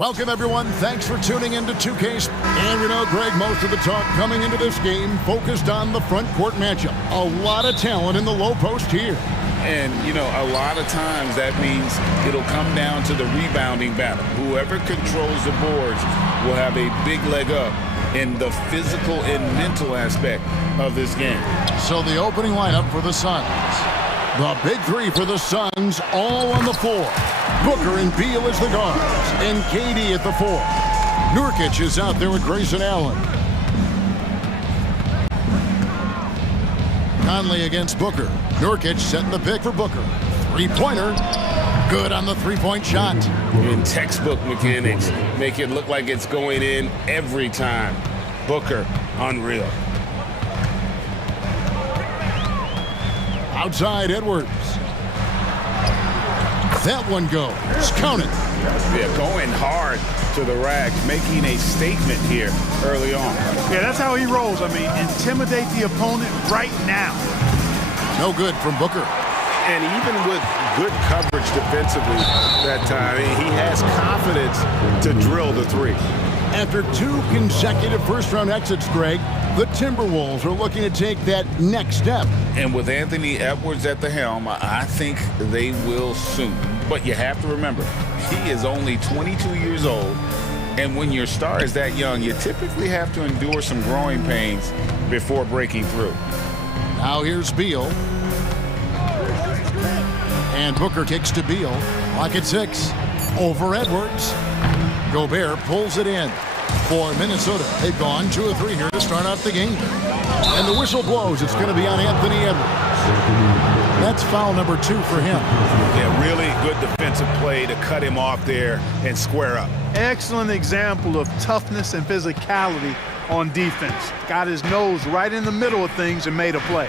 Welcome, everyone. Thanks for tuning in to 2K. And we know, Greg, most of the talk coming into this game focused on the front court matchup. A lot of talent in the low post here. And, you know, a lot of times that means it'll come down to the rebounding battle. Whoever controls the boards will have a big leg up in the physical and mental aspect of this game. So the opening lineup for the Suns. The big three for the Suns, all on the floor. Booker and Beal as the guards, and KD at the 4. Nurkic is out there with Grayson Allen. Conley against Booker. Nurkic setting the pick for Booker. Three-pointer. Good on the three-point shot. In textbook mechanics, make it look like it's going in every time. Booker, unreal. Outside Edwards. That one goes. Count it. Yeah, going hard to the rack, making a statement here early on. Yeah, that's how he rolls. I mean, intimidate the opponent right now. No good from Booker. And even with good coverage defensively that time, he has confidence to drill the three. After 2 consecutive first-round exits, Greg, the Timberwolves are looking to take that next step. And with Anthony Edwards at the helm, I think they will soon. But you have to remember, he is only 22 years old, and when your star is that young, you typically have to endure some growing pains before breaking through. Now here's Beal. And Booker kicks to Beal. Lock at 6. Over Edwards. Gobert pulls it in. For Minnesota, they've gone 2 of 3 here to start out the game. And the whistle blows. It's going to be on Anthony Edwards. That's foul number 2 for him. Yeah, really good defensive play to cut him off there and square up. Excellent example of toughness and physicality on defense. Got his nose right in the middle of things and made a play.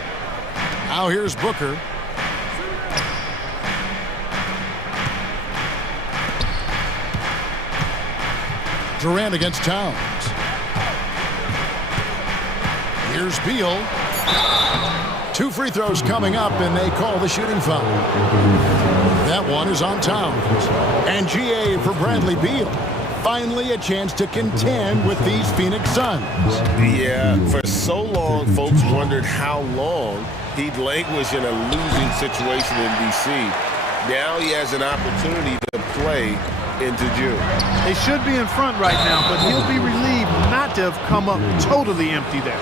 Now here's Booker. Durant against Towns. Here's Beal. 2 free throws coming up, and they call the shooting foul. That one is on Towns. And GA for Bradley Beal. Finally a chance to contend with these Phoenix Suns. Yeah, for so long, folks wondered how long he'd languish in a losing situation in D.C. Now he has an opportunity to play into June. They should be in front right now, but he'll be relieved not to have come up totally empty there.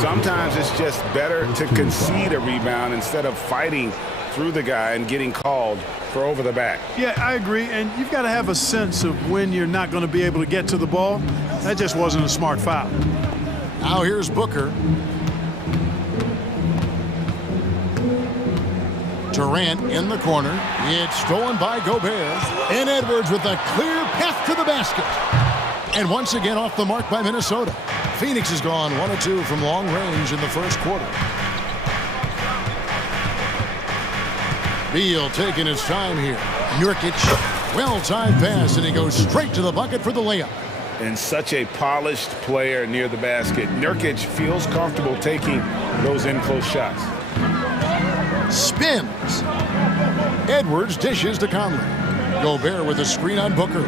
Sometimes it's just better to concede a rebound instead of fighting through the guy and getting called for over the back. Yeah, I agree, and you've got to have a sense of when you're not going to be able to get to the ball. That just wasn't a smart foul. Now here's Booker. Durant in the corner. It's stolen by Gobert. And Edwards with a clear path to the basket. And once again off the mark by Minnesota. Phoenix has gone 1 of 2 from long range in the first quarter. Beal taking his time here. Nurkic, well-timed pass, and he goes straight to the bucket for the layup. And such a polished player near the basket. Nurkic feels comfortable taking those in-close shots. Spins. Edwards dishes to Conley. Gobert with a screen on Booker.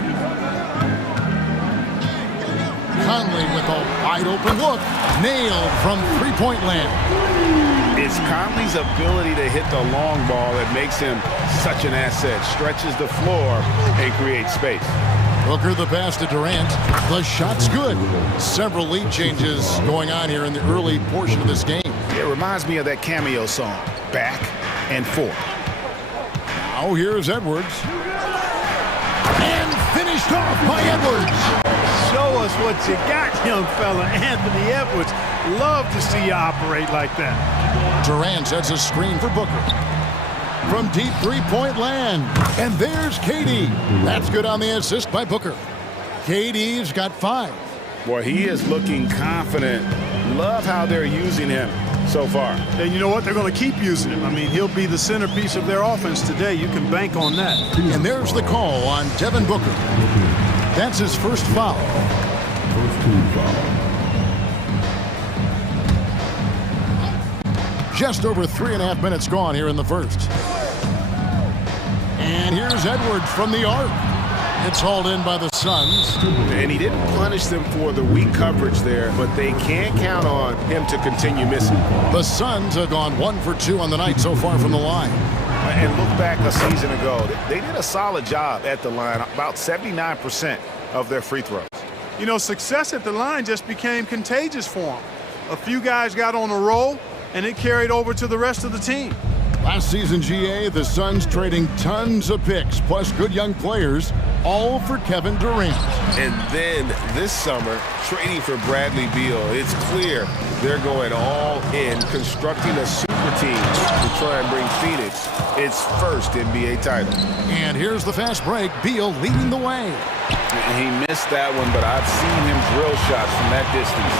Conley with a wide-open look. Nailed from three-point land. It's Conley's ability to hit the long ball that makes him such an asset. Stretches the floor and creates space. Booker the pass to Durant. The shot's good. Several lead changes going on here in the early portion of this game. It reminds me of that Cameo song, Back and Forth. Now here's Edwards. And finished off by Edwards. Show us what you got, young fella. Anthony Edwards. Love to see you operate like that. Durant sets a screen for Booker. From deep three-point land. And there's KD. That's good on the assist by Booker. KD's got 5. Boy, he is looking confident. Love how they're using him so far. And you know what? They're going to keep using him. I mean, he'll be the centerpiece of their offense today. You can bank on that. And there's the call on Devin Booker. That's his first foul. Just over 3.5 minutes gone here in the first. And here's Edwards from the arc. It's hauled in by the Suns. And he didn't punish them for the weak coverage there, but they can't count on him to continue missing. The Suns have gone 1 for 2 on the night so far from the line. And look back a season ago, they did a solid job at the line, about 79% of their free throws. You know, success at the line just became contagious for him. A few guys got on a roll, and it carried over to the rest of the team. Last season, GA, the Suns trading tons of picks, plus good young players, all for Kevin Durant. And then this summer, trading for Bradley Beal. It's clear they're going all in, constructing a super team to try and bring Phoenix its first NBA title. And here's the fast break. Beal leading the way. He missed that one, but I've seen him drill shots from that distance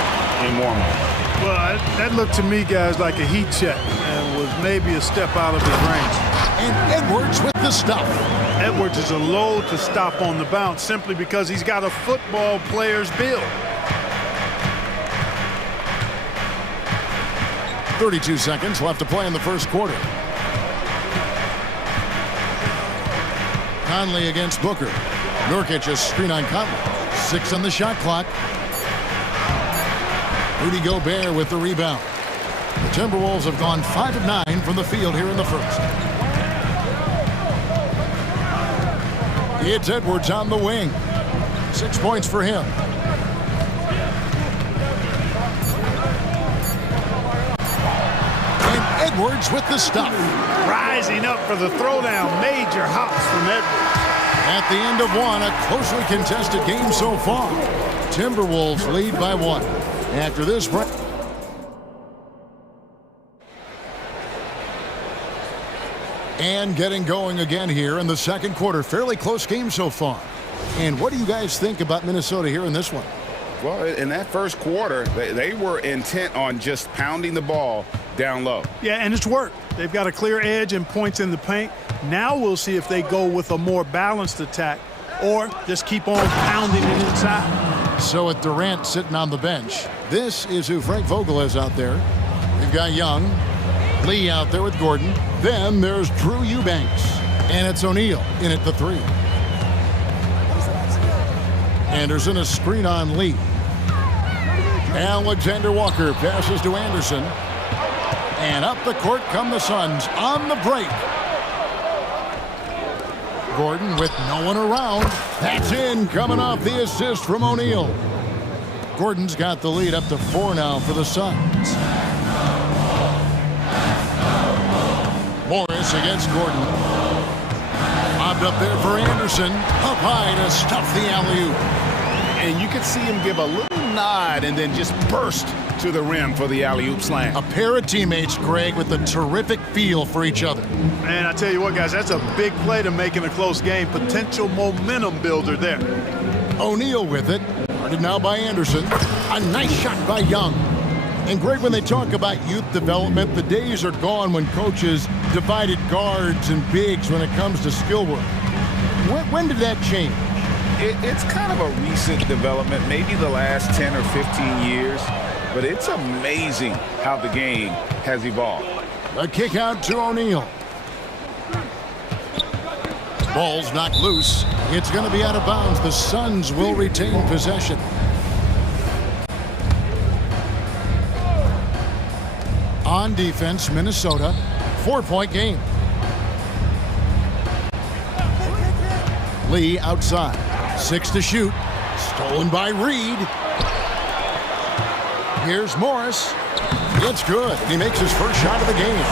in warm-up. Well, that looked to me, guys, like a heat check and was maybe a step out of his range. And Edwards with the stuff. Edwards is a load to stop on the bounce simply because he's got a football player's build. 32 seconds left to play in the first quarter. Conley against Booker. Nurkic a screen on Conley. 6 on the shot clock. Rudy Gobert with the rebound. The Timberwolves have gone 5 of 9 from the field here in the first. It's Edwards on the wing. 6 points for him. And Edwards with the stuff. Rising up for the throwdown. Major hops from Edwards. At the end of one, a closely contested game so far. Timberwolves lead by 1. After this break. And getting going again here in the second quarter. Fairly close game so far. And what do you guys think about Minnesota here in this one? Well, in that first quarter, they were intent on just pounding the ball down low. Yeah, and it's worked. They've got a clear edge and points in the paint. Now we'll see if they go with a more balanced attack or just keep on pounding it inside. So with Durant sitting on the bench, this is who Frank Vogel is out there. We've got Young, Lee out there with Gordon. Then there's Drew Eubanks. And it's O'Neal in at the 3. Anderson a screen on Lee. Alexander Walker passes to Anderson. And up the court come the Suns on the break. Gordon with no one around. That's in, coming off the assist from O'Neal. Gordon's got the lead up to 4 now for the Suns. Morris against Gordon. Lobbed up there for Anderson. Up high to stuff the alley-oop. And you could see him give a little nod and then just burst to the rim for the alley-oop slam. A pair of teammates, Greg, with a terrific feel for each other. Man, I tell you what, guys, that's a big play to make in a close game. Potential momentum builder there. O'Neal with it. Guarded now by Anderson. A nice shot by Young. And Greg, when they talk about youth development, the days are gone when coaches divided guards and bigs when it comes to skill work. When did that change? It's kind of a recent development, maybe the last 10 or 15 years, but it's amazing how the game has evolved. A kick out to O'Neal. Ball's knocked loose. It's going to be out of bounds. The Suns will retain possession. On defense, Minnesota, 4-point game. Lee outside. 6 to shoot. Stolen by Reed. Here's Morris. It's good. He makes his first shot of the game.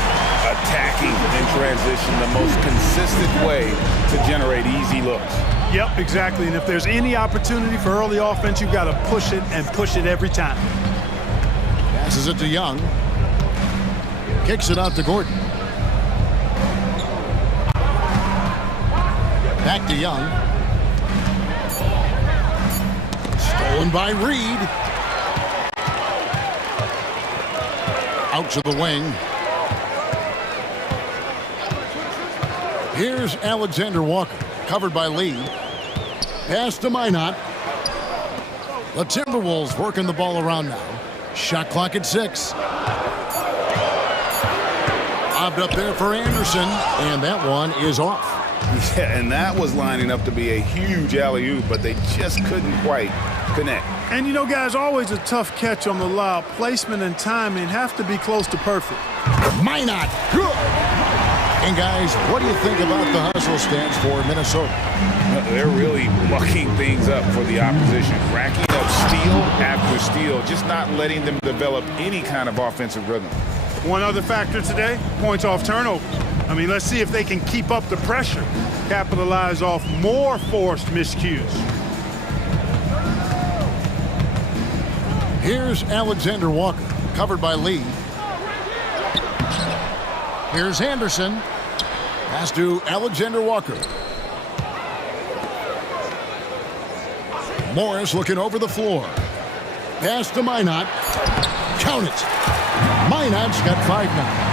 Attacking in transition, the most consistent way to generate easy looks. Yep, exactly. And if there's any opportunity for early offense, you've got to push it and push it every time. Passes it to Young. Kicks it out to Gordon. Back to Young. Stolen by Reed. Out to the wing. Here's Alexander Walker, covered by Lee. Pass to Minot. The Timberwolves working the ball around now. Shot clock at 6. Lobbed up there for Anderson, and that one is off. Yeah, and that was lining up to be a huge alley-oop, but they just couldn't quite connect. And you know, guys, always a tough catch on the lob. Placement and timing have to be close to perfect. Minot, good. And guys, what do you think about the hustle stance for Minnesota? They're really mucking things up for the opposition, racking up steal after steal, just not letting them develop any kind of offensive rhythm. One other factor today, points off turnover. I mean, let's see if they can keep up the pressure, capitalize off more forced miscues. Here's Alexander Walker, covered by Lee. Here's Anderson. Pass to Alexander Walker. Morris looking over the floor. Pass to Minot. Count it. Minot's got 5 now.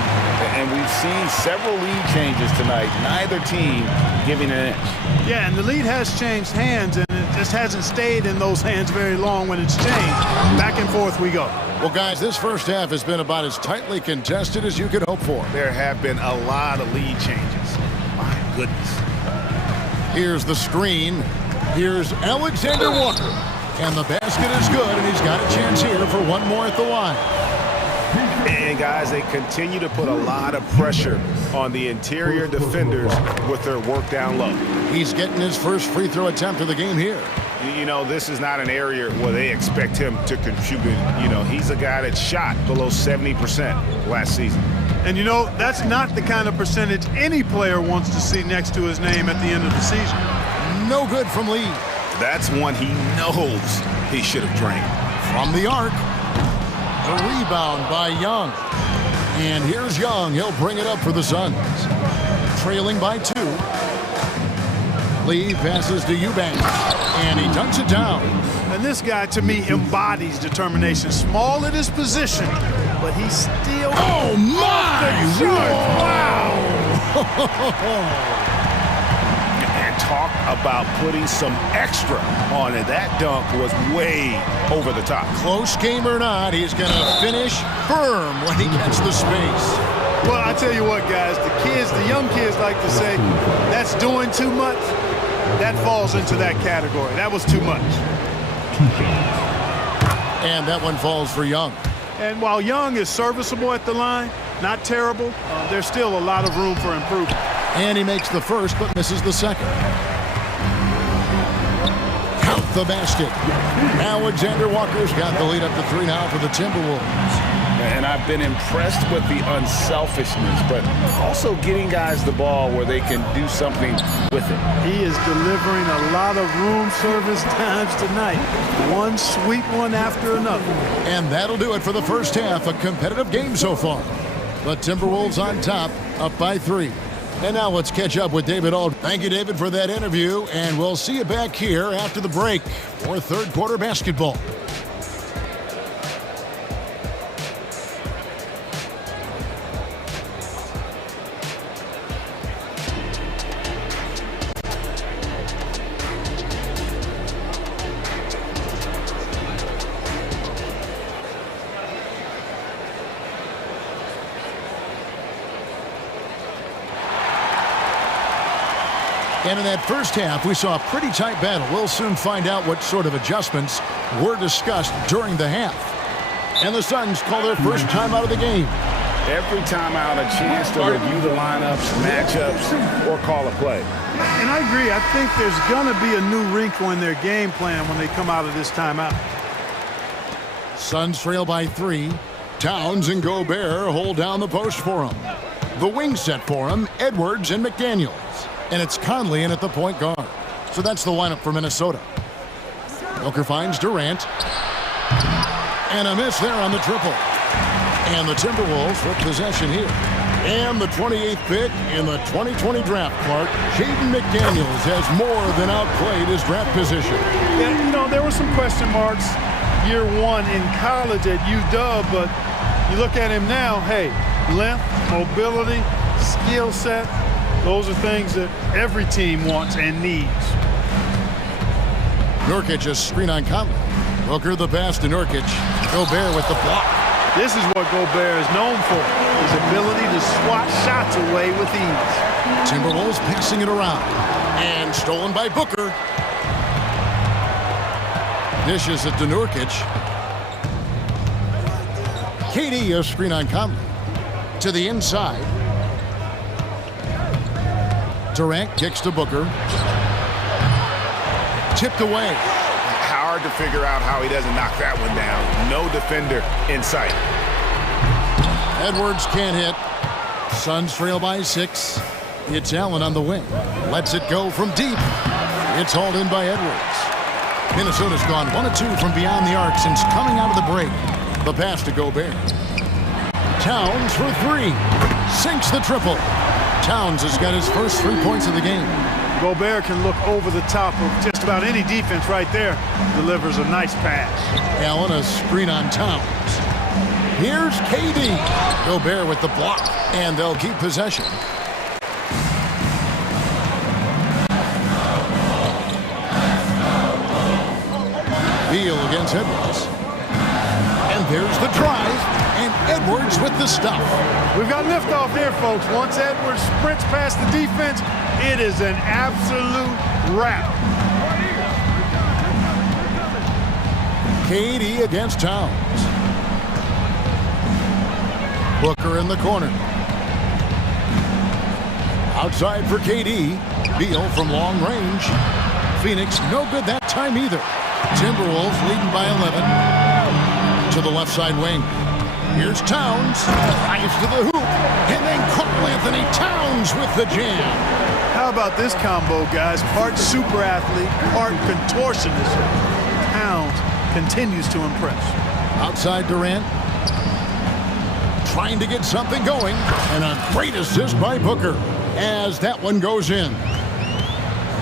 And we've seen several lead changes tonight, neither team giving an inch. Yeah, and the lead has changed hands, and it just hasn't stayed in those hands very long when it's changed. Back and forth we go. Well, guys, this first half has been about as tightly contested as you could hope for. There have been a lot of lead changes. My goodness. Here's the screen. Here's Alexander Walker. And the basket is good, and he's got a chance here for one more at the line. And, guys, they continue to put a lot of pressure on the interior defenders with their work down low. He's getting his first free throw attempt of the game here. You know, this is not an area where they expect him to contribute. You know, he's a guy that shot below 70% last season. And, you know, that's not the kind of percentage any player wants to see next to his name at the end of the season. No good from Lee. That's one he knows he should have drained. From the arc. A rebound by Young. And here's Young. He'll bring it up for the Suns. Trailing by 2. Lee passes to Eubanks. And he dunks it down. And this guy, to me, embodies determination. Small at his position, but he's still... Oh, my! Wow! Talk about putting some extra on it. That dunk was way over the top. Close game or not, he's going to finish firm when he gets the space. Well, I tell you what, guys, the young kids like to say, that's doing too much. That falls into that category. That was too much. And that one falls for Young. And while Young is serviceable at the line, not terrible, there's still a lot of room for improvement. And he makes the first, but misses the second. Count the basket. Alexander Walker's got the lead up to 3 now for the Timberwolves. And I've been impressed with the unselfishness, but also getting guys the ball where they can do something with it. He is delivering a lot of room service times tonight. One sweet one after another. And that'll do it for the first half. A competitive game so far. The Timberwolves on top, up by 3. And now let's catch up with David Auld. Thank you, David, for that interview, and we'll see you back here after the break for third quarter basketball. And in that first half, we saw a pretty tight battle. We'll soon find out what sort of adjustments were discussed during the half. And the Suns call their first timeout of the game. Every timeout, a chance to review the lineups, matchups, or call a play. And I agree. I think there's going to be a new wrinkle in their game plan when they come out of this timeout. Suns trail by 3. Towns and Gobert hold down the post for them. The wing set for them, Edwards and McDaniels. And it's Conley in at the point guard. So that's the lineup for Minnesota. Booker finds Durant. And a miss there on the triple. And the Timberwolves with possession here. And the 28th pick in the 2020 draft, Clark, Jaden McDaniels has more than outplayed his draft position. Yeah, you know, there were some question marks year 1 in college at UW, but you look at him now, hey, length, mobility, skill set, those are things that every team wants and needs. Nurkic a screen on Conley. Booker the pass to Nurkic. Gobert with the block. This is what Gobert is known for, his ability to swat shots away with ease. Timberwolves passing it around. And stolen by Booker. Dishes it to Nurkic. KD, a screen on Conley. To the inside. Durant kicks to Booker. Tipped away. Hard to figure out how he doesn't knock that one down. No defender in sight. Edwards can't hit. Suns trail by 6. It's Allen on the wing. Lets it go from deep. It's hauled in by Edwards. Minnesota's gone 1 of 2 from beyond the arc since coming out of the break. The pass to Gobert. Towns for 3. Sinks the triple. Towns has got his first 3 points of the game. Gobert can look over the top of just about any defense right there. Delivers a nice pass. Allen, a screen on Towns. Here's KD. Gobert with the block, and they'll keep possession. Beal against Edwards. And there's the drive, and Edwards with the stop. We've got liftoff here, folks. Once Edwards sprints past the defense, it is an absolute wrap. KD against Towns. Booker in the corner. Outside for KD. Beal from long range. Phoenix no good that time either. Timberwolves leading by 11. To the left side wing. Here's Towns. Drives to the hoop. And then Karl Anthony Towns with the jam. How about this combo, guys? Part super athlete, part contortionist. Towns continues to impress. Outside Durant. Trying to get something going. And a great assist by Booker as that one goes in.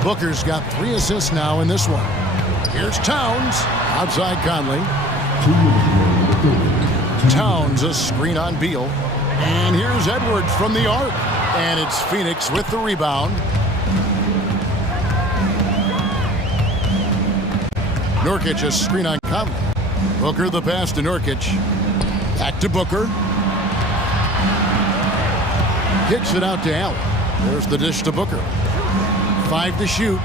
Booker's got 3 assists now in this one. Here's Towns. Outside Conley. Towns a screen on Beal. And here's Edwards from the arc. And it's Phoenix with the rebound. Nurkic a screen on Conley. Booker the pass to Nurkic. Back to Booker. Kicks it out to Allen. There's the dish to Booker. 5 to shoot.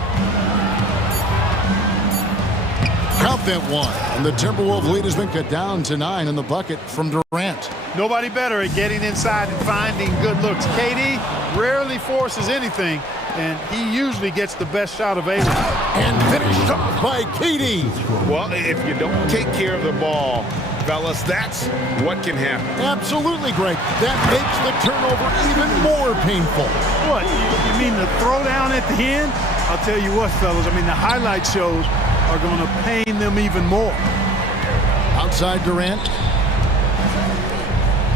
Count that one. And the Timberwolves lead has been cut down to 9 in the bucket from Durant. Nobody better at getting inside and finding good looks. KD rarely forces anything, and he usually gets the best shot available. And finished off by KD. Well, if you don't take care of the ball, fellas, that's what can happen. Absolutely, Greg. That makes the turnover even more painful. What, you mean the throwdown at the end? I'll tell you what, fellas, I mean, the highlight shows are going to pain them even more. Outside Durant.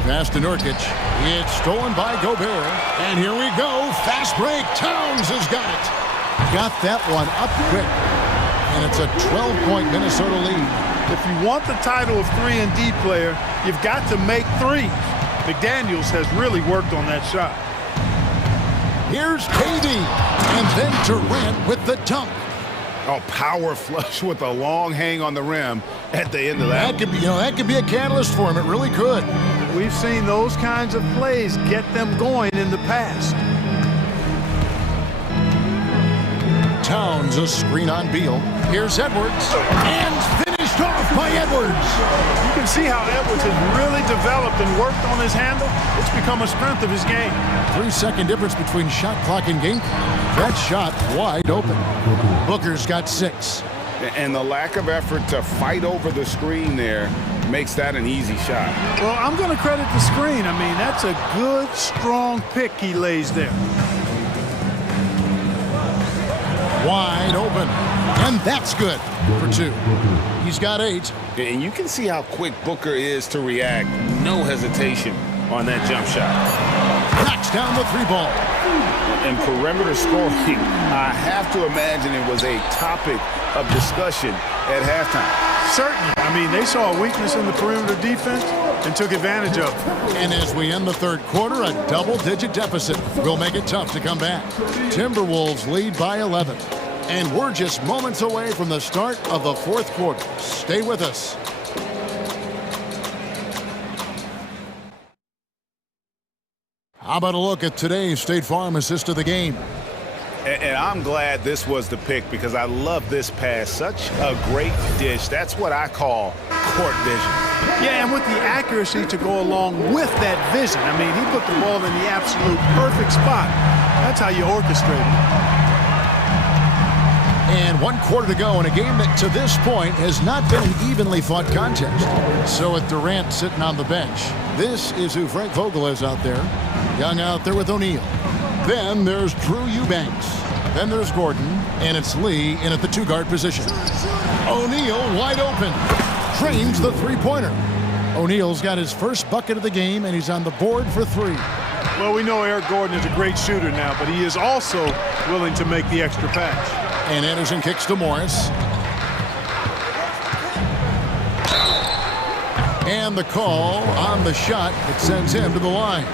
Pass to Nurkic. It's stolen by Gobert. And here we go. Fast break. Towns has got it. Got that one up quick. And it's a 12-point Minnesota lead. If you want the title of 3-and-D player, you've got to make threes. McDaniels has really worked on that shot. Here's KD. And then Durant with the dunk. Oh, power flush with a long hang on the rim at the end of that. That could be, that could be a catalyst for him. It really could. We've seen those kinds of plays get them going in the past. Towns a screen on Beal. Here's Edwards. And finished off by Edwards. You can see how Edwards has really developed and worked on his handle. It's become a strength of his game. 3-second difference between shot clock and game clock. That shot wide open. Booker's got 6. And the lack of effort to fight over the screen there makes that an easy shot. Well, I'm going to credit the screen. I mean, that's a good, strong pick he lays there. Wide open. And that's good for 2. He's got 8. And you can see how quick Booker is to react. No hesitation on that jump shot. Knocks down the 3 ball. And perimeter scoring, I have to imagine it was a topic of discussion at halftime. Certainly. I mean, they saw a weakness in the perimeter defense and took advantage of it. And as we end the 3rd quarter, a double-digit deficit will make it tough to come back. Timberwolves lead by 11. And we're just moments away from the start of the 4th quarter. Stay with us. How about a look at today's State Farm assist of the game? And I'm glad this was the pick because I love this pass. Such a great dish. That's what I call court vision. Yeah, and with the accuracy to go along with that vision. I mean, he put the ball in the absolute perfect spot. That's how you orchestrate it. And 1 quarter to go in a game that to this point has not been an evenly fought contest. So with Durant sitting on the bench, this is who Frank Vogel is out there. Young out there with O'Neal. Then there's Drew Eubanks. Then there's Gordon, and it's Lee in at the 2-guard position. O'Neal wide open. Trains the three-pointer. O'Neal's got his first bucket of the game, and he's on the board for 3. Well, we know Eric Gordon is a great shooter now, but he is also willing to make the extra pass. And Anderson kicks to Morris. And the call on the shot that sends him to the line.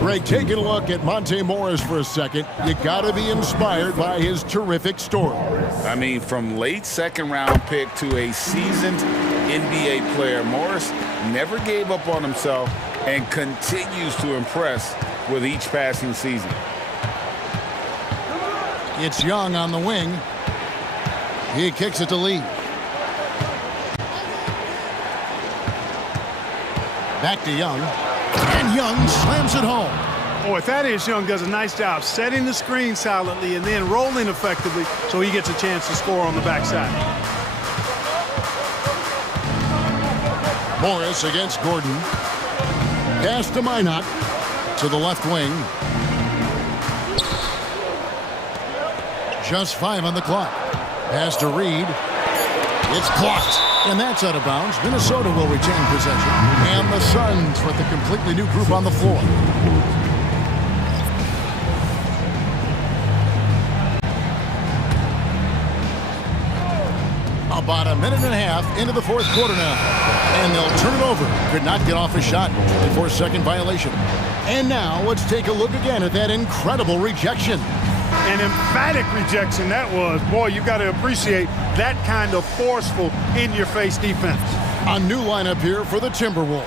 Greg, taking a look at Monte Morris for a second, you got to be inspired by his terrific story. I mean, from late second-round pick to a seasoned NBA player, Morris never gave up on himself and continues to impress with each passing season. It's Young on the wing. He kicks it to Lee. Back to Young. And Young slams it home. Boy, Thaddeus Young does a nice job setting the screen silently and then rolling effectively so he gets a chance to score on the backside. Morris against Gordon. Pass to Minot to the left wing. Just 5 on the clock. Pass to Reed. It's clocked. And that's out of bounds. Minnesota will retain possession. And the Suns with a completely new group on the floor. About a minute and a half into the 4th quarter now. And they'll turn it over. Could not get off a shot. 24-second violation. And now let's take a look again at that incredible rejection. An emphatic rejection that was. Boy, you got to appreciate that kind of forceful, in-your-face defense. A new lineup here for the Timberwolves.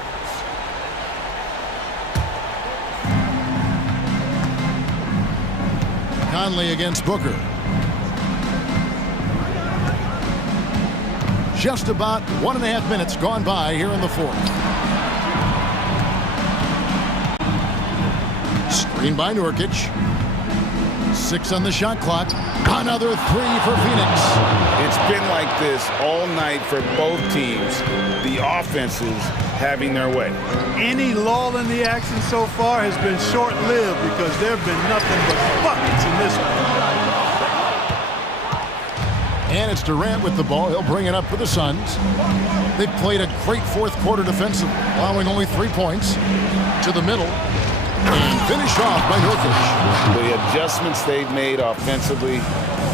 Conley against Booker. Just about 1.5 minutes gone by here in the 4th. Screen by Nurkic. 6 on the shot clock. Another 3 for Phoenix. It's been like this all night for both teams. The offenses having their way. Any lull in the action so far has been short-lived because there have been nothing but buckets in this one. And it's Durant with the ball. He'll bring it up for the Suns. They've played a great 4th quarter defensively, allowing only 3 points. To the middle. And finished off by Nurkic. The adjustments they've made offensively,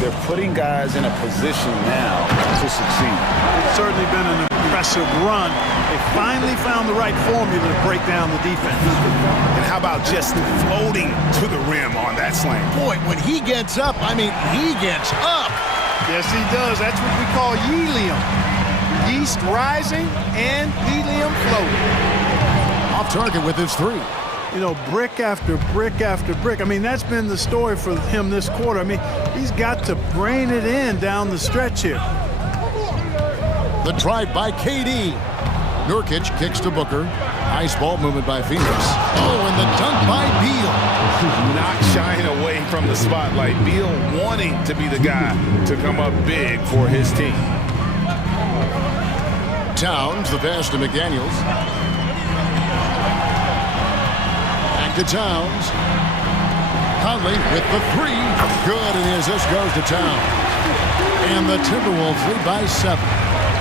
they're putting guys in a position now to succeed. It's certainly been an impressive run. They finally found the right formula to break down the defense. And how about just floating to the rim on that slam? Boy, when he gets up, I mean, he gets up. Yes, he does. That's what we call helium. Yeast rising and helium floating. Off target with his 3. You know, brick after brick after brick. I mean, that's been the story for him this quarter. I mean, he's got to brain it in down the stretch here. The drive by KD. Nurkic kicks to Booker. Nice ball movement by Phoenix. Oh, and the dunk by Beal. Not shying away from the spotlight. Beal wanting to be the guy to come up big for his team. Towns, the pass to McDaniels. To Towns. Conley with the 3. Good, and the assist goes to Towns. And the Timberwolves lead by 7.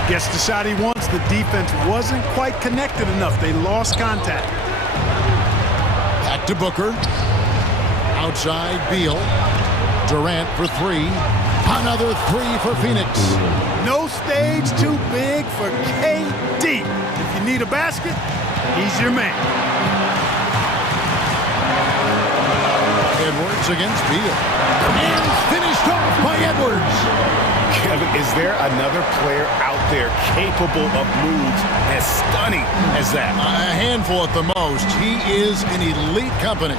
Gets the shot he wants. The defense wasn't quite connected enough. They lost contact. Back to Booker. Outside Beal. Durant for 3. Another 3 for Phoenix. No stage too big for KD. If you need a basket, he's your man. Edwards against Beal. And finished off by Edwards. Kevin, is there another player out there capable of moves as stunning as that? A handful at the most. He is an elite company.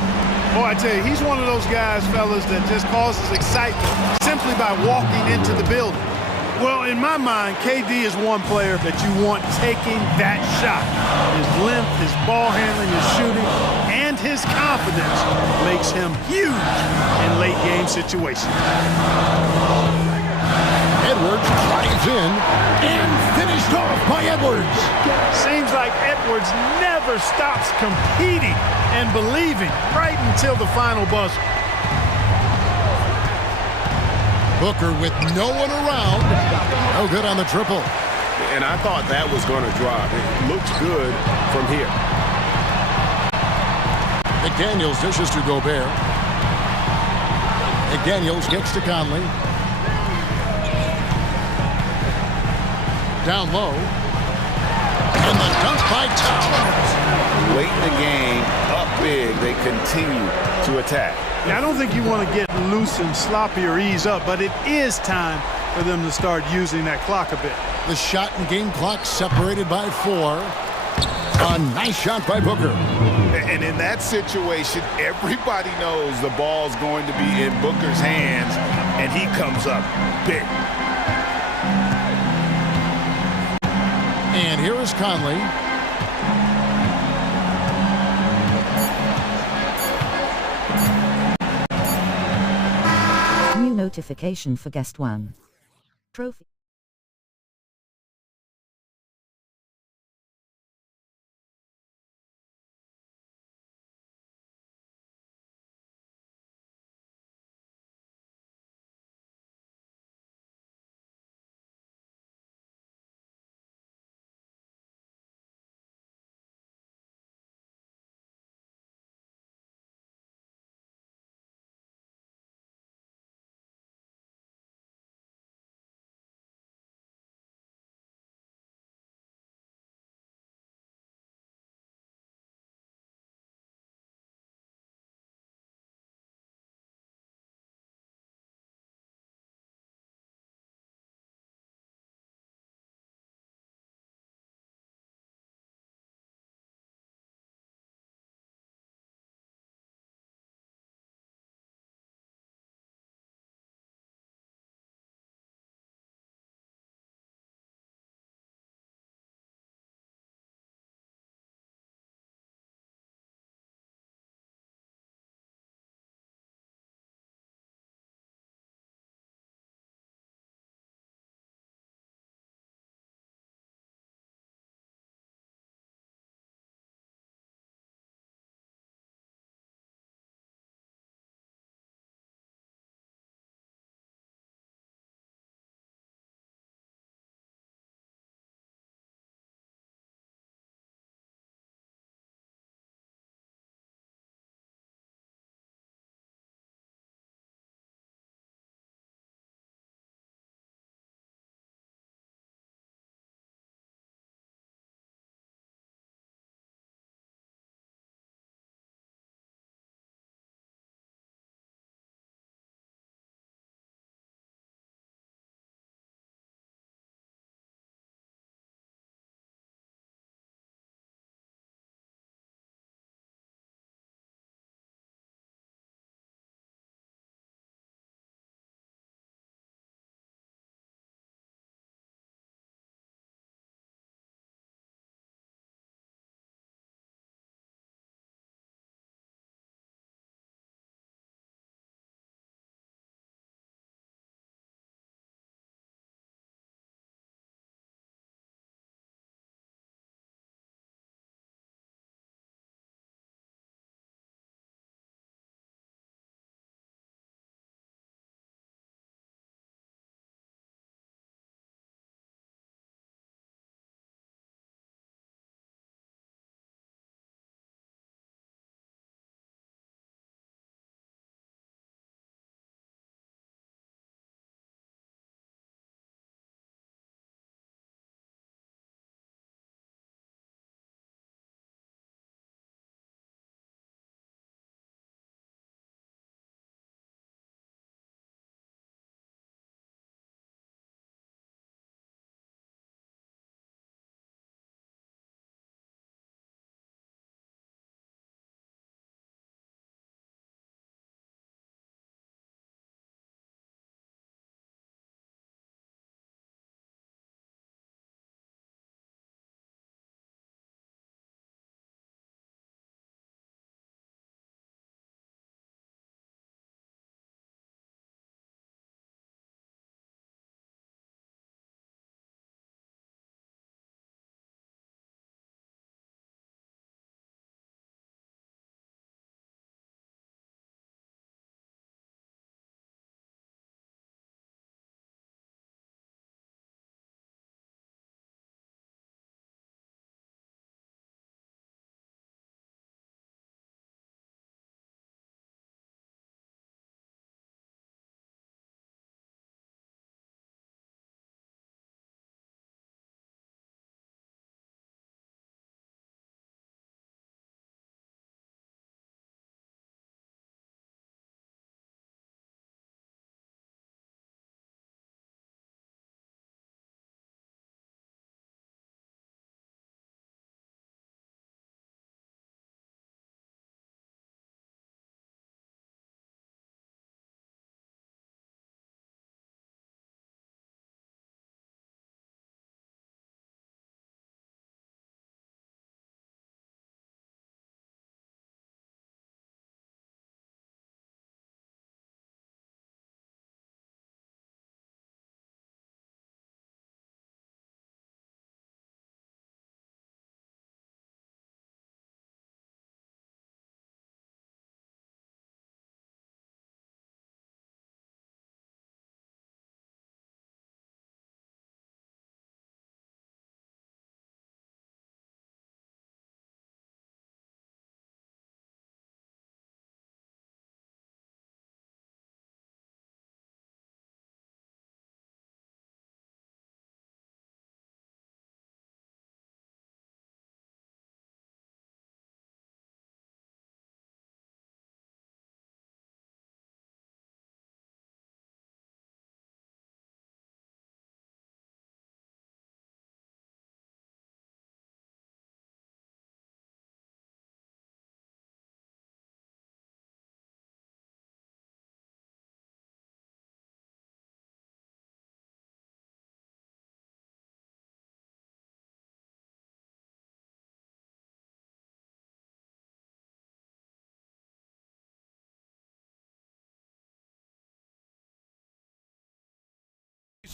Boy, I tell you, he's one of those guys, fellas, that just causes excitement simply by walking into the building. Well, in my mind, KD is one player that you want taking that shot. His length, his ball handling, his shooting, and his confidence makes him huge in late game situations. Edwards drives in and finished off by Edwards. Seems like Edwards never stops competing and believing right until the final buzzer. Booker with no one around. No good on the triple. And I thought that was going to drop. It looks good from here. McDaniels dishes to Gobert. McDaniels gets to Conley. Down low. And the dunk by Towers. Late in the game, up big, they continue to attack. Yeah, I don't think you want to get loose and sloppy or ease up, but it is time for them to start using that clock a bit. The shot and game clock separated by 4. A nice shot by Booker. And in that situation, everybody knows the ball's going to be in Booker's hands, and he comes up big. And here is Conley. New notification for guest 1. Trophy.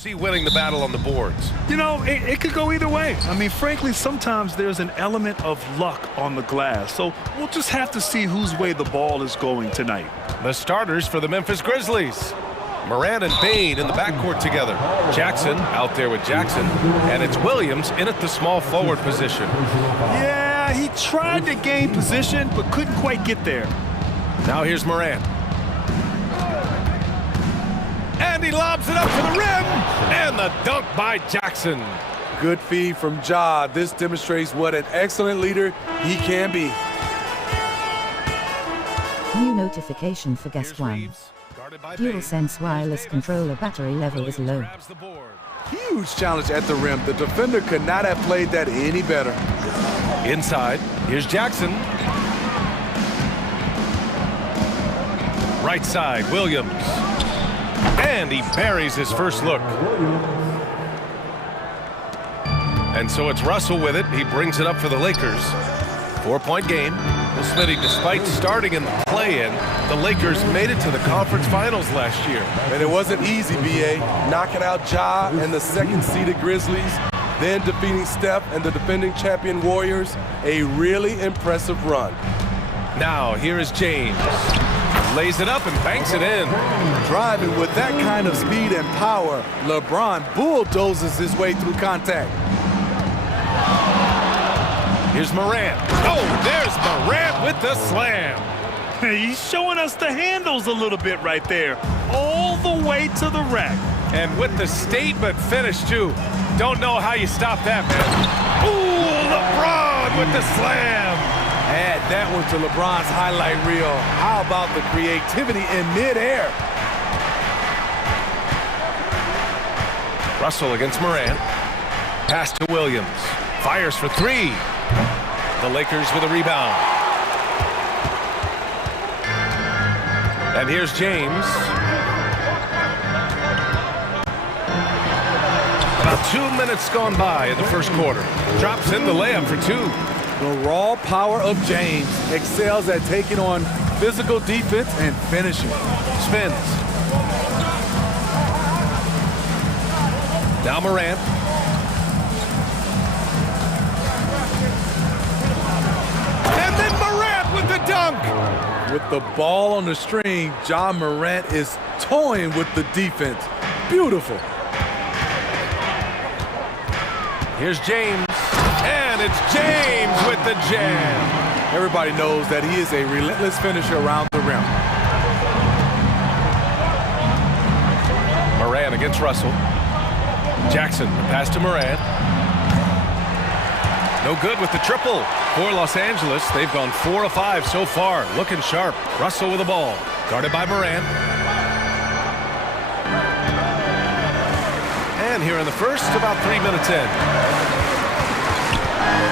See winning the battle on the boards. You know, it could go either way. I mean, frankly, sometimes there's an element of luck on the glass. So we'll just have to see whose way the ball is going tonight. The starters for the Memphis Grizzlies. Moran and Bain in the backcourt together. Jackson out there with Jackson. And it's Williams in at the small forward position. Yeah, he tried to gain position, but couldn't quite get there. Now here's Moran. And he lobs it up to the rim. And the dunk by Jackson. Good feed from Ja. This demonstrates what an excellent leader he can be. New notification for guest one. DualSense wireless controller battery level is low. Huge challenge at the rim. The defender could not have played that any better. Inside, here's Jackson. Right side, Williams. And he buries his first look. And so it's Russell with it. He brings it up for the Lakers. 4-point game. Well, Smitty, despite starting in the play-in, the Lakers made it to the conference finals last year. And it wasn't easy, B.A. Knocking out Ja and the second-seeded Grizzlies, then defeating Steph and the defending champion Warriors. A really impressive run. Now, here is James. Lays it up and banks it in. Driving with that kind of speed and power, LeBron bulldozes his way through contact. Here's Morant. Oh, there's Morant with the slam. He's showing us the handles a little bit right there. All the way to the rack. And with the statement finish, too. Don't know how you stop that, man. Ooh, LeBron with the slam. Add that one to LeBron's highlight reel. How about the creativity in midair? Russell against Morant. Pass to Williams. Fires for three. The Lakers with a rebound. And here's James. About 2 minutes gone by in the first quarter. Drops in the layup for two. The raw power of James excels at taking on physical defense and finishing. Spins. Now Morant. And then Morant with the dunk. With the ball on the string, Ja Morant is toying with the defense. Beautiful. Here's James. And it's James with the jam. Everybody knows that he is a relentless finisher around the rim. Moran against Russell. Jackson, the pass to Moran. No good with the triple for Los Angeles. They've gone 4 of 5 so far. Looking sharp. Russell with the ball. Guarded by Moran. And here in the first, about 3 minutes in.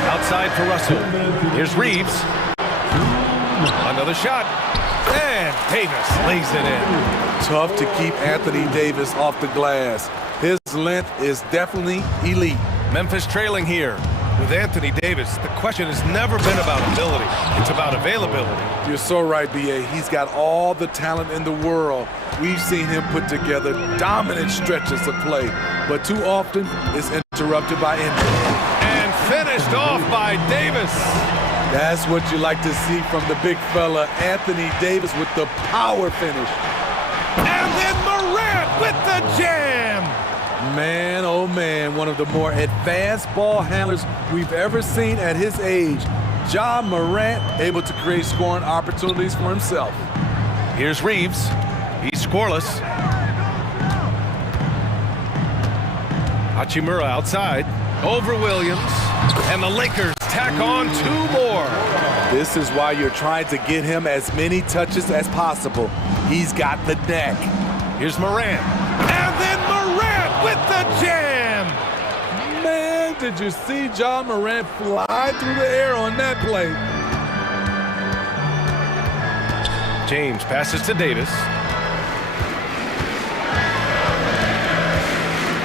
Outside for Russell. Here's Reeves. Another shot. And Davis lays it in. Tough to keep Anthony Davis off the glass. His length is definitely elite. Memphis trailing here with Anthony Davis. The question has never been about ability. It's about availability. You're so right, B.A. He's got all the talent in the world. We've seen him put together dominant stretches of play, but too often it's interrupted by injury. And finished off by Davis. That's what you like to see from the big fella, Anthony Davis, with the power finish. And then Morant with the jam. Man, oh man, one of the more advanced ball handlers we've ever seen at his age. Ja Morant able to create scoring opportunities for himself. Here's Reeves. He's scoreless. Hachimura outside. Over Williams. And the Lakers tack on 2 more. This is why you're trying to get him as many touches as possible. He's got the neck. Here's Morant. And then Morant with the jam. Man, did you see Ja Morant fly through the air on that play? James passes to Davis.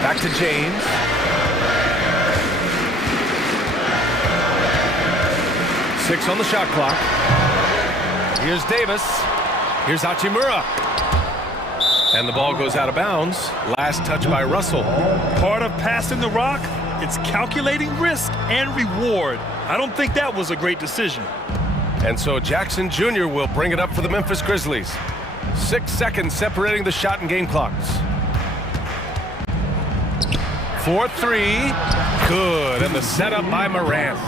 Back to James. Six on the shot clock. Here's Davis. Here's Hachimura. And the ball goes out of bounds. Last touch by Russell. Part of passing the rock, it's calculating risk and reward. I don't think that was a great decision. And so Jackson Jr. will bring it up for the Memphis Grizzlies. 6 seconds separating the shot and game clocks. 4-3. Good. And the setup by Morant.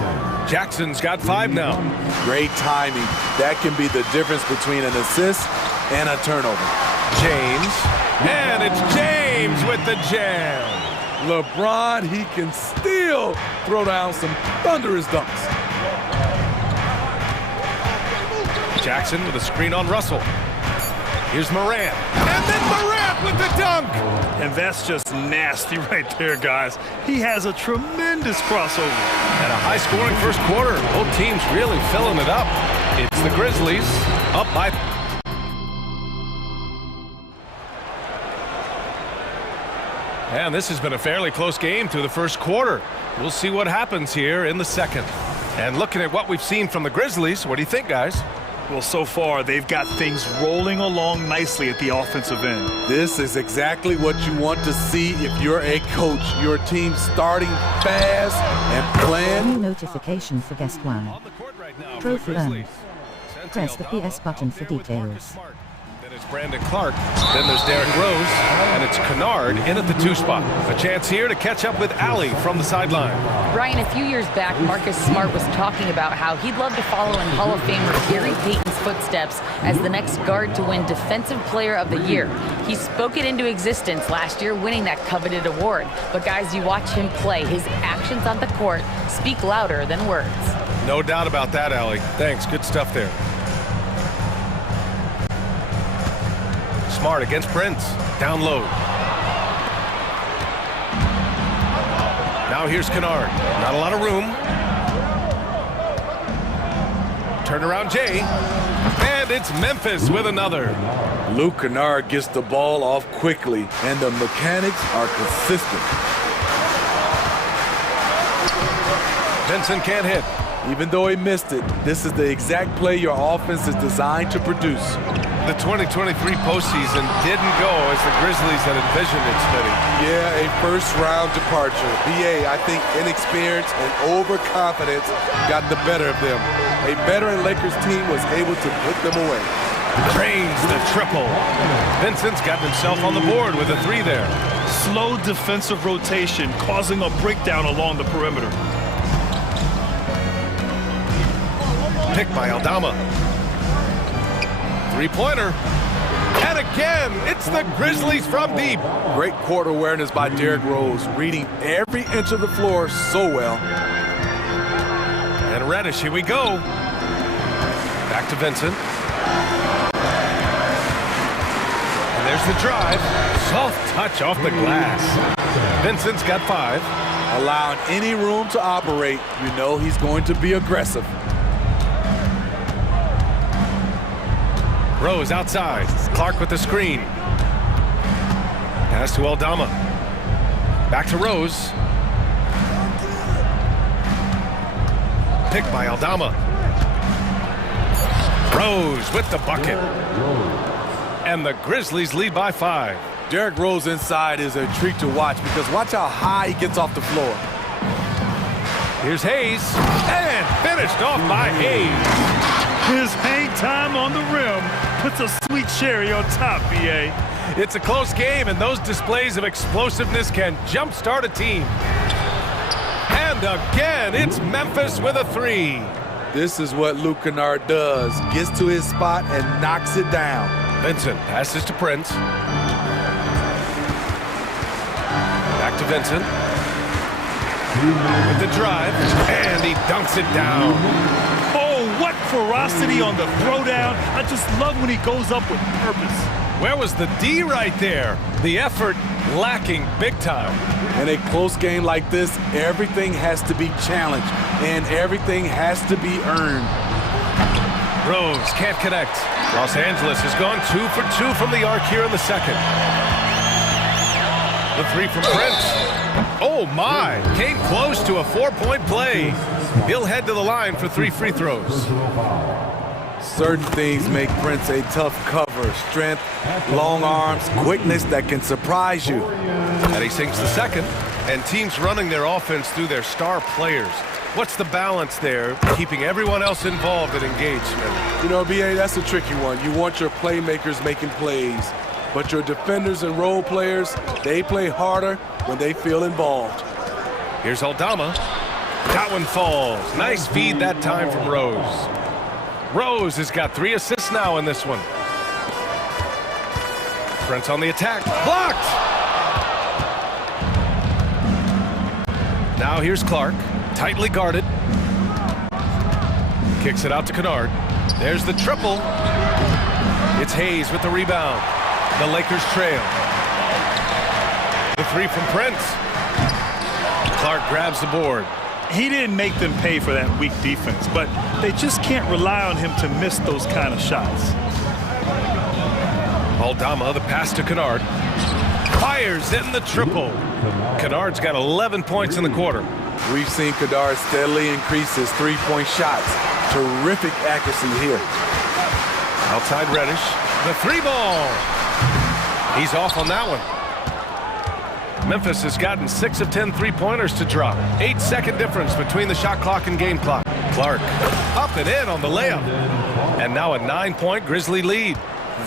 Jackson's got 5 now. Great timing. That can be the difference between an assist and a turnover. James. And it's James with the jam. LeBron, he can still throw down some thunderous dunks. Jackson with a screen on Russell. Here's Morant. And then Morant with the dunk. And that's just nasty right there, guys. He has a tremendous crossover. And a high-scoring first quarter. Both teams really filling it up. It's the Grizzlies up by... And this has been a fairly close game through the first quarter. We'll see what happens here in the second. And looking at what we've seen from the Grizzlies, what do you think, guys? Well, so far, they've got things rolling along nicely at the offensive end. This is exactly what you want to see if you're a coach. Your team starting fast and playing. New notification for guest one. Trophy earned. Press the PS button for details. Then it's Brandon Clark. Then there's Derrick Rose. And it's Kennard in at the 2 spot. A chance here to catch up with Allie from the sideline. Brian, a few years back, Marcus Smart was talking about how he'd love to follow in Hall of Famer Gary Payton's footsteps as the next guard to win Defensive Player of the Year. He spoke it into existence last year, winning that coveted award. But guys, you watch him play, his actions on the court speak louder than words. No doubt about that, Allie. Thanks. Good stuff there. Smart against Prince. Down low. Now here's Kennard. Not a lot of room. Turn around Jay. And it's Memphis with another. Luke Kennard gets the ball off quickly, and the mechanics are consistent. Vincent can't hit. Even though he missed it, this is the exact play your offense is designed to produce. The 2023 postseason didn't go as the Grizzlies had envisioned it, Smitty. Yeah, a first-round departure. BA, I think inexperience and overconfidence got the better of them. A veteran Lakers team was able to put them away. Drains the triple. Vincent's got himself on the board with a 3 there. Slow defensive rotation causing a breakdown along the perimeter. Pick by Aldama. 3-pointer. And again, it's the Grizzlies from deep. Great court awareness by Derrick Rose, reading every inch of the floor so well. And Reddish, here we go. Back to Vincent. And there's the drive. Soft touch off the glass. Vincent's got 5. Allowing any room to operate, you know he's going to be aggressive. Rose outside. Clark with the screen. Pass to Aldama. Back to Rose. Pick by Aldama. Rose with the bucket. And the Grizzlies lead by 5. Derrick Rose inside is a treat to watch because watch how high he gets off the floor. Here's Hayes. And finished off by Hayes. His hang time on the rim puts a sweet cherry on top, BA. It's a close game, and those displays of explosiveness can jumpstart a team. And again, it's Memphis with a 3. This is what Luke Kennard does. Gets to his spot and knocks it down. Vincent passes to Prince. Back to Vincent. With the drive, and he dunks it down. What ferocity on the throwdown. I just love when he goes up with purpose. Where was the D right there? The effort lacking big time. In a close game like this, everything has to be challenged, and everything has to be earned. Rose can't connect. Los Angeles has gone 2 for 2 from the arc here in the second. The 3 from Prince. Oh my, came close to a 4-point play. He'll head to the line for 3 free throws. Certain things make Prince a tough cover. Strength, long arms, quickness that can surprise you. And he sinks the second, and teams running their offense through their star players. What's the balance there, keeping everyone else involved and engaged? You know, B.A., that's a tricky one. You want your playmakers making plays, but your defenders and role players, they play harder when they feel involved. Here's Aldama. That one falls. Nice feed that time from Rose. Rose has got 3 assists now in this one. Prince on the attack. Blocked! Now here's Clark. Tightly guarded. Kicks it out to Kennard. There's the triple. It's Hayes with the rebound. The Lakers trail. The 3 from Prince. Clark grabs the board. He didn't make them pay for that weak defense, but they just can't rely on him to miss those kind of shots. Aldama, the pass to Kennard. Fires in the triple. Kennard's got 11 points in the quarter. We've seen Kennard steadily increase his three-point shots. Terrific accuracy here. Outside Reddish. The 3-ball. He's off on that one. Memphis has gotten 6 of 10 three-pointers to drop. 8-second difference between the shot clock and game clock. Clark up and in on the layup. And now a 9-point Grizzly lead.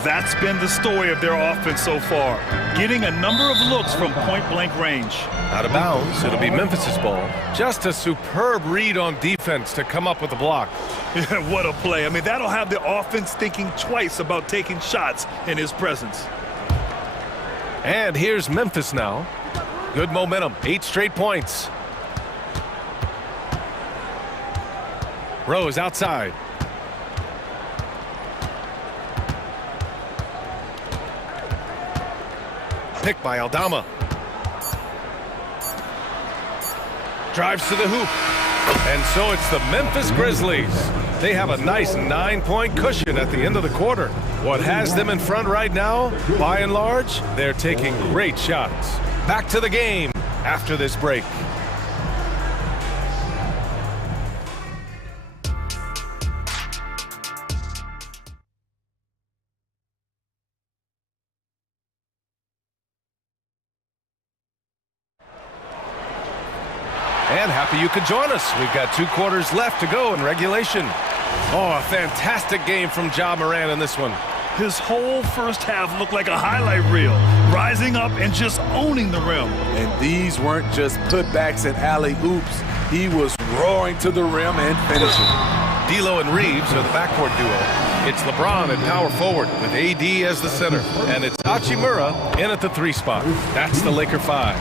That's been the story of their offense so far. Getting a number of looks from point-blank range. Out of bounds, it'll be Memphis's ball. Just a superb read on defense to come up with the block. What a play. I mean, that'll have the offense thinking twice about taking shots in his presence. And here's Memphis now. Good momentum, 8 straight points. Rose outside. Picked by Aldama. Drives to the hoop. And so it's the Memphis Grizzlies. They have a nice 9-point cushion at the end of the quarter. What has them in front right now, by and large, they're taking great shots. Back to the game after this break. And happy you could join us. We've got 2 quarters left to go in regulation. Oh, a fantastic game from Ja Morant in this one. His whole first half looked like a highlight reel, rising up and just owning the rim. And these weren't just putbacks and alley-oops. He was roaring to the rim and finishing. D'Lo and Reeves are the backcourt duo. It's LeBron at power forward with AD as the center. And it's Hachimura in at the 3 spot. That's the Laker 5.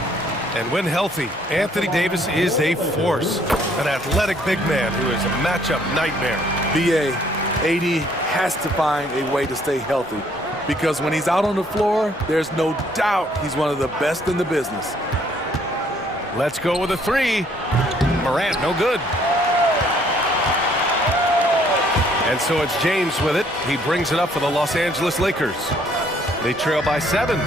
And when healthy, Anthony Davis is a force. An athletic big man who is a matchup nightmare. B.A., AD has to find a way to stay healthy because when he's out on the floor, there's no doubt he's one of the best in the business. Let's go with a 3. Morant, no good. And so it's James with it. He brings it up for the Los Angeles Lakers. They trail by 7.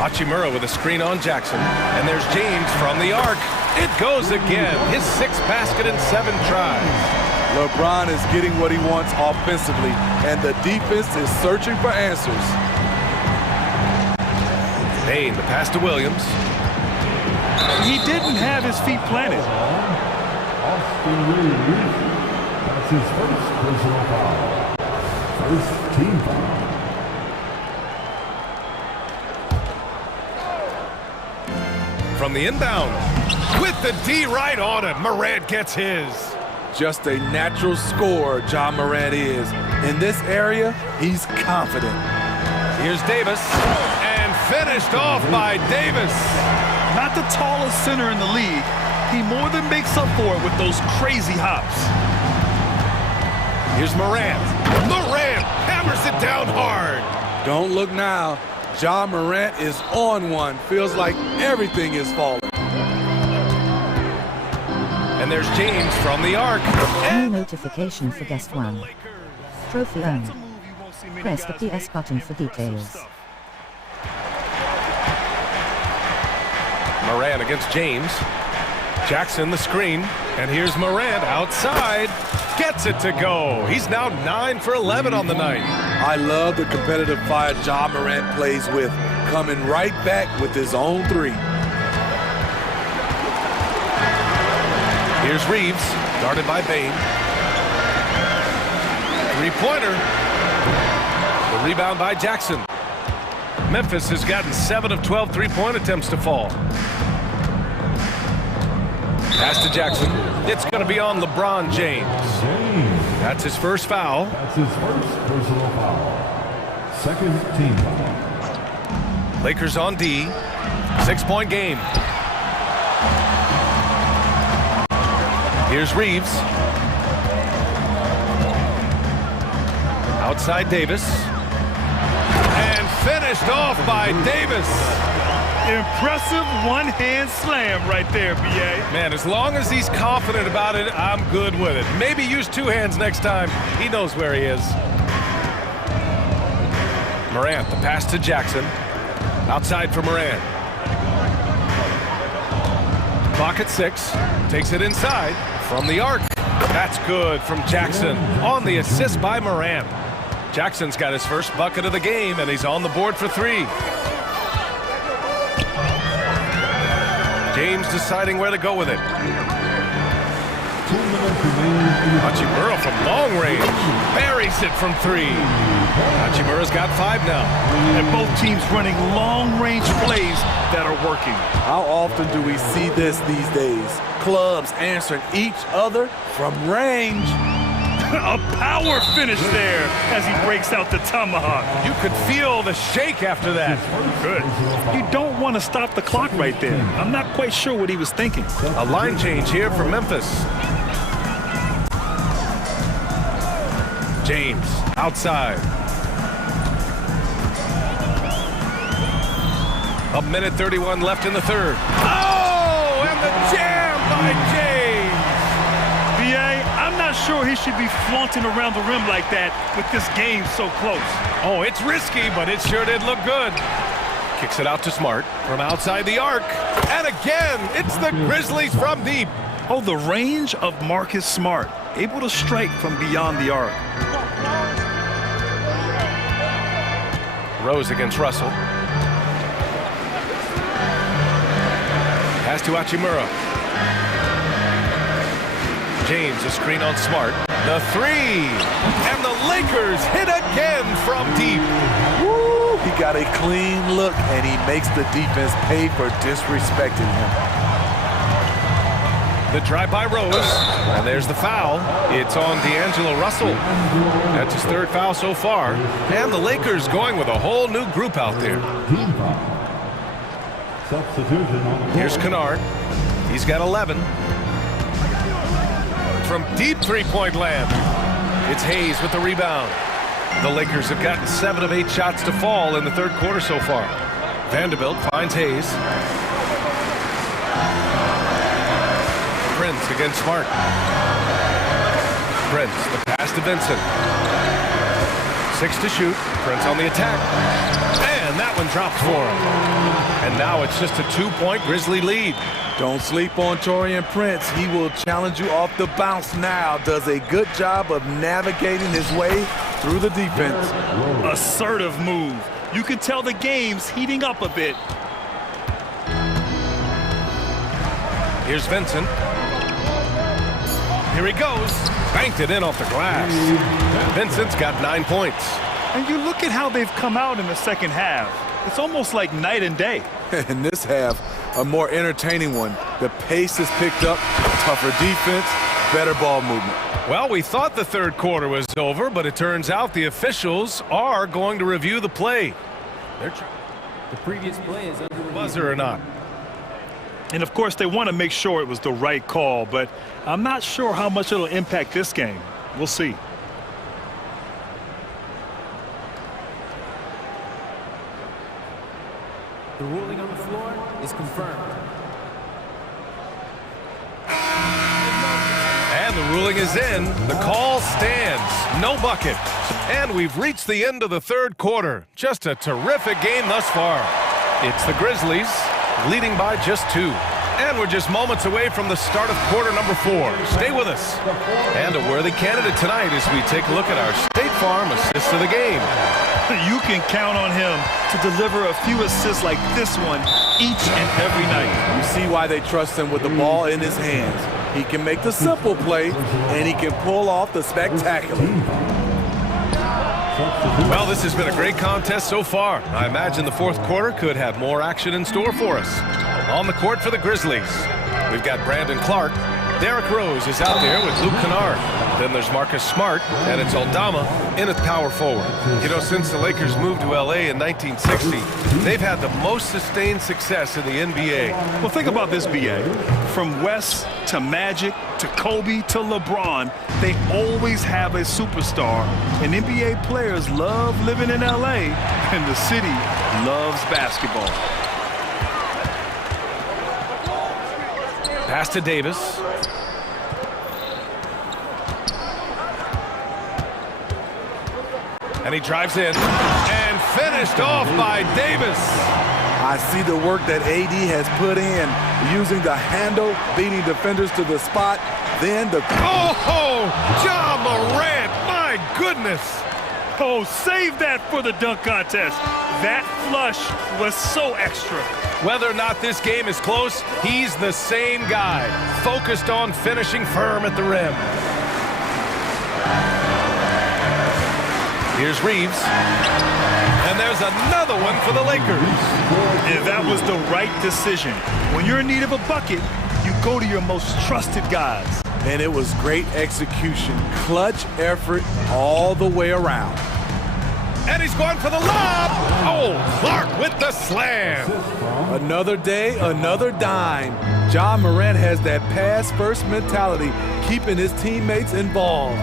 Hachimura with a screen on Jackson. And there's James from the arc. It goes again. His 6th basket in 7 tries. LeBron is getting what he wants offensively, and the defense is searching for answers. Payne, the pass to Williams. He didn't have his feet planted. That's his first personal foul. First team foul. From the inbound, with the D right on it, Morant gets his. Just a natural scorer, Ja Morant is. In this area, he's confident. Here's Davis, and finished off by Davis. Not the tallest center in the league. He more than makes up for it with those crazy hops. Here's Morant. Morant hammers it down hard. Don't look now. Ja Morant is on one. Feels like everything is falling. And there's James from the arc. New notification for guest 1. Trophy earned. Press the PS button for details. Morant against James. Jackson the screen, and here's Morant outside. Gets it to go. He's now 9 for 11 on the night. I love the competitive fire Ja Morant plays with, coming right back with his own three. Here's Reeves, guarded by Bain. Three-pointer. The rebound by Jackson. Memphis has gotten 7 of 12 three-point attempts to fall. Pass to Jackson. It's going to be on LeBron James. That's his first foul. That's his first personal foul. Second team foul. Lakers on D. 6-point game. Here's Reeves. Outside Davis. And finished off by Davis. Impressive one-hand slam right there, B.A. Man, as long as he's confident about it, I'm good with it. Maybe use two hands next time. He knows where he is. Morant, the pass to Jackson. Outside for Morant. Clock at 6. Takes it inside from the arc. That's good from Jackson on the assist by Morant. Jackson's got his first bucket of the game, and he's on the board for 3. James deciding where to go with it. Hachimura from long range. Buries it from 3. Hachimura's got 5 now. And both teams running long-range plays that are working. How often do we see this these days? Clubs answering each other from range. A power finish there as he breaks out the tomahawk. You could feel the shake after that. Good. You don't want to stop the clock right there. I'm not quite sure what he was thinking. A line change here for Memphis. James outside. A minute 31 left in the third. Oh, and the jam by James. B.A., I'm not sure he should be flaunting around the rim like that with this game so close. Oh, it's risky, but it sure did look good. Kicks it out to Smart from outside the arc. And again, it's the Grizzlies from deep. Oh, the range of Marcus Smart, able to strike from beyond the arc. Rose against Russell. Pass to Hachimura. James, a screen on Smart. The 3. And the Lakers hit again from deep. Woo, he got a clean look, and he makes the defense pay for disrespecting him. The drive by Rose. And there's the foul. It's on D'Angelo Russell. That's his 3rd foul so far. And the Lakers going with a whole new group out there. Team foul. Substitution on the Here's Kennard. He's got 11. From deep three-point land. It's Hayes with the rebound. The Lakers have gotten 7 of 8 shots to fall in the 3rd quarter so far. Vanderbilt finds Hayes. Prince against Smart. Prince, the pass to Vincent. 6 to shoot. Prince on the attack. And that one dropped for him. And now it's just a 2-point Grizzly lead. Don't sleep on Taurean Prince. He will challenge you off the bounce now. Does a good job of navigating his way through the defense. Assertive move. You can tell the game's heating up a bit. Here's Vincent. Here he goes. Banked it in off the glass. Vincent's got 9 points. And you look at how they've come out in the second half. It's almost like night and day. In this half, a more entertaining one. The pace is picked up, tougher defense, better ball movement. Well, we thought the 3rd quarter was over, but it turns out the officials are going to review the play. They're trying. The previous play is under review. Buzzer or not. And of course, they want to make sure it was the right call, but I'm not sure how much it'll impact this game. We'll see. The ruling on the floor is confirmed. And the ruling is in. The call stands. No bucket. And we've reached the end of the 3rd quarter. Just a terrific game thus far. It's the Grizzlies leading by just 2. And we're just moments away from the start of quarter number 4. Stay with us. And a worthy candidate tonight as we take a look at our State Farm assist of the game. You can count on him to deliver a few assists like this one each and every night. You see why they trust him with the ball in his hands. He can make the simple play, and he can pull off the spectacular. Well, this has been a great contest so far. I imagine the fourth quarter could have more action in store for us. On the court for the Grizzlies, we've got Brandon Clark. Derrick Rose is out there with Luke Kennard. Then there's Marcus Smart, and it's Aldama in at power forward. You know, since the Lakers moved to L.A. in 1960, they've had the most sustained success in the NBA. Well, think about this, B.A. From West to Magic to Kobe to LeBron, they always have a superstar. And NBA players love living in L.A., and the city loves basketball. Pass to Davis. And he drives in and finished off by Davis. I see the work that AD has put in, using the handle, beating defenders to the spot, then the... Oh, Ja Morant, my goodness. Oh, save that for the dunk contest. That flush was so extra. Whether or not this game is close, he's the same guy, focused on finishing firm at the rim. Here's Reeves. And there's another one for the Lakers. And that was the right decision. When you're in need of a bucket, you go to your most trusted guys. And it was great execution. Clutch effort all the way around. And he's going for the lob. Oh, Clark with the slam. Another day, another dime. Ja Morant has that pass-first mentality, keeping his teammates involved.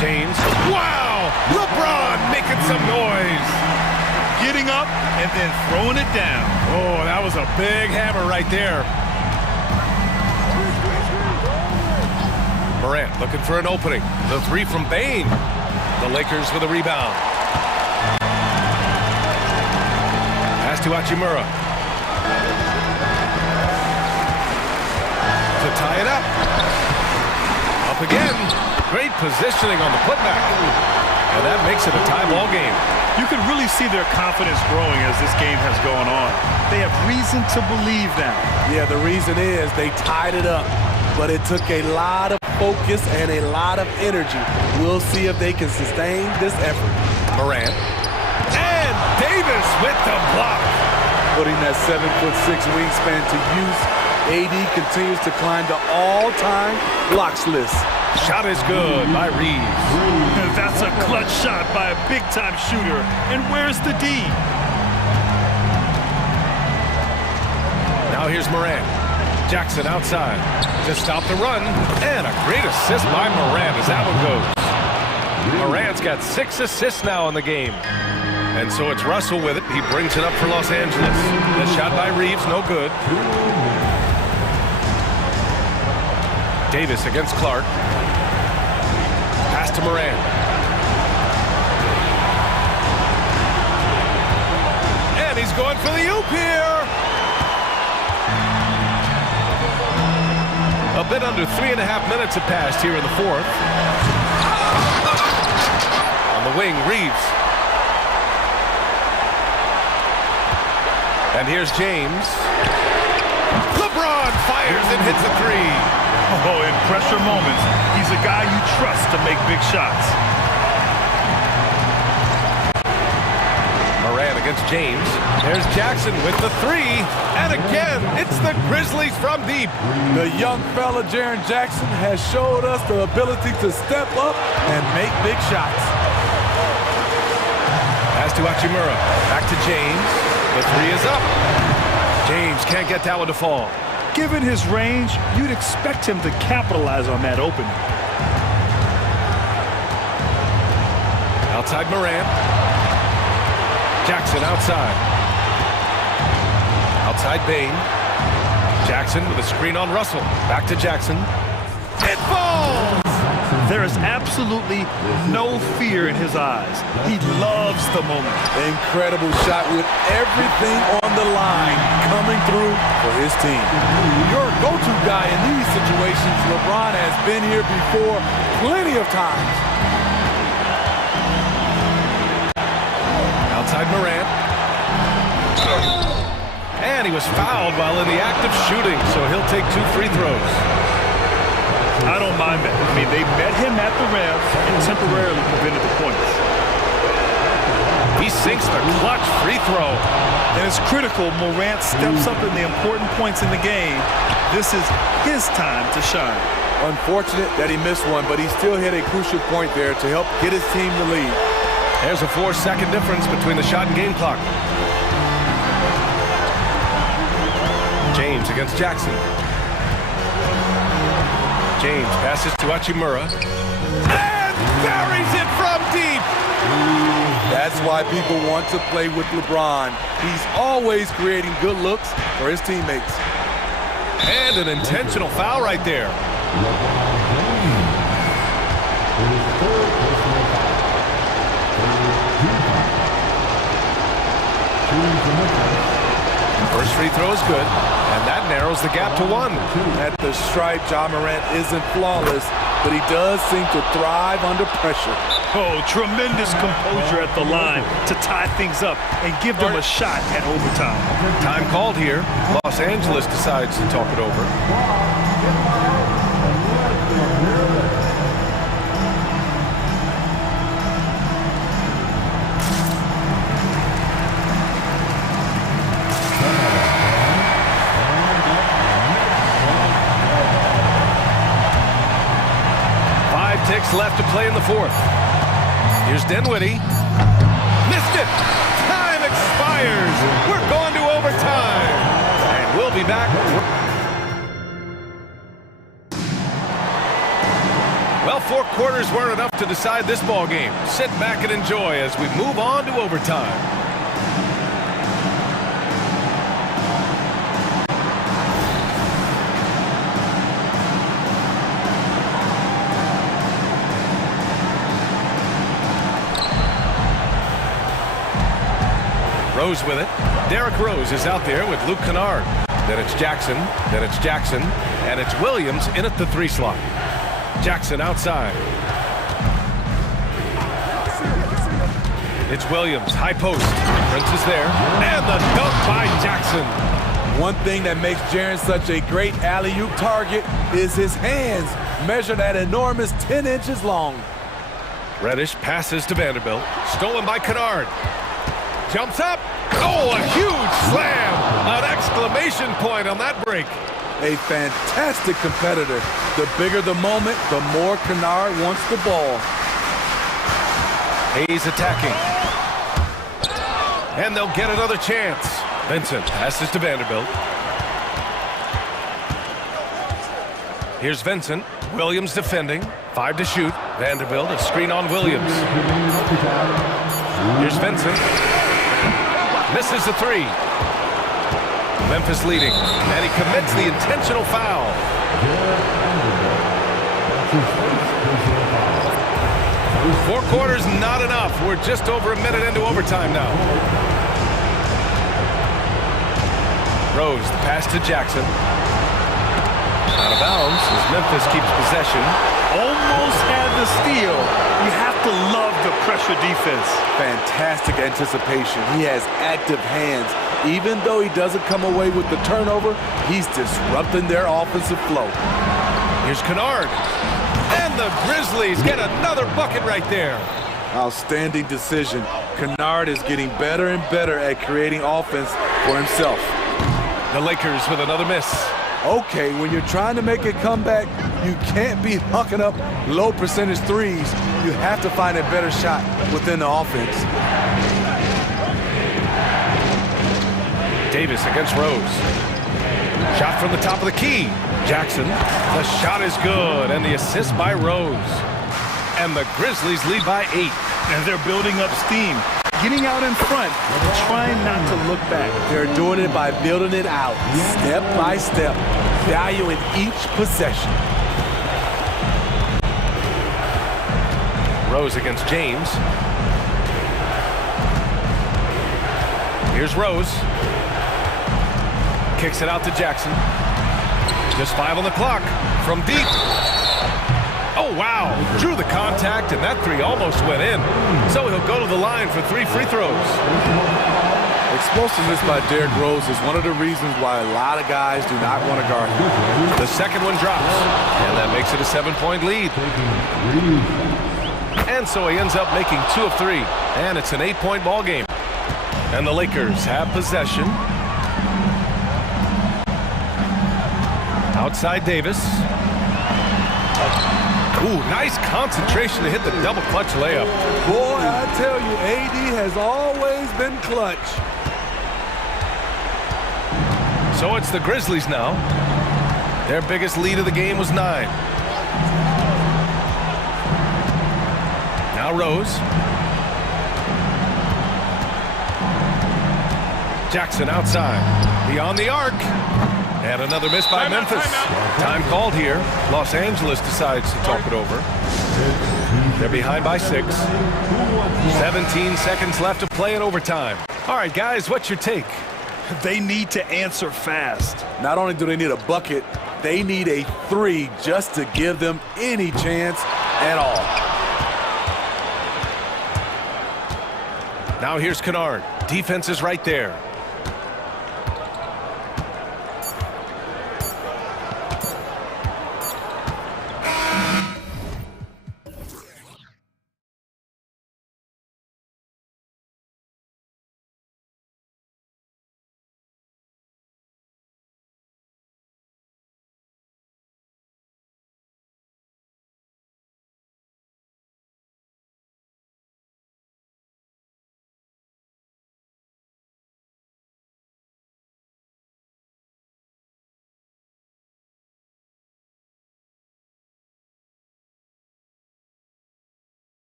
James. Wow! LeBron making some noise. Getting up and then throwing it down. Oh, that was a big hammer right there. Morant looking for an opening. The three from Bain. The Lakers with a rebound. Pass to Hachimura. To tie it up. Up again. Great positioning on the putback. And that makes it a tie ball game. You can really see their confidence growing as this game has gone on. They have reason to believe now. Yeah, the reason is they tied it up. But it took a lot of focus and a lot of energy. We'll see if they can sustain this effort. Morant. And Davis with the block. Putting that 7'6" wingspan to use, AD continues to climb the all-time blocks list. Shot is good by Reeves. That's a clutch shot by a big-time shooter. And where's the D? Now here's Morant. Jackson outside to stop the run. And a great assist by Morant as that one goes. Morant's got 6 assists now in the game. And so it's Russell with it. He brings it up for Los Angeles. The shot by Reeves, no good. Davis against Clark. Pass to Morant. And he's going for the oop here. A bit under 3.5 minutes have passed here in the fourth. On the wing, Reeves. And here's James. LeBron fires and hits a three. Oh, in pressure moments, he's a guy you trust to make big shots. Morant against James. There's Jackson with the three. And again, it's the Grizzlies from deep. The young fella, Jaren Jackson, has showed us the ability to step up and make big shots. Pass to Hachimura. Back to James. The three is up. James can't get that one to fall. Given his range, you'd expect him to capitalize on that opening. Outside Morant. Jackson outside. Outside Bain. Jackson with a screen on Russell. Back to Jackson. It falls! There is absolutely no fear in his eyes. He loves the moment. Incredible shot with everything on the line coming through for his team. Your goal guy in these situations. LeBron has been here before plenty of times. Outside Morant. And he was fouled while in the act of shooting, so he'll take 2 free throws. I don't mind that. I mean, they met him at the rim and temporarily prevented the points. He sinks the clutch free throw. And it's critical Morant steps up in the important points in the game. This is his time to shine. Unfortunate that he missed one, but he still hit a crucial point there to help get his team the lead. There's a 4-second difference between the shot and game clock. James against Jackson. James passes to Hachimura. And buries it from deep! That's why people want to play with LeBron. He's always creating good looks for his teammates. And an intentional foul right there. First free throw is good, and that narrows the gap to 1. At the stripe, Ja Morant isn't flawless, but he does seem to thrive under pressure. Oh, tremendous composure at the line to tie things up and give them a shot at overtime. Time called here. Los Angeles decides to talk it over. Ticks left to play in the 4th. Here's Dinwiddie. Missed it! Time expires! We're going to overtime! And we'll be back. Well, 4 quarters weren't enough to decide this ball game. Sit back and enjoy as we move on to overtime. Rose with it. Derrick Rose is out there with Luke Kennard. Then it's Jackson. Then it's Jackson. And it's Williams in at the 3 slot. Jackson outside. It's Williams. High post. Prince is there. And the dunk by Jackson. One thing that makes Jaren such a great alley-oop target is his hands, measured at enormous 10 inches long. Reddish passes to Vanderbilt. Stolen by Kennard. Jumps up. Oh, a huge slam. An exclamation point on that break. A fantastic competitor. The bigger the moment, the more Kennard wants the ball. Hayes attacking. And they'll get another chance. Vincent passes to Vanderbilt. Here's Vincent. Williams defending. 5 to shoot. Vanderbilt, a screen on Williams. Here's Vincent. Misses the 3. Memphis leading. And he commits the intentional foul. 4 quarters, not enough. We're just over a minute into overtime now. Rose, the pass to Jackson. Out of bounds as Memphis keeps possession. Almost had the steal. You have to love the pressure defense. Fantastic anticipation. He has active hands. Even though he doesn't come away with the turnover, he's disrupting their offensive flow. Here's Kennard. And the Grizzlies get another bucket right there. Outstanding decision. Kennard is getting better and better at creating offense for himself. The Lakers with another miss. Okay, when you're trying to make a comeback, you can't be hucking up low percentage threes. You have to find a better shot within the offense. Davis against Rose. Shot from the top of the key. Jackson. The shot is good, and the assist by Rose. And the Grizzlies lead by 8. And they're building up steam. Getting out in front, trying not to look back. They're doing it by building it out, step by step, valuing each possession. Rose against James. Here's Rose. Kicks it out to Jackson. Just 5 on the clock. From deep. Oh, wow. Drew the contact, and that three almost went in. So he'll go to the line for 3 free throws. Explosiveness by Derrick Rose is one of the reasons why a lot of guys do not want to guard him. The second one drops, and that makes it a 7-point lead. And so he ends up making 2 of 3, and it's an 8-point ball game. And the Lakers have possession. Outside Davis. Ooh, nice concentration to hit the double clutch layup. Boy, I tell you, AD has always been clutch. So it's the Grizzlies now. Their biggest lead of the game was 9. Now Rose. Jackson outside. Beyond the arc. And another miss by Memphis. Time called here. Los Angeles decides to talk it over. They're behind by 6. 17 seconds left to play in overtime. All right, guys, what's your take? They need to answer fast. Not only do they need a bucket, they need a 3 just to give them any chance at all. Now here's Kennard. Defense is right there.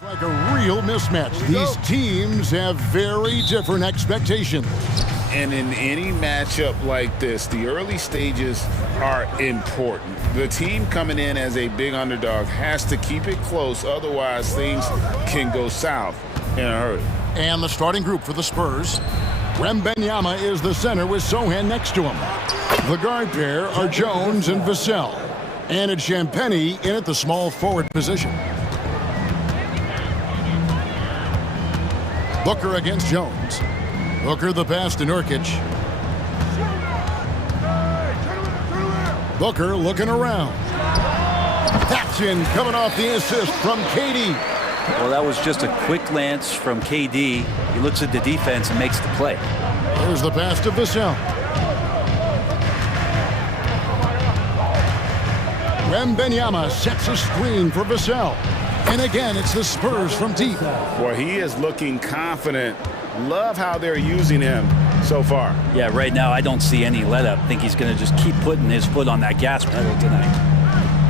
Like a real mismatch. These teams have very different expectations. And in any matchup like this, the early stages are important. The team coming in as a big underdog has to keep it close, otherwise things can go south in a hurry. And the starting group for the Spurs. Wembanyama is the center with Sohan next to him. The guard pair are Jones and Vassell. And it's Champagny in at the small forward position. Booker against Jones. Booker the pass to Nurkic. Booker looking around. That's in, coming off the assist from KD. Well, that was just a quick glance from KD. He looks at the defense and makes the play. Here's the pass to Vassell. Wembanyama sets a screen for Vassell. And again, it's the Spurs from deep. Well, he is looking confident. Love how they're using him so far. Yeah, right now I don't see any let up. I think he's going to just keep putting his foot on that gas pedal tonight.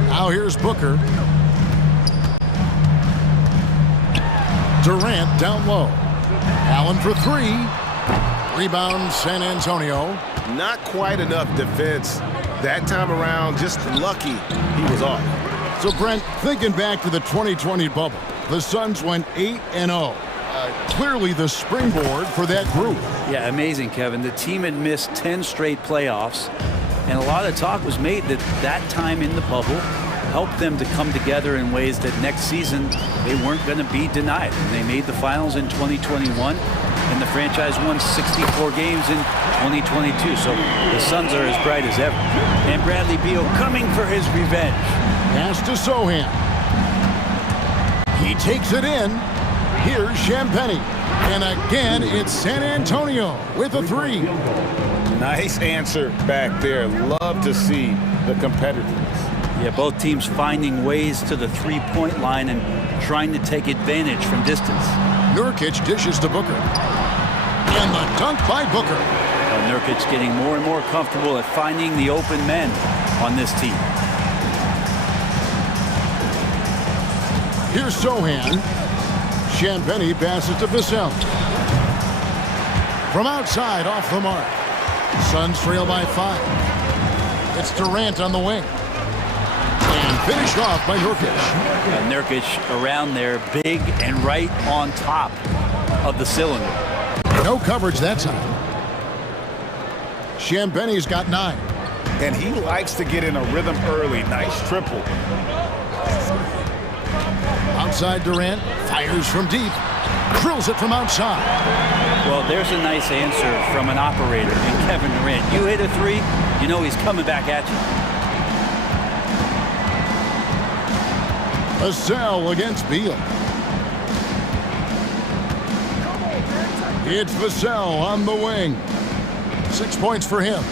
Now here's Booker. Durant down low. Allen for three. Rebound San Antonio. Not quite enough defense that time around. Just lucky he was off. So, Brent, thinking back to the 2020 bubble, the Suns went 8-0. Clearly the springboard for that group. Yeah, amazing, Kevin. The team had missed 10 straight playoffs, and a lot of talk was made that that time in the bubble helped them to come together in ways that next season they weren't going to be denied. And they made the finals in 2021, and the franchise won 64 games in 2022. So the Suns are as bright as ever. And Bradley Beal coming for his revenge. Pass to Sohan. He takes it in. Here's Champagny. And again, it's San Antonio with a three. Nice answer back there. Love to see the competitiveness. Yeah, both teams finding ways to the three-point line and trying to take advantage from distance. Nurkic dishes to Booker. And the dunk by Booker. Nurkic getting more and more comfortable at finding the open men on this team. Here's Sohan. Champagny passes to Vassell. From outside, off the mark. Suns trail by 5. It's Durant on the wing. And finished off by Nurkic. Nurkic around there, big and right on top of the cylinder. No coverage that time. Champagny's got 9. And he likes to get in a rhythm early. Nice triple. Outside Durant, fires from deep, drills it from outside. Well, there's a nice answer from an operator in Kevin Durant. You hit a three, you know he's coming back at you. Vassell against Beal. It's Vassell on the wing. 6 points for him.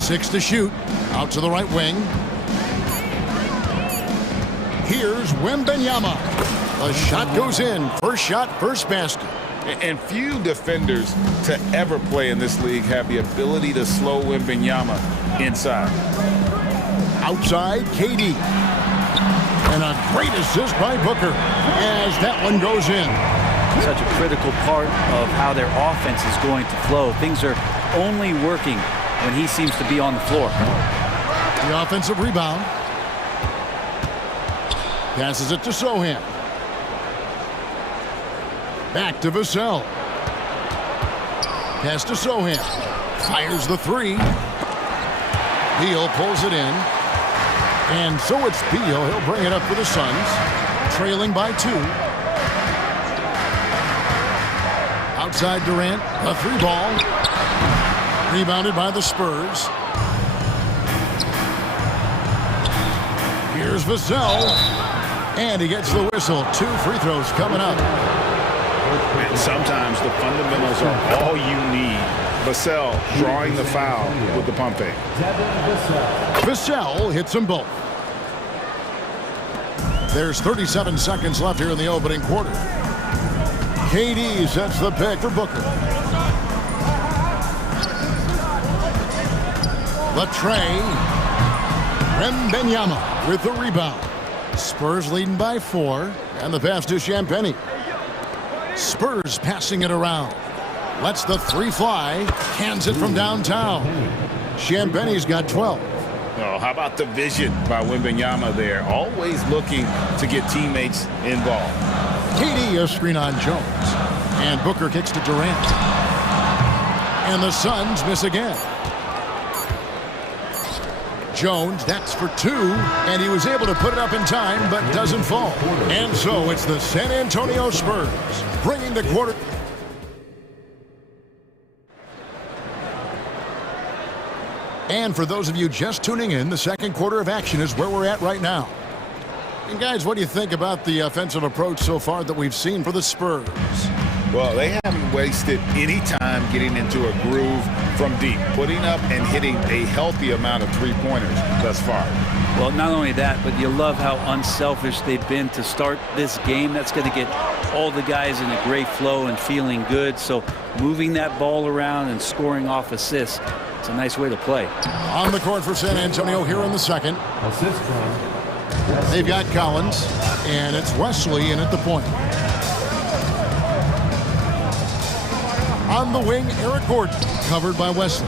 6 to shoot. Out to the right wing. Here's Wembanyama. The shot goes in. First shot, first basket. And few defenders to ever play in this league have the ability to slow Wembanyama inside. Outside, KD. And a great assist by Booker as that one goes in. Such a critical part of how their offense is going to flow. Things are only working when he seems to be on the floor. The offensive rebound. Passes it to Sohan. Back to Vassell. Pass to Sohan. Fires the three. Beal pulls it in. And so it's Beal. He'll bring it up for the Suns. Trailing by 2. Outside Durant. A 3-ball. Rebounded by the Spurs. Here's Vassell. And he gets the whistle. 2 free throws coming up. And sometimes the fundamentals are all you need. Vassell drawing the foul with the pump fake. Vassell hits them both. There's 37 seconds left here in the opening quarter. KD sets the pick for Booker. The tray. Wembanyama with the rebound. Spurs leading by 4, and the pass to Champagny. Spurs passing it around. Lets the 3 fly, hands it from downtown. Champagny's got 12. Oh, how about the vision by Wembanyama there? Always looking to get teammates involved. KD a screen on Jones. And Booker kicks to Durant. And the Suns miss again. Jones, that's for 2, and he was able to put it up in time, but doesn't fall. And so it's the San Antonio Spurs bringing the quarter. And for those of you just tuning in, the second quarter of action is where we're at right now. And guys, what do you think about the offensive approach so far that we've seen for the Spurs? Well, they haven't wasted any time getting into a groove from deep, putting up and hitting a healthy amount of three-pointers thus far. Well, not only that, but you love how unselfish they've been to start this game. That's going to get all the guys in a great flow and feeling good. So moving that ball around and scoring off assists, it's a nice way to play. On the court for San Antonio here in the second. Assist from. They've got Collins, and it's Wesley in at the point. On the wing, Eric Gordon, covered by Wesley.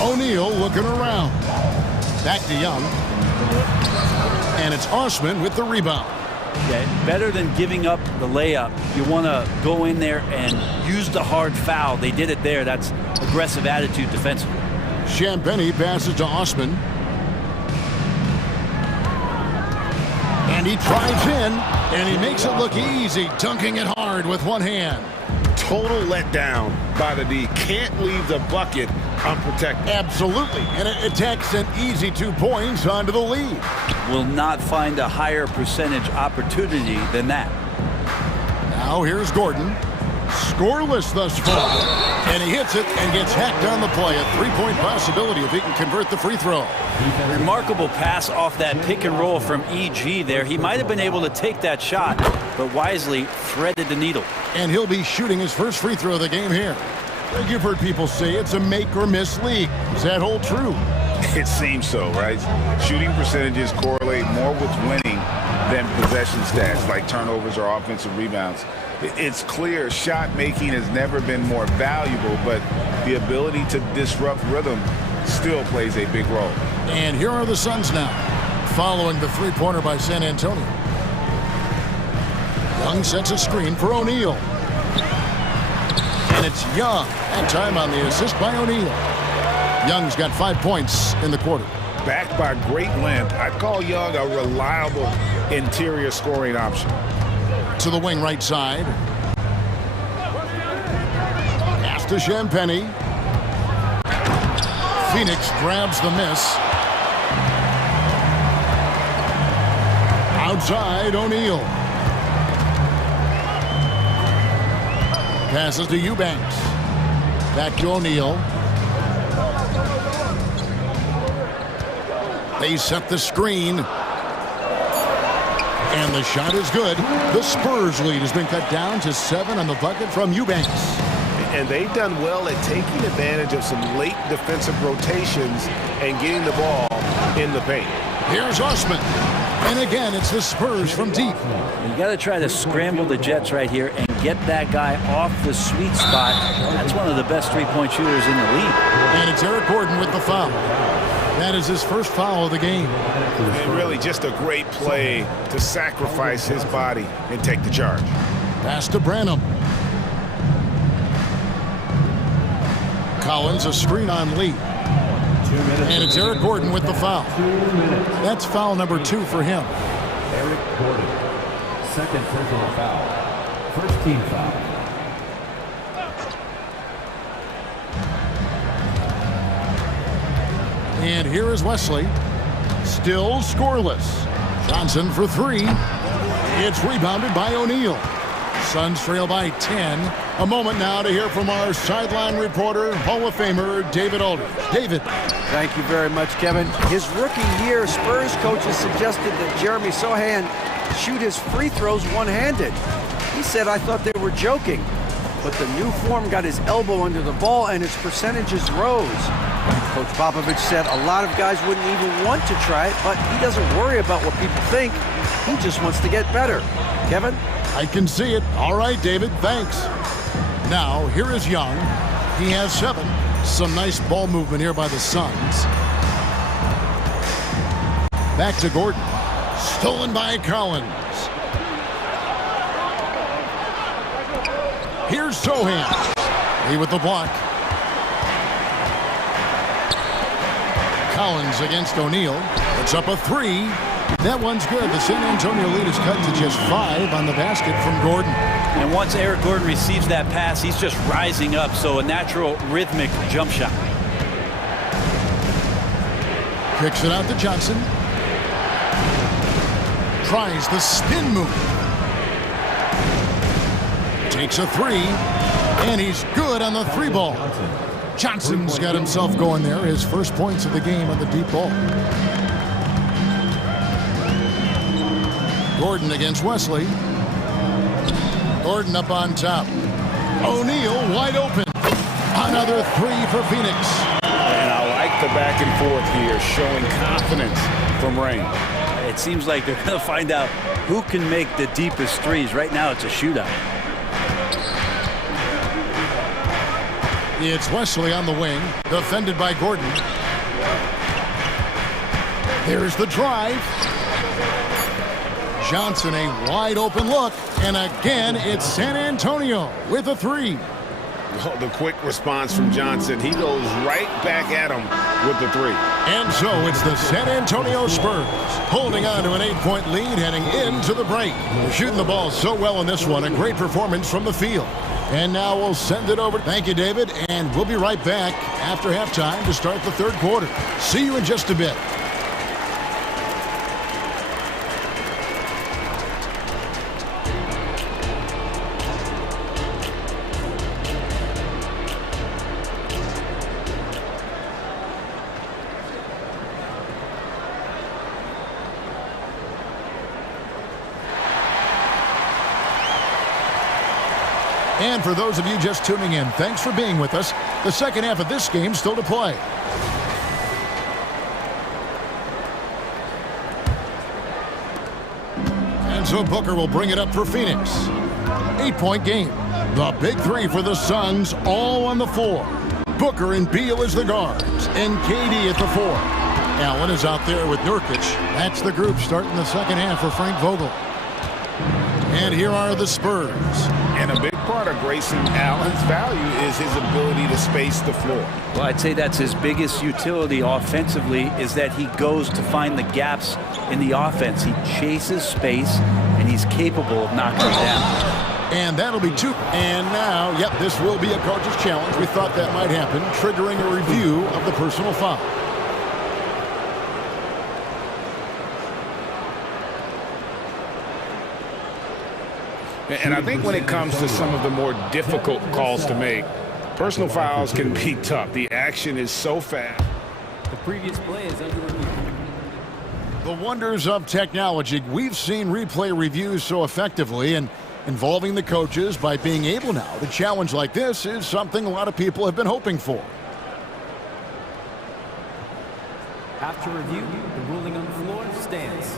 O'Neal looking around. Back to Young. And it's Osman with the rebound. Yeah, better than giving up the layup, you want to go in there and use the hard foul. They did it there. That's aggressive attitude defensively. Champagny passes to Osman. And he drives in, and he makes it look easy, dunking it hard with one hand. Total letdown by the D. Can't leave the bucket unprotected. Absolutely, and it takes an easy 2 points onto the lead. Will not find a higher percentage opportunity than that. Now here's Gordon. Scoreless thus far. And he hits it and gets hacked on the play. A 3-point possibility if he can convert the free throw. Remarkable pass off that pick and roll from EG there. He might have been able to take that shot, but wisely threaded the needle. And he'll be shooting his first free throw of the game here. You've heard people say it's a make or miss league. Does that hold true? It seems so, right? Shooting percentages correlate more with winning than possession stats like turnovers or offensive rebounds. It's clear shot making has never been more valuable, but the ability to disrupt rhythm still plays a big role. And here are the Suns now, following the three-pointer by San Antonio. Young sets a screen for O'Neal. And it's Young, that time on the assist by O'Neal. Young's got 5 points in the quarter. Backed by great length, I call Young a reliable interior scoring option. To the wing right side. Pass to Champagny. Phoenix grabs the miss. Outside, O'Neal. Passes to Eubanks. Back to O'Neal. They set the screen. And the shot is good. The Spurs lead has been cut down to 7 on the bucket from Eubanks. And they've done well at taking advantage of some late defensive rotations and getting the ball in the paint. Here's Osman. And again, it's the Spurs from deep. You got to try to scramble the Jets right here and get that guy off the sweet spot. That's one of the best three-point shooters in the league. And it's Eric Gordon with the foul. That is his first foul of the game. And really just a great play to sacrifice his body and take the charge. Pass to Branham. Collins, a screen on Lee. And it's Eric Gordon with the foul. That's foul number 2 for him. Eric Gordon, second personal foul. First team foul. And here is Wesley. Still scoreless. Johnson for 3. It's rebounded by O'Neal. Suns trail by 10. A moment now to hear from our sideline reporter, Hall of Famer David Aldridge. David. Thank you very much, Kevin. His rookie year, Spurs coaches suggested that Jeremy Sohan shoot his free throws one-handed. He said, "I thought they were joking." But the new form got his elbow under the ball and his percentages rose. Coach Popovich said a lot of guys wouldn't even want to try it, but he doesn't worry about what people think. He just wants to get better. Kevin? I can see it. All right, David, thanks. Now, here is Young. He has 7. Some nice ball movement here by the Suns. Back to Gordon. Stolen by Collins. Here's Sohan. He with the block. Collins against O'Neal. It's up a 3. That one's good. The San Antonio lead is cut to just 5 on the basket from Gordon. And once Eric Gordon receives that pass, he's just rising up, so a natural rhythmic jump shot. Kicks it out to Johnson. Tries the spin move. Takes a 3, and he's good on the 3 ball. Johnson's got himself going there. His first points of the game on the deep ball. Gordon against Wesley. Gordon up on top. O'Neal wide open. Another 3 for Phoenix. And I like the back and forth here, showing confidence from Rain. It seems like they're going to find out who can make the deepest threes. Right now, it's a shootout. It's Wesley on the wing, defended by Gordon. There's the drive. Johnson, a wide open look, and again, it's San Antonio with a 3. Oh, the quick response from Johnson. He goes right back at him with the 3. And so it's the San Antonio Spurs holding on to an 8-point lead heading into the break. They're shooting the ball so well in this one. A great performance from the field. And now we'll send it over. Thank you, David. And we'll be right back after halftime to start the third quarter. See you in just a bit. And for those of you just tuning in, thanks for being with us. The second half of this game still to play. And so Booker will bring it up for Phoenix. 8-point game. The big 3 for the Suns, all on the floor. Booker and Beal as the guards, and KD at the 4. Allen is out there with Nurkic. That's the group starting the second half for Frank Vogel. And here are the Spurs. And a big part of Grayson Allen's value is his ability to space the floor. Well, I'd say that's his biggest utility offensively, is that he goes to find the gaps in the offense. He chases space, and he's capable of knocking it down. And that'll be 2. And now, yep, this will be a coach's challenge. We thought that might happen, triggering a review of the personal foul. And I think when it comes to some of the more difficult calls to make, personal fouls can be tough. The action is so fast. The previous play is under review. The wonders of technology. We've seen replay reviews so effectively, and involving the coaches by being able now to challenge like this is something a lot of people have been hoping for. After review, the ruling on the floor stands.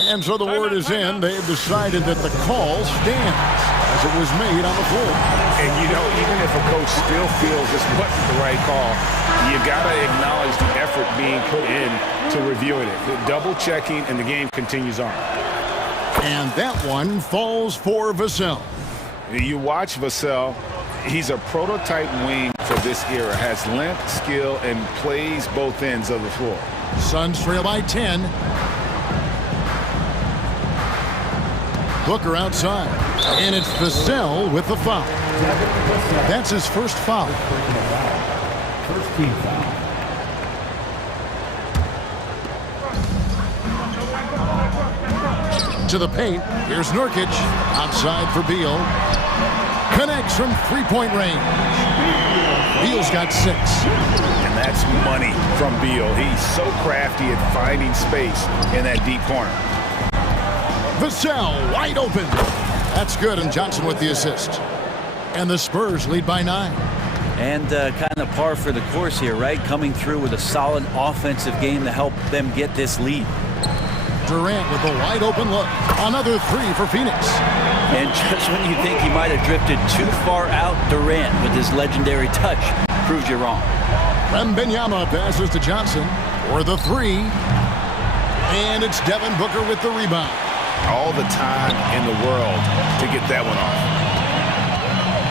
And so the word is in. They've decided that the call stands as it was made on the floor. And, you know, even if a coach still feels this wasn't the right call, you got to acknowledge the effort being put in to reviewing it. The double checking, and the game continues on. And that one falls for Vassell. You watch Vassell. He's a prototype wing for this era. Has length, skill, and plays both ends of the floor. Suns trail by 10. Booker outside, and it's Vassell with the foul. That's his first foul. First team foul. To the paint, here's Nurkic, outside for Beal. Connects from three-point range. Beal's got 6. And that's money from Beal. He's so crafty at finding space in that deep corner. Vassell wide open. That's good, and Johnson with the assist. And the Spurs lead by 9. And kind of par for the course here, right? Coming through with a solid offensive game to help them get this lead. Durant with a wide open look. Another three for Phoenix. And just when you think he might have drifted too far out, Durant with his legendary touch proves you wrong. Wembanyama passes to Johnson for the three. And it's Devin Booker with the rebound. All the time in the world to get that one off.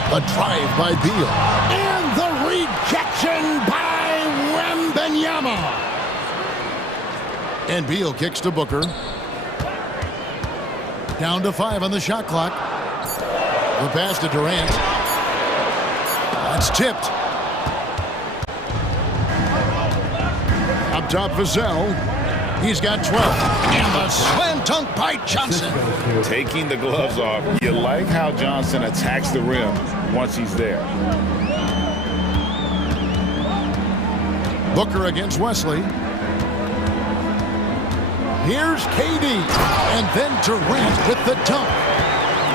A drive by Beal. And the rejection by Wembanyama. And Beal kicks to Booker. Down to 5 on the shot clock. The pass to Durant. That's tipped. Up top, Vassell. He's got 12. And the slam dunk by Johnson. Taking the gloves off. You like how Johnson attacks the rim once he's there. Booker against Wesley. Here's KD. And then Durant with the dunk.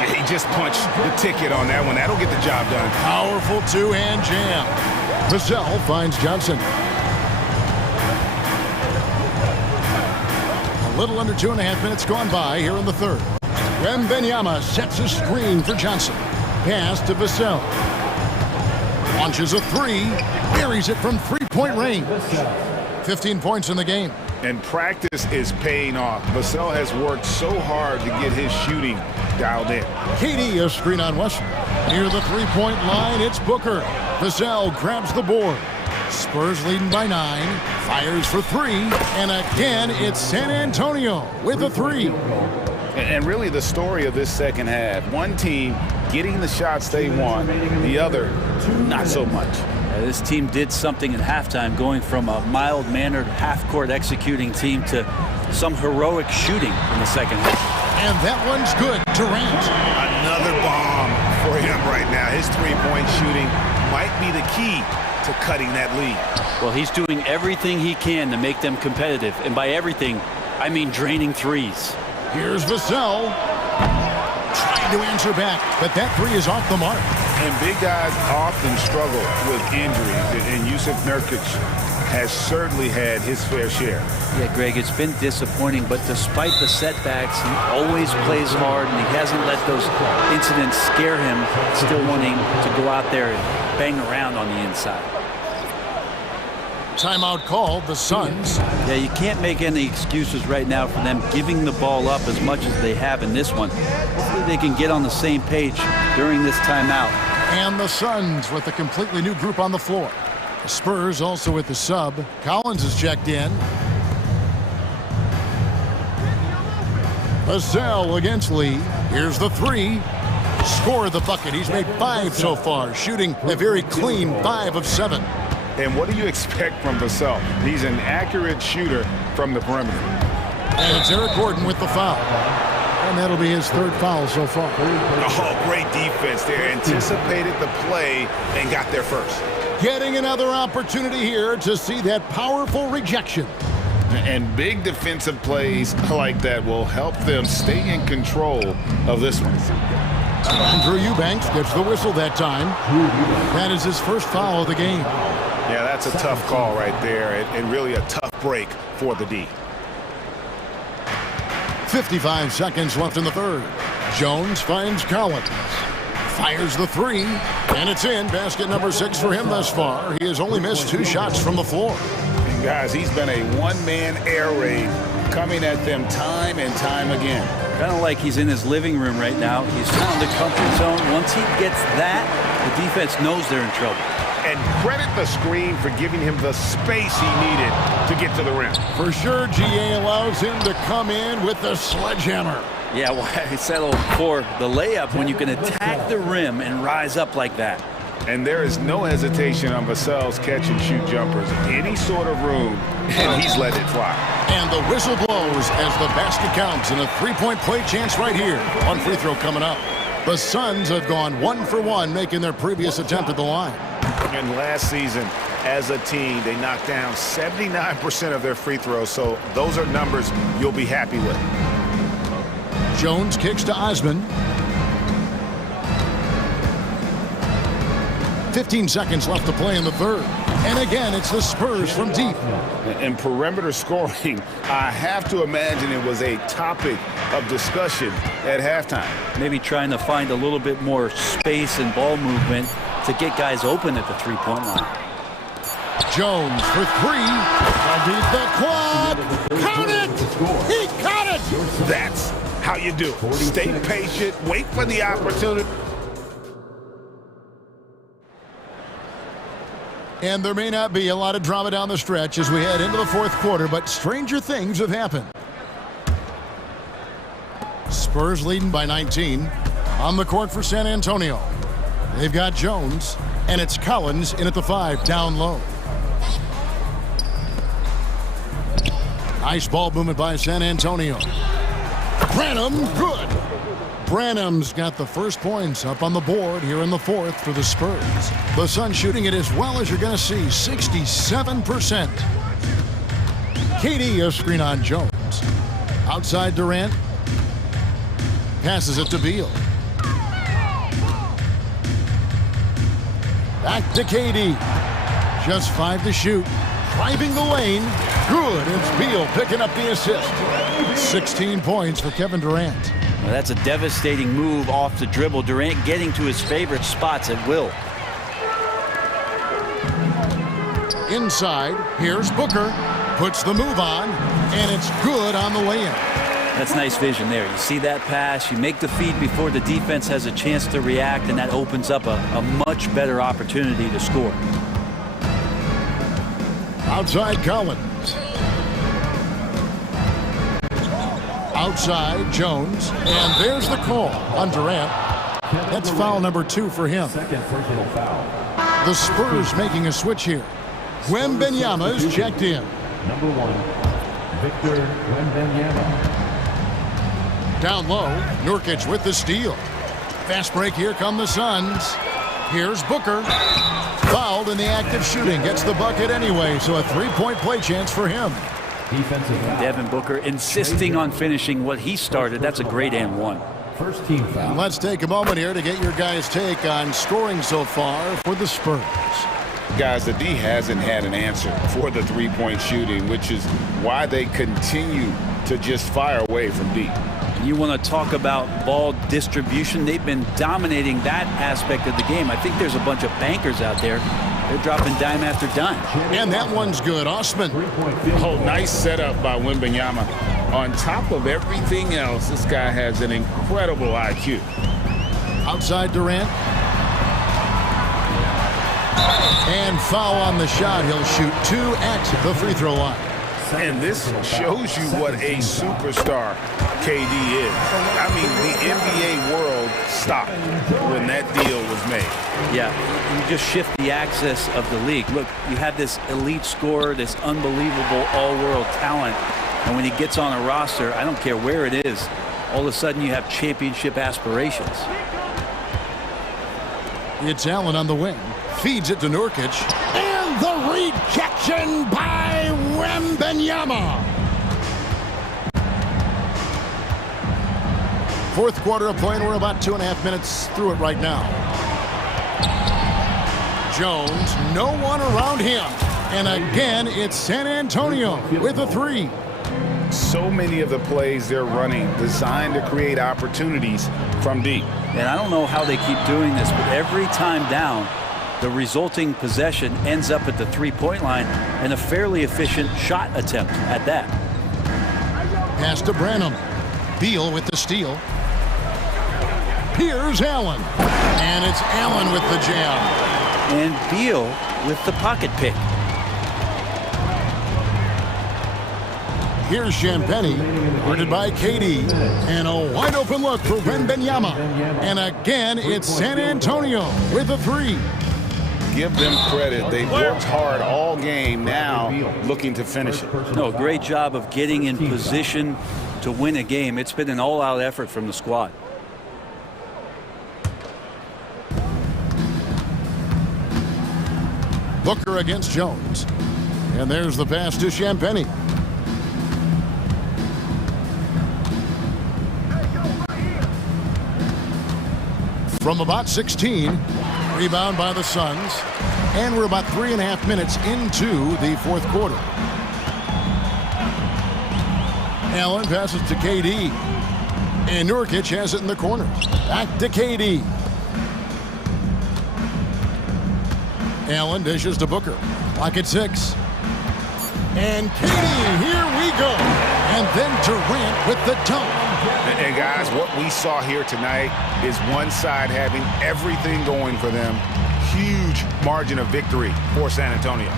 He just punched the ticket on that one. That'll get the job done. Powerful two-hand jam. Vassell finds Johnson. A little under 2.5 minutes gone by here in the third. Wembanyama sets a screen for Johnson. Pass to Vassell. Launches a three. Buries it from three-point range. 15 points in the game. And practice is paying off. Vassell has worked so hard to get his shooting dialed in. KD a screen on Wesley. Near the three-point line, it's Booker. Vassell grabs the board. Spurs leading by 9. Fires for 3. And again, it's San Antonio with a 3. And really the story of this second half. One team getting the shots they want. The other, not so much. This team did something at halftime, going from a mild-mannered half-court executing team to some heroic shooting in the second half. And that one's good. Durant. Another bomb for him right now. His three-point shooting might be the key to cutting that lead. Well, he's doing everything he can to make them competitive. And by everything, I mean draining threes. Here's Vassell. Trying to answer back, but that three is off the mark. And big guys often struggle with injuries, and Yusuf Nurkic has certainly had his fair share. Yeah, Greg, it's been disappointing, but despite the setbacks, he always plays hard, and he hasn't let those incidents scare him, still wanting to go out there and bang around on the inside. Timeout called, the Suns. Yeah, you can't make any excuses right now for them giving the ball up as much as they have in this one. Hopefully they can get on the same page during this timeout. And the Suns with a completely new group on the floor. The Spurs also with the sub. Collins is checked in. Vassell against Lee. Here's the three. Score the bucket. He's made 5 so far, shooting a very clean 5 of 7. And what do you expect from Vassell? He's an accurate shooter from the perimeter. And it's Eric Gordon with the foul. And that'll be his 3rd foul so far. Oh, great defense there. Anticipated the play and got there first. Getting another opportunity here to see that powerful rejection. And big defensive plays like that will help them stay in control of this one. Drew Eubanks gets the whistle that time. That is his 1st foul of the game. Yeah, that's a tough call right there, and really a tough break for the D. 55 seconds left in the third. Jones finds Collins. Fires the three, and it's in. Basket number 6 for him thus far. He has only missed 2 shots from the floor. And guys, he's been a one-man air raid coming at them time and time again. Kind of like he's in his living room right now. He's found the comfort zone. Once he gets that, the defense knows they're in trouble. And credit the screen for giving him the space he needed to get to the rim. For sure, GA allows him to come in with the sledgehammer. Yeah, why settle for the layup when you can attack the rim and rise up like that? And there is no hesitation on Vassell's catch-and-shoot jumpers. Any sort of room, and he's let it fly. And the whistle blows as the basket counts, and a 3-point play chance right here. One free throw coming up. The Suns have gone 1 for 1, making their previous attempt at the line. And last season, as a team, they knocked down 79% of their free throws, so those are numbers you'll be happy with. Jones kicks to Osman. 15 seconds left to play in the third. And again, it's the Spurs from deep. And perimeter scoring, I have to imagine it was a topic of discussion at halftime. Maybe trying to find a little bit more space and ball movement to get guys open at the three-point line. Jones for three. Underneath the quad. Count it! He caught it! That's how you do it. Stay patient, wait for the opportunity. And there may not be a lot of drama down the stretch as we head into the fourth quarter, but stranger things have happened. Spurs leading by 19 on the court for San Antonio. They've got Jones, and it's Collins in at the 5, down low. Nice ball movement by San Antonio. Branham, good. Branham's got the first points up on the board here in the fourth for the Spurs. The Suns shooting it as well as you're going to see, 67%. KD, a screen on Jones. Outside Durant. Passes it to Beal. Back to KD. Just 5 to shoot. Driving the lane. Good. It's Beal picking up the assist. 16 points for Kevin Durant. Well, that's a devastating move off the dribble. Durant getting to his favorite spots at will. Inside, here's Booker. Puts the move on, and it's good on the lay-in. That's nice vision there. You see that pass, you make the feed before the defense has a chance to react, and that opens up a much better opportunity to score. Outside Collins. Outside Jones, and there's the call on Durant. That's foul number 2 for him. Second personal foul. The Spurs making a switch here. Wembanyama is checked in. Number 1, Victor Wembanyama. Down low, Nurkic with the steal. Fast break, here come the Suns. Here's Booker. Fouled in the act of shooting. Gets the bucket anyway, so a three-point play chance for him. Defensive foul. Devin Booker insisting on finishing what he started. That's a great and one. First team foul. And let's take a moment here to get your guys' take on scoring so far for the Spurs. Guys, the D hasn't had an answer for the three-point shooting, which is why they continue to just fire away from deep. You want to talk about ball distribution. They've been dominating that aspect of the game. I think there's a bunch of bankers out there. They're dropping dime after dime. And that one's good. Osman. Oh, nice setup by Wembanyama. On top of everything else, this guy has an incredible IQ. Outside Durant. And foul on the shot. He'll shoot 2 at the free throw line. And this shows you what a superstar KD is. I mean, the NBA world stopped when that deal was made. Yeah, you just shift the axis of the league. Look, you have this elite scorer, this unbelievable all-world talent, and when he gets on a roster, I don't care where it is, all of a sudden you have championship aspirations. It's Allen on the wing. Feeds it to Nurkic. And the rejection by Wembanyama. Fourth quarter of play, and we're about 2.5 minutes through it right now. Jones, no one around him. And again, it's San Antonio with a 3. So many of the plays they're running designed to create opportunities from deep. And I don't know how they keep doing this, but every time down, the resulting possession ends up at the three-point line and a fairly efficient shot attempt at that. Pass to Branham. Beal with the steal. Here's Allen. And it's Allen with the jam. And Beal with the pocket pick. Here's Champagny, guarded by KD, and a wide open look for Wembanyama. And again, it's San Antonio with a 3. Give them credit. They've worked hard all game, now looking to finish it. No, great job of getting in position to win a game. It's been an all-out effort from the squad. Booker against Jones. And there's the pass to Champagny. From about 16, Rebound by the Suns. And we're about 3.5 minutes into the fourth quarter. Allen passes to KD. And Nurkic has it in the corner. Back to KD. Allen dishes to Booker. Clock at 6. And KD, here we go. And then Durant with the dunk. And guys, what we saw here tonight is one side having everything going for them. Huge margin of victory for San Antonio.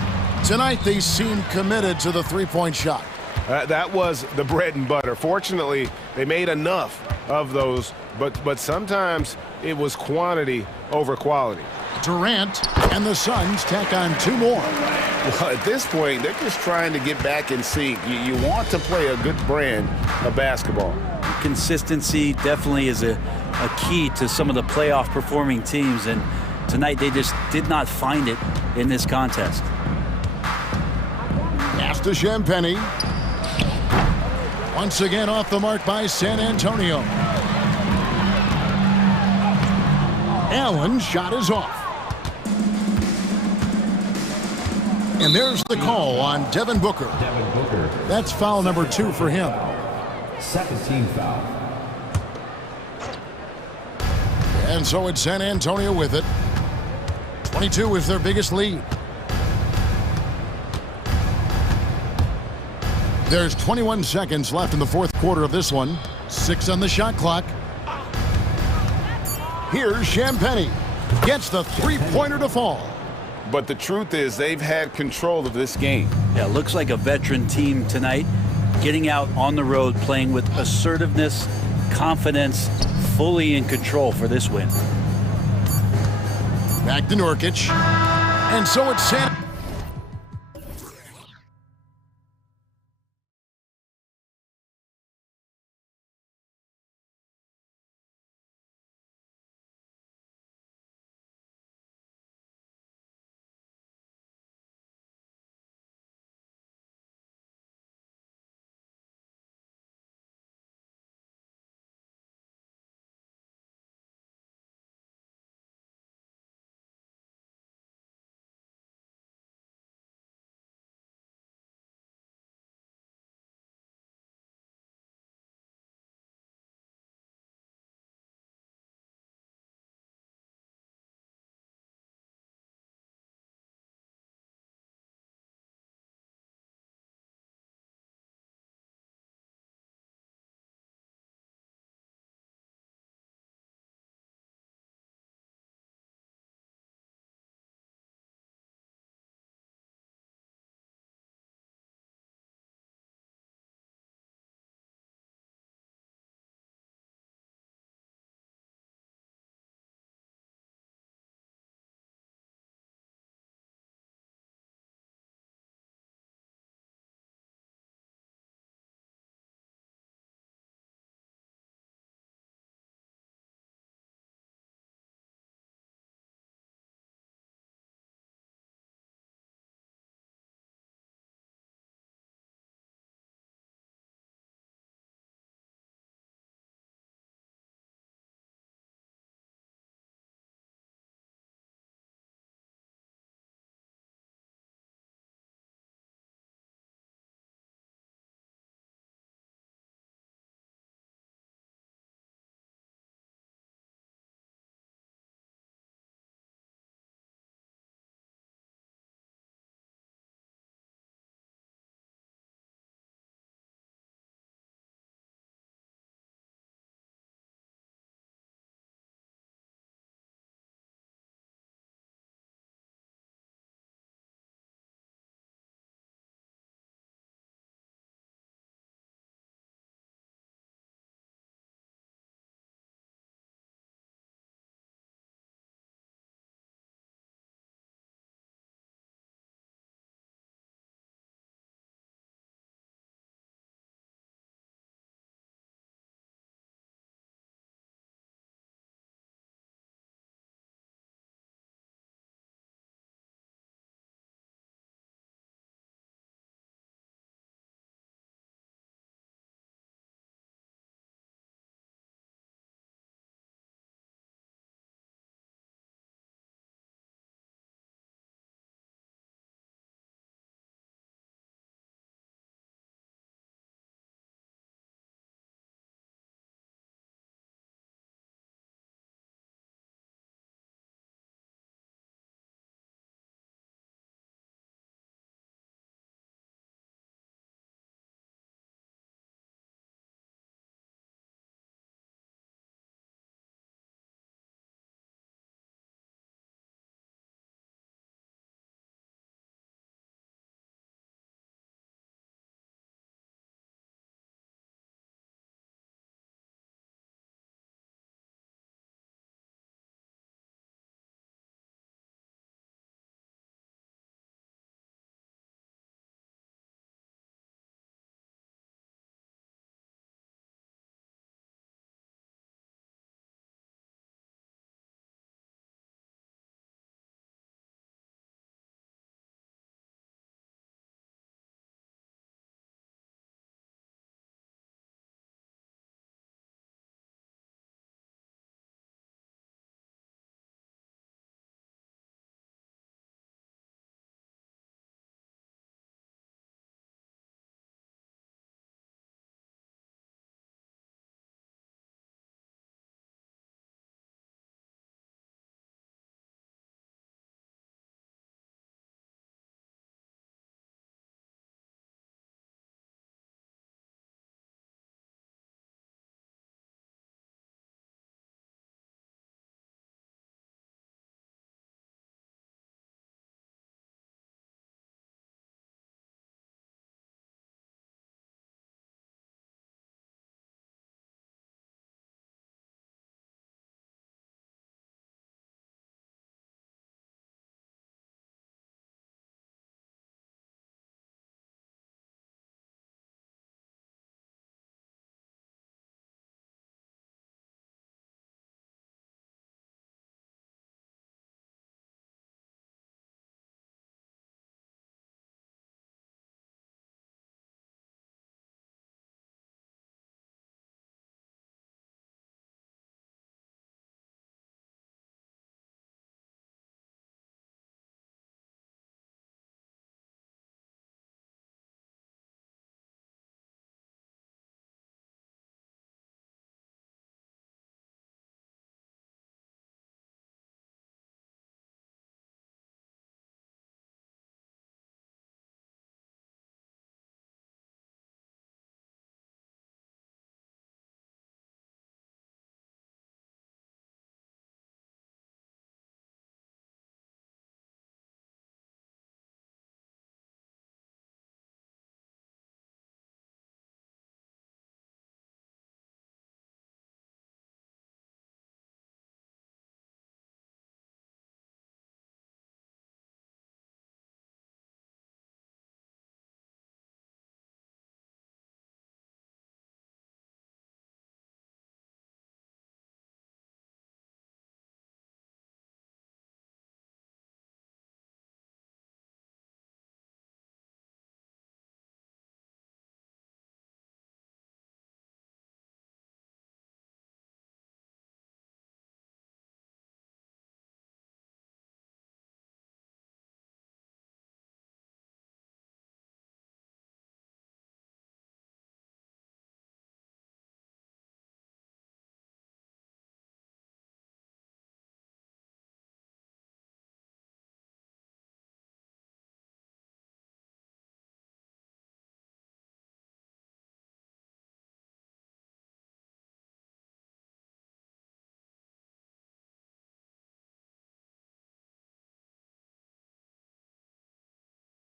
Tonight they seem committed to the three-point shot. That was the bread and butter. Fortunately, they made enough of those, but sometimes it was quantity over quality. Durant and the Suns tack on 2 more. Well, at this point, they're just trying to get back in sync. You want to play a good brand of basketball. Consistency definitely is a key to some of the playoff performing teams, and tonight they just did not find it in this contest. Pass to Champagny. Once again off the mark by San Antonio. Allen's shot is off. And there's the call on Devin Booker. That's foul number 2 for him. Second team foul. And so it's San Antonio with it. 22 is their biggest lead. There's 21 seconds left in the fourth quarter of this one. 6 on the shot clock. Here's Champagny. Gets the three-pointer to fall. But the truth is they've had control of this game. Yeah, looks like a veteran team tonight, getting out on the road, playing with assertiveness, confidence, fully in control for this win. Back to Nurkic. And so it's San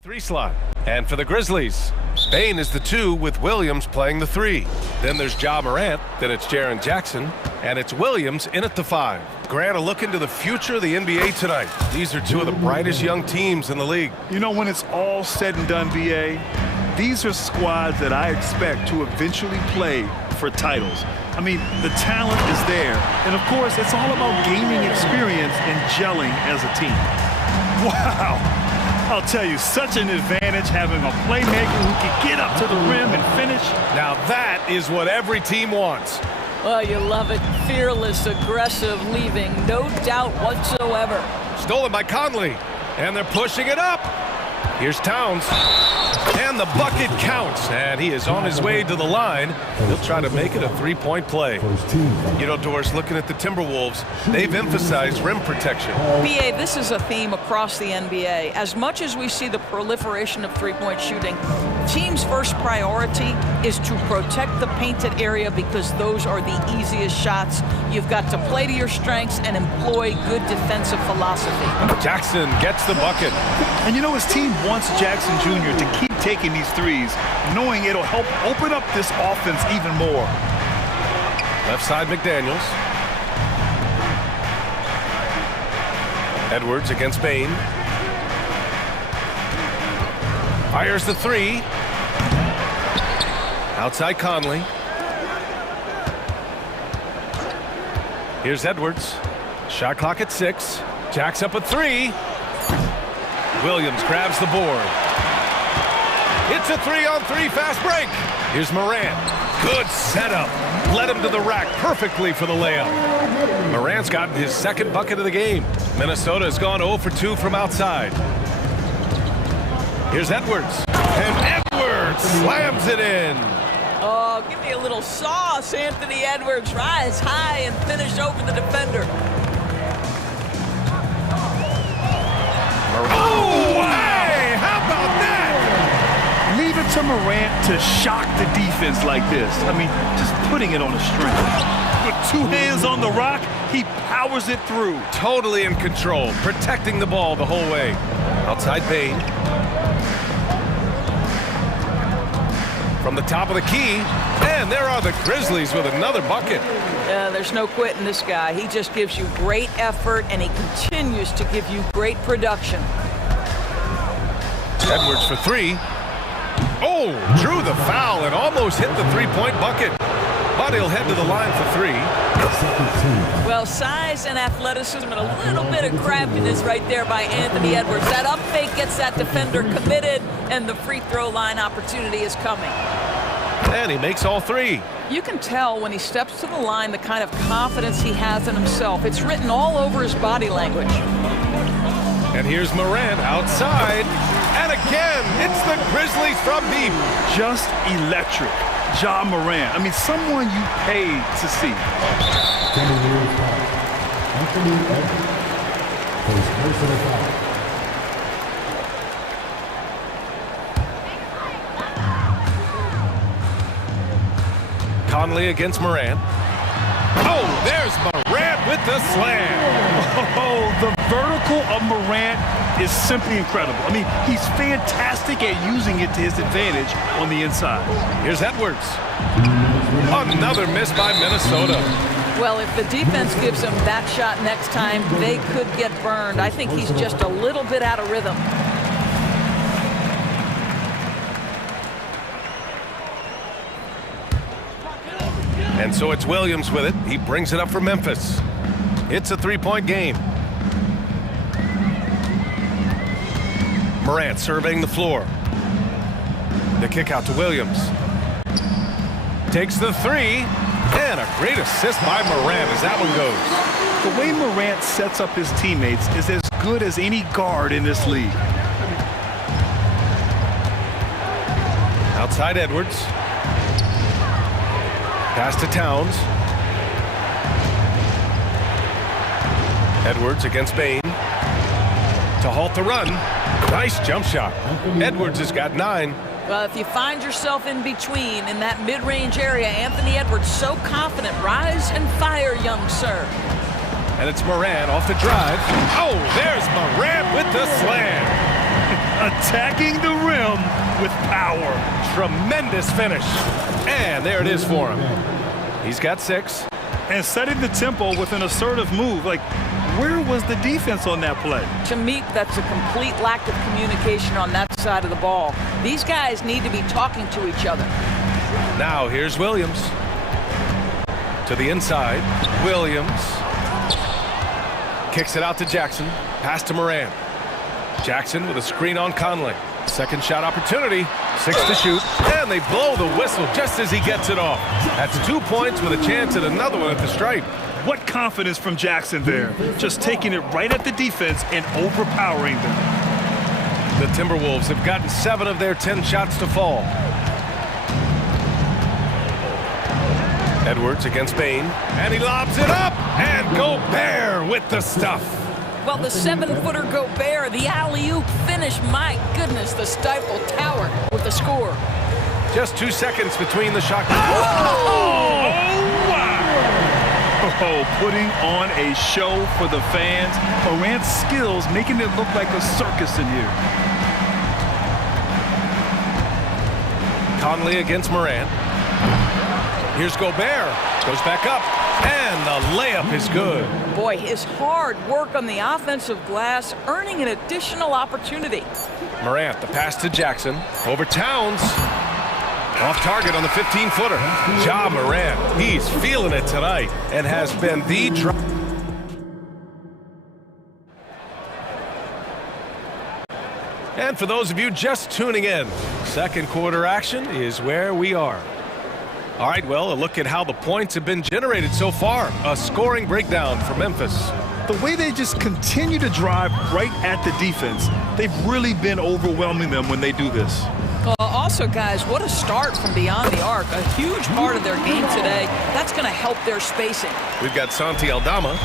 3 slot. And for the Grizzlies, Bain is the 2 with Williams playing the 3. Then there's Ja Morant, then it's Jaren Jackson, and it's Williams in at the 5. Grant, a look into the future of the NBA tonight. These are 2 of the brightest young teams in the league. You know, when it's all said and done, BA, these are squads that I expect to eventually play for titles. I mean, the talent is there. And of course, it's all about gaining experience and gelling as a team. Wow. I'll tell you, such an advantage having a playmaker who can get up to the rim and finish. Now that is what every team wants. Well, you love it. Fearless, aggressive, leaving no doubt whatsoever. Stolen by Conley, and they're pushing it up. Here's Towns, and the bucket counts, and he is on his way to the line. He'll try to make it a 3-point play. You know, Doris, looking at the Timberwolves, they've emphasized rim protection. BA, this is a theme across the NBA. As much as we see the proliferation of three-point shooting, team's first priority is to protect the painted area because those are the easiest shots. You've got to play to your strengths and employ good defensive philosophy. Jackson gets the bucket. And you know, his team wants Jackson Jr. to keep taking these threes, knowing it'll help open up this offense even more. Left side, McDaniels. Edwards against Bain. Fires the 3. Outside Conley. Here's Edwards. Shot clock at 6. Jacks up a 3. Williams grabs the board. It's a 3-on-3 fast break. Here's Morant. Good setup. Led him to the rack perfectly for the layup. Morant's gotten his second bucket of the game. Minnesota has gone 0 for 2 from outside. Here's Edwards. And Edwards slams it in. Oh, give me a little sauce, Anthony Edwards. Rise high and finish over the defender. Oh, hey, how about that? Leave it to Morant to shock the defense like this. I mean, just putting it on a string. With 2 hands on the rock, he powers it through. Totally in control, protecting the ball the whole way. Outside Bain. From the top of the key, and there are the Grizzlies with another bucket. There's no quitting this guy. He just gives you great effort, and he continues to give you great production. Edwards for 3. Oh, drew the foul and almost hit the 3-point bucket. But he'll head to the line for 3. Well, size and athleticism and a little bit of craftiness right there by Anthony Edwards. That up fake gets that defender committed, and the free throw line opportunity is coming. And he makes all 3. You can tell when he steps to the line the kind of confidence he has in himself. It's written all over his body language. And here's Morant outside. And again, it's the Grizzlies from deep. Just electric. Ja Morant. I mean, someone you paid to see. Anthony Edwards. His personal foul. Conley against Morant. Oh, there's Morant with the slam. Oh, the vertical of Morant is simply incredible. I mean, he's fantastic at using it to his advantage on the inside. Here's Edwards. Another miss by Minnesota. Well, if the defense gives him that shot next time, they could get burned. I think he's just a little bit out of rhythm. And so it's Williams with it. He brings it up for Memphis. It's a 3-point game. Morant surveying the floor. The kick out to Williams. Takes the 3. And a great assist by Morant as that one goes. The way Morant sets up his teammates is as good as any guard in this league. Outside Edwards. Pass to Towns. Edwards against Bain. To halt the run. Nice jump shot. Edwards has got 9. Well, if you find yourself in between in that mid-range area, Anthony Edwards so confident. Rise and fire, young sir. And it's Morant off the drive. Oh, there's Morant with the slam. attacking the rim with power. Tremendous finish. And there it is for him. He's got 6. And setting the tempo with an assertive move. Like, where was the defense on that play? To me, that's a complete lack of communication on that side of the ball. These guys need to be talking to each other. Now here's Williams. To the inside. Williams. Kicks it out to Jackson. Pass to Moran. Jackson with a screen on Conley. Second shot opportunity. 6 to shoot. And they blow the whistle just as he gets it off. That's 2 points with a chance at another one at the stripe. What confidence from Jackson there. Just taking it right at the defense and overpowering them. The Timberwolves have gotten 7 of their 10 shots to fall. Edwards against Bain. And he lobs it up. And Gobert with the stuff. Well, the 7-footer Gobert, the alley-oop finish, my goodness, the Stifle Tower with the score. Just 2 seconds between the shot. Oh, wow! Oh, putting on a show for the fans. Morant's skills making it look like a circus in here. Conley against Morant. Here's Gobert. Goes back up. And the layup is good. Boy, his hard work on the offensive glass earning an additional opportunity. Morant, the pass to Jackson. Over Towns. Off target on the 15-footer. Ja Morant, he's feeling it tonight and has been the drop. And for those of you just tuning in, second quarter action is where we are. All right, well, a look at how the points have been generated so far. A scoring breakdown for Memphis. The way they just continue to drive right at the defense, they've really been overwhelming them when they do this. Also, guys, what a start from beyond the arc. A huge part of their game today. That's going to help their spacing. We've got Santi Aldama.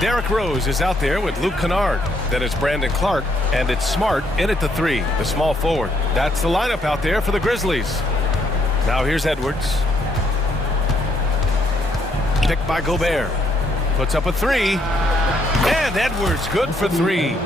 Derrick Rose is out there with Luke Kennard. Then it's Brandon Clark, and it's Smart in at the 3, the small forward. That's the lineup out there for the Grizzlies. Now here's Edwards. Picked by Gobert. Puts up a 3. And Edwards good for 3.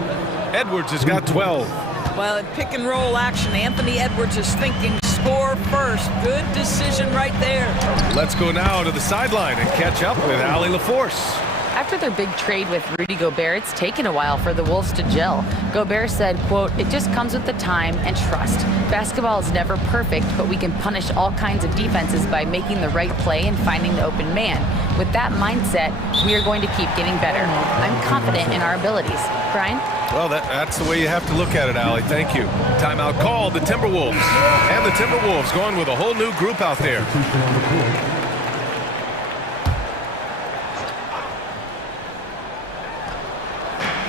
Edwards has got 12. Well, in pick and roll action, Anthony Edwards is thinking score first. Good decision right there. Let's go now to the sideline and catch up with Allie LaForce. After their big trade with Rudy Gobert, it's taken a while for the Wolves to gel. Gobert said, quote, "It just comes with the time and trust. Basketball is never perfect, but we can punish all kinds of defenses by making the right play and finding the open man. With that mindset, we are going to keep getting better. I'm confident in our abilities." Brian? Well, that's the way you have to look at it, Allie. Thank you. Timeout called, the Timberwolves. And the Timberwolves going with a whole new group out there.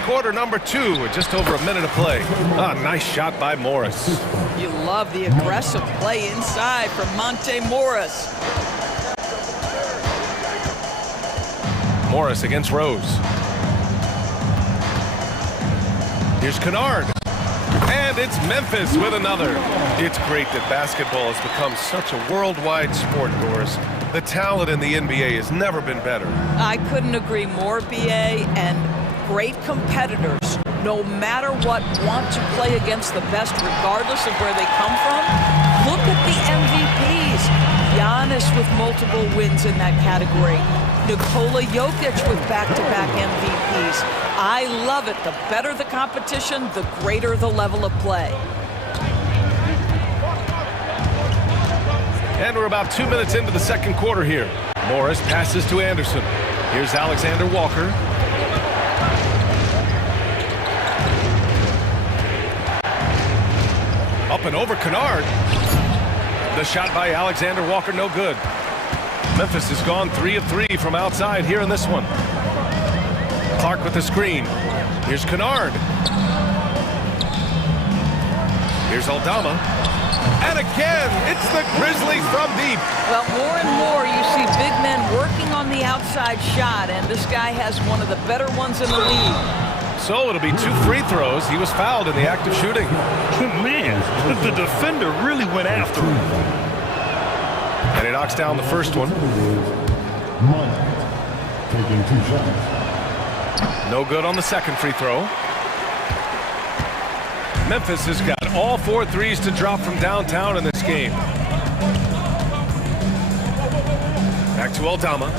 Quarter number 2 with just over a minute of play. Ah, nice shot by Morris. You love the aggressive play inside from Monte Morris. Morris against Rose. Here's Kennard. And it's Memphis with another. It's great that basketball has become such a worldwide sport, Doris. The talent in the NBA has never been better. I couldn't agree more, BA, and great competitors, no matter what, want to play against the best regardless of where they come from. Look at the MVPs. Giannis with multiple wins in that category. Nikola Jokic with back-to-back MVPs. I love it. The better the competition, the greater the level of play. And we're about 2 minutes into the second quarter here. Morris passes to Anderson. Here's Alexander Walker. Up and over Kennard. The shot by Alexander Walker, no good. Memphis has gone 3 of 3 from outside here in this one. Clark with the screen. Here's Kennard. Here's Aldama. And again, it's the Grizzlies from deep. Well, more and more you see big men working on the outside shot, and this guy has one of the better ones in the league. So it'll be 2 free throws. He was fouled in the act of shooting. Man, the defender really went after him. And he knocks down the first one. Taking 2 shots. No good on the second free throw. Memphis has got all 4 threes to drop from downtown in this game. Back to Aldama.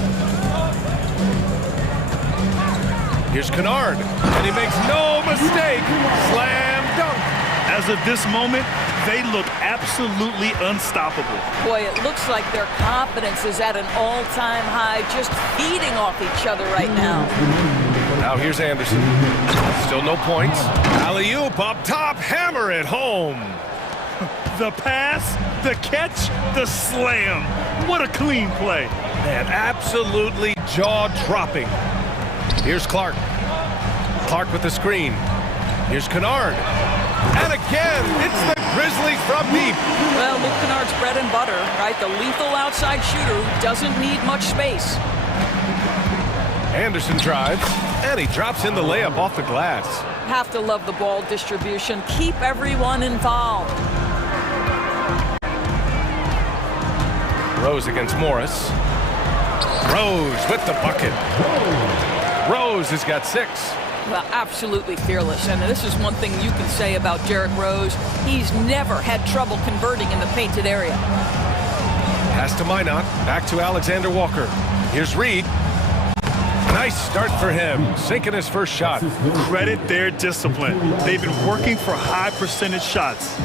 Here's Kennard, and he makes no mistake. Slam dunk. As of this moment, they look absolutely unstoppable. Boy, it looks like their confidence is at an all-time high, just feeding off each other right now. Now here's Anderson. Still no points. Alley-oop up top, hammer it home. The pass, the catch, the slam. What a clean play. Man, absolutely jaw-dropping. Here's Clark. Clark with the screen. Here's Kennard. And again, it's the Grizzlies from deep. Well, Luke Kennard's bread and butter, right? The lethal outside shooter who doesn't need much space. Anderson drives, and he drops in the layup off the glass. Have to love the ball distribution. Keep everyone involved. Rose against Morris. Rose with the bucket. Rose has got 6. Well, absolutely fearless. And this is one thing you can say about Derrick Rose. He's never had trouble converting in the painted area. Pass to Minot. Back to Alexander Walker. Here's Reed. Nice start for him. Sinking his first shot. Credit their discipline. They've been working for high percentage shots.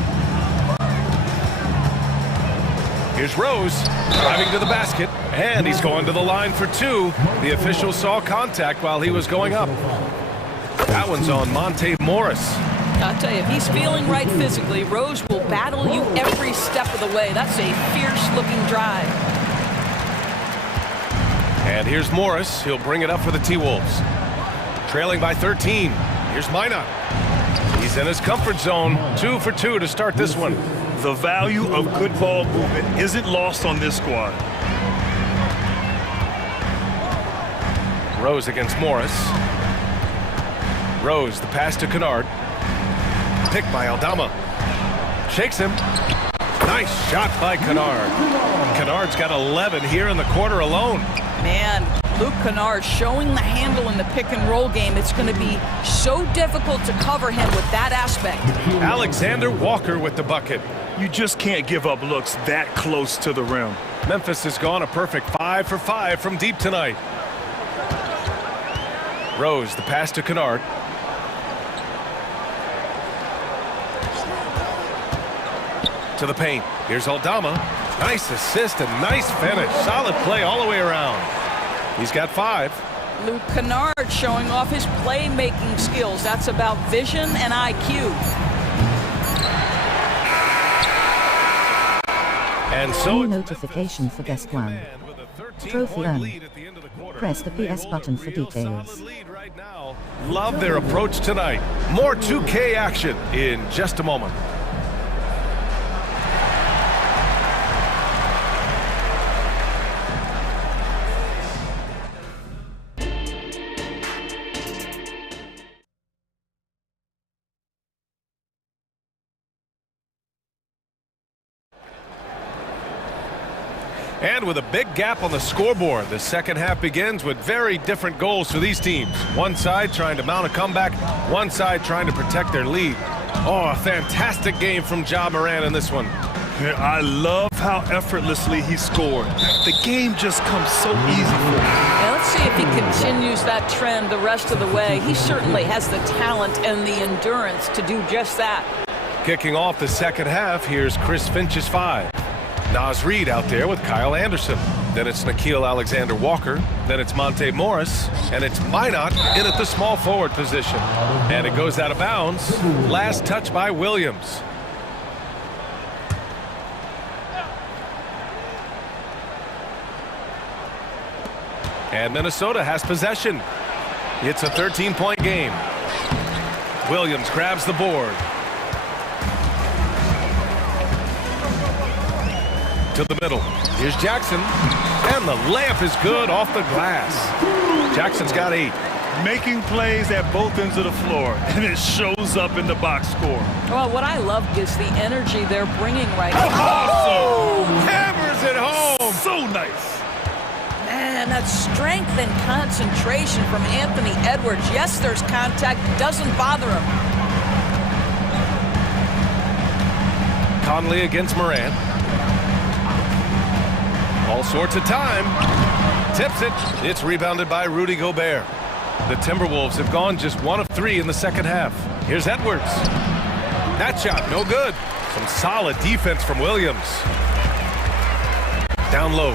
Here's Rose driving to the basket, and he's going to the line for 2. The official saw contact while he was going up. That one's on Monte Morris. I'll tell you, if he's feeling right physically, Rose will battle you every step of the way. That's a fierce-looking drive. And here's Morris. He'll bring it up for the T-Wolves. Trailing by 13. Here's Minot. He's in his comfort zone. 2 for 2 to start this one. The value of good ball movement isn't lost on this squad. Rose against Morris. Rose, the pass to Kennard. Picked by Aldama. Shakes him. Nice shot by Kennard. Kennard's got 11 here in the quarter alone. Man, Luke Kennard showing the handle in the pick-and-roll game. It's going to be so difficult to cover him with that aspect. Alexander Walker with the bucket. You just can't give up looks that close to the rim. Memphis has gone a perfect 5 for 5 from deep tonight. Rose, the pass to Kennard. To the paint. Here's Aldama. Nice assist and nice finish. Solid play all the way around. He's got 5. Luke Kennard showing off his playmaking skills. That's about vision and IQ. And so New notification for guest 1. Trophy earned. Press the PS button for details. Love their approach tonight. More 2K action in just a moment. And with a big gap on the scoreboard, the second half begins with very different goals for these teams. One side trying to mount a comeback, one side trying to protect their lead. Oh, a fantastic game from Ja Morant in this one. I love how effortlessly he scored. The game just comes so easy for him. Yeah, let's see if he continues that trend the rest of the way. He certainly has the talent and the endurance to do just that. Kicking off the second half, here's Chris Finch's 5. Naz Reid out there with Kyle Anderson. Then it's Nickeil Alexander-Walker. Then it's Monte Morris. And it's Minot in at the small forward position. And it goes out of bounds. Last touch by Williams. And Minnesota has possession. It's a 13-point game. Williams grabs the board. To the middle. Here's Jackson. And the layup is good off the glass. Jackson's got 8. Making plays at both ends of the floor, and it shows up in the box score. Well, what I love is the energy they're bringing right now. Oh! Hammers it home! So nice. Man, that strength and concentration from Anthony Edwards. Yes, there's contact. Doesn't bother him. Conley against Morant. All sorts of time. Tips it. It's rebounded by Rudy Gobert. The Timberwolves have gone just 1 of 3 in the second half. Here's Edwards. That shot, no good. Some solid defense from Williams. Down low.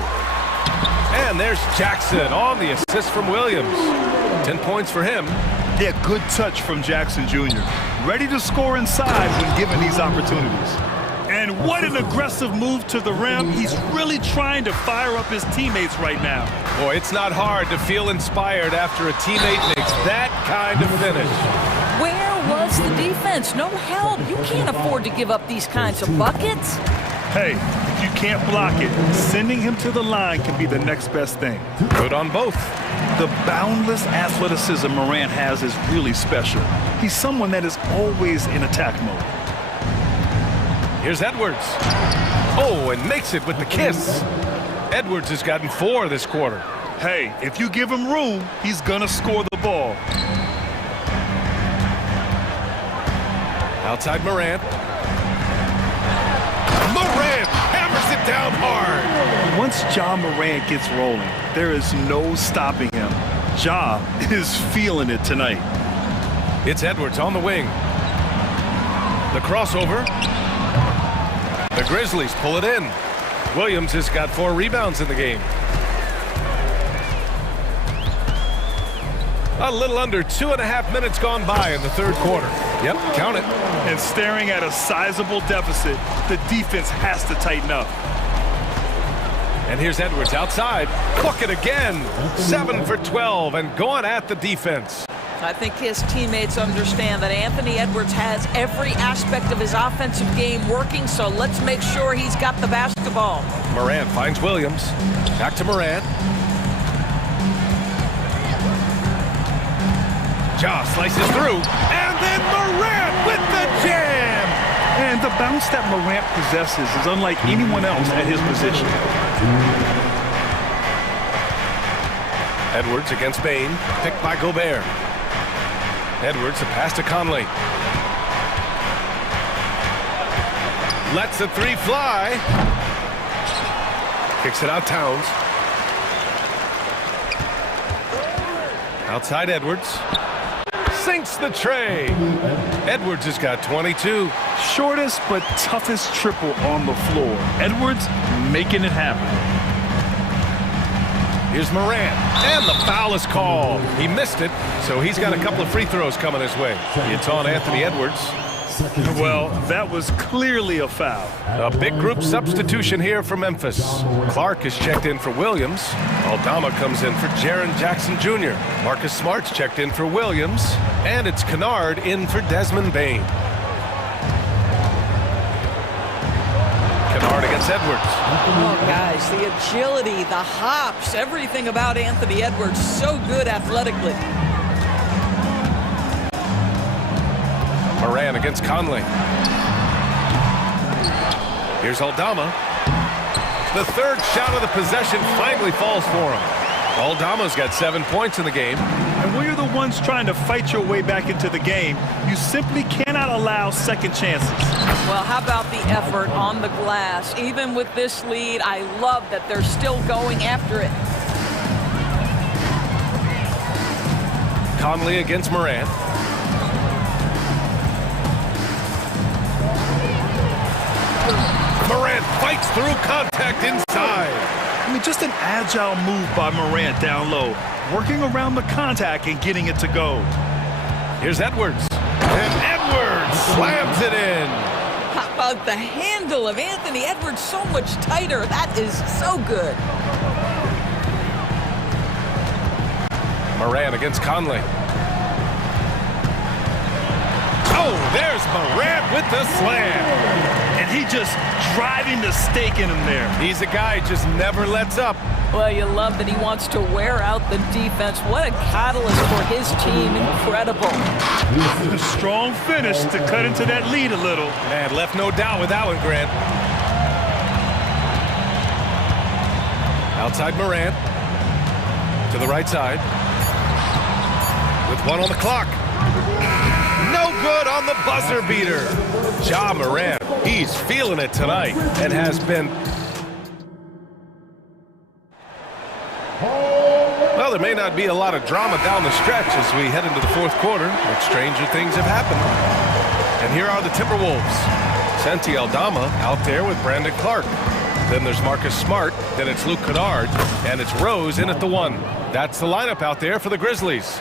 And there's Jackson on the assist from Williams. 10 points for him. Yeah, good touch from Jackson Jr. Ready to score inside when given these opportunities. And what an aggressive move to the rim. He's really trying to fire up his teammates right now. Boy, it's not hard to feel inspired after a teammate makes that kind of finish. Where was the defense? No help. You can't afford to give up these kinds of buckets. Hey, if you can't block it, sending him to the line can be the next best thing. Good on both. The boundless athleticism Morant has is really special. He's someone that is always in attack mode. Here's Edwards. Oh, and makes it with the kiss. Edwards has gotten 4 this quarter. Hey, if you give him room, he's gonna score the ball. Outside Morant. Morant hammers it down hard. Once Ja Morant gets rolling, there is no stopping him. Ja is feeling it tonight. It's Edwards on the wing. The crossover. The Grizzlies pull it in. Williams has got 4 rebounds in the game. A little under 2.5 minutes gone by in the third quarter. Yep, count it. And staring at a sizable deficit, the defense has to tighten up. And here's Edwards outside. Cook it again. 7 for 12 and going at the defense. I think his teammates understand that Anthony Edwards has every aspect of his offensive game working, so let's make sure he's got the basketball. Morant finds Williams. Back to Morant. Ja slices through, and then Morant with the jam! And the bounce that Morant possesses is unlike anyone else at his position. Edwards against Bain, picked by Gobert. Edwards, a pass to Conley. Lets the 3 fly. Kicks it out Towns. Outside Edwards. Sinks the tray. Edwards has got 22. Shortest but toughest triple on the floor. Edwards making it happen. Here's Morant, and the foul is called. He missed it, so he's got a couple of free throws coming his way. It's on Anthony Edwards. Well, that was clearly a foul. A big group substitution here for Memphis. Clark is checked in for Williams. Aldama comes in for Jaren Jackson Jr. Marcus Smart's checked in for Williams. And it's Kennard in for Desmond Bain. Kennard against Edwards. Oh, guys, the agility, the hops, everything about Anthony Edwards, so good athletically. Morant against Conley. Here's Aldama. The third shot of the possession finally falls for him. Aldama's got 7 points in the game. And when you're the ones trying to fight your way back into the game, you simply cannot allow second chances. Well, how about the effort on the glass? Even with this lead, I love that they're still going after it. Conley against Morant. Morant fights through contact inside. I mean, just an agile move by Morant down low, working around the contact and getting it to go. Here's Edwards. And Edwards slams it in. How about the handle of Anthony Edwards? So much tighter. That is so good. Morant against Conley. Oh, there's Morant with the slam. And he just driving the stake in him there. He's a guy who just never lets up. Well, you love that he wants to wear out the defense. What a catalyst for his team. Incredible. A strong finish to cut into that lead a little. Man, left no doubt with that one, Grant. Outside Morant. To the right side. With 1 on the clock. No good on the buzzer beater. Ja Morant He's feeling it tonight and has been. Well, there may not be a lot of drama down the stretch as we head into the fourth quarter, but stranger things have happened. And here are the Timberwolves. Santi Aldama out there with Brandon Clark. Then there's Marcus Smart, then it's Luke Kennard, and it's Rose in at the 1. That's the lineup out there for the Grizzlies.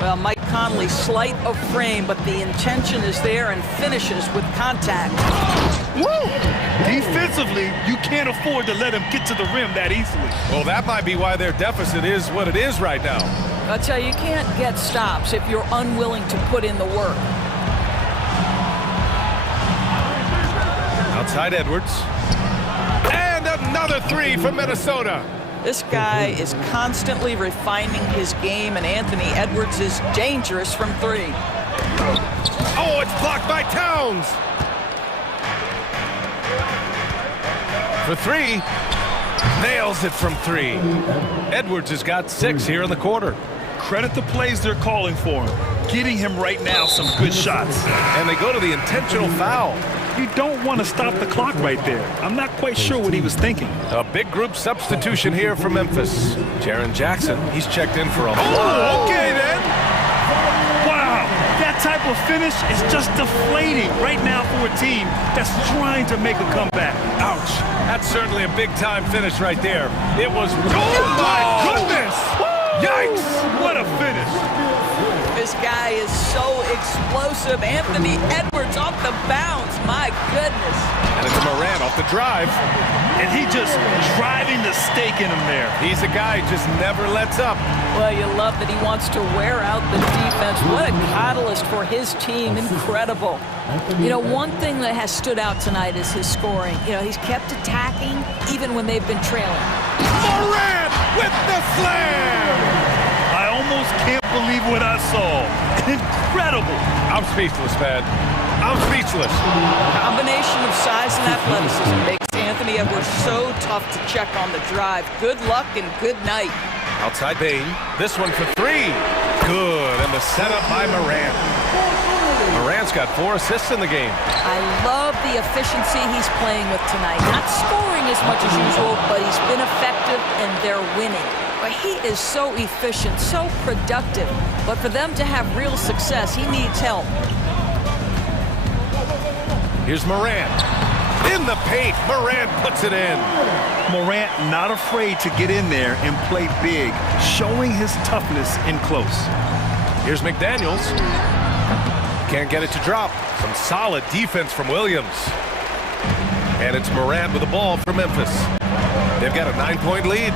Well, Mike Conley, slight of frame, but the intention is there and finishes with contact. Woo! Defensively, you can't afford to let him get to the rim that easily. Well, that might be why their deficit is what it is right now. I'll tell you can't get stops if you're unwilling to put in the work. Outside Edwards. And another 3 from Minnesota. This guy is constantly refining his game, and Anthony Edwards is dangerous from 3. Oh, it's blocked by Towns. For 3. Nails it from 3. Edwards has got 6 here in the quarter. Credit the plays they're calling for him. Getting him right now some good shots. And they go to the intentional foul. You don't want to stop the clock right there. I'm not quite sure what he was thinking. A big group substitution here for Memphis. Jaren Jackson, he's checked in for a Oh, okay then. Wow, that type of finish is just deflating right now for a team that's trying to make a comeback. Ouch. That's certainly a big-time finish right there. It was... Oh, my goodness! Yikes! What a finish. This guy is so explosive. Anthony Edwards off the bounce. My goodness. And it's Morant off the drive. And he just driving the stake in him there. He's a guy who just never lets up. Well, you love that he wants to wear out the defense. What a catalyst for his team. Incredible. You know, one thing that has stood out tonight is his scoring. You know, he's kept attacking even when they've been trailing. Morant with the slam! I almost can't believe what I saw. Incredible. I'm speechless, man. I'm speechless. A combination of size and athleticism makes Anthony Edwards so tough to check on the drive. Good luck and good night. Outside Bain. This one for 3. Good. And the setup by Morant. Morant's got 4 assists in the game. I love the efficiency he's playing with tonight. Not scoring as much as usual, but he's been effective and they're winning. But he is so efficient, so productive. But for them to have real success, he needs help. Here's Morant. In the paint, Morant puts it in. Morant not afraid to get in there and play big, showing his toughness in close. Here's McDaniels. Can't get it to drop. Some solid defense from Williams. And it's Morant with the ball for Memphis. They've got a 9-point lead.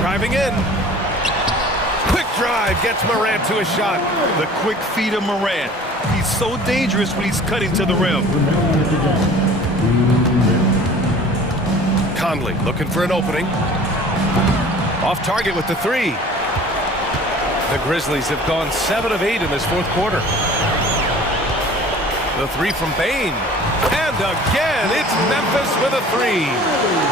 Driving in. Quick drive gets Morant to a shot. The quick feed of Morant. He's so dangerous when he's cutting to the rim. Conley looking for an opening. Off target with the 3. The Grizzlies have gone 7 of 8 in this fourth quarter. The 3 from Bain. And again, it's Memphis with a 3.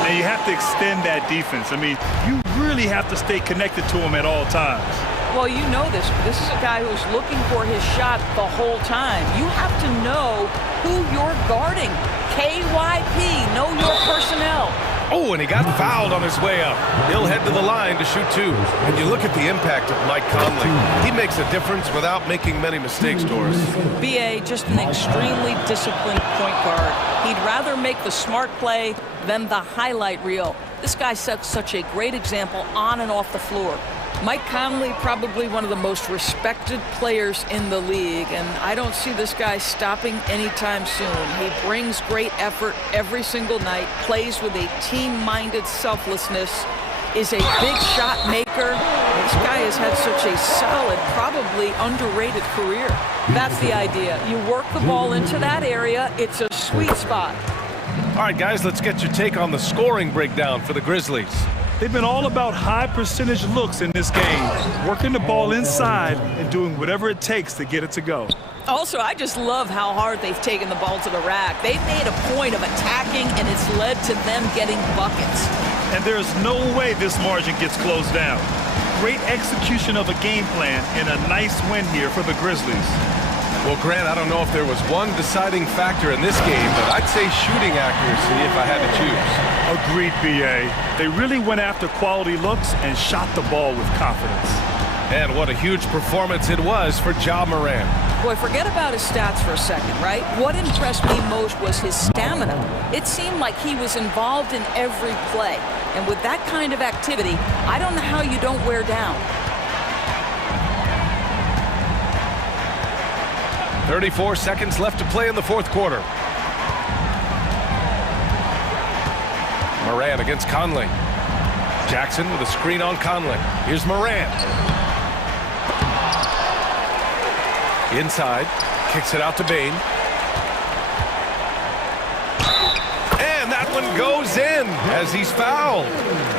And you have to extend that defense. I mean, you really have to stay connected to him at all times. Well, you know this. This is a guy who's looking for his shot the whole time. You have to know who you're guarding. KYP, know your personnel. Oh, and he got fouled on his way up. He'll head to the line to shoot 2. And you look at the impact of Mike Conley. He makes a difference without making many mistakes, Doris. BA, just an extremely disciplined point guard. He'd rather make the smart play than the highlight reel. This guy sets such a great example on and off the floor. Mike Conley, probably one of the most respected players in the league, and I don't see this guy stopping anytime soon. He brings great effort every single night, plays with a team-minded selflessness, is a big shot maker. This guy has had such a solid, probably underrated career. That's the idea. You work the ball into that area, it's a sweet spot. All right, guys, let's get your take on the scoring breakdown for the Grizzlies. They've been all about high percentage looks in this game, working the ball inside and doing whatever it takes to get it to go. Also, I just love how hard they've taken the ball to the rack. They've made a point of attacking, and it's led to them getting buckets. And there's no way this margin gets closed down. Great execution of a game plan and a nice win here for the Grizzlies. Well, Grant, I don't know if there was one deciding factor in this game, but I'd say shooting accuracy if I had to choose. Agreed, B.A. They really went after quality looks and shot the ball with confidence. And what a huge performance it was for Ja Morant. Boy, forget about his stats for a second, right? What impressed me most was his stamina. It seemed like he was involved in every play. And with that kind of activity, I don't know how you don't wear down. 34 seconds left to play in the fourth quarter. Morant against Conley. Jackson with a screen on Conley. Here's Morant. Inside, kicks it out to Bane. And that one goes in as he's fouled.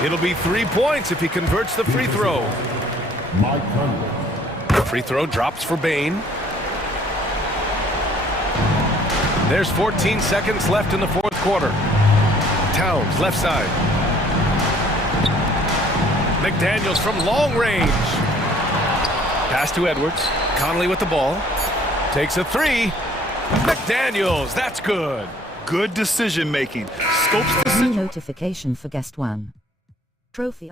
It'll be 3 points if he converts the free throw. Free throw drops for Bane. There's 14 seconds left in the fourth quarter. Towns, left side. McDaniels from long range. Pass to Edwards. Conley with the ball. Takes a three. McDaniels, that's good. Good decision making. Scopes the New notification for guest one. Trophy.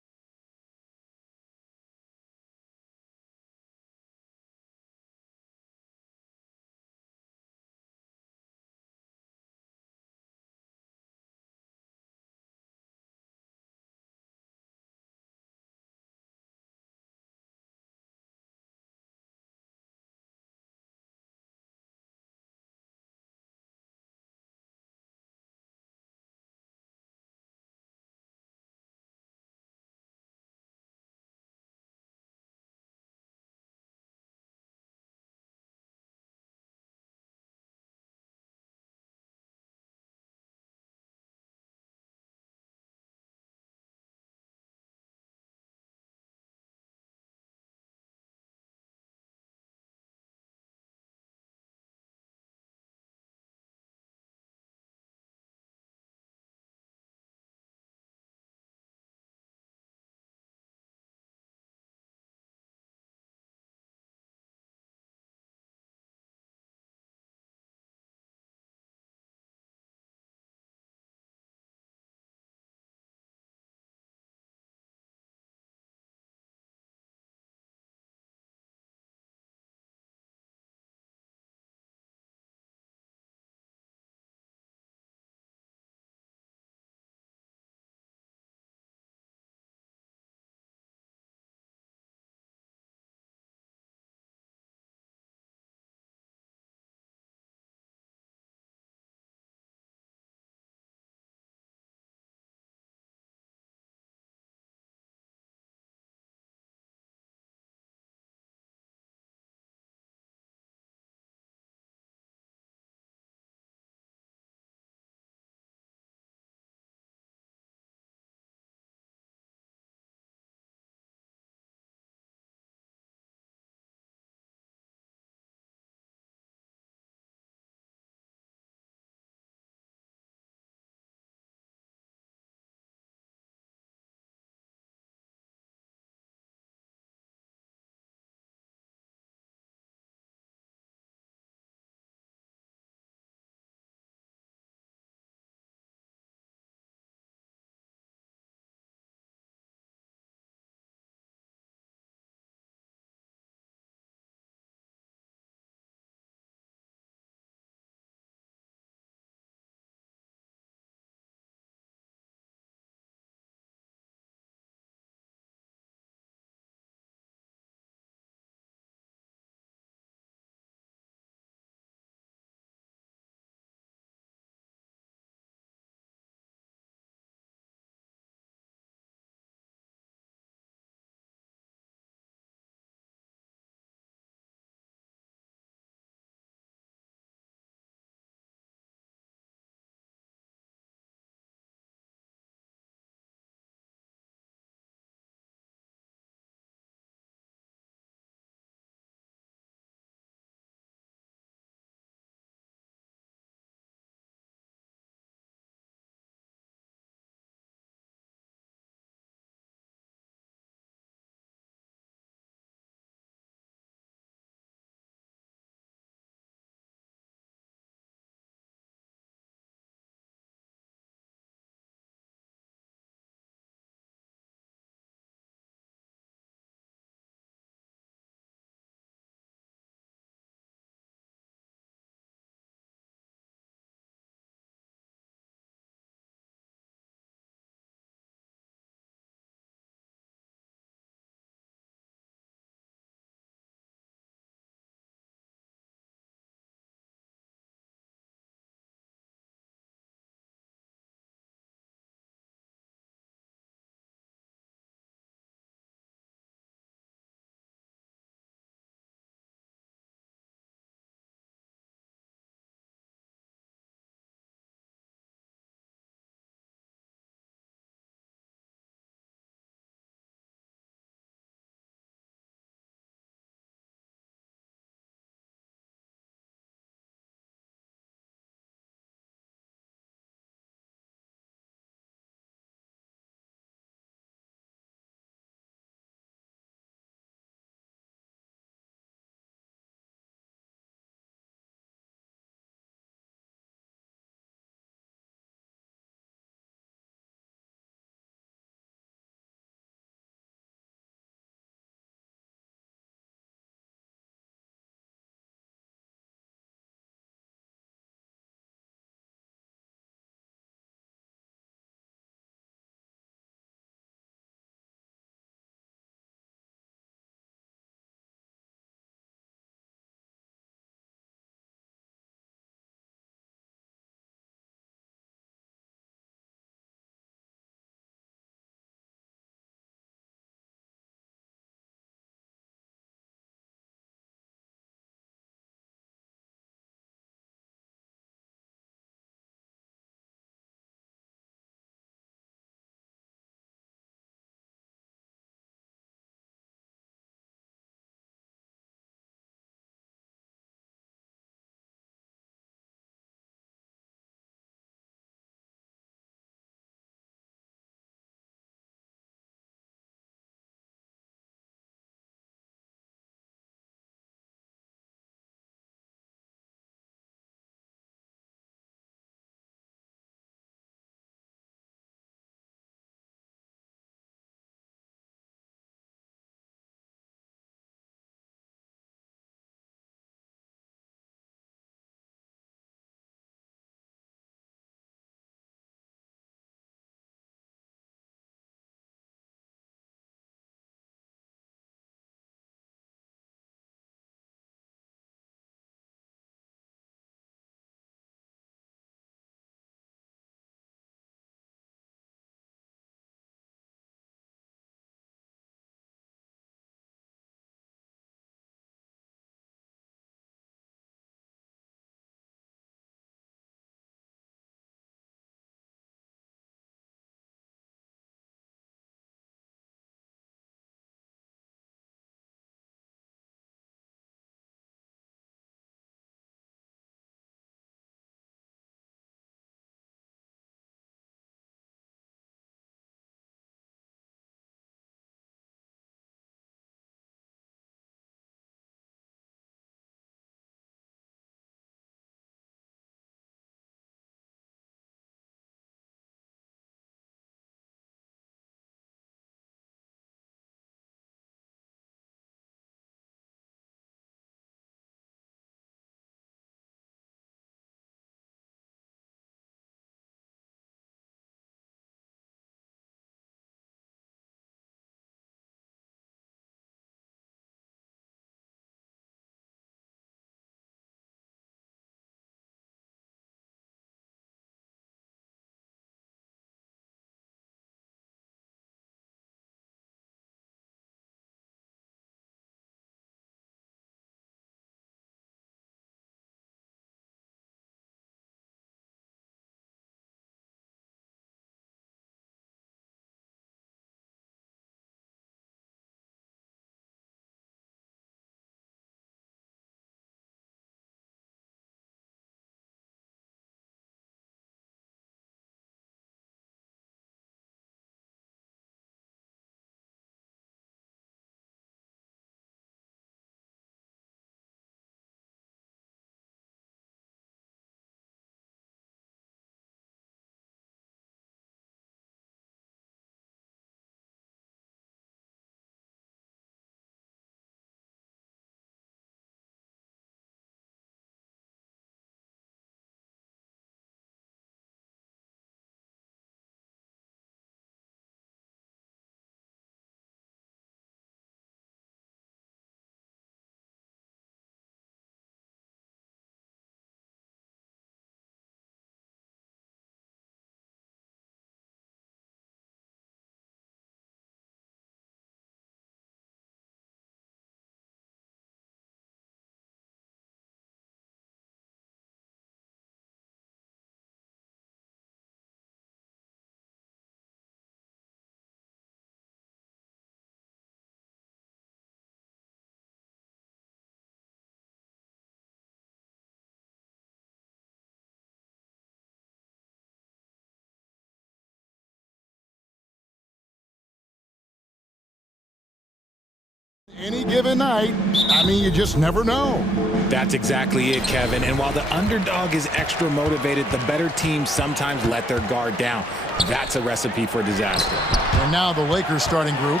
Any given night, I mean, you just never know. That's exactly it, Kevin. And while the underdog is extra motivated, the better teams sometimes let their guard down. That's a recipe for disaster. And now the Lakers starting group.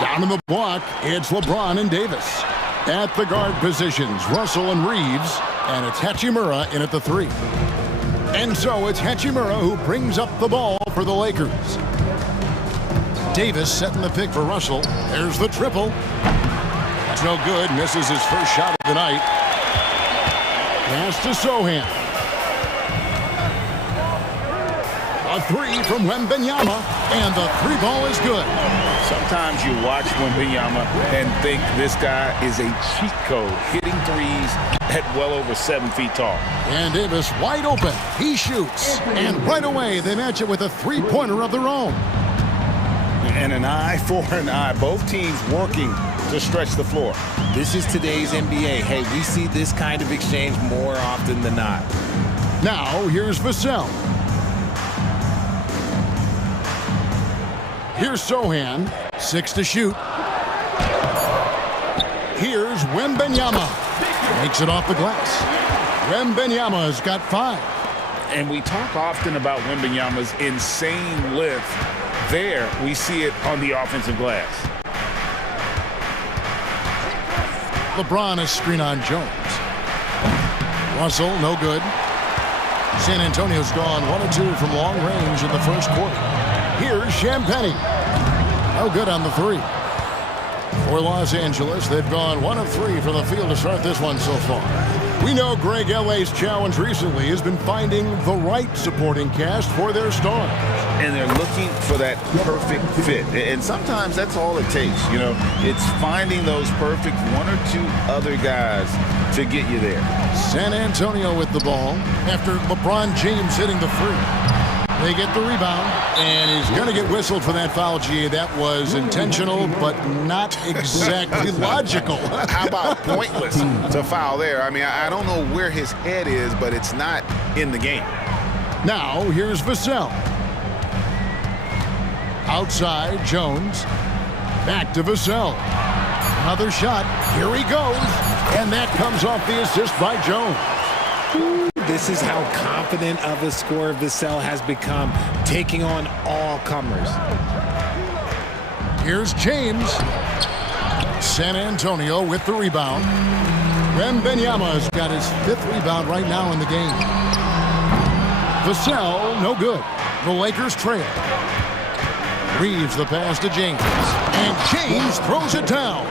Down in the block, it's LeBron and Davis. At the guard positions, Russell and Reeves. And it's Hachimura in at the 3. And so it's Hachimura who brings up the ball for the Lakers. Davis setting the pick for Russell. There's the triple. That's no good. Misses his first shot of the night. Pass to Sohan. A 3 from Wembanyama, and the 3 ball is good. Sometimes you watch Wembanyama and think this guy is a cheat code, hitting threes at well over 7 feet tall. And Davis wide open. He shoots. And right away, they match it with a 3-pointer of their own. And an eye for an eye. Both teams working to stretch the floor. This is today's NBA. Hey, we see this kind of exchange more often than not. Now, here's Vassell. Here's Sohan. 6 to shoot. Here's Wembanyama. Makes it off the glass. Wembanyama's got 5. And we talk often about Wembanyama's insane lift. There, we see it on the offensive glass. LeBron is screen on Jones. Russell, no good. San Antonio's gone 1 of 2 from long range in the first quarter. Here's Champagnie. No good on the 3. For Los Angeles, they've gone 1 of 3 from the field to start this one so far. We know Greg Elway's challenge recently has been finding the right supporting cast for their stars. And they're looking for that perfect fit. And sometimes that's all it takes. You know, it's finding those perfect 1 or 2 other guys to get you there. San Antonio with the ball after LeBron James hitting the 3. They get the rebound, and he's going to get whistled for that foul, G. That was intentional, but not exactly logical. How about pointless to foul there? I mean, I don't know where his head is, but it's not in the game. Now, here's Vassell. Outside, Jones. Back to Vassell. Another shot. Here he goes. And that comes off the assist by Jones. This is how confident of a scorer Vassell has become, taking on all comers. Here's James. San Antonio with the rebound. Wembanyama's got his 5th rebound right now in the game. Vassell, no good. The Lakers trail. Reeves the pass to James. And James throws it down.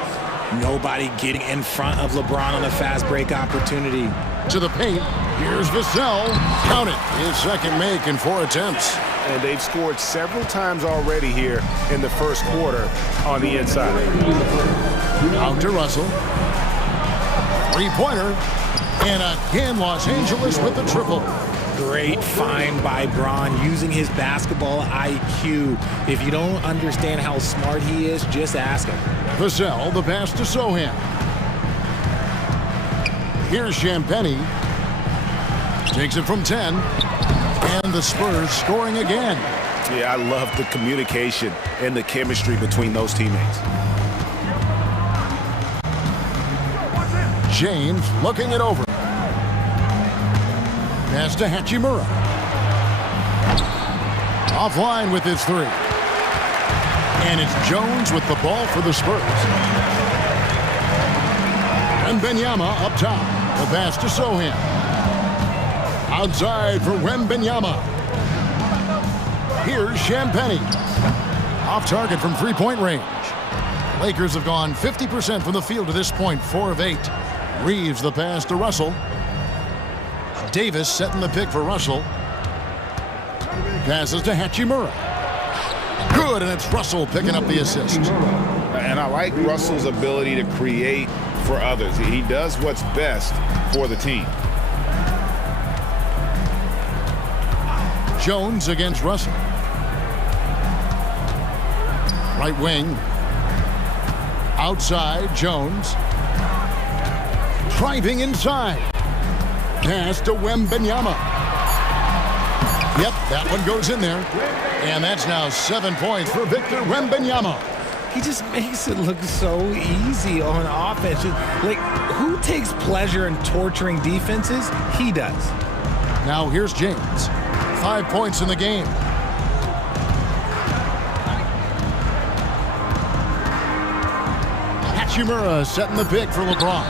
Nobody getting in front of LeBron on a fast break opportunity. To the paint. Here's Vassell. Count it. His second make in 4 attempts. And they've scored several times already here in the first quarter on the inside. Out to Russell. 3-pointer. And again, Los Angeles with the triple. Great find by Bron, using his basketball IQ. If you don't understand how smart he is, just ask him. Vassell, the pass to Sohan. Here's Champagnie. Takes it from 10. And the Spurs scoring again. Yeah, I love the communication and the chemistry between those teammates. James looking it over. Pass to Hachimura. Offline with his 3. And it's Jones with the ball for the Spurs. Wembanyama up top. The pass to Sohan. Outside for Wembanyama. Here's Champagnie. Off target from 3-point range. Lakers have gone 50% from the field to this point, 4 of 8. Reeves the pass to Russell. Davis setting the pick for Russell. Passes to Hachimura. Good, and it's Russell picking up the assist. And I like Russell's ability to create for others. He does what's best for the team. Jones against Russell. Right wing. Outside, Jones. Driving inside. Pass to Wembanyama. Yep, that one goes in there. And that's now 7 points for Victor Wembanyama. He just makes it look so easy on offense. Like, who takes pleasure in torturing defenses? He does. Now here's James. 5 points in the game. Hachimura setting the pick for LeBron.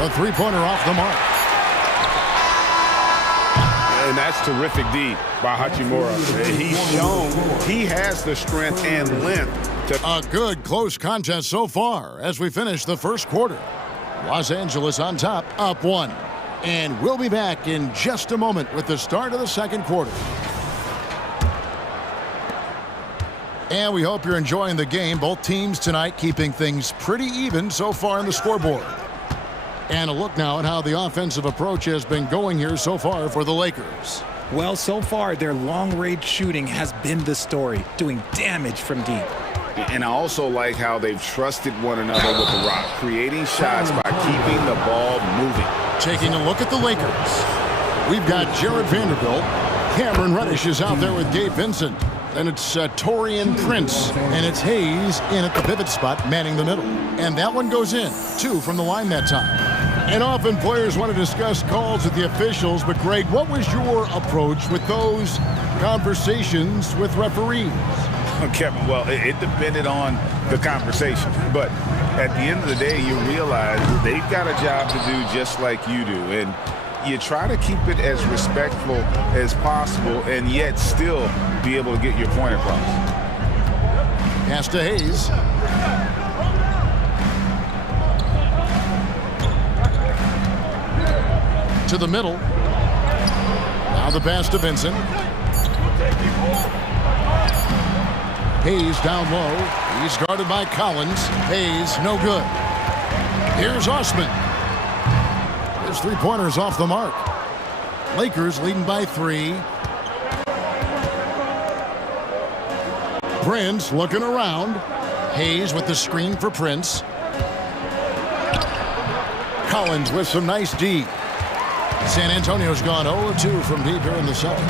A three-pointer off the mark. And that's terrific D by Hachimura. He's shown he has the strength and length. A good close contest so far as we finish the first quarter. Los Angeles on top, up 1. And we'll be back in just a moment with the start of the second quarter. And we hope you're enjoying the game. Both teams tonight keeping things pretty even so far on the scoreboard. And a look now at how the offensive approach has been going here so far for the Lakers. Well, so far, their long-range shooting has been the story, doing damage from deep. And I also like how they've trusted one another with the rock, creating shots by keeping the ball moving. Taking a look at the Lakers. We've got Jared Vanderbilt. Cameron Reddish is out there with Gabe Vincent. Then it's Torian Prince. And it's Hayes in at the pivot spot, manning the middle. And that one goes in. 2 from the line that time. And often players want to discuss calls with the officials, but Greg, what was your approach with those conversations with referees? Kevin, well, it depended on the conversation. But at the end of the day, you realize they've got a job to do just like you do. And you try to keep it as respectful as possible and yet still be able to get your point across. Pass to Hayes. To the middle. Now the pass to Vincent. Hayes down low. He's guarded by Collins. Hayes, no good. Here's Osman. His three-pointers off the mark. Lakers leading by 3. Prince looking around. Hayes with the screen for Prince. Collins with some nice D. San Antonio's gone 0-2 from deep here in the second.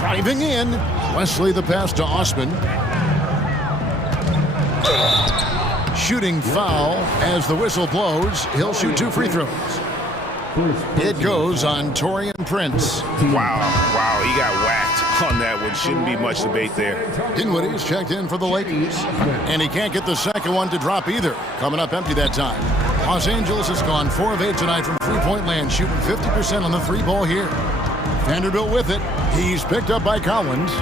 Driving in. Wesley the pass to Osman. Shooting foul as the whistle blows. He'll shoot 2 free throws. It goes on Torian Prince. Wow, he got whacked on that one. Shouldn't be much debate there. Dinwiddie's checked in for the Lakers. And he can't get the second one to drop either. Coming up empty that time. Los Angeles has gone 4 of 8 tonight from three-point land, shooting 50% on the 3-ball here. Vanderbilt with it. He's picked up by Collins.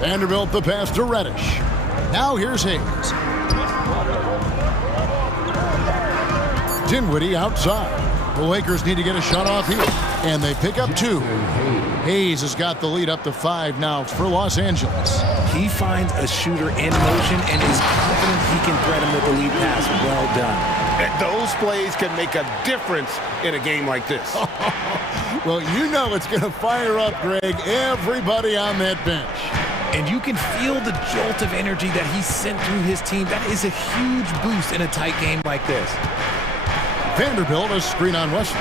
Vanderbilt the pass to Reddish. Now here's Hayes. Dinwiddie outside. The Lakers need to get a shot off here. And they pick up 2. Hayes has got the lead up to 5 now for Los Angeles. He finds a shooter in motion and is confident he can thread him with the lead pass. Well done. And those plays can make a difference in a game like this. Well, you know it's going to fire up, Greg, everybody on that bench. And you can feel the jolt of energy that he sent through his team. That is a huge boost in a tight game like this. Vanderbilt a screen on Wesley.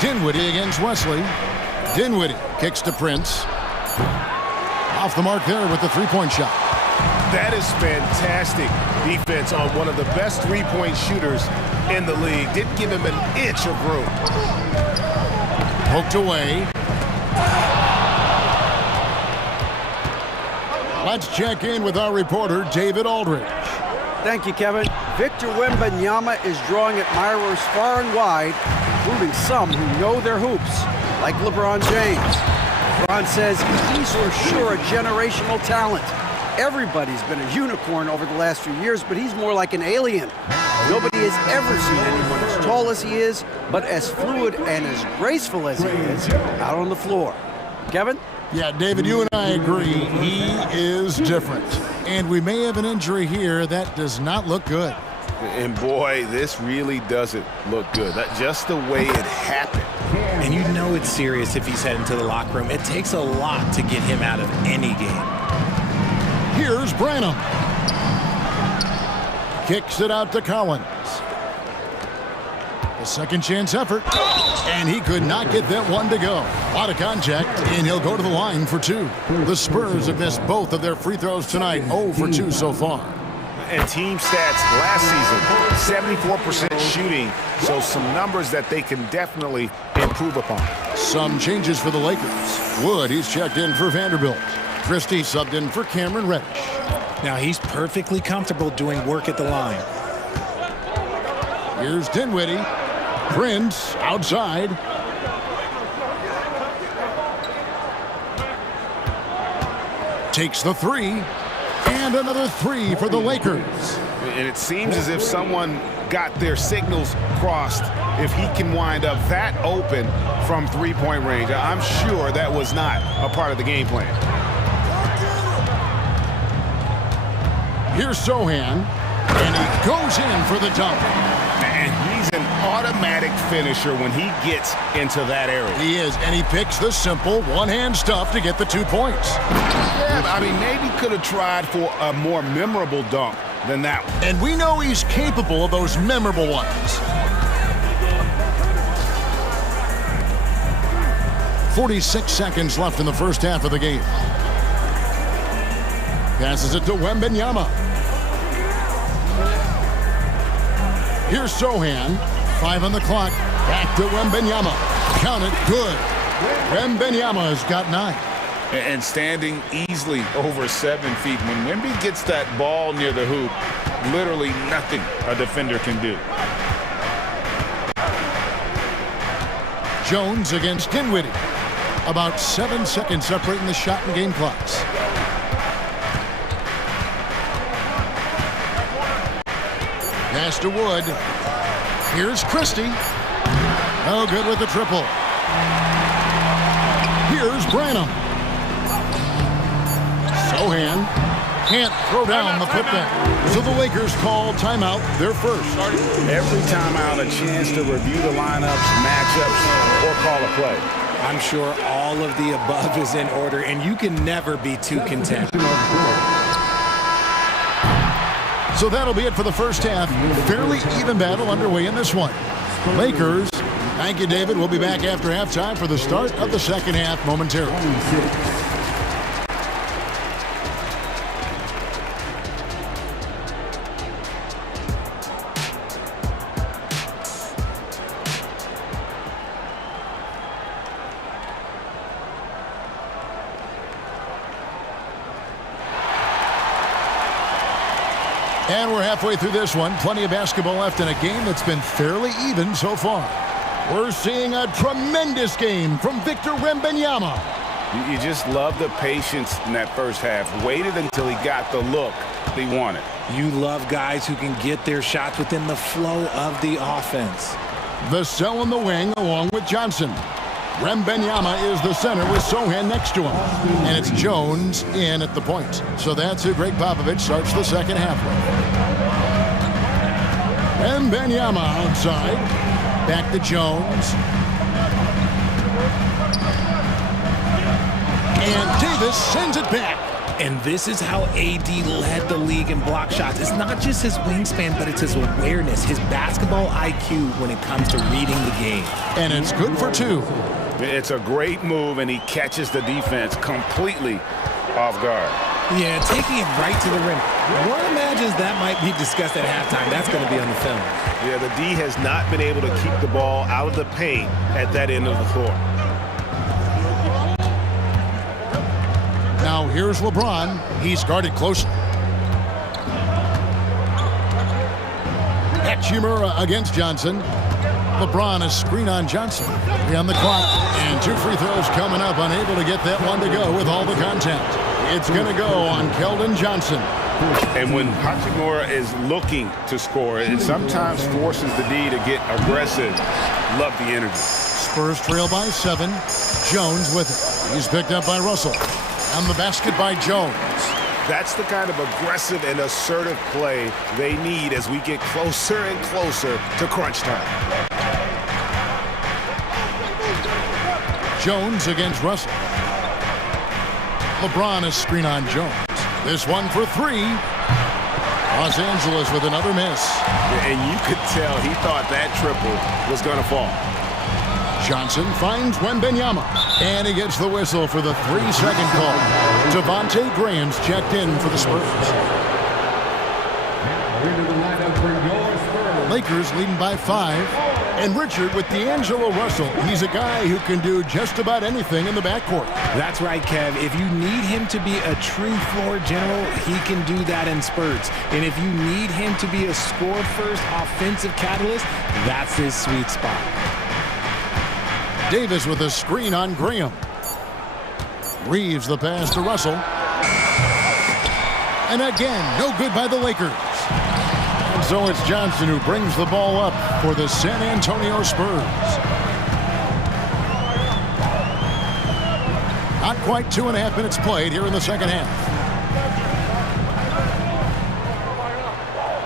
Dinwiddie against Wesley. Dinwiddie kicks to Prince. Off the mark there with the three-point shot. That is fantastic defense on one of the best three-point shooters in the league. Didn't give him an inch of room. Poked away. Let's check in with our reporter, David Aldridge. Thank you, Kevin. Victor Wembanyama is drawing admirers far and wide, including some who know their hoops, like LeBron James. LeBron says he's for sure a generational talent. Everybody's been a unicorn over the last few years, but he's more like an alien. Nobody has ever seen anyone as tall as he is, but as fluid and as graceful as he is out on the floor. Kevin? Yeah, David, you and I agree. He is different. And we may have an injury here that does not look good. And boy, this really doesn't look good. That's just the way it happened. And you know it's serious if he's heading to the locker room. It takes a lot to get him out of any game. Here's Branham. Kicks it out to Collins. A second chance effort, and he could not get that one to go. A lot of contact, and he'll go to the line for 2. The Spurs have missed both of their free throws tonight, 0 for 2 so far. And team stats last season, 74% shooting, so some numbers that they can definitely improve upon. Some changes for the Lakers. Wood, he's checked in for Vanderbilt. Christie subbed in for Cameron Reddish. Now he's perfectly comfortable doing work at the line. Here's Dinwiddie. Prince outside. Takes the 3. And another 3 for the Lakers. And it seems as if someone got their signals crossed if he can wind up that open from three-point range. I'm sure that was not a part of the game plan. Here's Sohan, and he goes in for the dunk. And he's an automatic finisher when he gets into that area. He is, and he picks the simple one-hand stuff to get the 2 points. Yeah, I mean, maybe could have tried for a more memorable dunk than that one. And we know he's capable of those memorable ones. 46 seconds left in the first half of the game. Passes it to Wembanyama. Here's Sohan. 5 on the clock. Back to Wembanyama. Count it. Good. Wembanyama has got 9. And standing easily over 7 feet. When Wemby gets that ball near the hoop, literally nothing a defender can do. Jones against Dinwiddie. About 7 seconds separating the shot and game clocks. Pass to Wood. Here's Christie. No good with the triple. Here's Branham. Sohan can't throw down the putback. So the Lakers call timeout, their first. Every timeout, a chance to review the lineups, matchups, or call a play. I'm sure all of the above is in order, and you can never be too content. So that'll be it for the first half. Fairly even battle underway in this one. Lakers, thank you, David. We'll be back after halftime for the start of the second half momentarily. And we're halfway through this one. Plenty of basketball left in a game that's been fairly even so far. We're seeing a tremendous game from Victor Wembanyama. You just love the patience in that first half. Waited until he got the look he wanted. You love guys who can get their shots within the flow of the offense. Vassell in the wing along with Johnson. Wembanyama is the center with Sohan next to him. And it's Jones in at the point. So that's who Greg Popovich starts the second half with. Wembanyama outside. Back to Jones. And Davis sends it back. And this is how AD led the league in block shots. It's not just his wingspan, but it's his awareness, his basketball IQ when it comes to reading the game. And it's good for 2. It's a great move, and he catches the defense completely off guard. Yeah, taking it right to the rim. One imagines that might be discussed at halftime. That's going to be on the film. Yeah, the D has not been able to keep the ball out of the paint at that end of the floor. Now here's LeBron. He's guarded closely. Hachimura against Johnson. LeBron is screen on Johnson. 3 on the clock. And 2 free throws coming up. Unable to get that one to go with all the contact. It's going to go on Keldon Johnson. And when Hachimura is looking to score, it sometimes forces the D to get aggressive. Love the energy. Spurs trail by 7. Jones with it. He's picked up by Russell. And the basket by Jones. That's the kind of aggressive and assertive play they need as we get closer and closer to crunch time. Jones against Russell. LeBron is screen on Jones. This one for 3. Los Angeles with another miss. And you could tell he thought that triple was going to fall. Johnson finds Wembanyama, and he gets the whistle for the 3-second call. Devontae Graham's checked in for the Spurs. Lakers leading by 5. And Richard with D'Angelo Russell. He's a guy who can do just about anything in the backcourt. That's right, Kev. If you need him to be a true floor general, he can do that in spurts. And if you need him to be a score-first offensive catalyst, that's his sweet spot. Davis with a screen on Graham. Reeves the pass to Russell. And again, no good by the Lakers. And so it's Johnson who brings the ball up for the San Antonio Spurs. Not quite 2.5 minutes played here in the second half.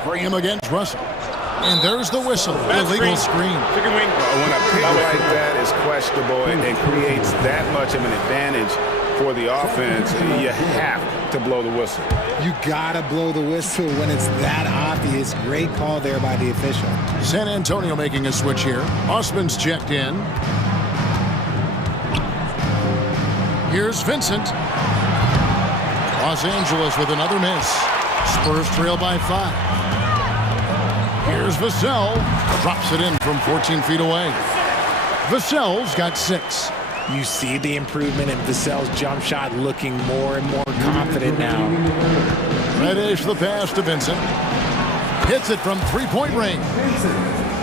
Graham against Russell. And there's the whistle. Illegal screen. Chicken wing. When a pick like that is questionable and creates that much of an advantage for the offense, you have to blow the whistle. You gotta blow the whistle when it's that obvious. Great call there by the official. San Antonio making a switch here. Osman's checked in. Here's Vincent. Los Angeles with another miss. Spurs trail by 5. Here's Vassell. Drops it in from 14 feet away. Vassell's got 6. You see the improvement in Vassell's jump shot, looking more and more confident now. Reddish the pass to Vincent. Hits it from 3-point range.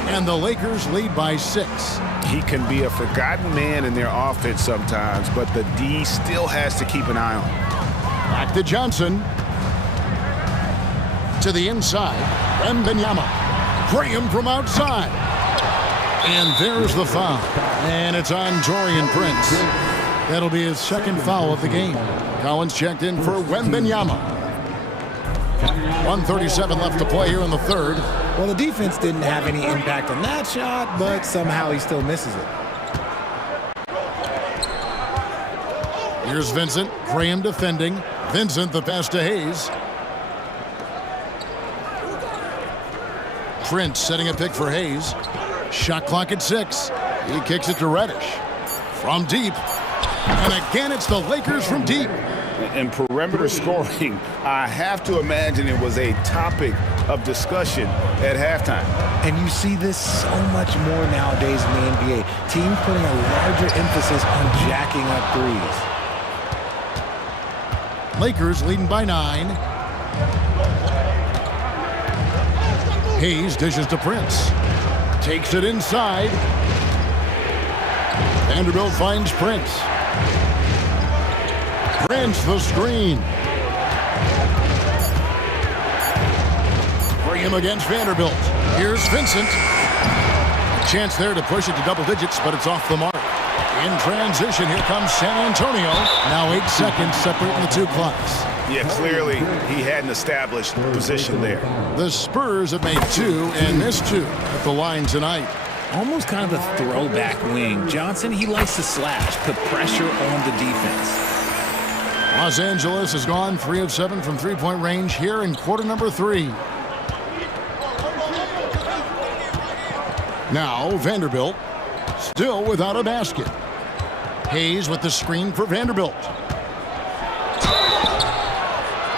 And the Lakers lead by 6. He can be a forgotten man in their offense sometimes, but the D still has to keep an eye on him. Back to Johnson. To the inside. Wembanyama. Graham from outside. And there's the foul. And it's on Taurean Prince. That'll be his second foul of the game. Collins checked in for Wembanyama. 1:37 left to play here in the third. Well, the defense didn't have any impact on that shot, but somehow he still misses it. Here's Vincent. Graham defending. Vincent the pass to Hayes. Prince setting a pick for Hayes. Shot clock at 6. He kicks it to Reddish. From deep. And again, it's the Lakers from deep. And perimeter scoring, I have to imagine it was a topic of discussion at halftime. And you see this so much more nowadays in the NBA. Teams putting a larger emphasis on jacking up threes. Lakers leading by 9. Hayes dishes to Prince. Takes it inside. Vanderbilt finds Prince. Prince the screen. Graham against Vanderbilt. Here's Vincent. A chance there to push it to double digits, but it's off the mark. In transition, here comes San Antonio. Now 8 seconds separating the two clocks. Yeah, clearly he hadn't established position there. The Spurs have made 2 and missed 2 at the line tonight. Almost kind of a throwback wing. Johnson, he likes to slash, put pressure on the defense. Los Angeles has gone 3 of 7 from 3-point range here in quarter number 3. Now Vanderbilt still without a basket. Hayes with the screen for Vanderbilt.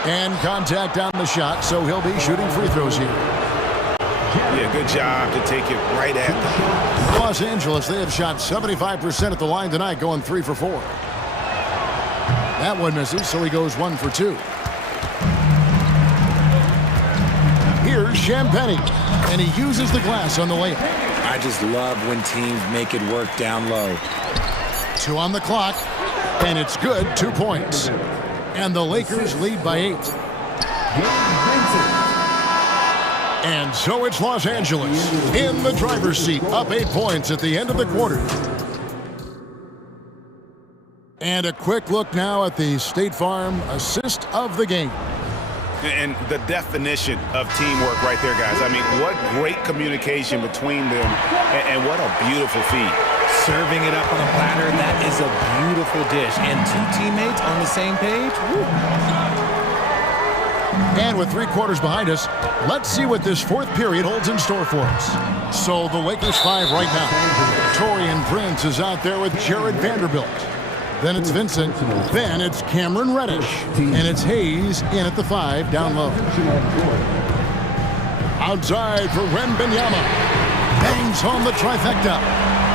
And contact on the shot, so he'll be shooting free throws here. Yeah, good job to take it right at them. Los Angeles, they have shot 75% at the line tonight, going 3 for 4. That one misses, so he goes 1 for 2. Here's Champagnie, and he uses the glass on the layup. I just love when teams make it work down low. 2 on the clock, and it's good, 2 points. And the Lakers lead by 8. And so it's Los Angeles in the driver's seat, up 8 points at the end of the quarter. And a quick look now at the State Farm assist of the game. And the definition of teamwork right there, guys. I mean, what great communication between them, and what a beautiful feed. Serving it up on a platter, that is a beautiful dish. And 2 teammates on the same page. Woo. And with 3 quarters behind us, let's see what this 4th period holds in store for us. So the Lakers 5 right now. Torian Prince is out there with Jared Vanderbilt. Then it's Vincent. Then it's Cameron Reddish. And it's Hayes in at the 5 down low. Outside for Wembanyama. Bangs home the trifecta.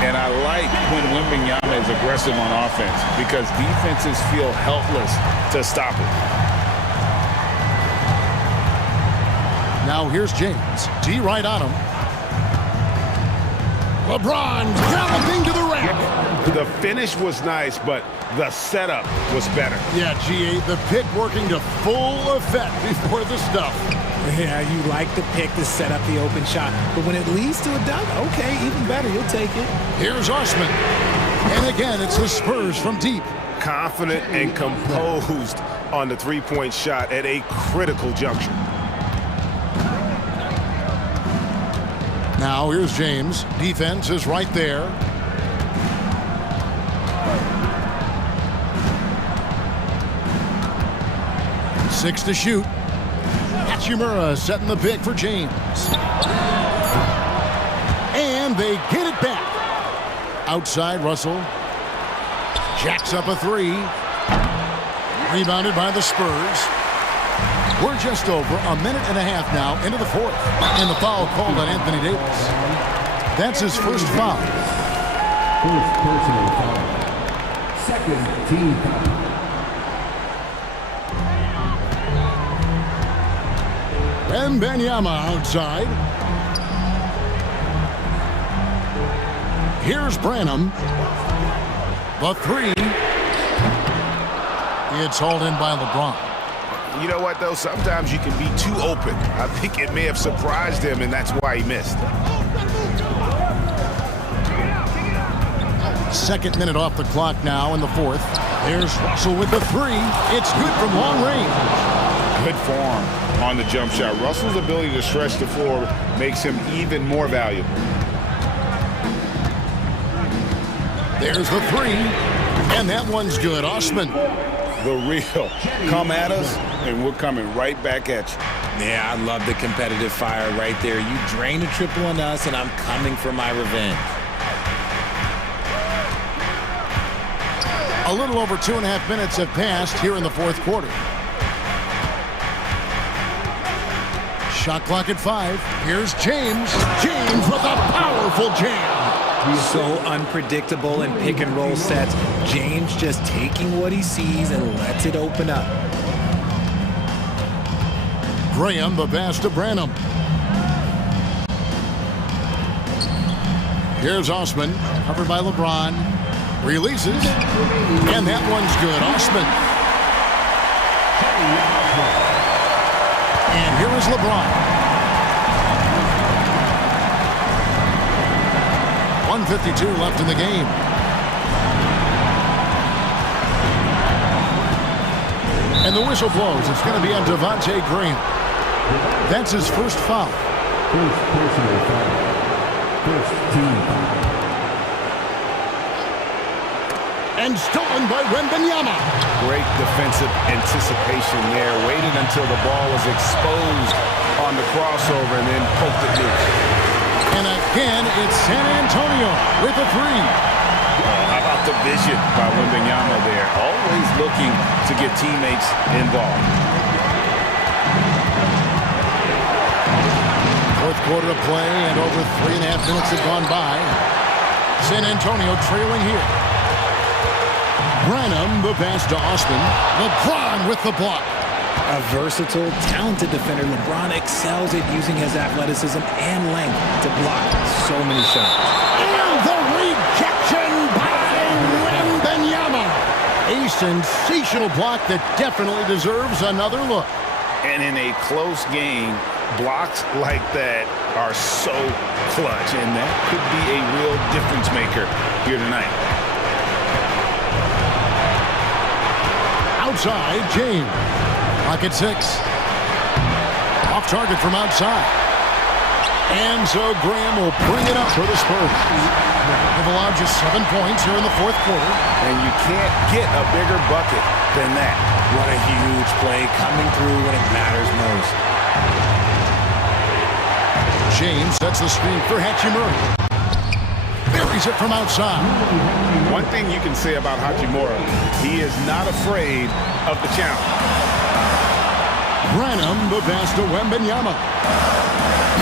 And I like when Wembanyama is aggressive on offense because defenses feel helpless to stop it. Now here's James. D right on him. LeBron galloping to the rack. The finish was nice, but the setup was better. Yeah, G8, the pick working to full effect before the stuff. Yeah, you like the pick to set up the open shot. But when it leads to a dunk, okay, even better. You'll take it. Here's Osman. And again, it's the Spurs from deep. Confident and composed on the three-point shot at a critical juncture. Now here's James. Defense is right there. Six to shoot. Hachimura setting the pick for James. And they get it back. Outside, Russell. Jacks up a 3. Rebounded by the Spurs. We're just over a minute and a half now into the 4th. And the foul called on Anthony Davis. That's his first foul. First personal foul. Second team foul. Wembanyama outside. Here's Branham. The 3. It's hauled in by LeBron. You know what, though? Sometimes you can be too open. I think it may have surprised him, and that's why he missed. 2nd minute off the clock now in the 4th. There's Russell with the 3. It's good from long range. Good form on the jump shot. Russell's ability to stretch the floor makes him even more valuable. There's the 3. And that one's good. Osman. The real. Come at us, and we're coming right back at you. Yeah, I love the competitive fire right there. You drain a triple on us, and I'm coming for my revenge. A little over 2.5 minutes have passed here in the 4th quarter. Shot clock at 5. Here's James. James with a powerful jam. So unpredictable in pick and roll sets. James just taking what he sees and lets it open up. Graham, the pass to Branham. Here's Osman, covered by LeBron. Releases, and that one's good. Osman. And here is LeBron. 1:52 left in the game. And the whistle blows. It's going to be on Devontae Graham. That's his first foul. First personal foul. First team foul. And stolen by Wembanyama. Great defensive anticipation there. Waited until the ball was exposed on the crossover and then poked it loose. And again, it's San Antonio with a 3. How about the vision by Wembanyama there? Always looking to get teammates involved. 4th quarter of play, and over 3.5 minutes have gone by. San Antonio trailing here. Branham, the pass to Osman. LeBron with the block. A versatile, talented defender, LeBron excels at using his athleticism and length to block so many shots. And the rejection by Wembanyama. A sensational block that definitely deserves another look. And in a close game, blocks like that are so clutch, and that could be a real difference maker here tonight. Outside, James. Clock at 6. Off target from outside. And so Graham will bring it up for the Spurs. They've allowed just 7 points here in the fourth quarter. And you can't get a bigger bucket than that. What a huge play coming through when it matters most. James sets the screen for Hachimura. Buries it from outside. One thing you can say about Hachimura, he is not afraid of the challenge. Branham, the pass to Wembanyama.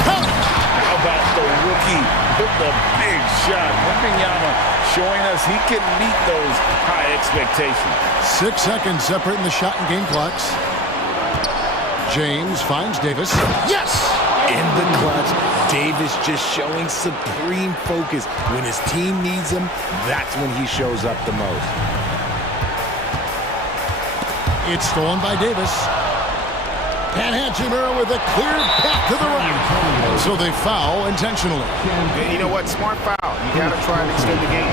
How about the rookie with the big shot? Wembanyama showing us he can meet those high expectations. 6 seconds separating the shot and game clocks. James finds Davis. Yes! In the clutch, Davis just showing supreme focus. When his team needs him, that's when he shows up the most. It's stolen by Davis. And Hachimura with a clear path to the right. So they foul intentionally. And you know what? Smart foul. You got to try and extend the game.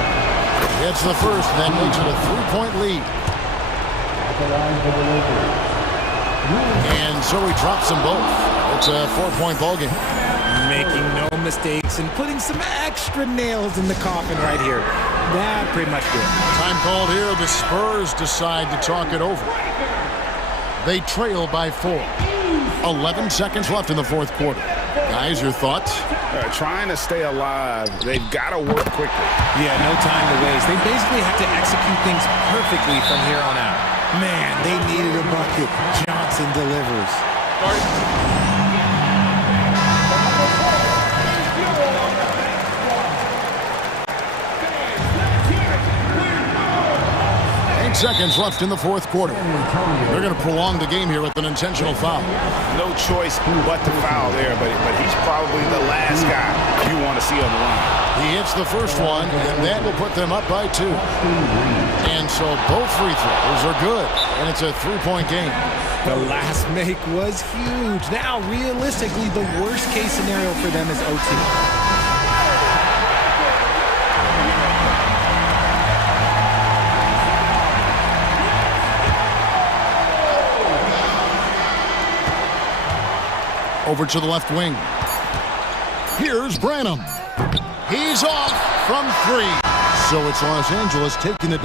It's the first, then makes it a 3-point lead. And so he drops them both. It's a 4-point ball game. Making no mistakes and putting some extra nails in the coffin right here. That pretty much good. Time called here. The Spurs decide to talk it over. They trail by 4. 11 seconds left in the fourth quarter. Guys, your thoughts? Trying to stay alive. They've got to work quickly. Yeah, no time to waste. They basically have to execute things perfectly from here on out. Man, they needed a bucket. Johnson delivers. 8 seconds left in the fourth quarter. They're going to prolong the game here with an intentional foul. No choice but to foul there, but he's probably the last guy you want to see on the line. He hits the first one, and that will put them up by 2. And so both free throws are good, and it's a 3-point game. The last make was huge. Now, realistically, the worst-case scenario for them is OT. Over to the left wing. Here's Branham. He's off from 3. So it's Los Angeles taking it.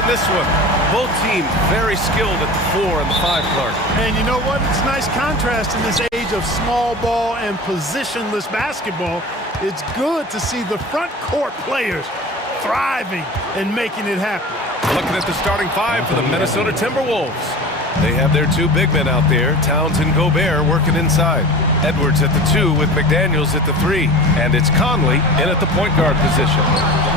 in this one. Both teams very skilled at the 4 and the 5, Clark. And you know what? It's a nice contrast in this age of small ball and positionless basketball. It's good to see the front court players thriving and making it happen. Looking at the starting 5 for the Minnesota Timberwolves. They have their 2 big men out there, Towns and Gobert, working inside. Edwards at the 2 with McDaniels at the 3. And it's Conley in at the point guard position.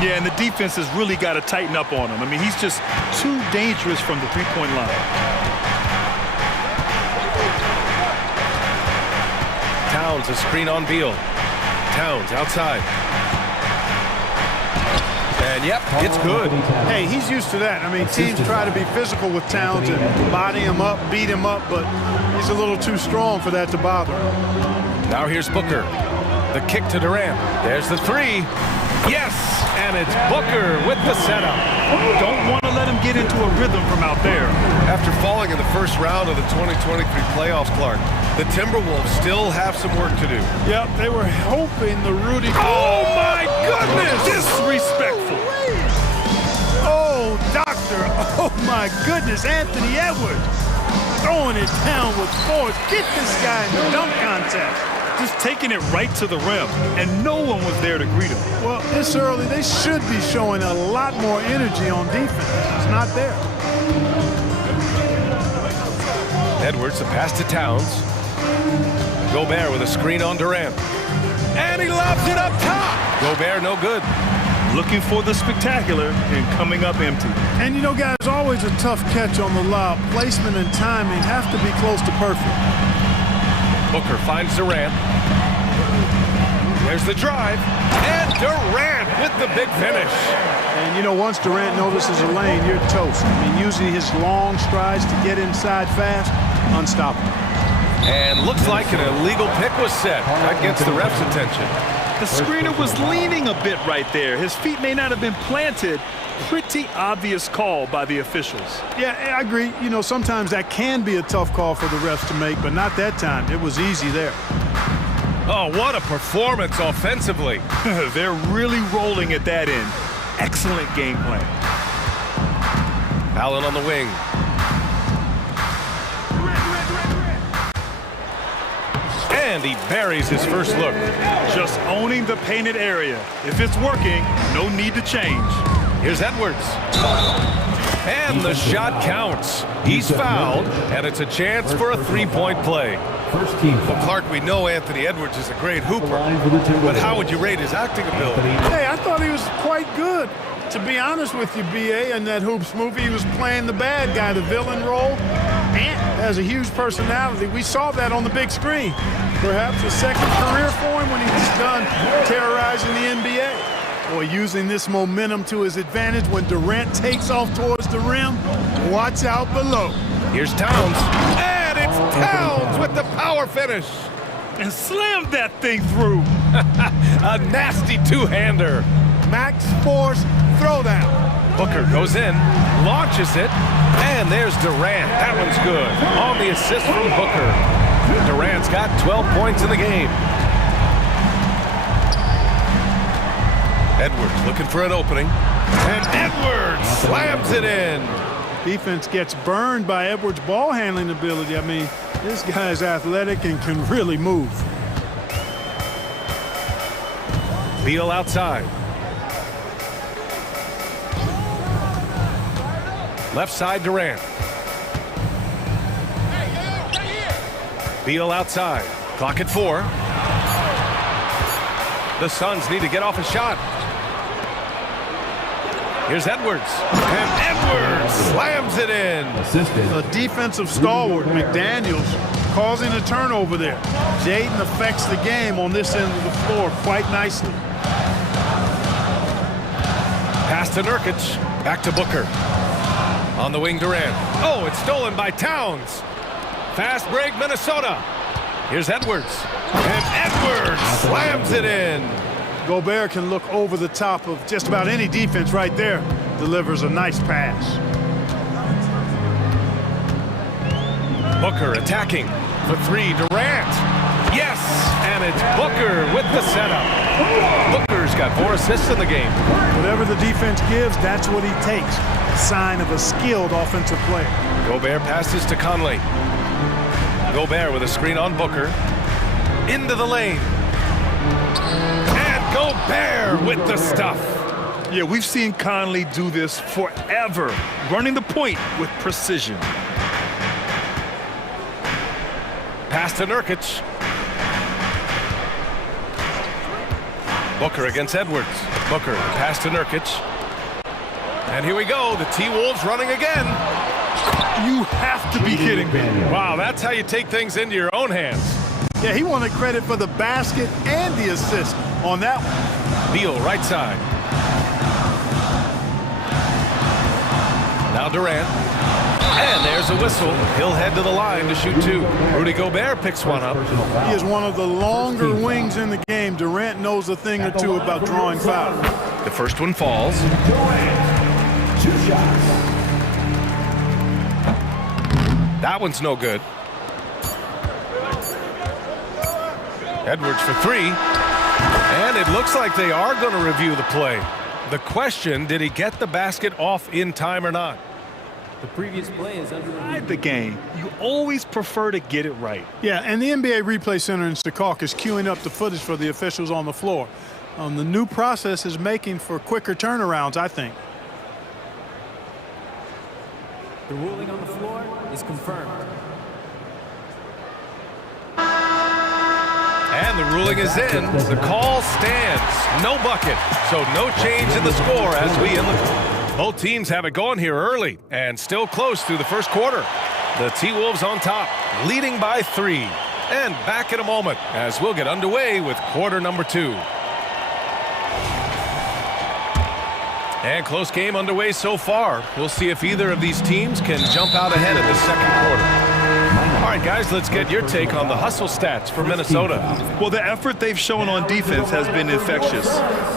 Yeah, and the defense has really got to tighten up on him. I mean, he's just too dangerous from the three-point line. Towns, a screen on Beal. Towns outside. And yep, it's good. Hey, he's used to that. I mean, teams try to be physical with Towns and body him up, beat him up, but he's a little too strong for that to bother him. Now here's Booker. The kick to Durant. There's the 3. Yes, and it's Booker with the setup. Don't want to let him get into a rhythm from out there. After falling in the first round of the 2023 playoffs, Clark, the Timberwolves still have some work to do. Yep, they were hoping the Rudy... Oh, my goodness! Disrespectful. Oh, doctor. Oh, my goodness. Anthony Edwards throwing it down with force. Get this guy in the dunk contest. Just taking it right to the rim, and no one was there to greet him. Well, this early, they should be showing a lot more energy on defense. It's not there. Edwards, a pass to Towns. Gobert with a screen on Durant. And he lobs it up top. Gobert, no good. Looking for the spectacular and coming up empty. And you know, guys, always a tough catch on the lob. Placement and timing have to be close to perfect. Booker finds Durant. There's the drive. And Durant with the big finish. And, you know, once Durant notices a lane, you're toast. I mean, using his long strides to get inside fast, unstoppable. And looks like an illegal pick was set. That gets the ref's attention. The screener was leaning a bit right there. His feet may not have been planted. Pretty obvious call by the officials. Yeah, I agree. You know, sometimes that can be a tough call for the refs to make, but not that time. It was easy there. Oh, what a performance offensively. They're really rolling at that end. Excellent game plan. Allen on the wing. And he buries his first look. Just owning the painted area. If it's working, no need to change. Here's Edwards. And the shot counts. He's fouled, and it's a chance for a three-point play. Well, Clark, we know Anthony Edwards is a great hooper, but how would you rate his acting ability? Hey, I thought he was quite good. To be honest with you, B.A., in that Hoops movie, he was playing the bad guy, the villain role. Ant has a huge personality. We saw that on the big screen. Perhaps a second career for him when he's done terrorizing the NBA. Or using this momentum to his advantage when Durant takes off towards the rim. Watch out below. Here's Towns. And it's Towns with the power finish. And slammed that thing through. A nasty two-hander. Max force throwdown. Booker goes in, launches it, and there's Durant. That one's good. On the assist from Booker. Durant's got 12 points in the game. Edwards looking for an opening. And Edwards slams it in. Defense gets burned by Edwards' ball handling ability. I mean, this guy's athletic and can really move. Beal outside. Left side Durant. Beal outside. Clock at 4. The Suns need to get off a shot. Here's Edwards. And Edwards slams it in. A defensive stalwart, McDaniels, causing a turnover there. Jaden affects the game on this end of the floor quite nicely. Pass to Nurkic. Back to Booker. On the wing, Durant. Oh, it's stolen by Towns. Fast break, Minnesota. Here's Edwards. And Edwards slams it in. Gobert can look over the top of just about any defense right there. Delivers a nice pass. Booker attacking for 3. Durant. Yes, and it's Booker with the setup. Booker's Gobert's got 4 assists in the game. Whatever the defense gives, that's what he takes. Sign of a skilled offensive player. Gobert passes to Conley. Gobert with a screen on Booker. Into the lane. And Gobert with the stuff. Yeah, we've seen Conley do this forever, running the point with precision. Pass to Nurkic. Booker against Edwards. Booker, pass to Nurkic. And here we go, the T-Wolves running again. You have to be kidding me. Wow, that's how you take things into your own hands. Yeah, he wanted credit for the basket and the assist on that one. Beal, right side. Now Durant. And there's a whistle. He'll head to the line to shoot 2. Rudy Gobert picks one up. He is one of the longer wings in the game. Durant knows a thing or two about drawing fouls. The first one falls. Durant, 2 shots. That one's no good. Edwards for 3. And it looks like they are going to review the play. The question, did he get the basket off in time or not? The previous play is under review. The game, you always prefer to get it right. Yeah, and the NBA Replay Center in Secaucus is queuing up the footage for the officials on the floor. The new process is making for quicker turnarounds, I think. The ruling on the floor is confirmed. And the ruling is in. The call stands. No bucket. So no change in the score as we end the... Both teams have it going here early and still close through the first quarter. The T-Wolves on top, leading by 3. And back in a moment as we'll get underway with quarter number 2. And close game underway so far. We'll see if either of these teams can jump out ahead in the second quarter. All right, guys, let's get your take on the hustle stats for Minnesota. Well, the effort they've shown on defense has been infectious.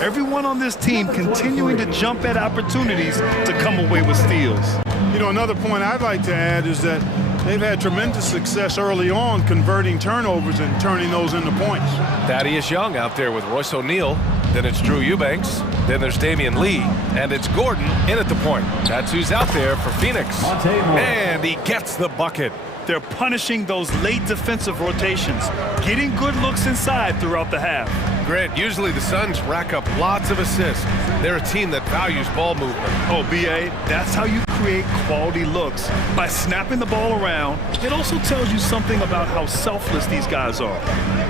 Everyone on this team continuing to jump at opportunities to come away with steals. You know, another point I'd like to add is that they've had tremendous success early on converting turnovers and turning those into points. Thaddeus Young out there with Royce O'Neal. Then it's Drew Eubanks. Then there's Damian Lee. And it's Gordon in at the point. That's who's out there for Phoenix. And he gets the bucket. They're punishing those late defensive rotations, getting good looks inside throughout the half. Grant, usually the Suns rack up lots of assists. They're a team that values ball movement. Oh, B.A., that's how you create quality looks, by snapping the ball around. It also tells you something about how selfless these guys are.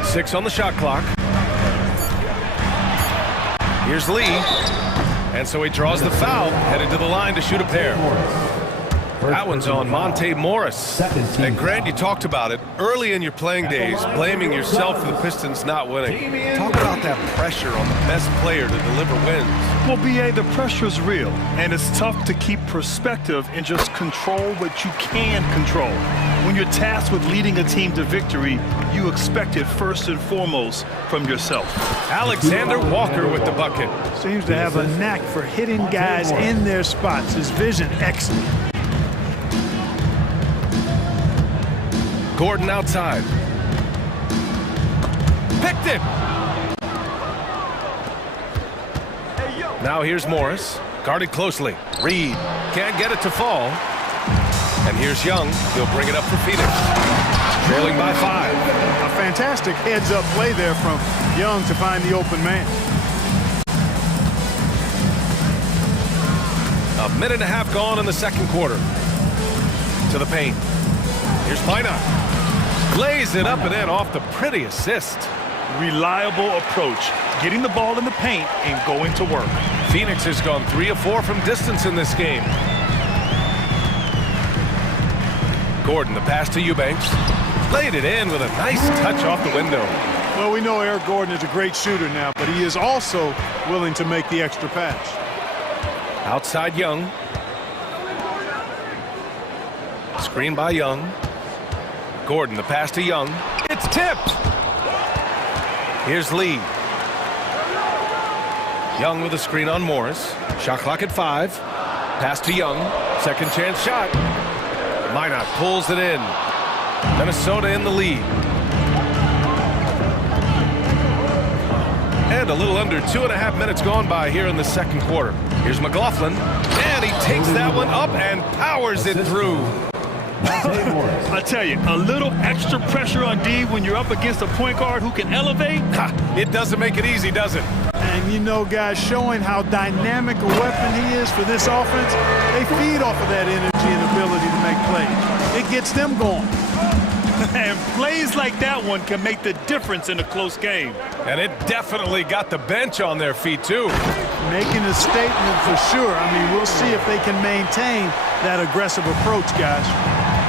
6 on the shot clock. Here's Lee. And so he draws the foul, headed to the line to shoot a pair. That one's on Monte Morris. And Grant, you talked about it early in your playing days, blaming yourself for the Pistons not winning. Talk about that pressure on the best player to deliver wins. Well, B.A., the pressure's real, and it's tough to keep perspective and just control what you can control. When you're tasked with leading a team to victory, you expect it first and foremost from yourself. Alexander Walker with the bucket. Seems to have a knack for hitting guys in their spots. His vision, excellent. Gordon outside. Picked it! Now here's Morris. Guarded closely. Reed can't get it to fall. And here's Young. He'll bring it up for Phoenix. Trailing by 5. A fantastic heads-up play there from Young to find the open man. A minute and a half gone in the second quarter. To the paint. Here's Minot. Lays it up and in off the pretty assist. Reliable approach, getting the ball in the paint and going to work. Phoenix has gone 3 of 4 from distance in this game. Gordon, the pass to Eubanks. Laid it in with a nice touch off the window. Well, we know Eric Gordon is a great shooter now, but he is also willing to make the extra pass. Outside Young. Screen by Young. Gordon, the pass to Young. It's tipped. Here's Lee. Young with a screen on Morris. Shot clock at 5. Pass to Young. Second chance shot. Minot pulls it in. Minnesota in the lead. ahead. A little under 2.5 minutes gone by here in the second quarter. Here's McLaughlin, and he takes that one up and powers it through. I tell you, a little extra pressure on D when you're up against a point guard who can elevate. It doesn't make it easy, does it? And you know, guys, showing how dynamic a weapon he is for this offense, they feed off of that energy and ability to make plays. It gets them going. And plays like that one can make the difference in a close game. And it definitely got the bench on their feet, too. Making a statement for sure. I mean, we'll see if they can maintain that aggressive approach, guys.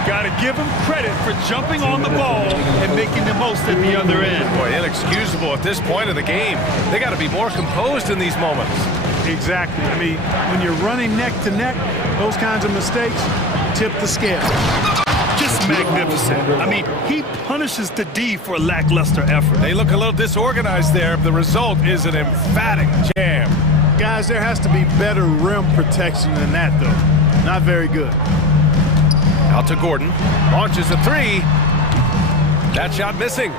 Got to give them credit for jumping on the ball and making the most at the other end. Boy, inexcusable at this point of the game. They got to be more composed in these moments. Exactly. I mean, when you're running neck to neck, those kinds of mistakes tip the scale. Just magnificent. I mean, he punishes the D for a lackluster effort. They look a little disorganized there. The result is an emphatic jam. Guys, there has to be better rim protection than that, though. Not very good. Out to Gordon. Launches a three. That shot missing.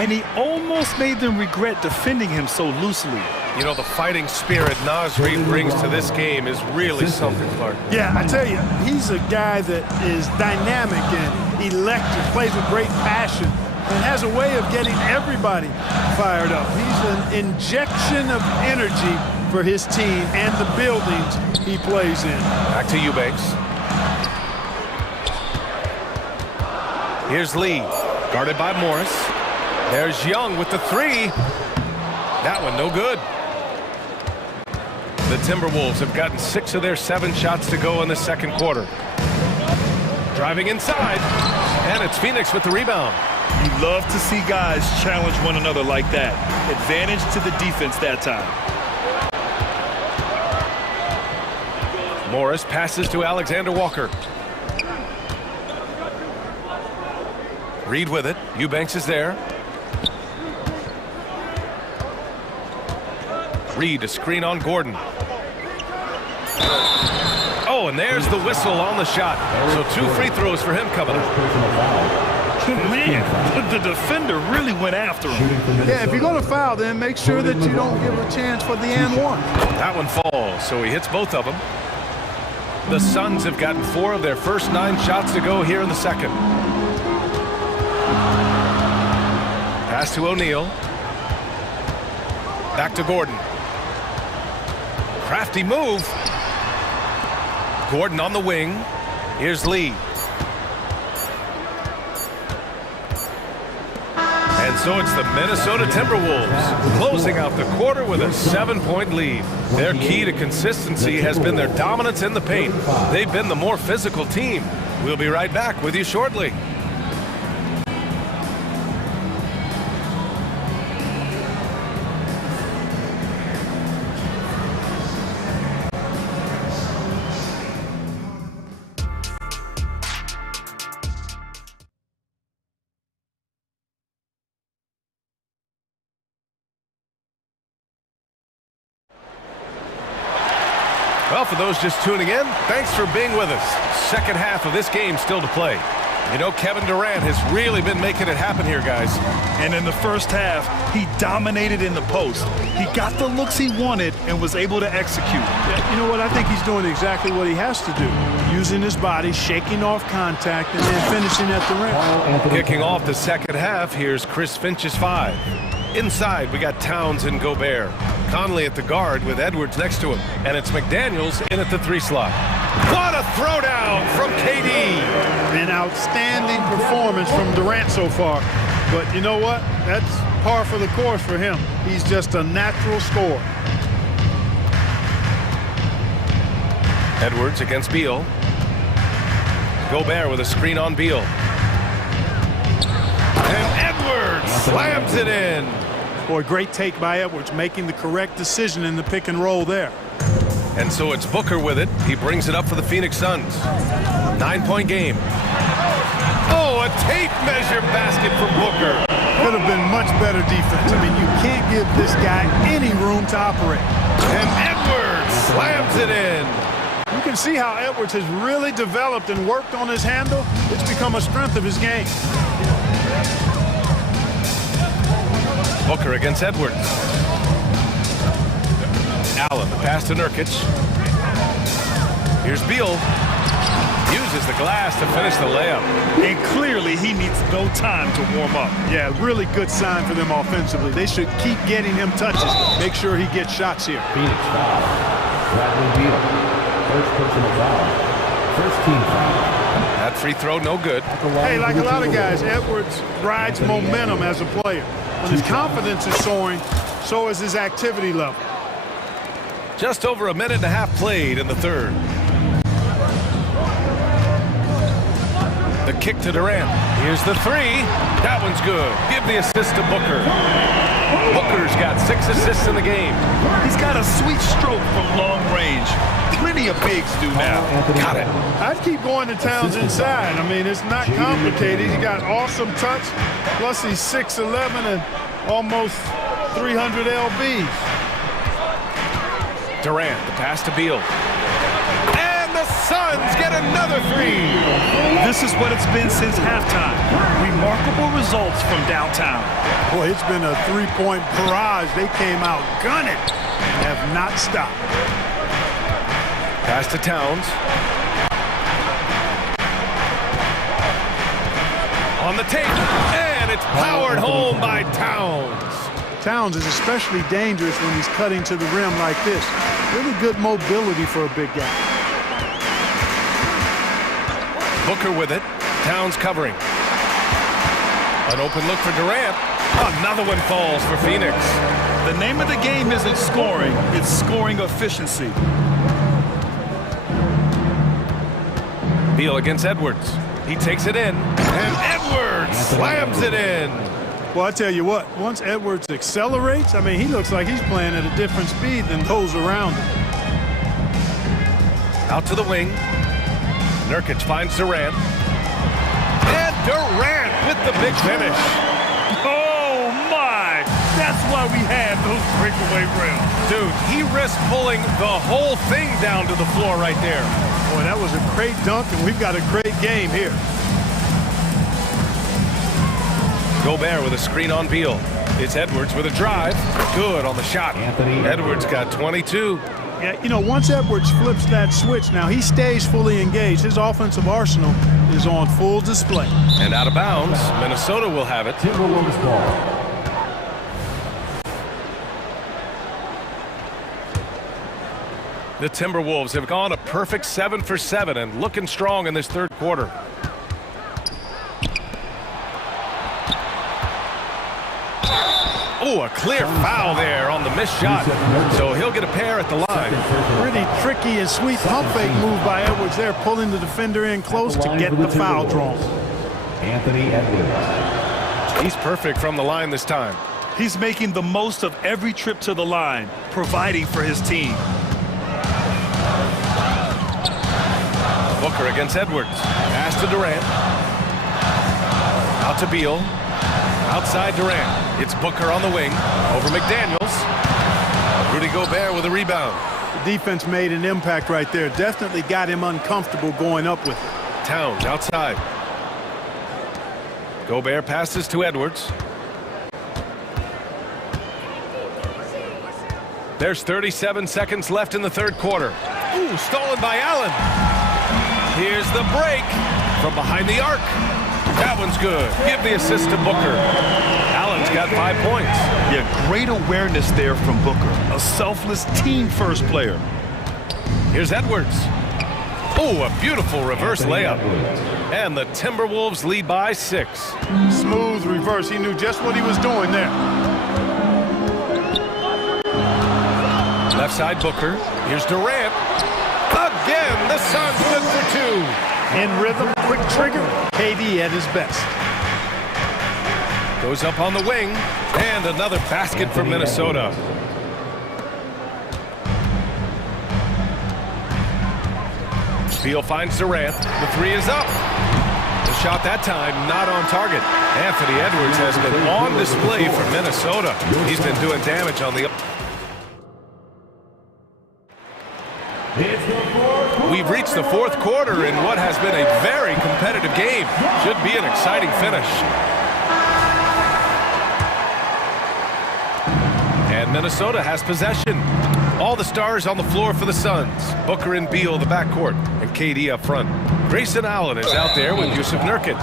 And he almost made them regret defending him so loosely. You know, the fighting spirit Nasri brings to this game is really something, Clark. Yeah, I tell you, he's a guy that is dynamic and electric, plays with great passion, and has a way of getting everybody fired up. He's an injection of energy for his team and the buildings he plays in. Back to Eubanks. Here's Lee, guarded by Morris. There's Young with the three. That one no good. The Timberwolves have gotten 6 of their 7 shots to go in the second quarter. Driving inside, and it's Phoenix with the rebound. You love to see guys challenge one another like that. Advantage to the defense that time. Morris passes to Alexander Walker. Reed with it. Eubanks is there. Reed, a screen on Gordon. Oh, and there's the whistle on the shot. So 2 free throws for him coming up. Man, the defender really went after him. Yeah, if you're going to foul, then make sure that you don't give a chance for the and one. That one falls, so he hits both of them. The Suns have gotten 4 of their first 9 shots to go here in the second. Pass to O'Neal. Back to Gordon. Crafty move. Gordon on the wing. Here's Lee. And so it's the Minnesota Timberwolves closing out the quarter with a 7-point lead. Their key to consistency has been their dominance in the paint. They've been the more physical team. We'll be right back with you shortly. Well, for those just tuning in, thanks for being with us. Second half of this game still to play. You know, Kevin Durant has really been making it happen here, guys. And in the first half, he dominated in the post. He got the looks he wanted and was able to execute. Yeah, you know what? I think he's doing exactly what he has to do. Using his body, shaking off contact, and then finishing at the rim. Kicking off the second half, here's Chris Finch's 5. Inside, we got Towns and Gobert. Conley at the guard with Edwards next to him. And it's McDaniels in at the 3 slot. What a throwdown from KD. An outstanding performance from Durant so far. But you know what? That's par for the course for him. He's just a natural scorer. Edwards against Beal. Gobert with a screen on Beal. And Edwards slams it in. Boy, great take by Edwards, making the correct decision in the pick and roll there. And so it's Booker with it. He brings it up for the Phoenix Suns. 9-point game. Oh, a tape measure basket from Booker. Could have been much better defense. I mean, you can't give this guy any room to operate. And Edwards slams it in. You can see how Edwards has really developed and worked on his handle. It's become a strength of his game. Booker against Edwards. Allen, the pass to Nurkic. Here's Beal. Uses the glass to finish the layup. And clearly he needs no time to warm up. Yeah, really good sign for them offensively. They should keep getting him touches. Make sure he gets shots here. Phoenix foul. Bradley Beal. First personal foul. First team foul. That free throw no good. Hey, like a lot of guys, Edwards rides momentum as a player. When his confidence is soaring, so is his activity level. Just over a minute and a half played in the third. The kick to Durant. Here's the three. That one's good. Give the assist to Booker. Booker's got 6 assists in the game. He's got a sweet stroke from long range. Plenty of bigs do now. Got it. I'd keep going to Towns inside. I mean, it's not complicated. He got awesome touch. Plus, he's 6'11" and almost 300 lbs. Durant, the pass to Beal. And the Suns get another three. This is what it's been since halftime. Remarkable results from downtown. Boy, it's been a three-point barrage. They came out gunning. Have not stopped. Pass to Towns. On the tape. And it's powered home by Towns. Towns is especially dangerous when he's cutting to the rim like this. Really good mobility for a big guy. Booker with it. Towns covering. An open look for Durant. Another one falls for Phoenix. The name of the game isn't scoring, it's scoring efficiency. Beal against Edwards. He takes it in. And Edwards slams it in. Well, I tell you what, once Edwards accelerates, I mean, he looks like he's playing at a different speed than those around him. Out to the wing. Nurkic finds Durant. And Durant with the big finish. Oh, my! That's why we have those breakaway rims. Dude, he risked pulling the whole thing down to the floor right there. Boy, that was a great dunk, and we've got a great game here. Gobert with a screen on Beal. It's Edwards with a drive. Good on the shot. Edwards got 22. Yeah, you know, once Edwards flips that switch, now he stays fully engaged. His offensive arsenal is on full display. And out of bounds, Minnesota will have it. Timberwolves ball. The Timberwolves have gone a perfect 7 for 7 and looking strong in this third quarter. Oh, a clear foul there on the missed shot. So he'll get a pair at the line. Pretty tricky and sweet pump fake move by Edwards there, pulling the defender in close to get the foul drawn. Anthony Edwards. He's perfect from the line this time. He's making the most of every trip to the line, providing for his team. Booker against Edwards. Pass to Durant. Out to Beal. Outside Durant. It's Booker on the wing. Over McDaniels. Rudy Gobert with a rebound. The defense made an impact right there. Definitely got him uncomfortable going up with it. Towns outside. Gobert passes to Edwards. There's 37 seconds left in the third quarter. Ooh, stolen by Allen. Here's the break from behind the arc. That one's good. Give the assist to Booker. Allen's got 5 points. Yeah, great awareness there from Booker. A selfless team-first player. Here's Edwards. Oh, a beautiful reverse layup. And the Timberwolves lead by 6. Smooth reverse. He knew just what he was doing there. Left side Booker. Here's Durant. Again, the Suns good for 2. In rhythm, quick trigger, KD at his best. Goes up on the wing, and another basket for Minnesota. Beal finds Durant. The three is up. The shot that time not on target. Anthony Edwards has been on display for Minnesota. He's been doing damage on the... We've reached the fourth quarter in what has been a very competitive game. Should be an exciting finish. And Minnesota has possession. All the stars on the floor for the Suns. Booker and Beal, the backcourt, and KD up front. Grayson Allen is out there with Yusuf Nurkic.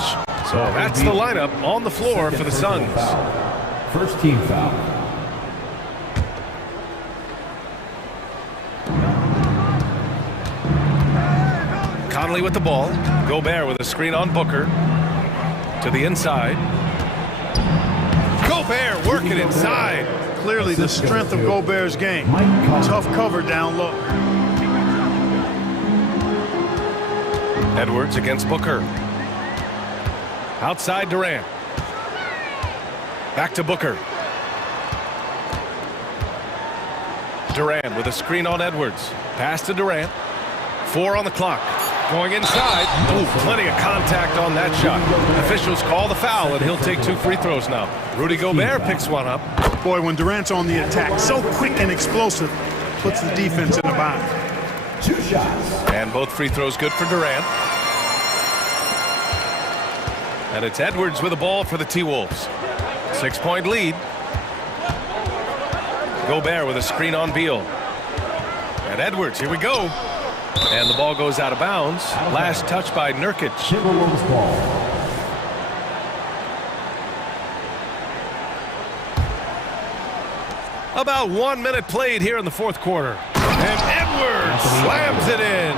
So that's the lineup on the floor for the Suns. First team foul. Conley with the ball. Gobert with a screen on Booker. To the inside. Gobert working inside. Clearly the strength of Gobert's game. Tough cover down low. Edwards against Booker. Outside Durant. Back to Booker. Durant with a screen on Edwards. Pass to Durant. 4 on the clock. Going inside. Ooh, plenty of contact on that shot. Officials call the foul, and he'll take 2 free throws now. Rudy Gobert picks one up. Boy, when Durant's on the attack, so quick and explosive, puts the defense in a bind. 2 shots. And both free throws good for Durant. And it's Edwards with the ball for the T-Wolves. 6-point lead. Gobert with a screen on Beal. And Edwards, here we go. And the ball goes out of bounds. Last touch by Nurkic. About 1 minute played here in the fourth quarter. And Edwards slams it in.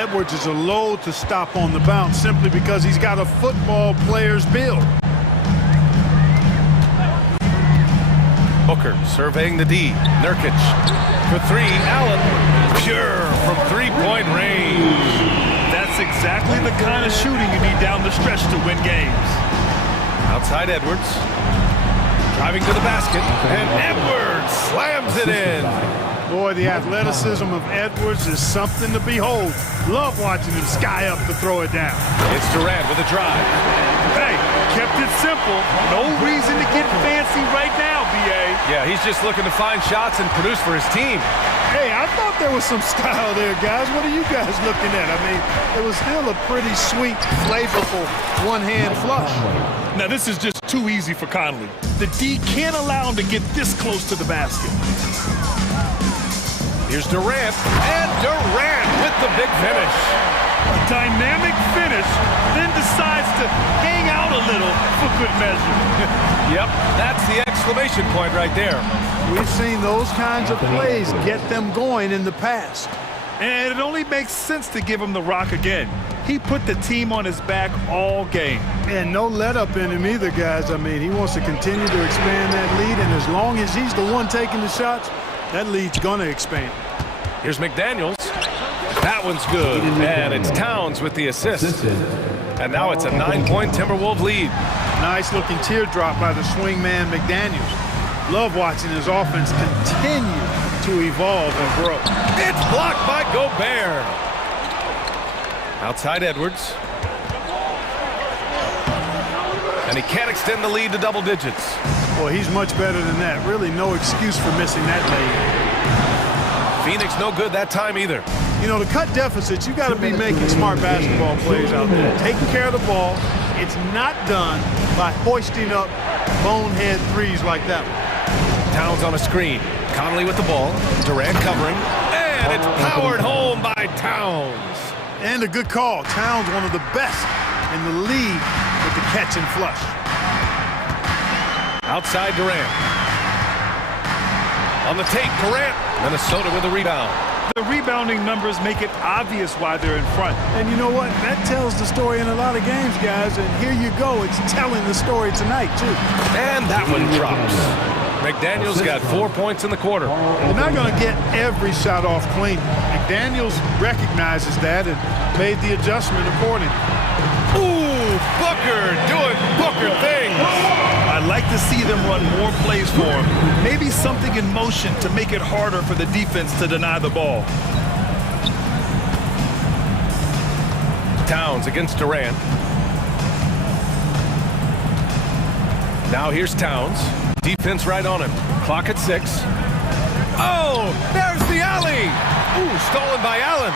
Edwards is a load to stop on the bounce simply because he's got a football player's build. Booker surveying the D. Nurkic for 3. Allen pure from 3-point range. That's exactly the kind of shooting you need down the stretch to win games. Outside Edwards. Driving to the basket. And Edwards slams it in. Boy, the athleticism of Edwards is something to behold. Love watching him sky up to throw it down. It's Durant with a drive. Hey, kept it simple. No reason to get fancy right now, B.A. Yeah, he's just looking to find shots and produce for his team. Hey, I thought there was some style there, guys. What are you guys looking at? I mean, it was still a pretty sweet, flavorful one-hand flush. Now, this is just too easy for Conley. The D can't allow him to get this close to the basket. Here's Durant, and Durant with the big finish. A dynamic finish, then decides to hang out a little for good measure. Yep, that's the exclamation point right there. We've seen those kinds of plays get them going in the past. And it only makes sense to give him the rock again. He put the team on his back all game. And no let up in him either, guys. I mean, he wants to continue to expand that lead, and as long as he's the one taking the shots, that lead's going to expand. Here's McDaniels. That one's good. And it's Towns with the assist. And now it's a 9-point Timberwolves lead. Nice looking teardrop by the swing man McDaniels. Love watching his offense continue to evolve and grow. It's blocked by Gobert. Outside Edwards. And he can't extend the lead to double digits. Well, he's much better than that. Really no excuse for missing that lead. Phoenix no good that time either. You know, to cut deficits, you got to be making smart basketball plays out there. Taking care of the ball. It's not done by hoisting up bonehead threes like that one. Towns on a screen. Conley with the ball. Durant covering. And it's powered home by Towns. And a good call. Towns, one of the best in the league with the catch and flush. Outside Durant. On the take, Durant. Minnesota with a rebound. The rebounding numbers make it obvious why they're in front. And you know what? That tells the story in a lot of games, guys. And here you go. It's telling the story tonight, too. And that one drops. McDaniels got 4 points in the quarter. They're not going to get every shot off clean. McDaniels recognizes that and made the adjustment accordingly. Ooh, Booker doing Booker things. I'd like to see them run more plays for him. Maybe something in motion to make it harder for the defense to deny the ball. Towns against Durant. Now here's Towns. Defense right on him. Clock at 6. Oh, there's the alley. Ooh, stolen by Allen.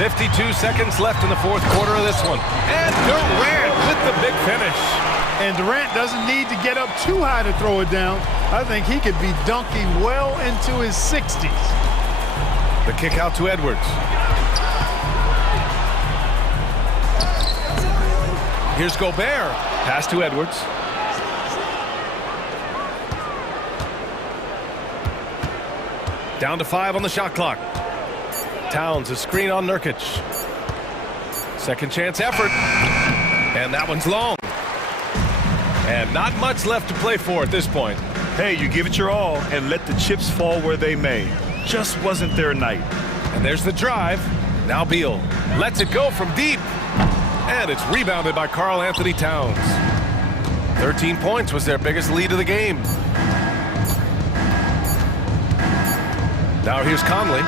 52 seconds left in the fourth quarter of this one. And Durant with the big finish. And Durant doesn't need to get up too high to throw it down. I think he could be dunking well into his 60s. The kick out to Edwards. Here's Gobert. Pass to Edwards. Down to 5 on the shot clock. Towns, a screen on Nurkic. Second chance effort. And that one's long. And not much left to play for at this point. Hey, you give it your all and let the chips fall where they may. Just wasn't their night. And there's the drive. Now Beal lets it go from deep. And it's rebounded by Karl Anthony Towns. 13 points was their biggest lead of the game. Now here's Conley.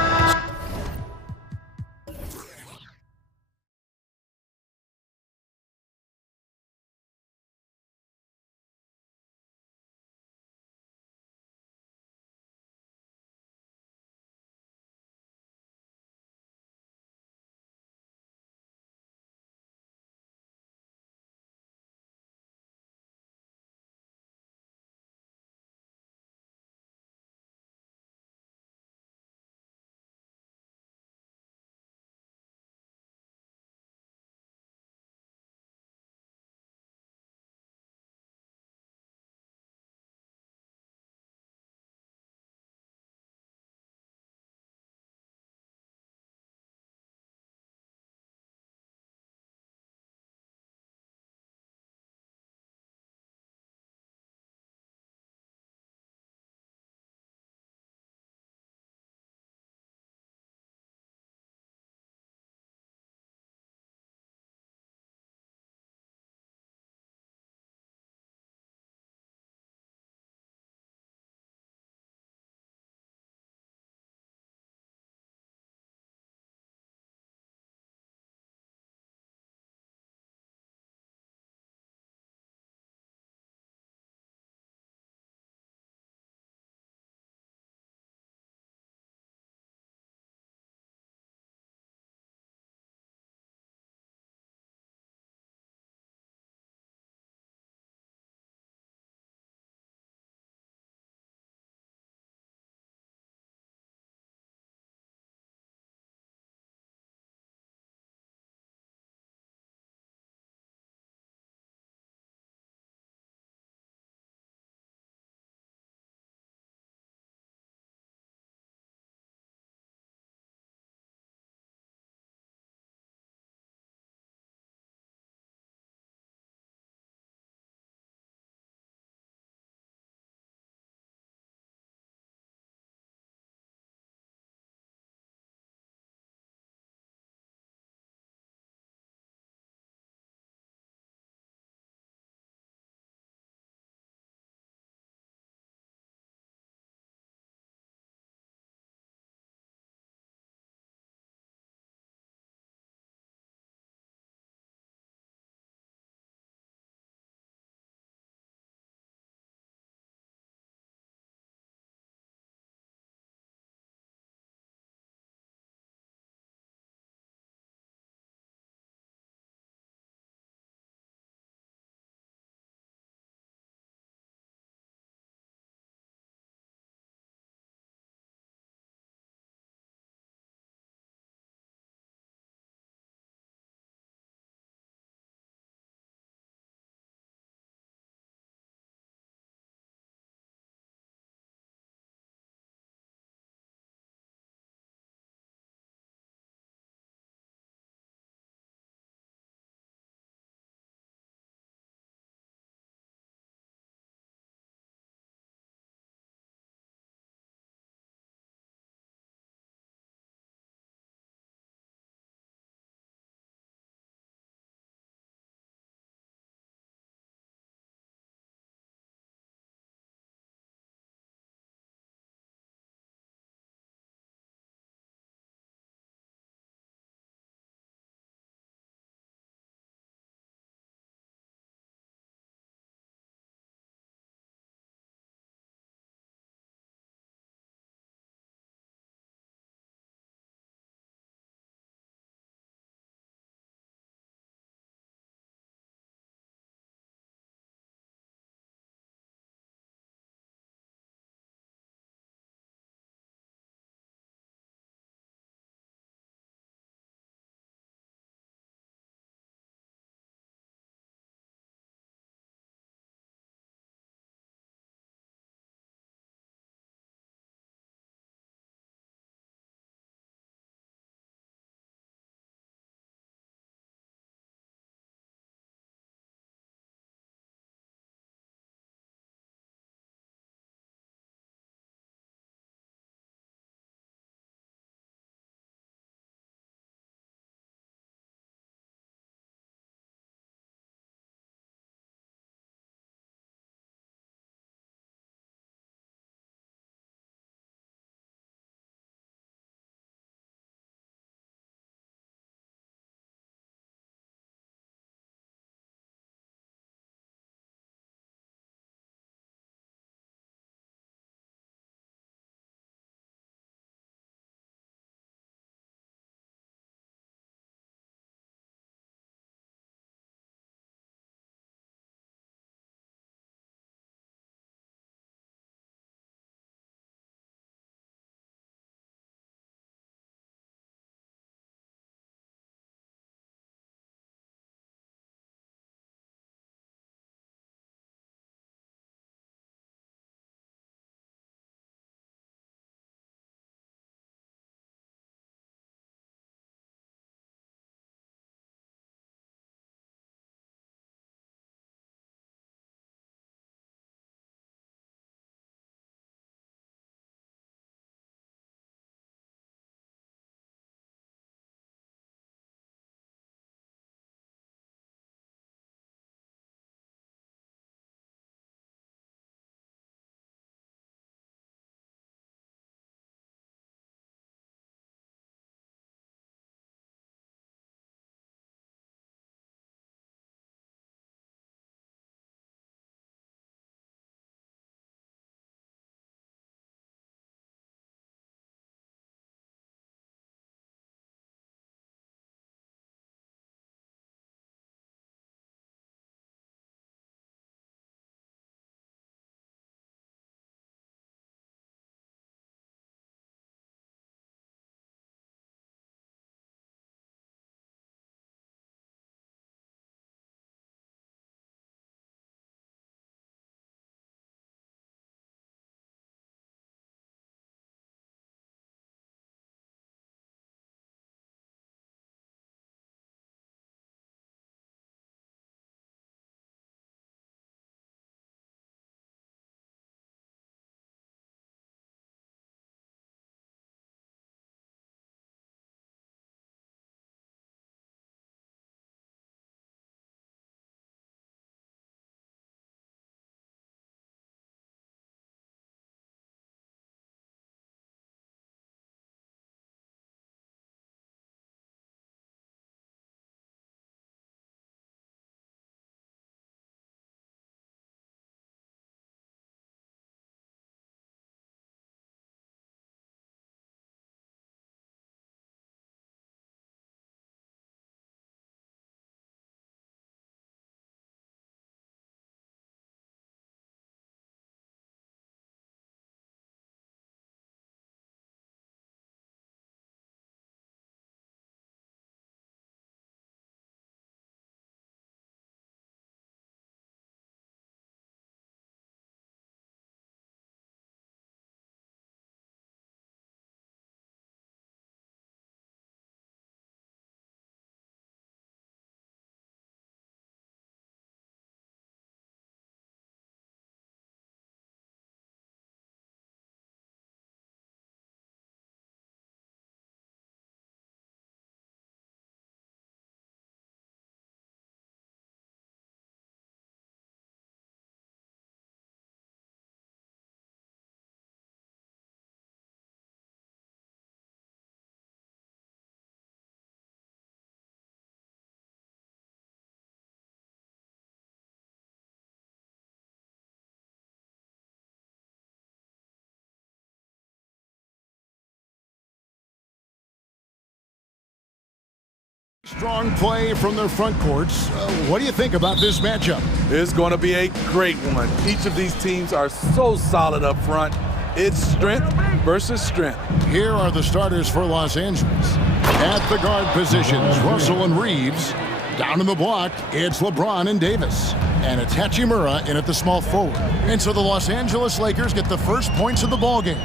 Strong play from their front courts. What do you think about this matchup? It's going to be a great one. Each of these teams are so solid up front. It's strength versus strength. Here are the starters for Los Angeles. At the guard positions, Russell and Reeves. Down in the block, it's LeBron and Davis. And it's Hachimura in at the small forward. And so the Los Angeles Lakers get the first points of the ballgame.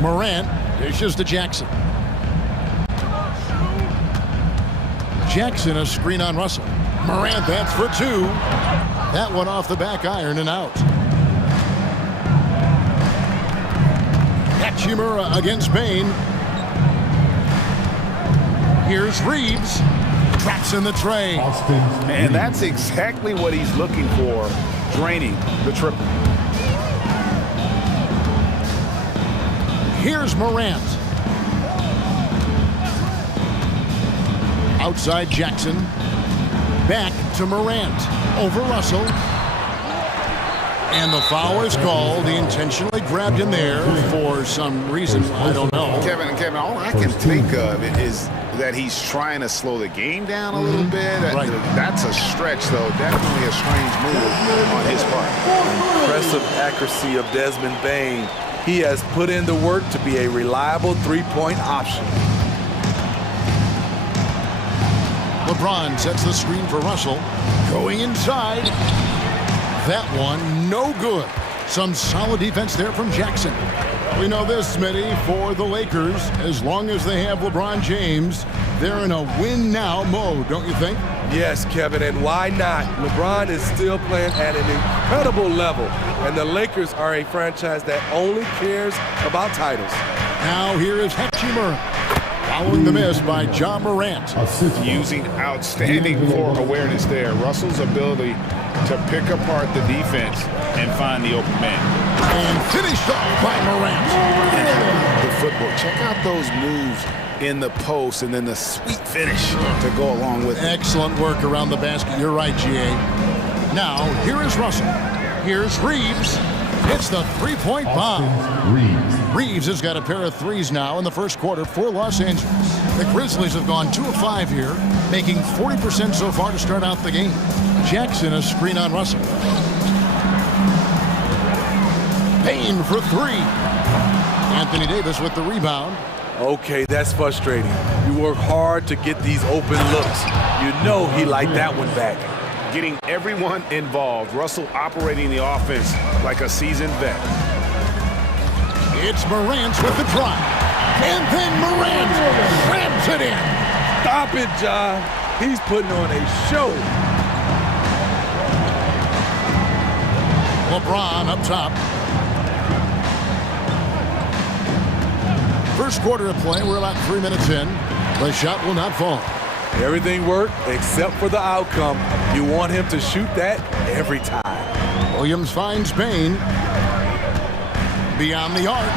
Morant dishes to Jackson. Jackson, a screen on Russell. Morant, that's for two. That one off the back iron and out. Hachimura against Bain. Here's Reeves. Traps in the tray. Man, that's exactly what he's looking for, draining the triple. Here's Morant. Outside Jackson. Back to Morant. Over Russell. And the foul is called. He intentionally grabbed him there for some reason. I don't know. Kevin, all I can think of is that he's trying to slow the game down a little bit. Right. That's a stretch, though. Definitely a strange move on his part. Impressive accuracy of Desmond Bain. He has put in the work to be a reliable three-point option. LeBron sets the screen for Russell. Going inside. That one, no good. Some solid defense there from Jackson. We know this, Smitty, for the Lakers, as long as they have LeBron James, they're in a win-now mode, don't you think? Yes, Kevin, and why not? LeBron is still playing at an incredible level, and the Lakers are a franchise that only cares about titles. Now here is Hachimura, following the miss by John Morant. Using outstanding floor awareness there. Russell's ability to pick apart the defense and find the open man. And finished off by Morant. The football. Check out those moves in the post and then the sweet finish to go along with it. Excellent work around the basket. You're right, G.A. Now, here is Russell. Here's Reeves. It's the three-point bomb. Reeves has got a pair of threes now in the first quarter for Los Angeles. The Grizzlies have gone 2 of 5 here, making 40% so far to start out the game. Jackson, a screen on Russell. Payne for three. Anthony Davis with the rebound. Okay, that's frustrating. You work hard to get these open looks. You know he liked that one back. Getting everyone involved. Russell operating the offense like a seasoned vet. It's Morant with the drive. And then Morant slams it in. Stop it, John. He's putting on a show. LeBron up top. First quarter of play, we're about 3 minutes in. The shot will not fall. Everything worked except for the outcome. You want him to shoot that every time. Williams finds Bain. Beyond the arc.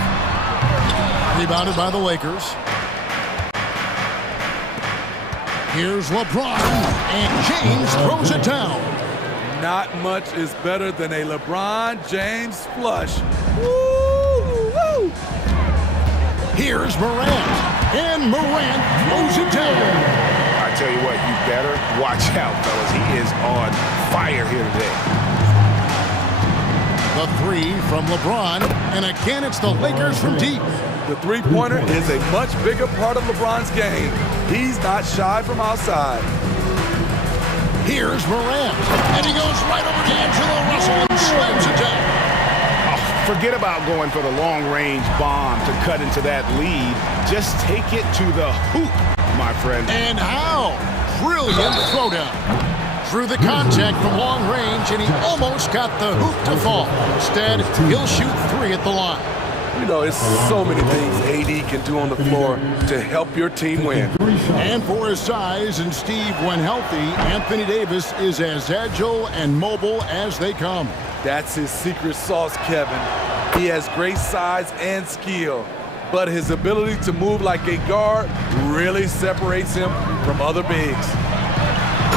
Rebounded by the Lakers. Here's LeBron. And James throws it down. Not much is better than a LeBron James flush. Woo! Here's Morant. And Morant throws it down. I tell you what, you better watch out, fellas. He is on fire here today. The three from LeBron. And again, it's the Lakers from deep. The three-pointer is a much bigger part of LeBron's game. He's not shy from outside. Here's Morant. And he goes right over D'Angelo Russell and slams it down. Forget about going for the long-range bomb to cut into that lead. Just take it to the hoop, my friend. And how? Brilliant throwdown. Through the contact from long range, and he almost got the hoop to fall. Instead, he'll shoot three at the line. You know, it's so many things AD can do on the floor to help your team win. And for his size and Steve, when healthy, Anthony Davis is as agile and mobile as they come. That's his secret sauce, Kevin. He has great size and skill, but his ability to move like a guard really separates him from other bigs.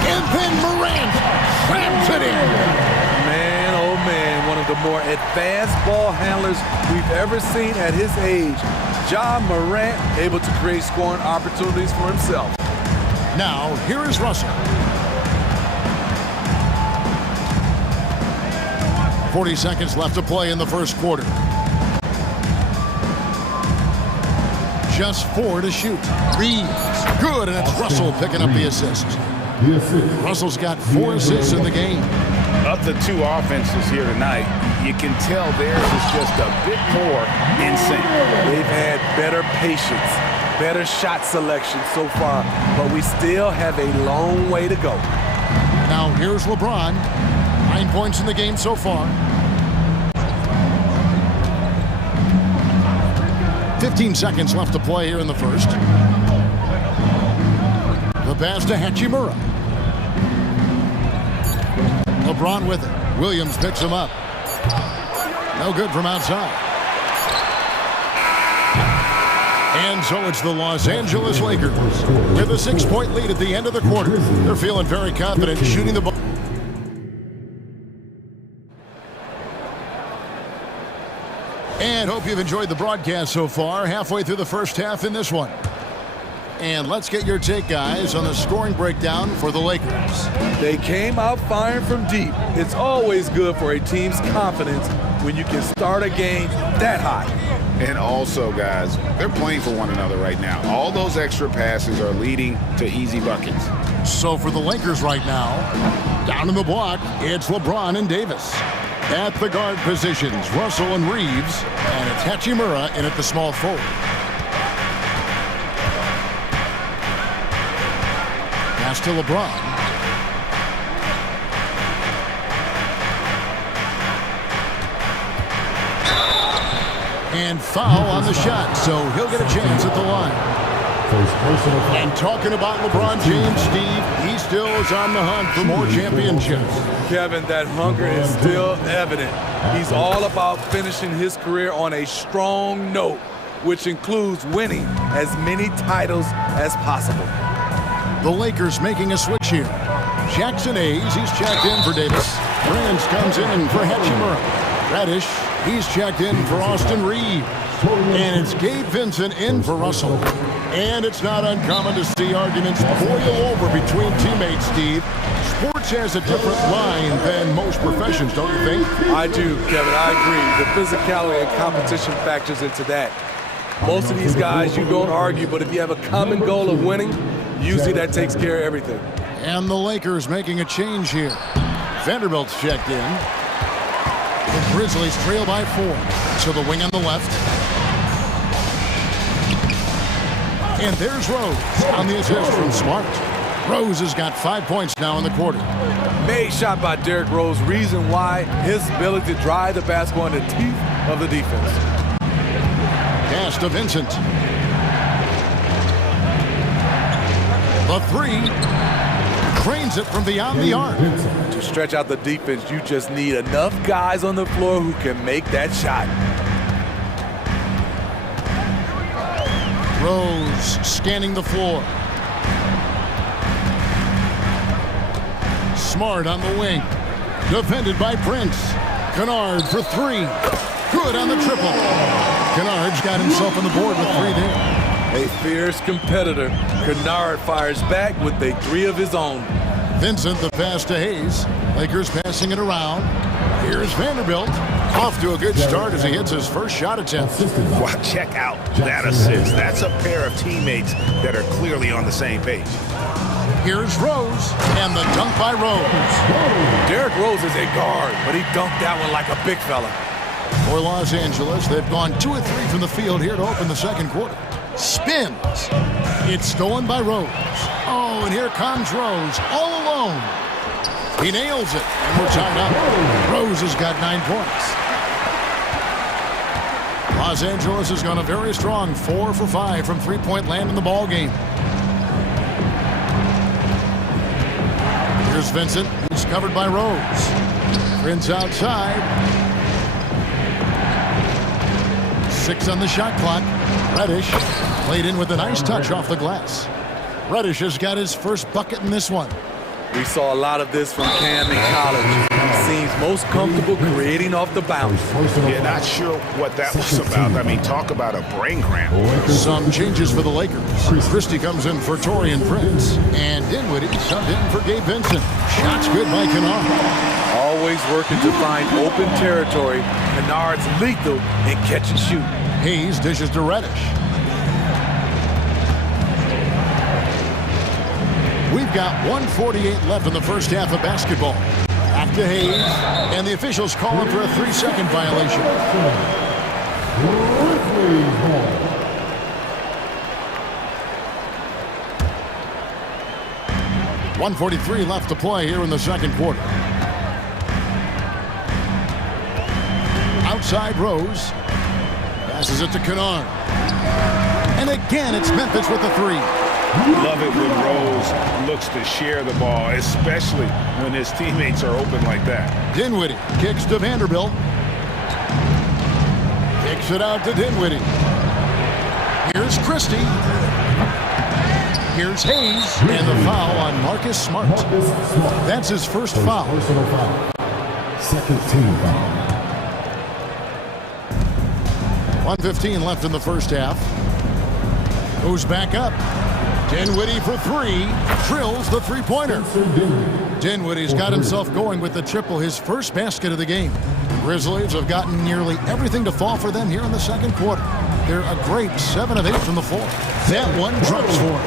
And then Morant slams it in. Man, oh man, one of the more advanced ball handlers we've ever seen at his age. Ja Morant able to create scoring opportunities for himself. Now, here is Russell. 40 seconds left to play in the first quarter. Just 4 to shoot. Reeves, good, and it's Russell picking up the assist. Russell's got 4 assists in the game. Of the two offenses here tonight, you can tell theirs is just a bit more in sync. They've had better patience, better shot selection so far, but we still have a long way to go. Now here's LeBron. 9 points in the game so far. 15 seconds left to play here in the first. The pass to Hachimura. LeBron with it. Williams picks him up. No good from outside. And so it's the Los Angeles Lakers with a 6-point lead at the end of the quarter. They're feeling very confident shooting the ball. And hope you've enjoyed the broadcast so far. Halfway through the first half in this one. And let's get your take, guys, on the scoring breakdown for the Lakers. They came out firing from deep. It's always good for a team's confidence when you can start a game that high. And also, guys, they're playing for one another right now. All those extra passes are leading to easy buckets. So for the Lakers right now, down in the block, it's LeBron and Davis. At the guard positions, Russell and Reeves, and it's Hachimura in at the small forward. Pass to LeBron. And foul on the shot, so he'll get a chance at the line. And talking about LeBron James, Steve, he still is on the hunt for more championships. Kevin, that hunger is still evident. He's all about finishing his career on a strong note, which includes winning as many titles as possible. The Lakers making a switch here. Jackson Hayes, he's checked in for Davis. Prince comes in for Hachimura. Reddish, he's checked in for Austin Reeves. And it's Gabe Vincent in for Russell. And it's not uncommon to see arguments boil over between teammates, Steve. Sports has a different line than most professions, don't you think? I do, Kevin, I agree. The physicality and competition factors into that. Most of these guys, you don't argue, but if you have a common goal of winning, usually that takes care of everything. And the Lakers making a change here. Vanderbilt's checked in. The Grizzlies trail by 4. So the wing on the left. And there's Rose on the assist from Smart. Rose has got 5 points now in the quarter. Made shot by Derrick Rose. Reason why, his ability to drive the basketball in the teeth of the defense. Pass to Vincent. The 3. Cranes it from beyond the arc. To stretch out the defense, you just need enough guys on the floor who can make that shot. Rose scanning the floor. Smart on the wing. Defended by Prince. Kennard for 3. Good on the triple. Kennard's got himself on the board with 3 there. A fierce competitor. Kennard fires back with a 3 of his own. Vincent, the pass to Hayes. Lakers passing it around. Here's Vanderbilt. Off to a good start as he hits his first shot attempt. Wow, check out that assist. That's a pair of teammates that are clearly on the same page. Here's Rose, and the dunk by Rose. Derrick Rose is a guard, but he dunked that one like a big fella. For Los Angeles, they've gone 2 of 3 from the field here to open the second quarter. Spins. It's stolen by Rose. Oh, and here comes Rose, all alone. He nails it, and we're tied up. Rose has got 9 points. Los Angeles has gone a very strong 4 for 5 from three-point land in the ball game. Here's Vincent, who's covered by Rose. Prince outside. 6 on the shot clock. Reddish played in with a nice touch off the glass. Reddish has got his first bucket in this one. We saw a lot of this from Cam in college. He seems most comfortable creating off the bounce. Yeah, not sure what that was about. I mean, talk about a brain cramp. Some changes for the Lakers. Christie comes in for Torian Prince. And Dinwiddie subbed in for Gabe Vincent. Shots good by Kennard. Always working to find open territory. Kennard's lethal in catch and shoot. Hayes dishes to Reddish. We've got 1:48 left in the first half of basketball. Back to Hayes, and the officials call him for a 3-second violation. 1:43 left to play here in the second quarter. Outside Rose. Passes it to Kennard. And again, it's Memphis with the three. Love it when Rose looks to share the ball, especially when his teammates are open like that. Dinwiddie kicks to Vanderbilt. Kicks it out to Dinwiddie. Here's Christie. Here's Hayes. And the foul on Marcus Smart. That's his first foul. Personal foul. Second team foul. 1:15 left in the first half. Goes back up. Dinwiddie for three. Drills the three-pointer. Dinwiddie's got himself going with the triple, his first basket of the game. Grizzlies have gotten nearly everything to fall for them here in the second quarter. They're a great 7 of 8 from the floor. That one drops for him.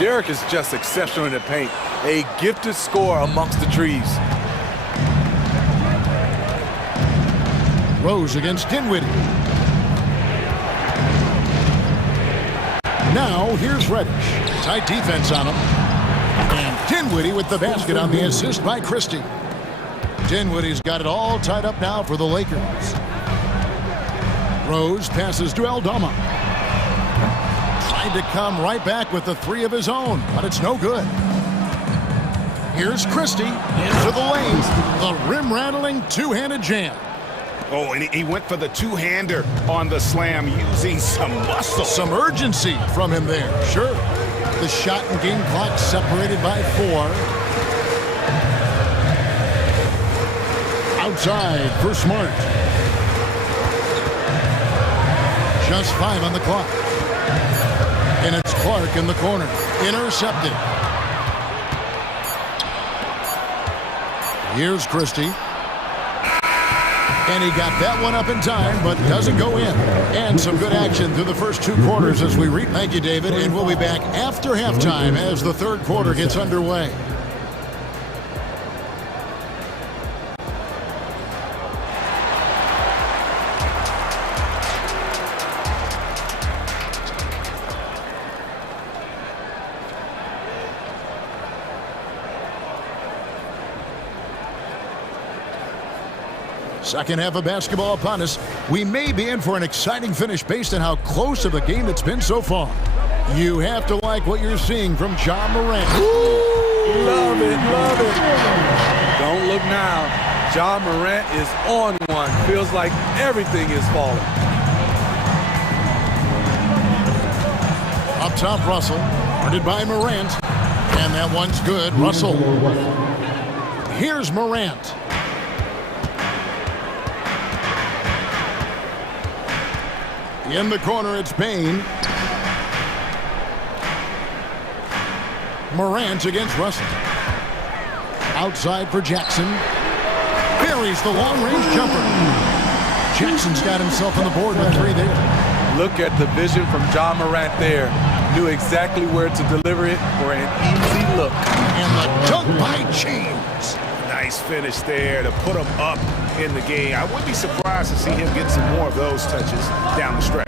Derek is just exceptional in the paint. A gifted scorer amongst the trees. Rose against Dinwiddie. Now, here's Reddish. Tight defense on him. And Dinwiddie with the basket on the assist by Christie. Dinwiddie's got it all tied up now for the Lakers. Rose passes to Aldama. Tried to come right back with the three of his own, but it's no good. Here's Christie into the lane. The rim-rattling two-handed jam. Oh, and he went for the two-hander on the slam using some muscle. Some urgency from him there, sure. The shot and game clock separated by 4. Outside for Smart. Just 5 on the clock. And it's Clark in the corner. Intercepted. Here's Christie. And he got that one up in time, but doesn't go in. And some good action through the first 2 quarters as we read. Thank you, David. And we'll be back after halftime as the third quarter gets underway. Second half of basketball upon us. We may be in for an exciting finish based on how close of a game it's been so far. You have to like what you're seeing from Ja Morant. Ooh, love it, love it. Don't look now. Ja Morant is on one. Feels like everything is falling. Up top, Russell. Guarded by Morant. And that one's good. Russell. Here's Morant. In the corner, it's Bain. Morant against Russell. Outside for Jackson. Buries the long-range jumper. Jackson's got himself on the board with 3 there. Look at the vision from Ja Morant there. Knew exactly where to deliver it for an easy look. And the dunk by James. Nice finish there to put him up in the game. I wouldn't be surprised to see him get some more of those touches down the stretch.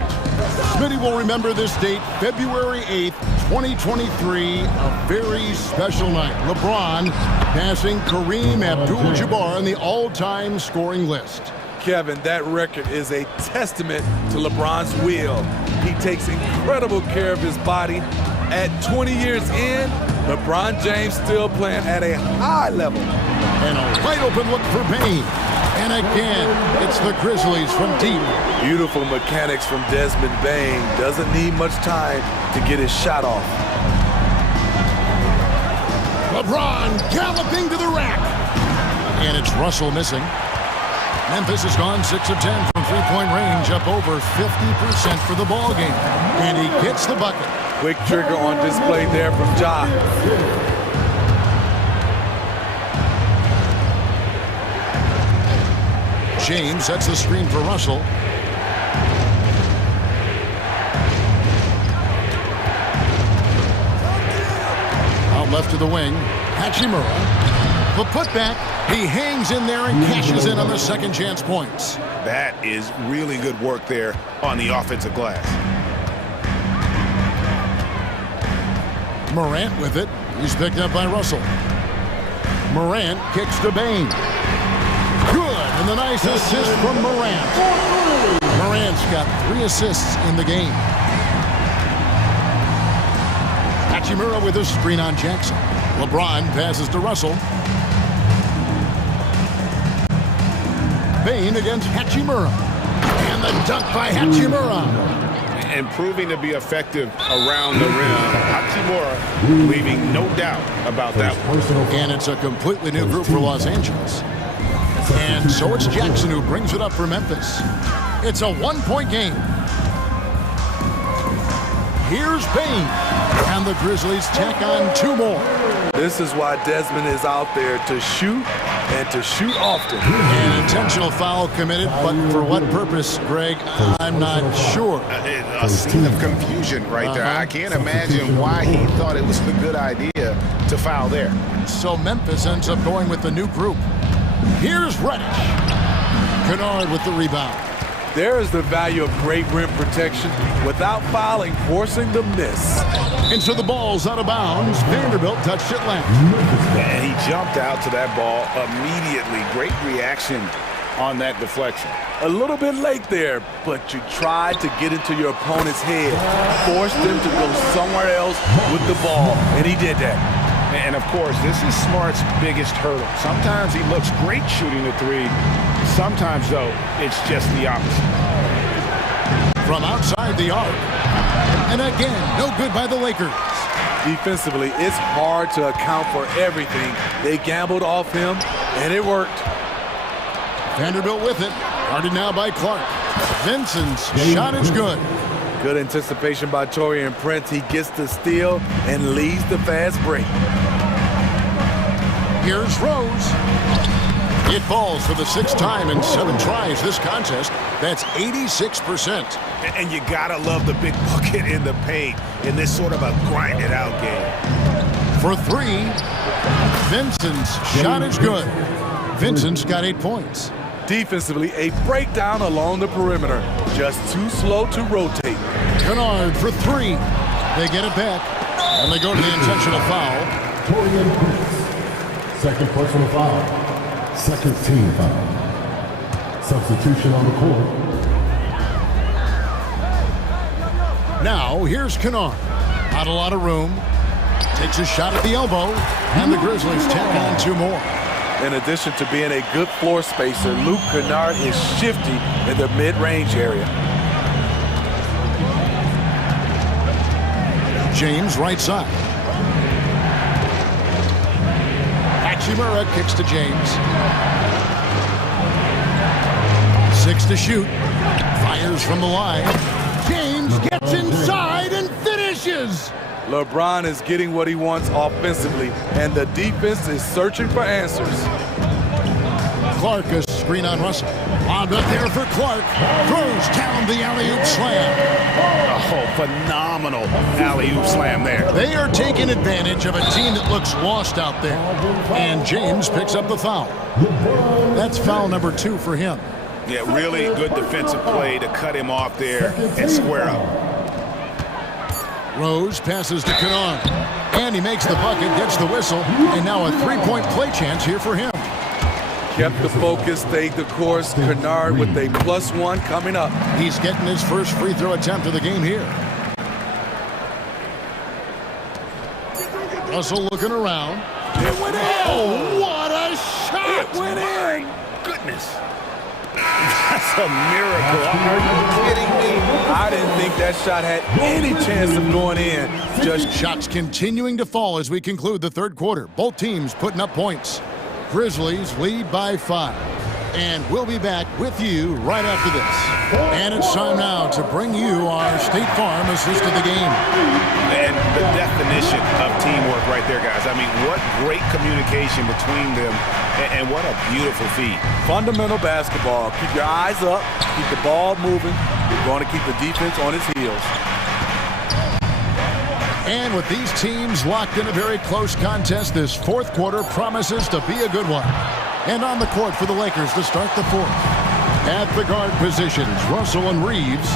Smitty will remember this date, February 8th, 2023, a very special night. LeBron passing Kareem Abdul-Jabbar on the all-time scoring list. Kevin, that record is a testament to LeBron's will. He takes incredible care of his body. At 20 years in, LeBron James still playing at a high level. And a wide open look for Payne. And again, it's the Grizzlies from deep. Beautiful mechanics from Desmond Bain. Doesn't need much time to get his shot off. LeBron galloping to the rack. And it's Russell missing. Memphis has gone 6 of 10 from three-point range, up over 50% for the ball game. And he gets the bucket. Quick trigger on display there from Ja. James sets the screen for Russell. Out left to the wing, Hachimura. The putback, he hangs in there and cashes in on the second chance points. That is really good work there on the offensive glass. Morant with it. He's picked up by Russell. Morant kicks to Bain. Good, and the nice assist from Morant. Morant's got 3 assists in the game. Hachimura with a screen on Jackson. LeBron passes to Russell. Bain against Hachimura. And the dunk by Hachimura. And proving to be effective around the rim. Hachimura leaving no doubt about that one. And it's a completely new group for Los Angeles. And so it's Jackson who brings it up for Memphis. It's a 1-point game. Here's Bain. And the Grizzlies tack on 2 more. This is why Desmond is out there to shoot and to shoot often. An intentional foul committed, but for what purpose, Greg? I'm not sure. A scene of confusion right there. I can't imagine why he thought it was a good idea to foul there. So Memphis ends up going with the new group. Here's Reddish. Kennard with the rebound. There is the value of great rim protection without fouling, forcing the miss. And so the ball's out of bounds. Vanderbilt touched it left. And he jumped out to that ball immediately. Great reaction on that deflection. A little bit late there, but you tried to get into your opponent's head. Forced them to go somewhere else with the ball, and he did that. And of course, this is Smart's biggest hurdle. Sometimes he looks great shooting the 3. Sometimes, though, it's just the opposite. From outside the arc. And again, no good by the Lakers. Defensively, it's hard to account for everything. They gambled off him, and it worked. Vanderbilt with it. Guarded now by Clark. Vincent's shot is good. Good anticipation by Taurean Prince. He gets the steal and leads the fast break. Here's Rose. It falls for the 6th time in 7 tries this contest. That's 86%. And you gotta love the big bucket in the paint in this sort of a grind-it-out game. For 3, Vincent's shot is good. Vincent's got 8 points. Defensively, a breakdown along the perimeter. Just too slow to rotate. Kennard for 3. They get it back, and they go to the intentional foul. Taurean Prince. Second personal foul. Second team foul. Substitution on the court. Now, here's Kennard. Not a lot of room. Takes a shot at the elbow, and the Grizzlies tack on 2 more. In addition to being a good floor spacer, Luke Kennard is shifty in the mid-range area. James right side. Hachimura kicks to James. 6 to shoot. Fires from the line. James gets inside and finishes. LeBron is getting what he wants offensively, and the defense is searching for answers. Clark, a screen on Russell. Lobbed up there for Clark. Throws down the alley-oop slam. Oh, phenomenal alley-oop slam there. They are taking advantage of a team that looks lost out there. And James picks up the foul. That's foul number 2 for him. Yeah, really good defensive play to cut him off there and square up. Rose passes to Kennard. And he makes the bucket, gets the whistle, and now a 3-point play chance here for him. Kept the focus, stayed the course. Kennard with a +1 coming up. He's getting his first free throw attempt of the game here. Russell looking around. It went in! Oh, what a shot! It went in! Goodness. That's a miracle. Are you kidding me? I didn't think that shot had any chance of going in. Just shots continuing to fall as we conclude the third quarter. Both teams putting up points. Grizzlies lead by 5. And we'll be back with you right after this. And it's time now to bring you our State Farm assist of the game. And the definition of teamwork right there, guys. I mean, what great communication between them, and what a beautiful feat. Fundamental basketball. Keep your eyes up, keep the ball moving. You're going to keep the defense on its heels. And with these teams locked in a very close contest, this fourth quarter promises to be a good one. And on the court for the Lakers to start the fourth. At the guard positions, Russell and Reeves.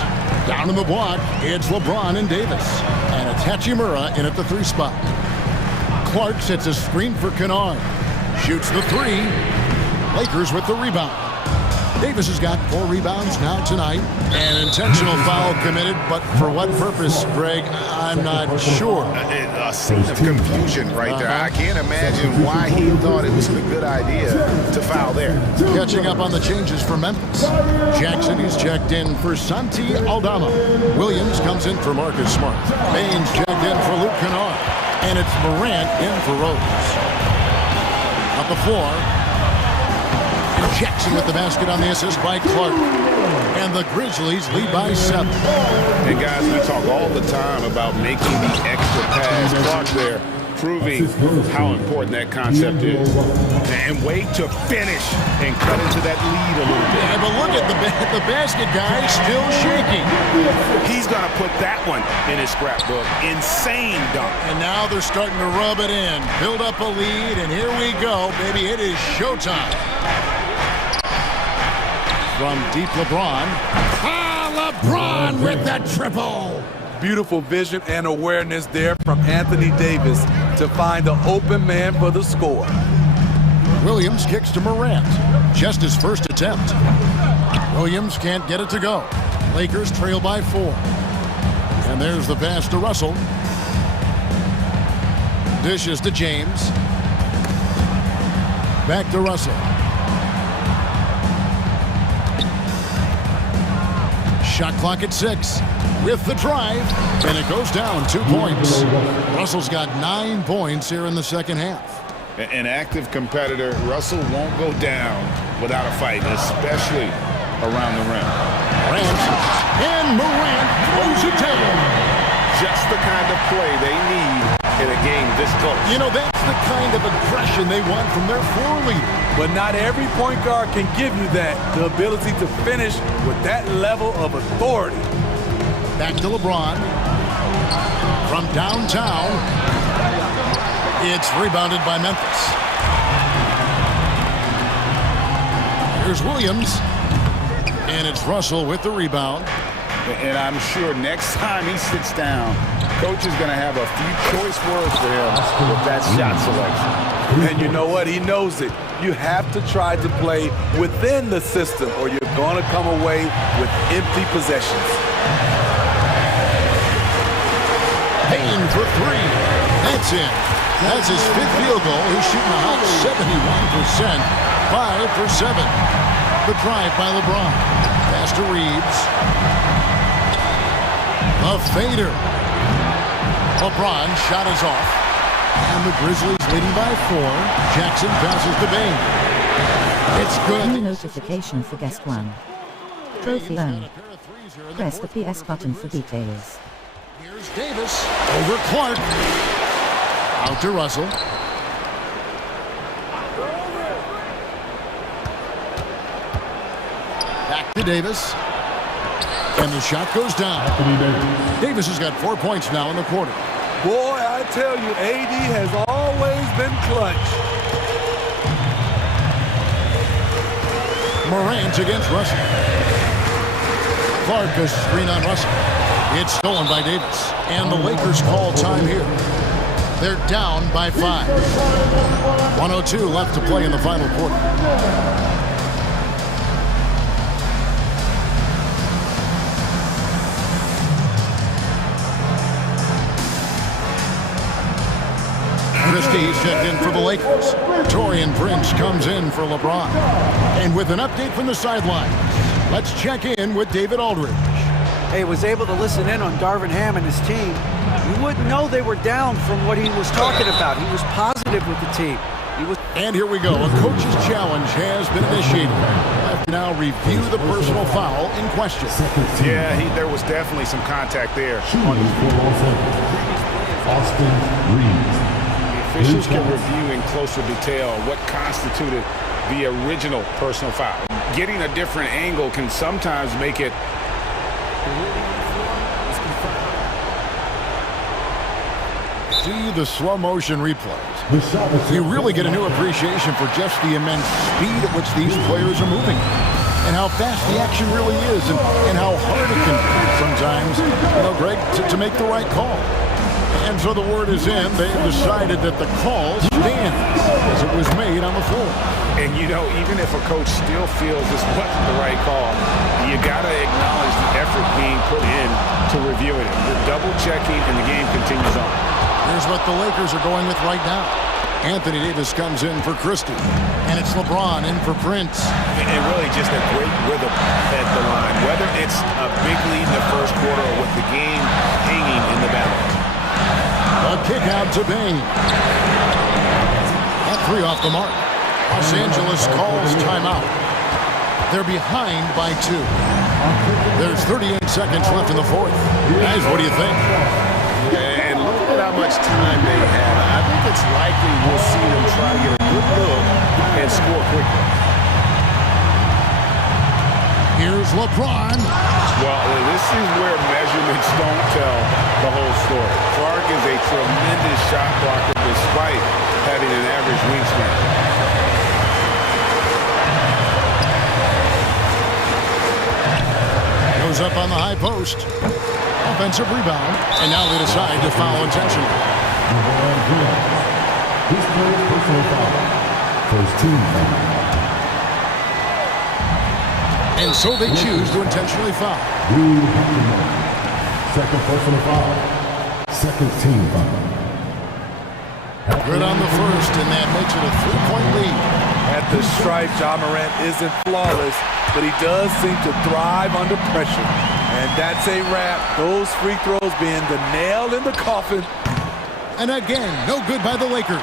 Down in the block, it's LeBron and Davis. And it's Hachimura in at the 3 spot. Clark sets a screen for Kennard. Shoots the 3. Lakers with the rebound. Davis has got 4 rebounds now tonight. An intentional foul committed, but for what purpose, Greg, I'm not sure. A scene of confusion right there. I can't imagine why he thought it was a good idea to foul there. Catching up on the changes for Memphis. Jackson is checked in for Santi Aldama. Williams comes in for Marcus Smart. Baines checked in for Luke Kennard. And it's Morant in for Rose. Up the floor. Jackson with the basket on the assist by Clark. And the Grizzlies lead by 7. And guys, we talk all the time about making the extra pass. Clark there proving how important that concept is. And wait to finish and cut into that lead a little bit. Yeah, but look at the basket guy still shaking. He's going to put that one in his scrapbook. Insane dunk. And now they're starting to rub it in. Build up a lead, and here we go, baby. It is showtime. From deep LeBron. LeBron with the triple. Beautiful vision and awareness there from Anthony Davis to find the open man for the score. Williams kicks to Morant. Just his first attempt. Williams can't get it to go. Lakers trail by 4. And there's the pass to Russell. Dishes to James. Back to Russell. Shot clock at 6 with the drive, and it goes down 2 points. Russell's got 9 points here in the second half. An active competitor, Russell won't go down without a fight, especially around the rim. Morant throws it down. Just the kind of play they need in a game this close. You know, that's the kind of aggression they want from their floor leader. But not every point guard can give you that, the ability to finish with that level of authority. Back to LeBron. From downtown, it's rebounded by Memphis. Here's Williams. And it's Russell with the rebound. And I'm sure next time he sits down, coach is going to have a few choice words for him with that shot selection. And you know what? He knows it. You have to try to play within the system or you're going to come away with empty possessions. Payne for 3. That's it. That's his 5th field goal. He's shooting a hot 71%. 5 for 7. The drive by LeBron. Pass to Reeves. A fader. LeBron shot is off. And the Grizzlies leading by 4. Jackson passes to Bain. It's good. New notification for guest 1. Trophy earned. Press the PS button for details. Here's Davis over Clark. Out to Russell. Back to Davis. And the shot goes down. Davis has got 4 points now in the quarter. Boy, I tell you, AD has always been clutch. Morant against Russell. Clark a screen on Russell. It's stolen by Davis. And the Lakers call time here. They're down by 5. 1:02 left to play in the final quarter. Christie's checked in for the Lakers. Torian Prince comes in for LeBron. And with an update from the sideline, let's check in with David Aldridge. Hey, was able to listen in on Darvin Ham and his team. You wouldn't know they were down from what he was talking about. He was positive with the team. And here we go. A coach's challenge has been initiated. Let's now review the personal foul in question. Yeah, there was definitely some contact there. Austin Reed. The officials can review in closer detail what constituted the original personal foul. Getting a different angle can sometimes make it. See the slow motion replays. You really get a new appreciation for just the immense speed at which these players are moving and how fast the action really is and how hard it can be sometimes, Greg, to make the right call. And so the word is in. They've decided that the call stands as it was made on the floor. And, even if a coach still feels this wasn't the right call, you got to acknowledge the effort being put in to reviewing it. The double-checking and the game continues on. Here's what the Lakers are going with right now. Anthony Davis comes in for Christie. And it's LeBron in for Prince. And really just a great rhythm at the line. Whether it's a big lead in the first quarter or with the game hanging in the balance. A kick out to Bain. That three off the mark. Los Angeles calls timeout. They're behind by 2. There's 38 seconds left in the fourth. Guys, what do you think? And look at how much time they have. I think it's likely we'll see them try to get a good look and score quickly. Here's LeBron. Well, this is where measurements don't tell the whole story. Clark is a tremendous shot blocker despite having an average wingspan. Goes up on the high post. Offensive rebound. And now they decide to foul intentionally. This player's personal foul. First team foul. And so they choose to intentionally foul. Second personal foul. Second team foul. Good on the first, and that makes it a 3-point lead. At the stripe, Ja Morant isn't flawless, but he does seem to thrive under pressure. And that's a wrap. Those free throws being the nail in the coffin. And again, no good by the Lakers.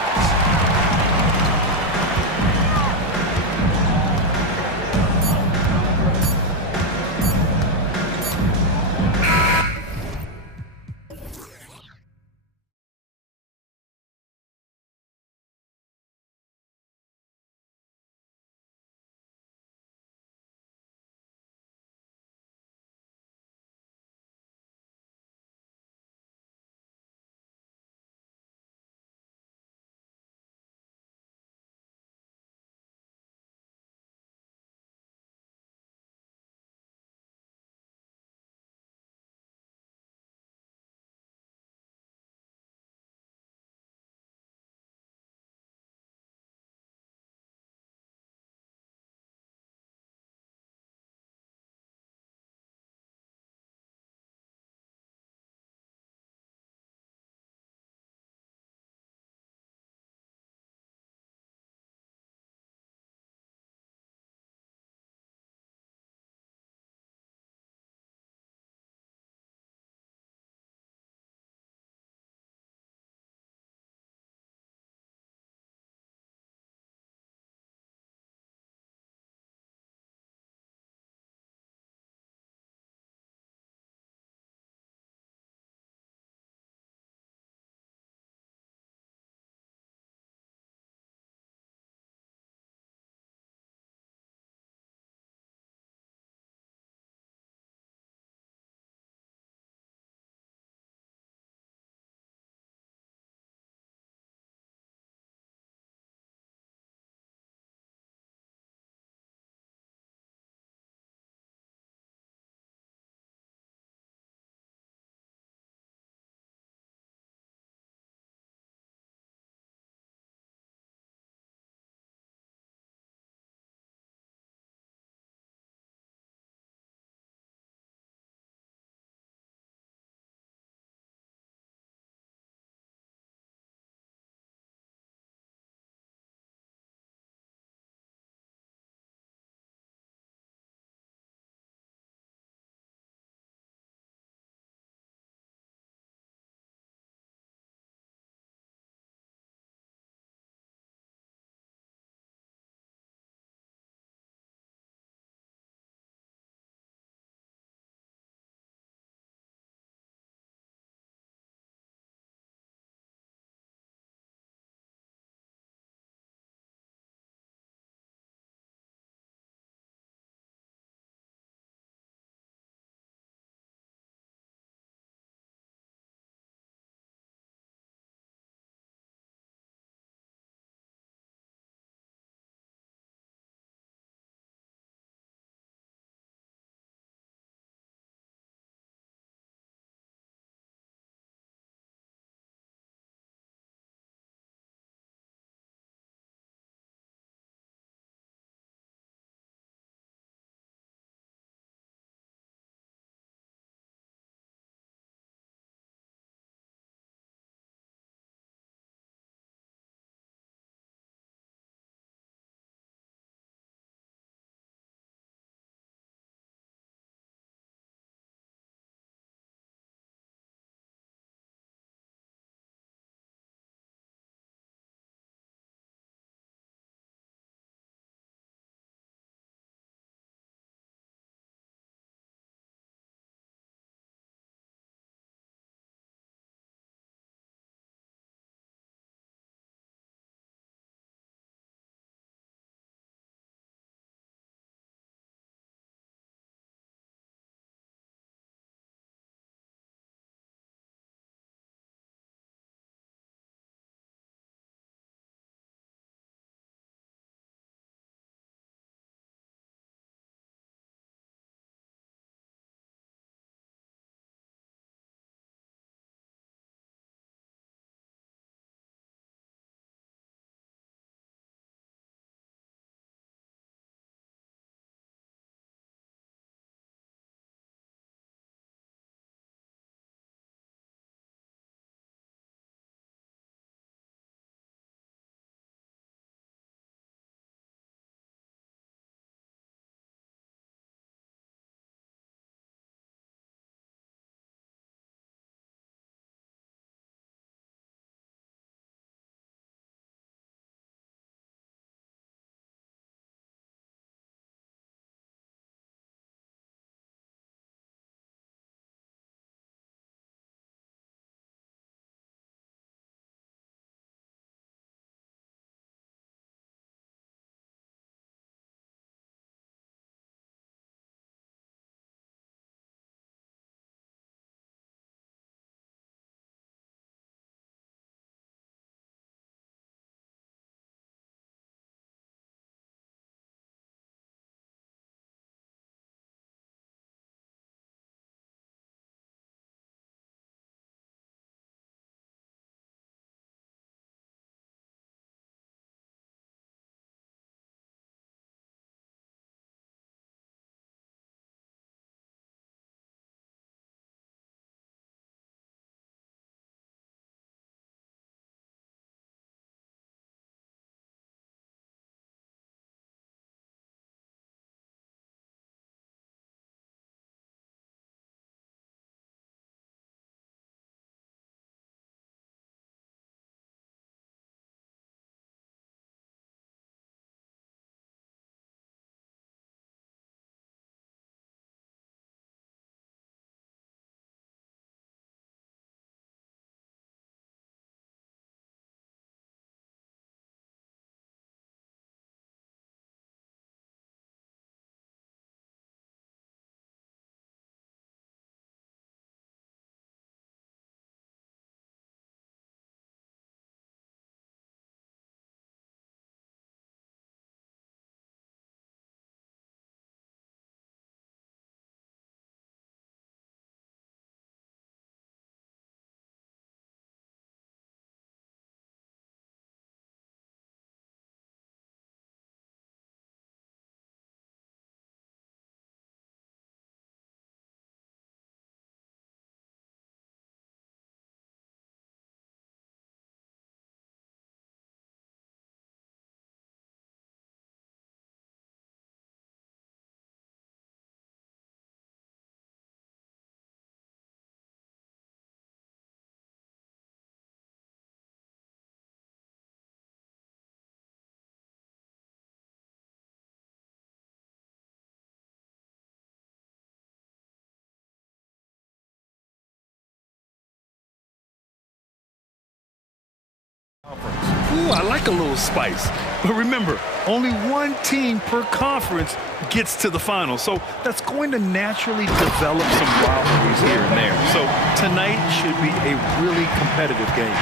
Ooh, I like a little spice. But remember, only one team per conference gets to the final. So that's going to naturally develop some rivalries here and there. So tonight should be a really competitive game.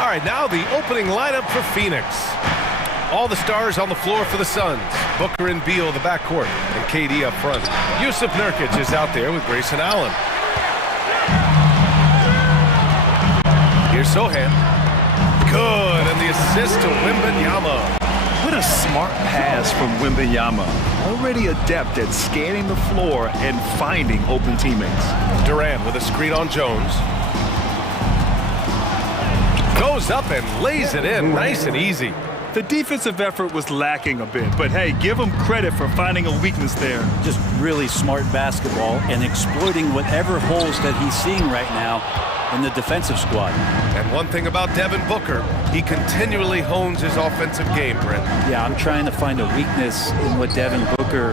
All right, now the opening lineup for Phoenix. All the stars on the floor for the Suns. Booker and Beal, the backcourt, and KD up front. Yusuf Nurkic is out there with Grayson Allen. Here's Sohan. Good, and the assist to Wembanyama. What a smart pass from Wembanyama. Already adept at scanning the floor and finding open teammates. Durant with a screen on Jones. Goes up and lays it in, nice and easy. The defensive effort was lacking a bit, but hey, give him credit for finding a weakness there. Just really smart basketball and exploiting whatever holes that he's seeing right now in the defensive squad. And one thing about Devin Booker, he continually hones his offensive game, Brent. Yeah, I'm trying to find a weakness in what Devin Booker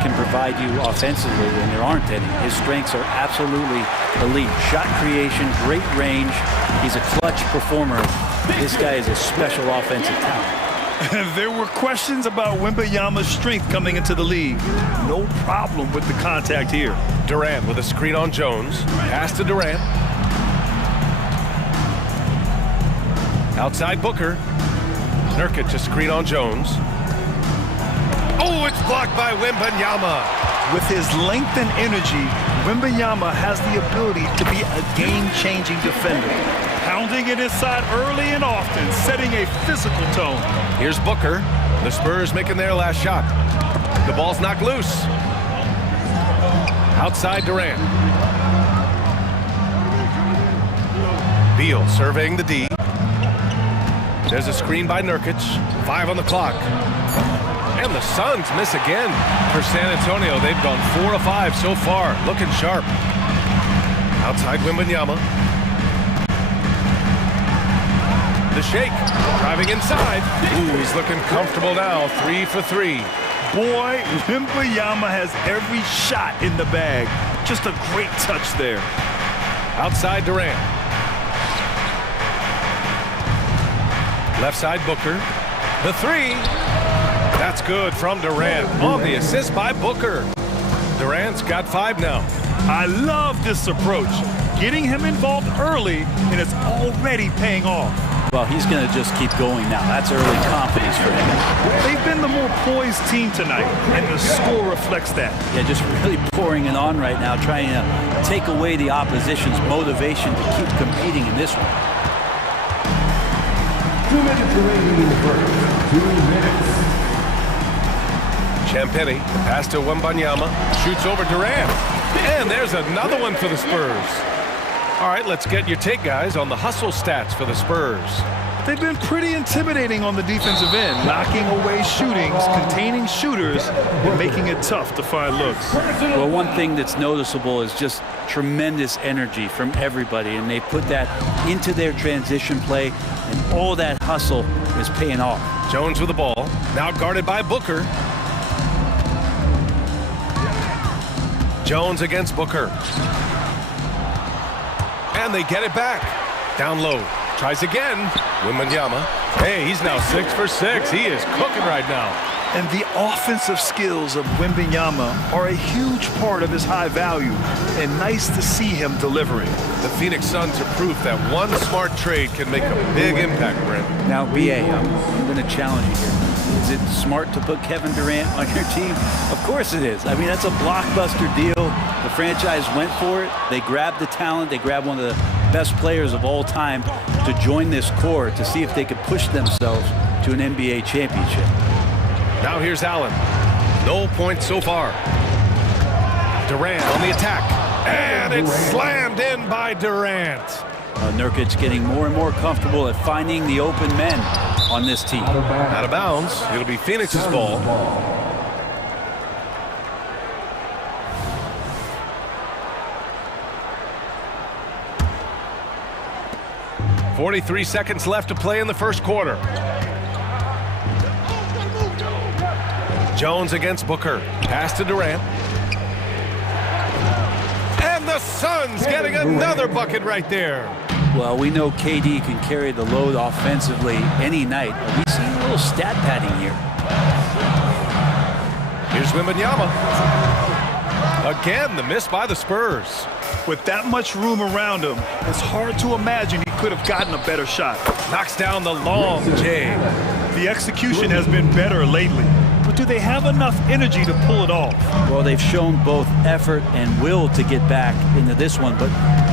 can provide you offensively, and there aren't any. His strengths are absolutely elite. Shot creation, great range. He's a clutch performer. This guy is a special offensive talent. There were questions about Wembanyama's strength coming into the league. No problem with the contact here. Durant with a screen on Jones. Pass to Durant. Outside Booker. Nurkic a screen on Jones. Oh, it's blocked by Wembanyama. With his length and energy, Wembanyama has the ability to be a game-changing defender. Pounding it inside early and often, setting a physical tone. Here's Booker. The Spurs making their last shot. The ball's knocked loose. Outside Durant. Beal surveying the D. There's a screen by Nurkic. 5 on the clock. And the Suns miss again. For San Antonio, they've gone 4 of 5 so far. Looking sharp. Outside Wembanyama. The shake. Driving inside. Ooh, he's looking comfortable now. 3 for 3. Boy, Wembanyama has every shot in the bag. Just a great touch there. Outside Durant. Left side Booker. The 3. That's good from Durant. On the assist by Booker. Durant's got 5 now. I love this approach. Getting him involved early, and it's already paying off. Well, he's going to just keep going now. That's early confidence for him. They've been the more poised team tonight, and the score reflects that. Yeah, just really pouring it on right now, trying to take away the opposition's motivation to keep competing in this one. 2 minutes remaining in the first. 2 minutes. Champagny, pass to Wembanyama, shoots over Durant. And there's another one for the Spurs. All right, let's get your take, guys, on the hustle stats for the Spurs. They've been pretty intimidating on the defensive end, knocking away shootings, containing shooters, and making it tough to find looks. Well, one thing that's noticeable is just tremendous energy from everybody, and they put that into their transition play, and all that hustle is paying off. Jones with the ball, now guarded by Booker. Jones against Booker. And they get it back. Down low. Tries again. Wembanyama. Hey, he's now 6 for 6. He is cooking right now. And the offensive skills of Wembanyama are a huge part of his high value, and nice to see him delivering. The Phoenix Suns are proof that one smart trade can make a big impact, Brent. Now, BA, I'm going to challenge you here. Is it smart to put Kevin Durant on your team? Of course it is. I mean, that's a blockbuster deal. The franchise went for it. They grabbed the talent. They grabbed one of the best players of all time to join this core to see if they could push themselves to an NBA championship. Now here's Allen. No points so far. Durant on the attack. And it's slammed in by Durant. Nurkic getting more and more comfortable at finding the open men on this team. Out of bounds. It'll be Phoenix's ball. .43 seconds left to play in the first quarter. Jones against Booker. Pass to Durant. And the Suns getting another bucket right there. Well, we know KD can carry the load offensively any night. Are we seeing a little stat padding here? Here's Wembanyama. Again, the miss by the Spurs. With that much room around him, it's hard to imagine he could have gotten a better shot. Knocks down the long J. The execution has been better lately, but do they have enough energy to pull it off? Well, they've shown both effort and will to get back into this one, but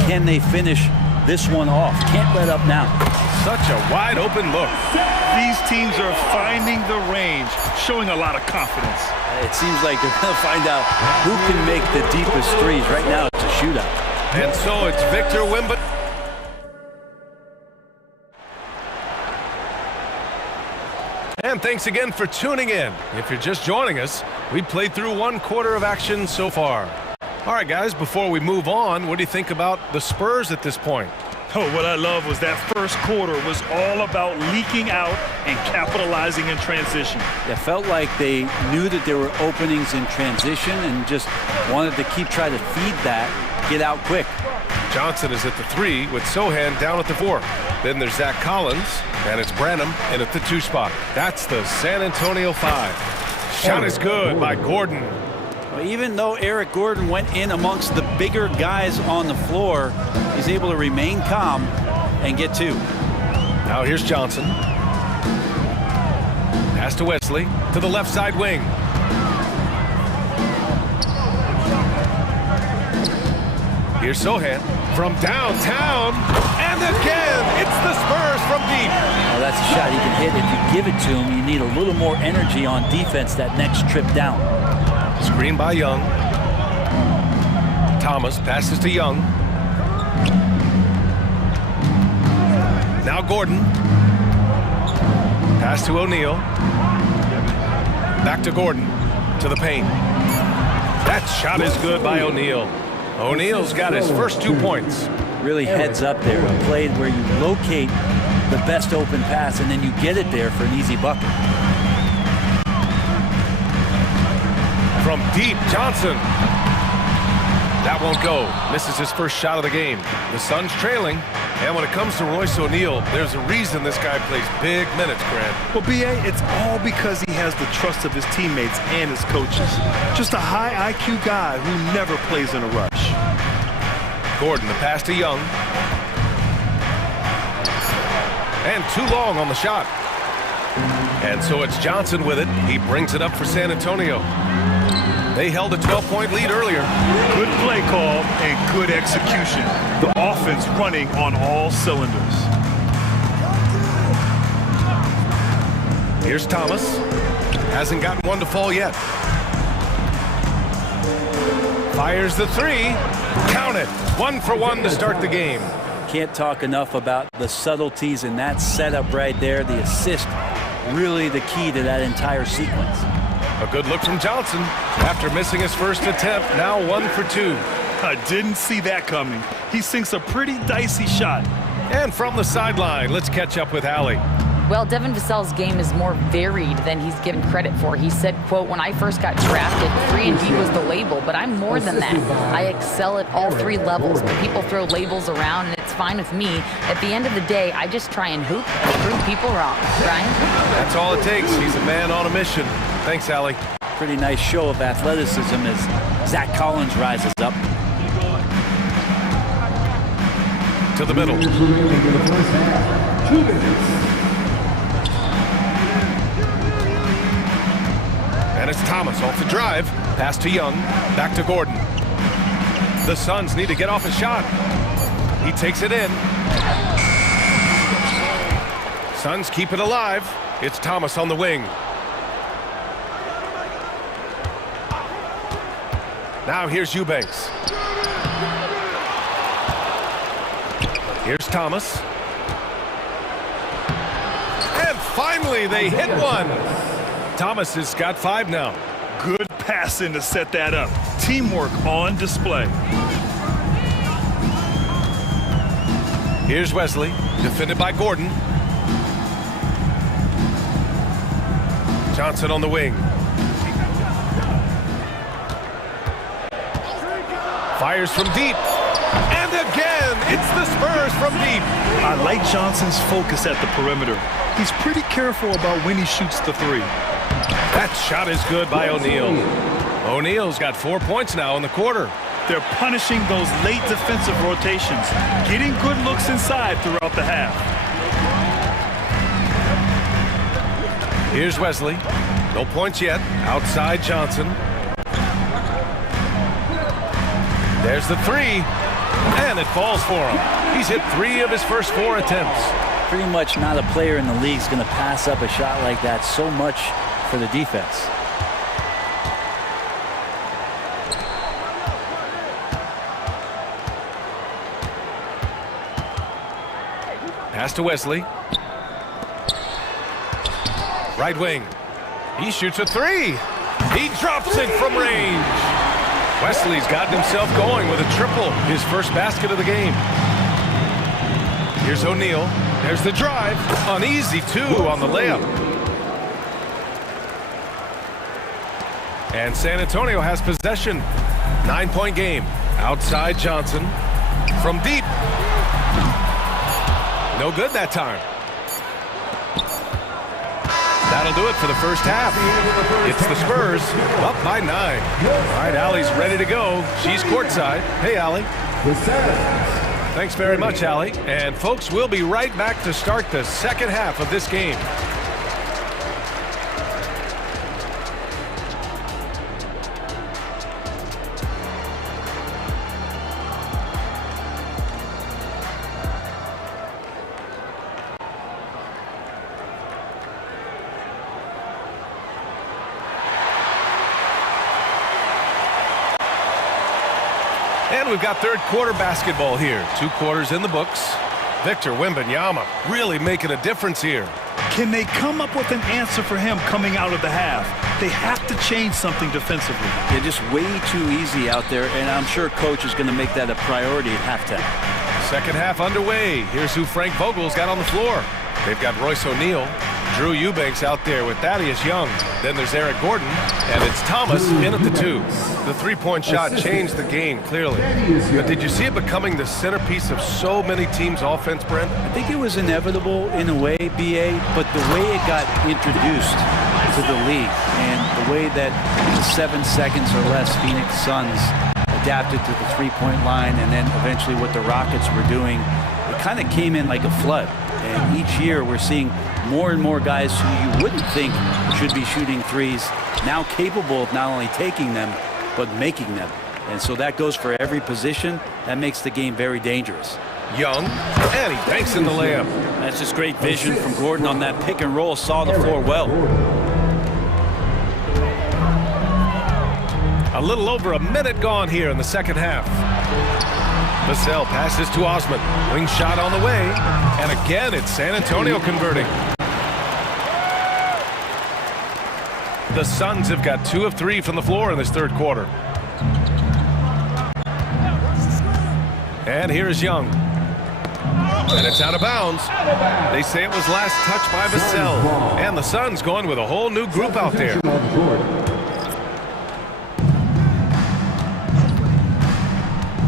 can they finish this one off? Can't let up now. Such a wide open look. These teams are finding the range, showing a lot of confidence. It seems like they're going to find out who can make the deepest threes. Right now, it's a shootout. And so it's Victor Wembanyama. And thanks again for tuning in. If you're just joining us, we played through 1 quarter of action so far. All right, guys, before we move on, what do you think about the Spurs at this point? Oh, what I love was that first quarter was all about leaking out and capitalizing in transition. It felt like they knew that there were openings in transition and just wanted to keep trying to feed that, get out quick. Johnson is at the 3 with Sohan down at the 4. Then there's Zach Collins, and it's Branham in at the 2 spot. That's the San Antonio 5. Shot is good by Gordon. Well, even though Eric Gordon went in amongst the bigger guys on the floor, he's able to remain calm and get 2. Now here's Johnson. Pass to Wesley to the left side wing. Here's Sohan from downtown, and again, it's the Spurs from deep. Well, that's a shot he can hit. If you give it to him, you need a little more energy on defense that next trip down. Screen by Young. Thomas passes to Young. Now Gordon. Pass to O'Neal. Back to Gordon. To the paint. That shot is good by O'Neal. O'Neal's got his first 2 points. Really heads up there. A play where you locate the best open pass and then you get it there for an easy bucket. From deep, Johnson. That won't go. Misses his first shot of the game. The Suns trailing. And when it comes to Royce O'Neal, there's a reason this guy plays big minutes, Grant. Well, B.A., it's all because he has the trust of his teammates and his coaches. Just a high IQ guy who never plays in a rush. Gordon, the pass to Young. And too long on the shot. And so it's Johnson with it. He brings it up for San Antonio. They held a 12-point lead earlier. Good play call and good execution. The offense running on all cylinders. Here's Thomas. Hasn't gotten one to fall yet. Fires the 3. Count it. 1 for 1 to start the game. Can't talk enough about the subtleties in that setup right there. The assist, really the key to that entire sequence. A good look from Johnson. After missing his first attempt, now 1 for 2. I didn't see that coming. He sinks a pretty dicey shot. And from the sideline, let's catch up with Allie. Well, Devin Vassell's game is more varied than he's given credit for. He said, quote, "When I first got drafted, 3-and-D was the label, but I'm more than that. I excel at all 3 levels, but people throw labels around, and it's fine with me. At the end of the day, I just try and hoop and prove people wrong." Brian? That's all it takes. He's a man on a mission. Thanks, Allie. Pretty nice show of athleticism as Zach Collins rises up. To the middle. And it's Thomas off the drive. Pass to Young. Back to Gordon. The Suns need to get off a shot. He takes it in. Suns keep it alive. It's Thomas on the wing. Now here's Eubanks. Here's Thomas. And finally they hit one. Thomas has got 5 now. Good passing to set that up. Teamwork on display. Here's Wesley, defended by Gordon. Johnson on the wing. Fires from deep. And again, it's the Spurs from deep. I like Johnson's focus at the perimeter. He's pretty careful about when he shoots the three. That shot is good by O'Neal. O'Neal's got 4 points now in the quarter. They're punishing those late defensive rotations, getting good looks inside throughout the half. Here's Wesley. No points yet. Outside Johnson. There's the three. And it falls for him. He's hit 3 of his first 4 attempts. Pretty much not a player in the league is going to pass up a shot like that so much for the defense. Pass to Wesley. Right wing. He shoots a 3. He drops it from range. Wesley's gotten himself going with a triple, his first basket of the game. Here's O'Neal. There's the drive. An easy 2 on the layup. And San Antonio has possession. 9-point game. Outside Johnson. From deep. No good that time. That'll do it for the first half. It's the Spurs up by 9. All right, Allie's ready to go. She's courtside. Hey, Allie. Thanks very much, Allie. And folks, we'll be right back to start the second half of this game. And we've got third quarter basketball here. 2 quarters in the books. Victor Wembanyama really making a difference here. Can they come up with an answer for him coming out of the half? They have to change something defensively. They're just way too easy out there, and I'm sure coach is going to make that a priority at halftime. Second half underway. Here's who Frank Vogel's got on the floor. They've got Royce O'Neal, Drew Eubanks out there with Thaddeus Young. Then there's Eric Gordon, and it's Thomas in at the 2. The three-point shot changed the game, clearly. But did you see it becoming the centerpiece of so many teams' offense, Brent? I think it was inevitable in a way, B.A., but the way it got introduced to the league and the way that in 7 seconds or less Phoenix Suns adapted to the three-point line and then eventually what the Rockets were doing, it kind of came in like a flood. And each year we're seeing more and more guys who you wouldn't think should be shooting threes now capable of not only taking them but making them. And so that goes for every position. That makes the game very dangerous. Young, and he banks in the layup. That's just great vision from Gordon on that pick and roll. Saw the floor well. A little over a minute gone here in the second half. Vassell passes to Osman. Wing shot on the way. And again, it's San Antonio converting. The Suns have got 2 of 3 from the floor in this third quarter. And here is Young. And it's out of bounds. They say it was last touched by Vassell. And the Suns going with a whole new group out there.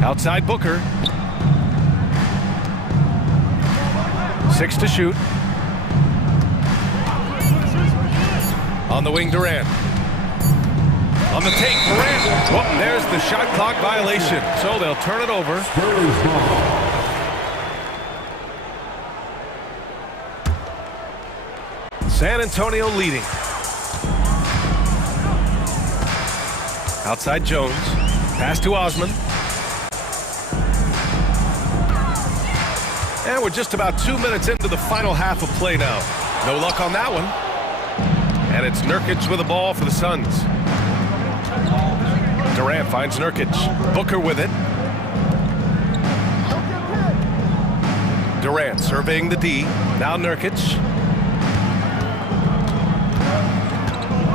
Outside Booker. 6 to shoot. On the wing, Durant. On the take, Durant. Whoop, there's the shot clock violation. So they'll turn it over. San Antonio leading. Outside Jones. Pass to Osman. And we're just about 2 minutes into the final half of play now. No luck on that one. And it's Nurkic with the ball for the Suns. Durant finds Nurkic. Booker with it. Durant surveying the D. Now Nurkic.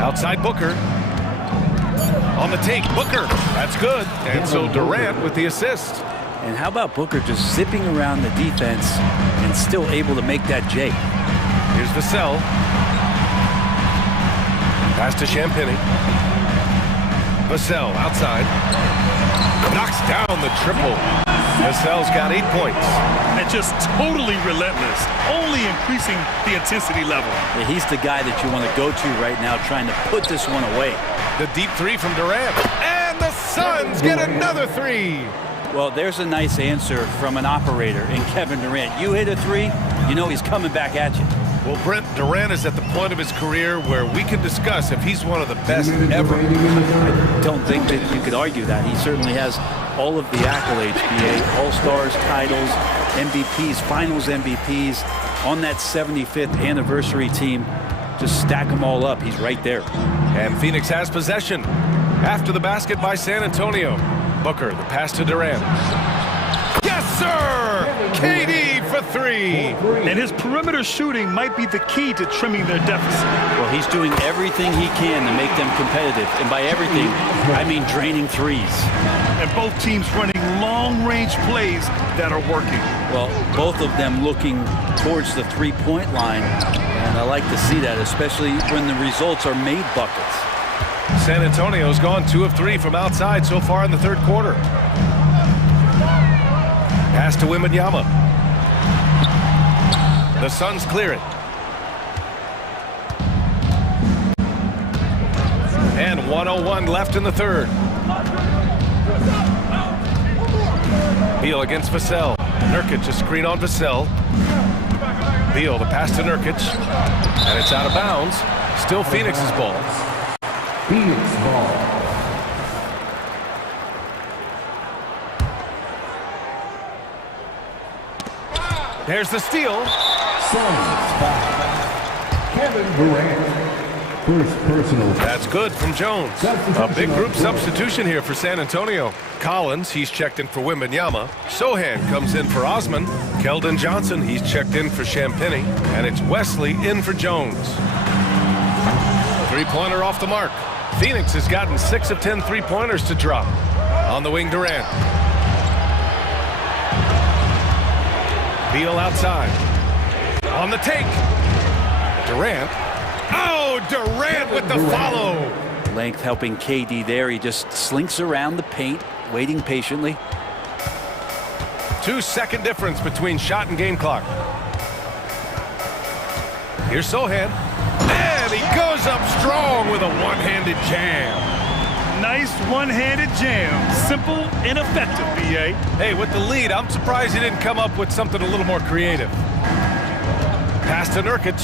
Outside Booker. On the take, Booker. That's good. And so Durant with the assist. And how about Booker just zipping around the defense and still able to make that J? Here's Vassell. Pass to Champagny. Vassell outside. Knocks down the triple. Vassell's got 8 points. And just totally relentless, only increasing the intensity level. Yeah, he's the guy that you want to go to right now, trying to put this one away. The deep three from Durant. And the Suns get another three. Well, there's a nice answer from an operator in Kevin Durant. You hit a three, you know he's coming back at you. Well, Brent, Durant is at the point of his career where we can discuss if he's one of the best ever. I don't think that you could argue that. He certainly has all of the accolades, BA. All-Stars, titles, MVPs, Finals MVPs, on that 75th anniversary team. Just stack them all up. He's right there. And Phoenix has possession. After the basket by San Antonio. Booker, the pass to Durant. Yes, sir! KD for three. And his perimeter shooting might be the key to trimming their deficit. Well, he's doing everything he can to make them competitive. And by everything, I mean draining threes. And both teams running long-range plays that are working. Well, both of them looking towards the three-point line. And I like to see that, especially when the results are made buckets. San Antonio's gone 2 of 3 from outside so far in the third quarter. Pass to Wembanyama. The Suns clear it. And 1:01 left in the third. Beal against Vassell. Nurkic a screen on Vassell. Beal the pass to Nurkic. And it's out of bounds. Still Phoenix's ball. Phoenix ball. There's the steal. Suns foul. Kevin Durant. First personal. That's good from Jones. A big group substitution here for San Antonio. Collins, he's checked in for Wembanyama. Sohan comes in for Osman. Keldon Johnson, he's checked in for Champagny. And it's Wesley in for Jones. Three-pointer off the mark. Phoenix has gotten 6 of 10 three-pointers to drop. On the wing, Durant. Beal outside. On the take. Durant. Oh, Durant with the follow. Length helping KD there. He just slinks around the paint, waiting patiently. 2-second difference between shot and game clock. Here's Sohan. And he goes up strong with a one-handed jam. Nice one-handed jam. Simple and effective, BA. Hey, with the lead, I'm surprised he didn't come up with something a little more creative. Pass to Nurkic.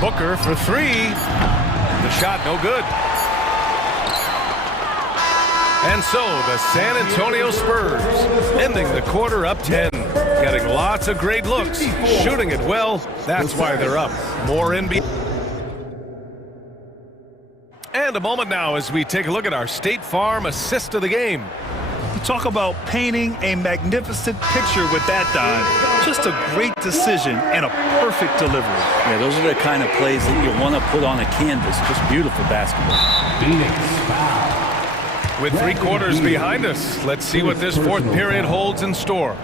Booker for three. The shot no good. And so the San Antonio Spurs ending the quarter up 10. Getting lots of great looks. Shooting it well. That's why they're up. More NBA. And a moment now as we take a look at our State Farm assist of the game. You talk about painting a magnificent picture with that dive. Just a great decision and a perfect delivery. Yeah, those are the kind of plays that you want to put on a canvas. Just beautiful basketball. With 3 quarters behind us, let's see what this fourth period holds in store.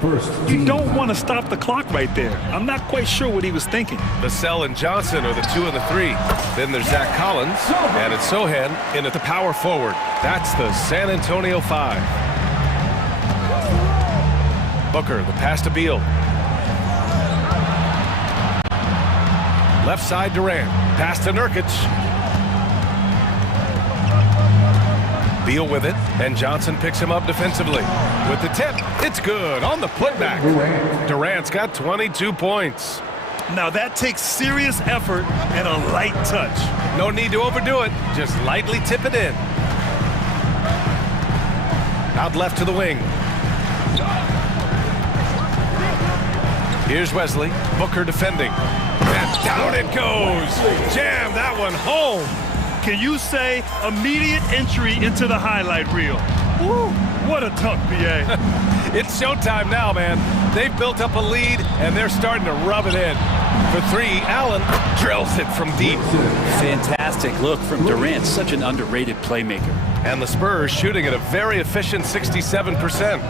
You don't want to stop the clock right there. I'm not quite sure what he was thinking. Vassell and Johnson are the 2 and the 3. Then there's Zach Collins, and it's Sohan in at the power forward. That's the San Antonio 5. Booker, the pass to Beal. Left side Durant, pass to Nurkic. Beal with it, and Johnson picks him up defensively. With the tip, it's good on the putback. Durant's got 22 points. Now that takes serious effort and a light touch. No need to overdo it, just lightly tip it in. Out left to the wing. Here's Wesley, Booker defending. And down it goes. Jam that one home. Can you say immediate entry into the highlight reel? Woo, what a dunk, BA. It's showtime now, man. They've built up a lead, and they're starting to rub it in. For 3, Allen drills it from deep. Fantastic look from Durant, such an underrated playmaker. And the Spurs shooting at a very efficient 67%.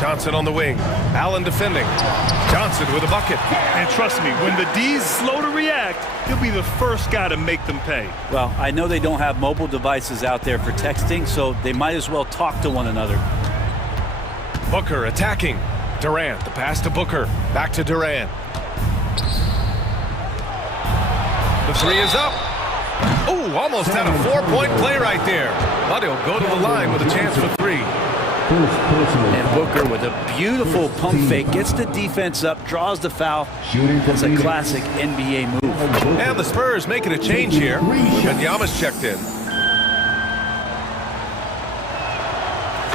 Johnson on the wing. Allen defending. Johnson with a bucket. And trust me, when the D's slow to react, he'll be the first guy to make them pay. Well, I know they don't have mobile devices out there for texting, so they might as well talk to one another. Booker attacking. Durant, the pass to Booker. Back to Durant. The three is up. Oh, almost had a 4-point play right there. But he'll go to the line with a chance for three. And Booker with a beautiful pump fake, gets the defense up, draws the foul. It's a classic NBA move. And the Spurs making a change here. Wembanyama's checked in.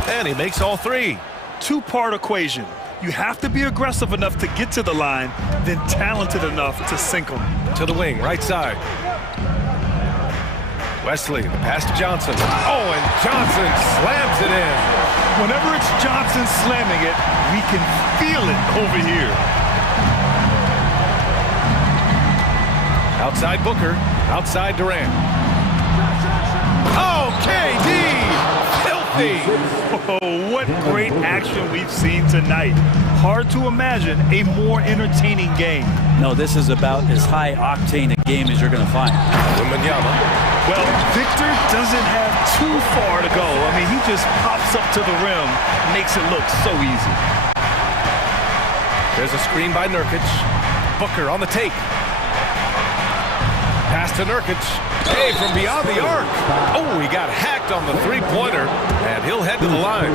And he makes all three. Two-part equation. You have to be aggressive enough to get to the line, then talented enough to sink them. To the wing, right side. Wesley, the pass to Johnson. Oh, and Johnson slams it in. Whenever it's Johnson slamming it, we can feel it over here. Outside Booker, outside Durant. Oh, KD! Filthy! Oh, what great action we've seen tonight. Hard to imagine a more entertaining game. No, this is about as high octane a game as you're going to find. Wembanyama. Well, Victor doesn't have too far to go. I mean, he just pops up to the rim, makes it look so easy. There's a screen by Nurkic. Booker on the take. Pass to Nurkic. Hey, from beyond the arc. Oh, he got hacked on the three-pointer, and he'll head to the line.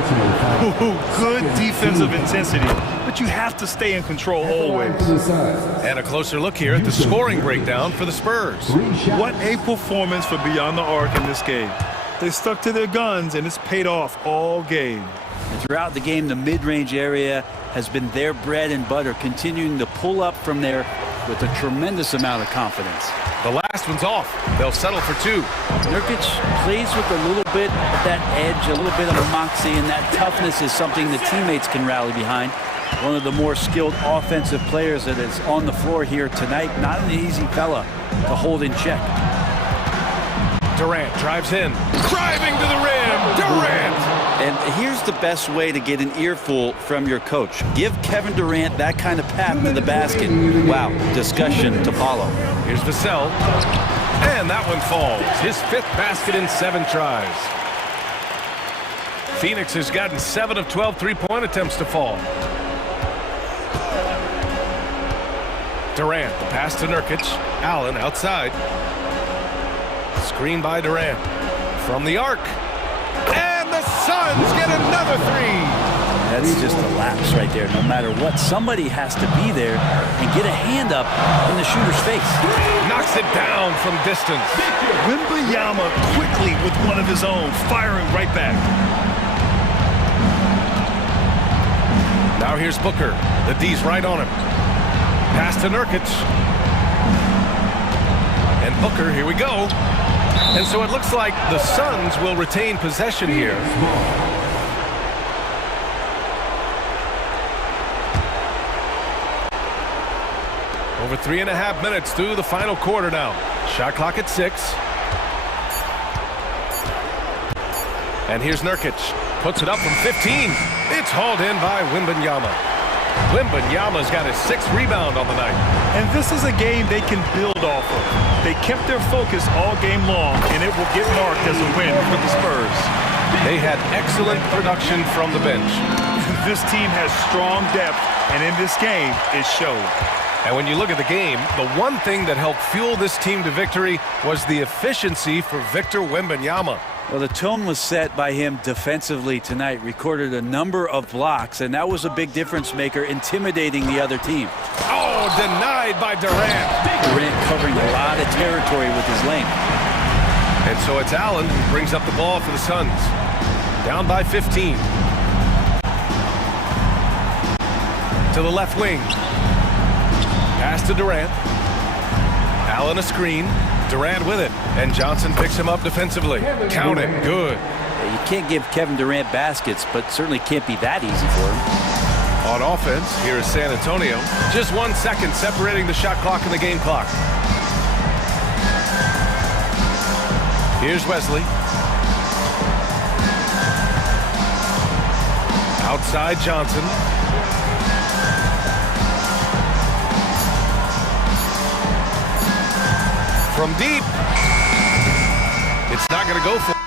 Ooh, good defensive intensity, but you have to stay in control always. And a closer look here at the scoring breakdown for the Spurs. What a performance for beyond the arc in this game. They stuck to their guns, and it's paid off all game. And throughout the game, the mid-range area has been their bread and butter, continuing to pull up from there with a tremendous amount of confidence. The last one's off. They'll settle for two. Nurkic plays with a little bit of that edge, a little bit of moxie, and that toughness is something the teammates can rally behind. One of the more skilled offensive players that is on the floor here tonight. Not an easy fella to hold in check. Durant drives in. Driving to the rim. Durant! And here's the best way to get an earful from your coach. Give Kevin Durant that kind of path to the basket. Wow, discussion to follow. Here's Vassell. And that one falls. His 5th basket in 7 tries. Phoenix has gotten 7 of 12 three-point attempts to fall. Durant, the pass to Nurkic. Allen outside. Screen by Durant. From the arc. And the Suns get another three. That's just a lapse right there. No matter what, somebody has to be there and get a hand up in the shooter's face. Knocks it down from distance. Wembanyama quickly with one of his own, firing right back. Now here's Booker. The D's right on him. Pass to Nurkic. And Booker, here we go. And so it looks like the Suns will retain possession here. Over 3.5 minutes through the final quarter now. Shot clock at 6. And here's Nurkic. Puts it up from 15. It's hauled in by Wembanyama. Wembanyama's got his 6th rebound on the night. And this is a game they can build off of. They kept their focus all game long, and it will get marked as a win for the Spurs. They had excellent production from the bench. This team has strong depth, and in this game, it showed. And when you look at the game, the one thing that helped fuel this team to victory was the efficiency for Victor Wembanyama. Well, the tone was set by him defensively tonight. Recorded a number of blocks, and that was a big difference maker, intimidating the other team. Oh, denied by Durant. Durant covering a lot of territory with his length. And so it's Allen who brings up the ball for the Suns. Down by 15. To the left wing. Pass to Durant. Allen a screen. Durant with it. And Johnson picks him up defensively. Count it. Good. You can't give Kevin Durant baskets, but certainly can't be that easy for him. On offense, here is San Antonio. Just 1 second separating the shot clock and the game clock. Here's Wesley. Outside Johnson. From deep. It's not going to go for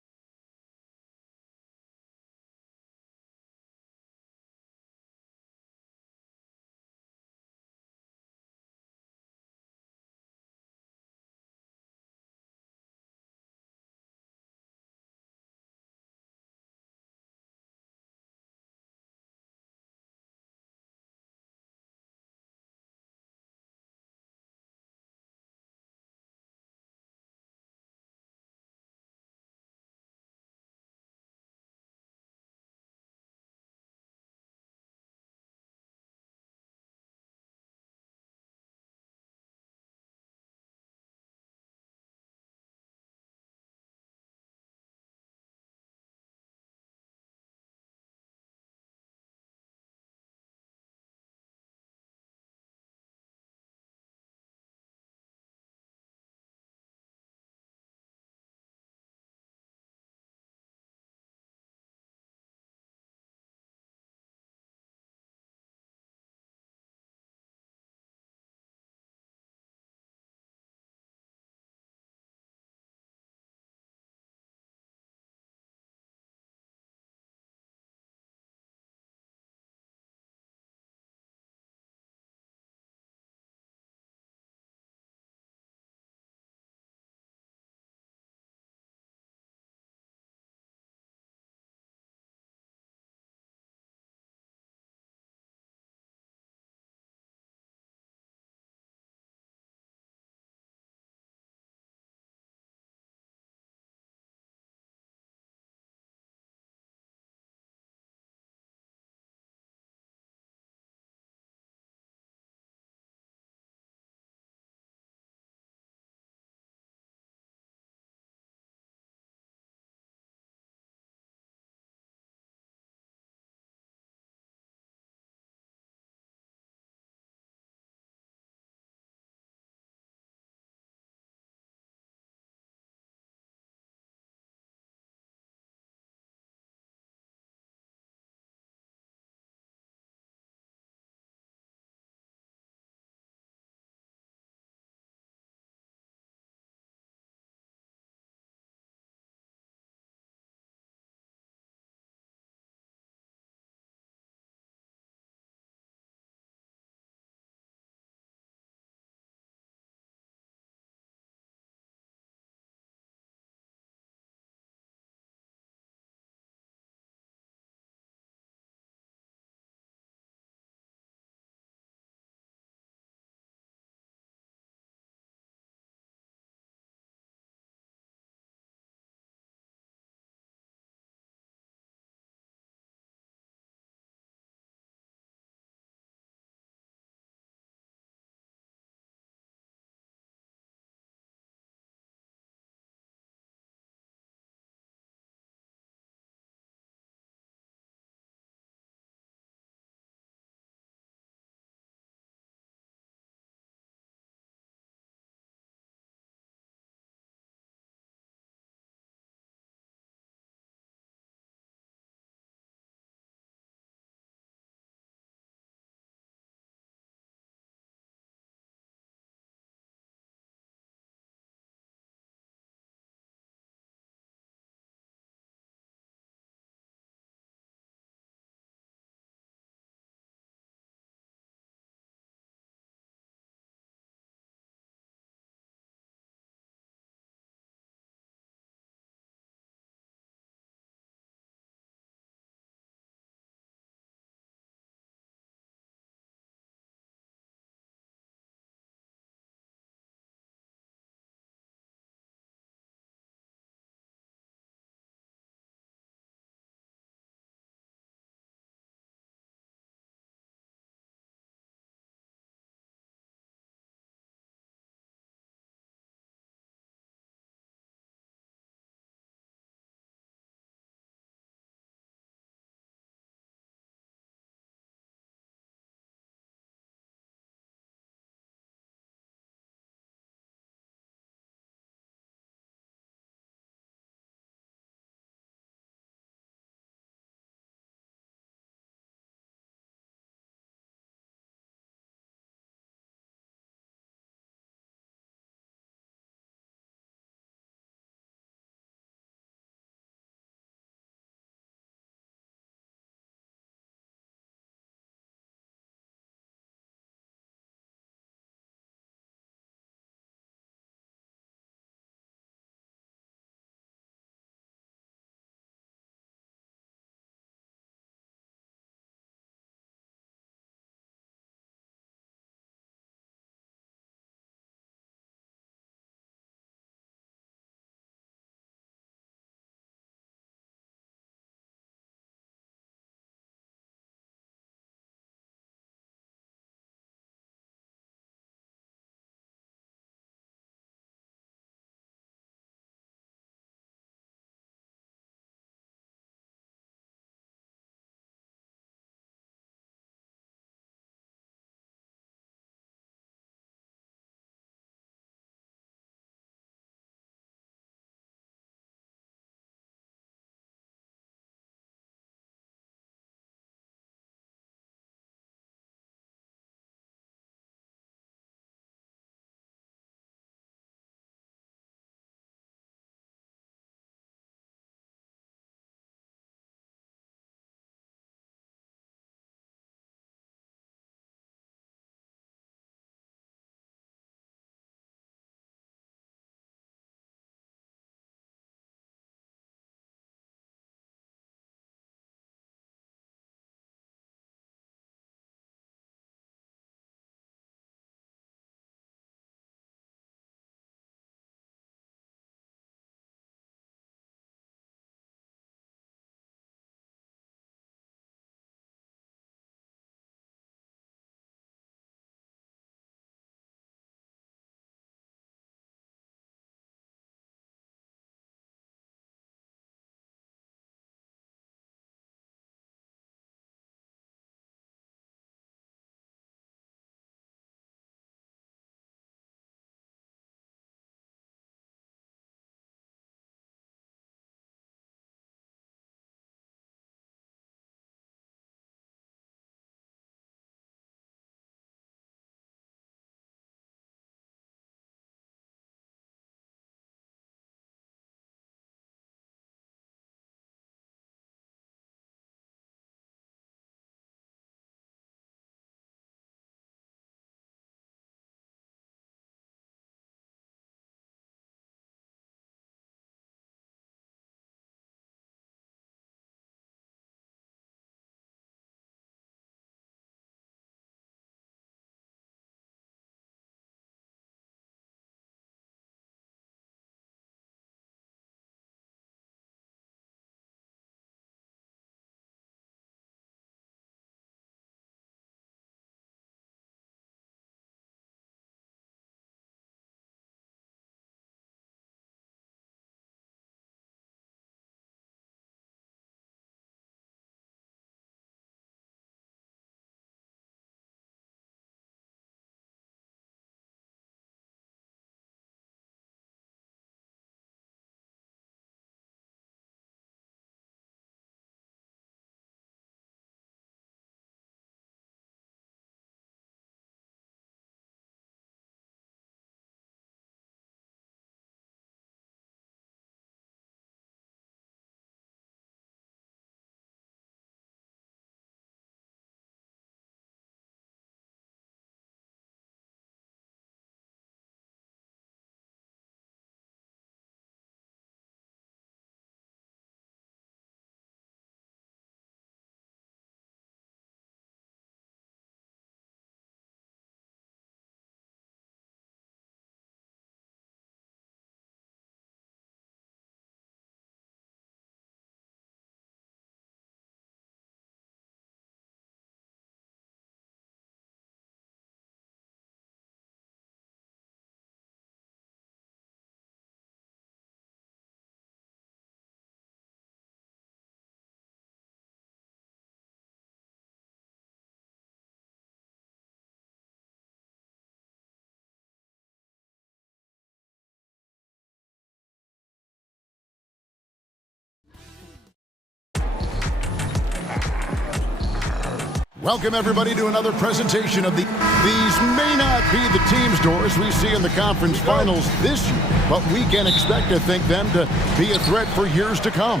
Welcome, everybody, to another presentation of These may not be the team scores we see in the conference finals this year, but we can expect to think them to be a threat for years to come.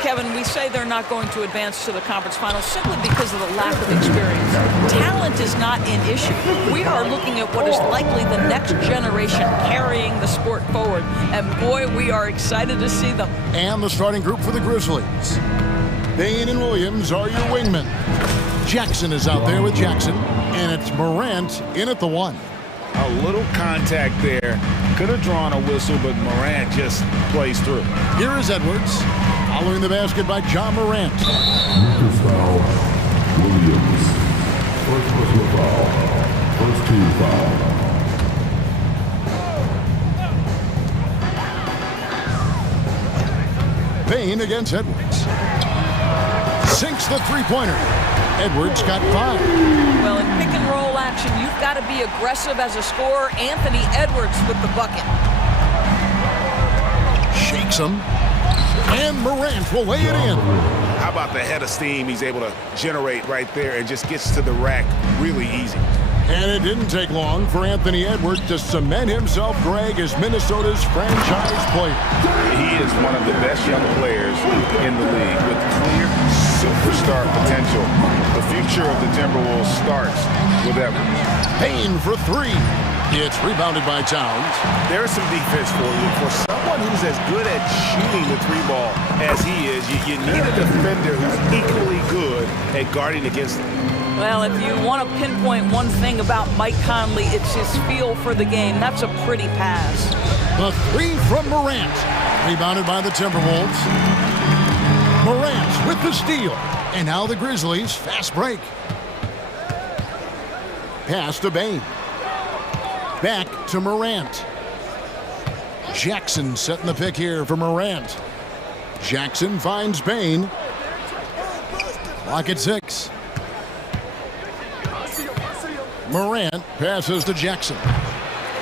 Kevin, we say they're not going to advance to the conference finals simply because of the lack of experience. Talent is not an issue. We are looking at what is likely the next generation carrying the sport forward. And boy, we are excited to see them. And the starting group for the Grizzlies. Bain and Williams are your wingmen. Jackson is out there with Jackson, and it's Morant in at the one. A little contact there. Could have drawn a whistle, but Morant just plays through. Here is Edwards, following the basket by John Morant. Lucas foul, Williams. First personal foul. First team foul. Bain against Edwards. Sinks the three-pointer. Edwards got 5. Well, in pick and roll action, you've got to be aggressive as a scorer. Anthony Edwards with the bucket. Shakes him. And Morant will lay it in. How about the head of steam he's able to generate right there and just gets to the rack really easy. And it didn't take long for Anthony Edwards to cement himself, Greg, as Minnesota's franchise player. He is one of the best young players in the league with clear superstar potential. The future of the Timberwolves starts with Edwards. Payne for 3. It's rebounded by Towns. There's some defense for you. For someone who's as good at shooting the three ball as he is, you need a defender who's equally good at guarding against him. Well, if you want to pinpoint one thing about Mike Conley, it's his feel for the game. That's a pretty pass. The 3 from Morant. Rebounded by the Timberwolves. Morant with the steal. And now the Grizzlies, fast break. Pass to Bain. Back to Morant. Jackson setting the pick here for Morant. Jackson finds Bain. Clock at 6. Morant passes to Jackson.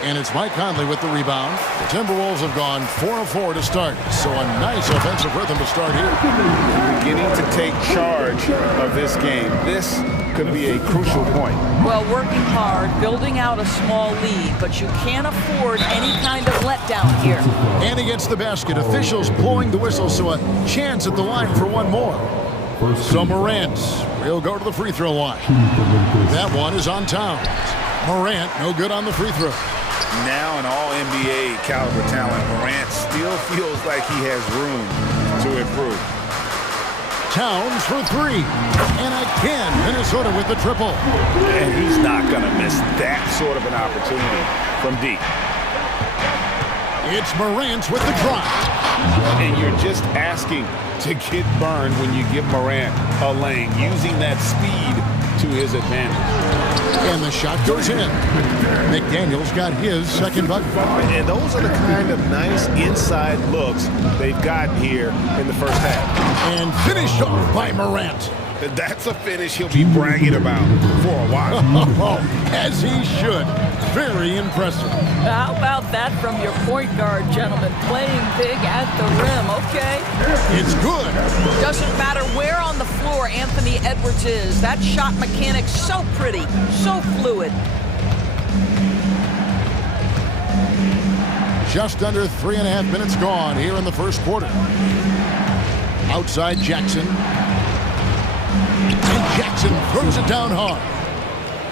And it's Mike Conley with the rebound. The Timberwolves have gone 4 of 4 to start. So a nice offensive rhythm to start here. Beginning to take charge of this game. This could be a crucial point. Well, working hard, building out a small lead, but you can't afford any kind of letdown here. And he gets the basket. Officials blowing the whistle, so a chance at the line for one more. So Morant will go to the free throw line. That one is on Towns. Morant, no good on the free throw. Now an all-NBA caliber talent, Morant still feels like he has room to improve. Towns for 3. And again, Minnesota with the triple. And he's not going to miss that sort of an opportunity from deep. It's Morant with the drop. And you're just asking to get burned when you give Morant a lane, using that speed to his advantage. And the shot goes in. McDaniel's got his second bucket. And those are the kind of nice inside looks they've gotten here in the first half. And finished off by Morant. That's a finish he'll be bragging about for a while. As he should. Very impressive. How about that from your point guard, gentlemen? Playing big at the rim, okay? It's good. Doesn't matter where on the floor Anthony Edwards is. That shot mechanic so pretty, so fluid. Just under 3.5 minutes gone here in the first quarter. Outside Jackson. And Jackson throws it down hard.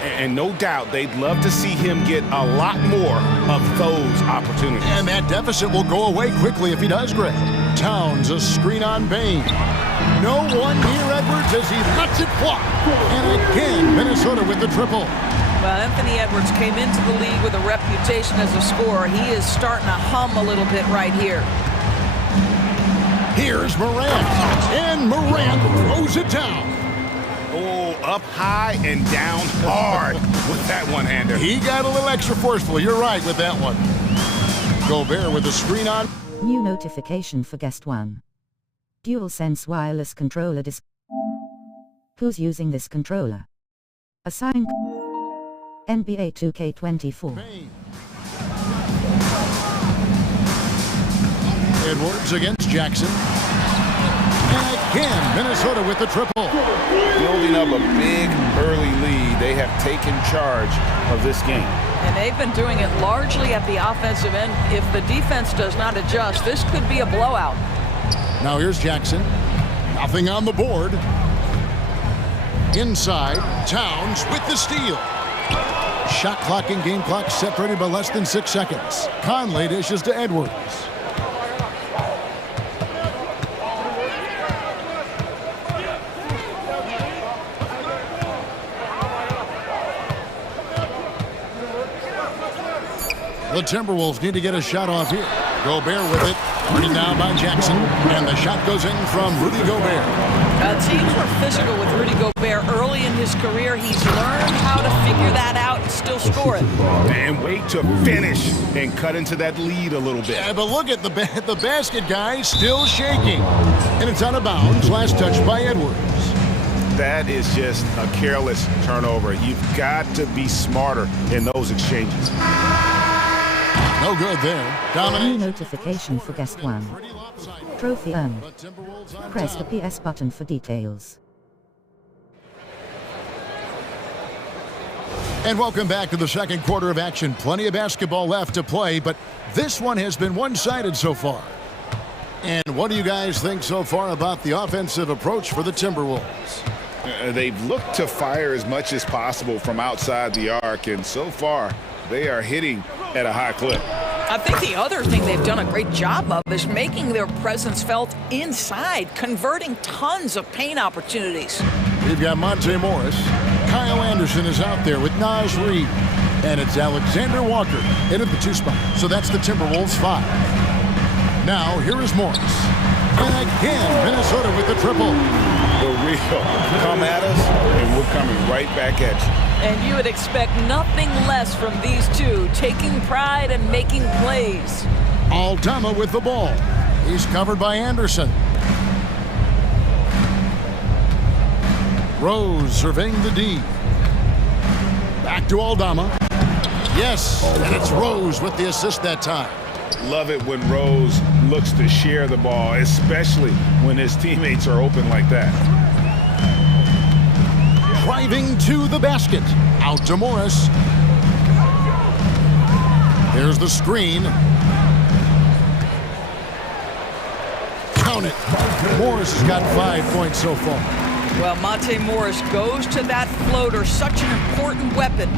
And no doubt they'd love to see him get a lot more of those opportunities. And that deficit will go away quickly if he does, Greg. Towns, a screen on Bain. No one near Edwards as he lets it fly. And again, Minnesota with the triple. Well, Anthony Edwards came into the league with a reputation as a scorer. He is starting to hum a little bit right here. Here's Morant. And Morant throws it down. Oh, up high and down hard with that one-hander. He got a little extra forceful. You're right with that one. Gobert with the screen on. New notification for guest 1. DualSense wireless controller disc. Who's using this controller? Assign NBA 2K24. Edwards against Jackson. And again, Minnesota with the triple. Building up a big early lead. They have taken charge of this game. And they've been doing it largely at the offensive end. If the defense does not adjust, this could be a blowout. Now here's Jackson. Nothing on the board. Inside, Towns with the steal. Shot clock and game clock separated by less than 6 seconds. Conley dishes to Edwards. The Timberwolves need to get a shot off here. Gobert with it. Guarded now by Jackson. And the shot goes in from Rudy Gobert. Teams were physical with Rudy Gobert early in his career. He's learned how to figure that out and still score it. And wait to finish and cut into that lead a little bit. Yeah, but look at the basket guy still shaking. And it's out of bounds. Last touch by Edwards. That is just a careless turnover. You've got to be smarter in those exchanges. No good there. New notification for guest 1. Trophy earned. Press the PS button for details. And welcome back to the second quarter of action. Plenty of basketball left to play, but this one has been one-sided so far. And what do you guys think so far about the offensive approach for the Timberwolves? They've looked to fire as much as possible from outside the arc, and so far they are hitting at a high clip. I think the other thing they've done a great job of is making their presence felt inside, converting tons of paint opportunities. We've got Monte Morris. Kyle Anderson is out there with Naz Reid. And it's Alexander Walker in at the 2 spot. So that's the Timberwolves 5. Now, here is Morris. And again, Minnesota with the triple. The real come at us, and we're coming right back at you. And you would expect nothing less from these two, taking pride and making plays. Aldama with the ball. He's covered by Anderson. Rose surveying the D. Back to Aldama. Yes, and it's Rose with the assist that time. Love it when Rose looks to share the ball, especially when his teammates are open like that. Driving to the basket. Out to Morris. There's the screen. Count it. Morris has got 5 points so far. Well, Monte Morris goes to that floater, such an important weapon.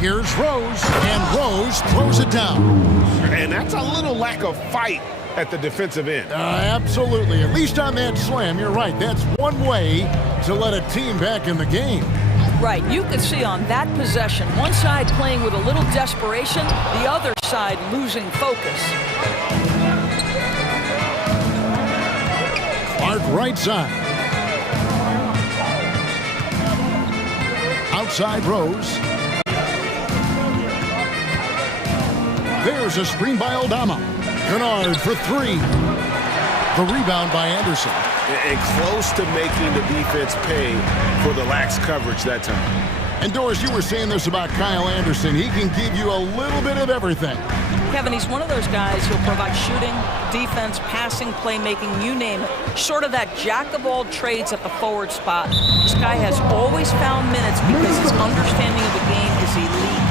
Here's Rose, and Rose throws it down. And that's a little lack of fight at the defensive end. Absolutely. At least on that slam, you're right. That's one way to let a team back in the game. Right. You could see on that possession, one side playing with a little desperation, the other side losing focus. Clark right side. Outside Rose. There's a screen by Aldama. Kennard for 3. The rebound by Anderson. And close to making the defense pay for the lax coverage that time. And Doris, you were saying this about Kyle Anderson. He can give you a little bit of everything. Kevin, he's one of those guys who'll provide shooting, defense, passing, playmaking, you name it. Sort of that jack of all trades at the forward spot. This guy has always found minutes because his understanding of the game is elite.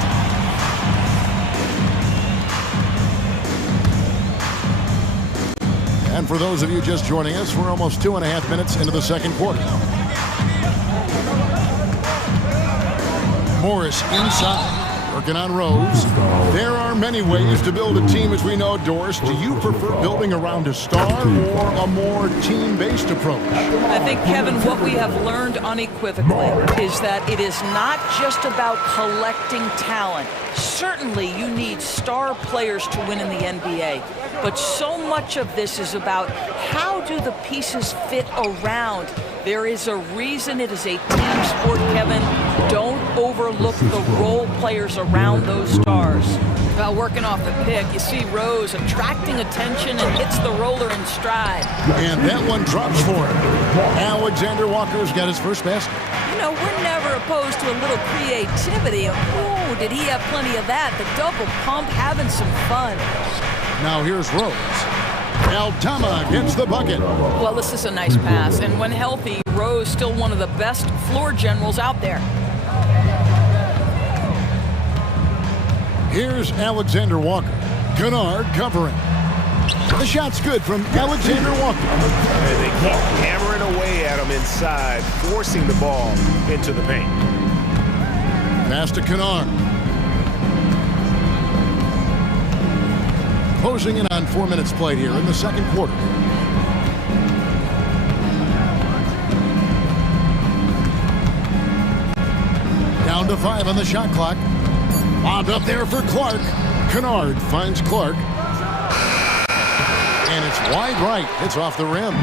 And for those of you just joining us, we're almost 2.5 minutes into the second quarter. Morris inside, working on Rose. There are many ways to build a team, as we know, Doris. Do you prefer building around a star or a more team-based approach? I think, Kevin, what we have learned unequivocally is that it is not just about collecting talent. Certainly, you need star players to win in the NBA. But so much of this is about how do the pieces fit around. There is a reason it is a team sport, Kevin. Don't overlook the role players around those stars. Well, working off the pick, you see Rose attracting attention and hits the roller in stride. And that one drops for him. Alexander Walker's got his first basket. You know, we're never opposed to a little creativity. Oh, did he have plenty of that? The double pump, having some fun. Now here's Rose. Aldama gets the bucket. Well, this is a nice pass. And when healthy, Rose still one of the best floor generals out there. Here's Alexander Walker. Kennard covering. The shot's good from Alexander Walker. And they keep hammering away at him inside, forcing the ball into the paint. Pass to Kennard. Closing in on 4 minutes played here in the second quarter. Down to 5 on the shot clock. Lobbed up there for Clark. Kennard finds Clark. And it's wide right. It's off the rim.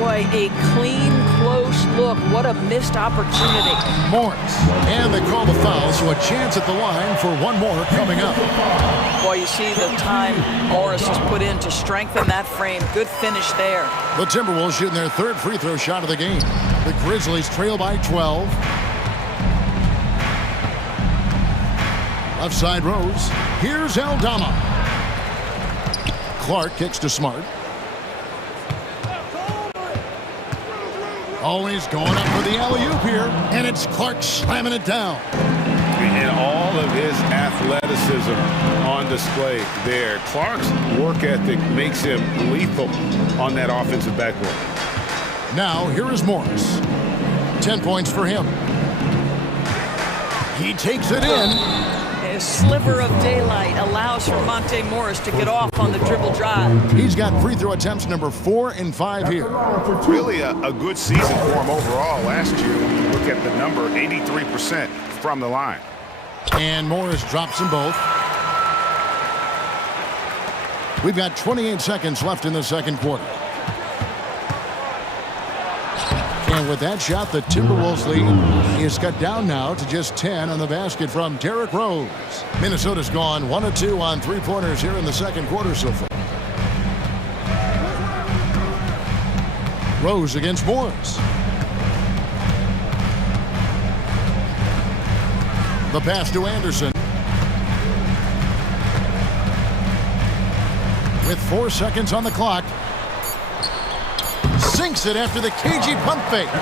Boy, a clean, close look. What a missed opportunity. Morris. And they call the foul, so a chance at the line for one more coming up. Boy, you see the time Morris has put in to strengthen that frame. Good finish there. The Timberwolves shooting their third free throw shot of the game. The Grizzlies trail by 12. Left side Rose. Here's Aldama. Clark kicks to Smart. Always going up for the alley-oop here, and it's Clark slamming it down. And all of his athleticism on display there. Clark's work ethic makes him lethal on that offensive backboard. Now, here is Morris. 10 points for him. He takes it in. A sliver of daylight allows for Monte Morris to get off on the dribble drive. He's got free throw attempts number 4 and 5 here. Really a good season for him overall last year. When you look at the number, 83% from the line. And Morris drops them both. We've got 28 seconds left in the second quarter. And with that shot, the Timberwolves lead is cut down now to just 10 on the basket from Derrick Rose. Minnesota's gone 1 of 2 on three-pointers here in the second quarter so far. Rose against Morris. The pass to Anderson. With 4 seconds on the clock. Sinks it after the cagey pump fake.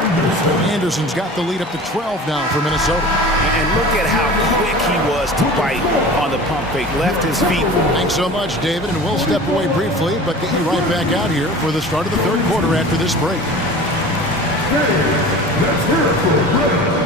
Anderson's got the lead up to 12 now for Minnesota. And look at how quick he was to bite on the pump fake. Left his feet. Thanks so much, David, and we'll step away briefly, but get you right back out here for the start of the third quarter after this break. Let's hear it for Red.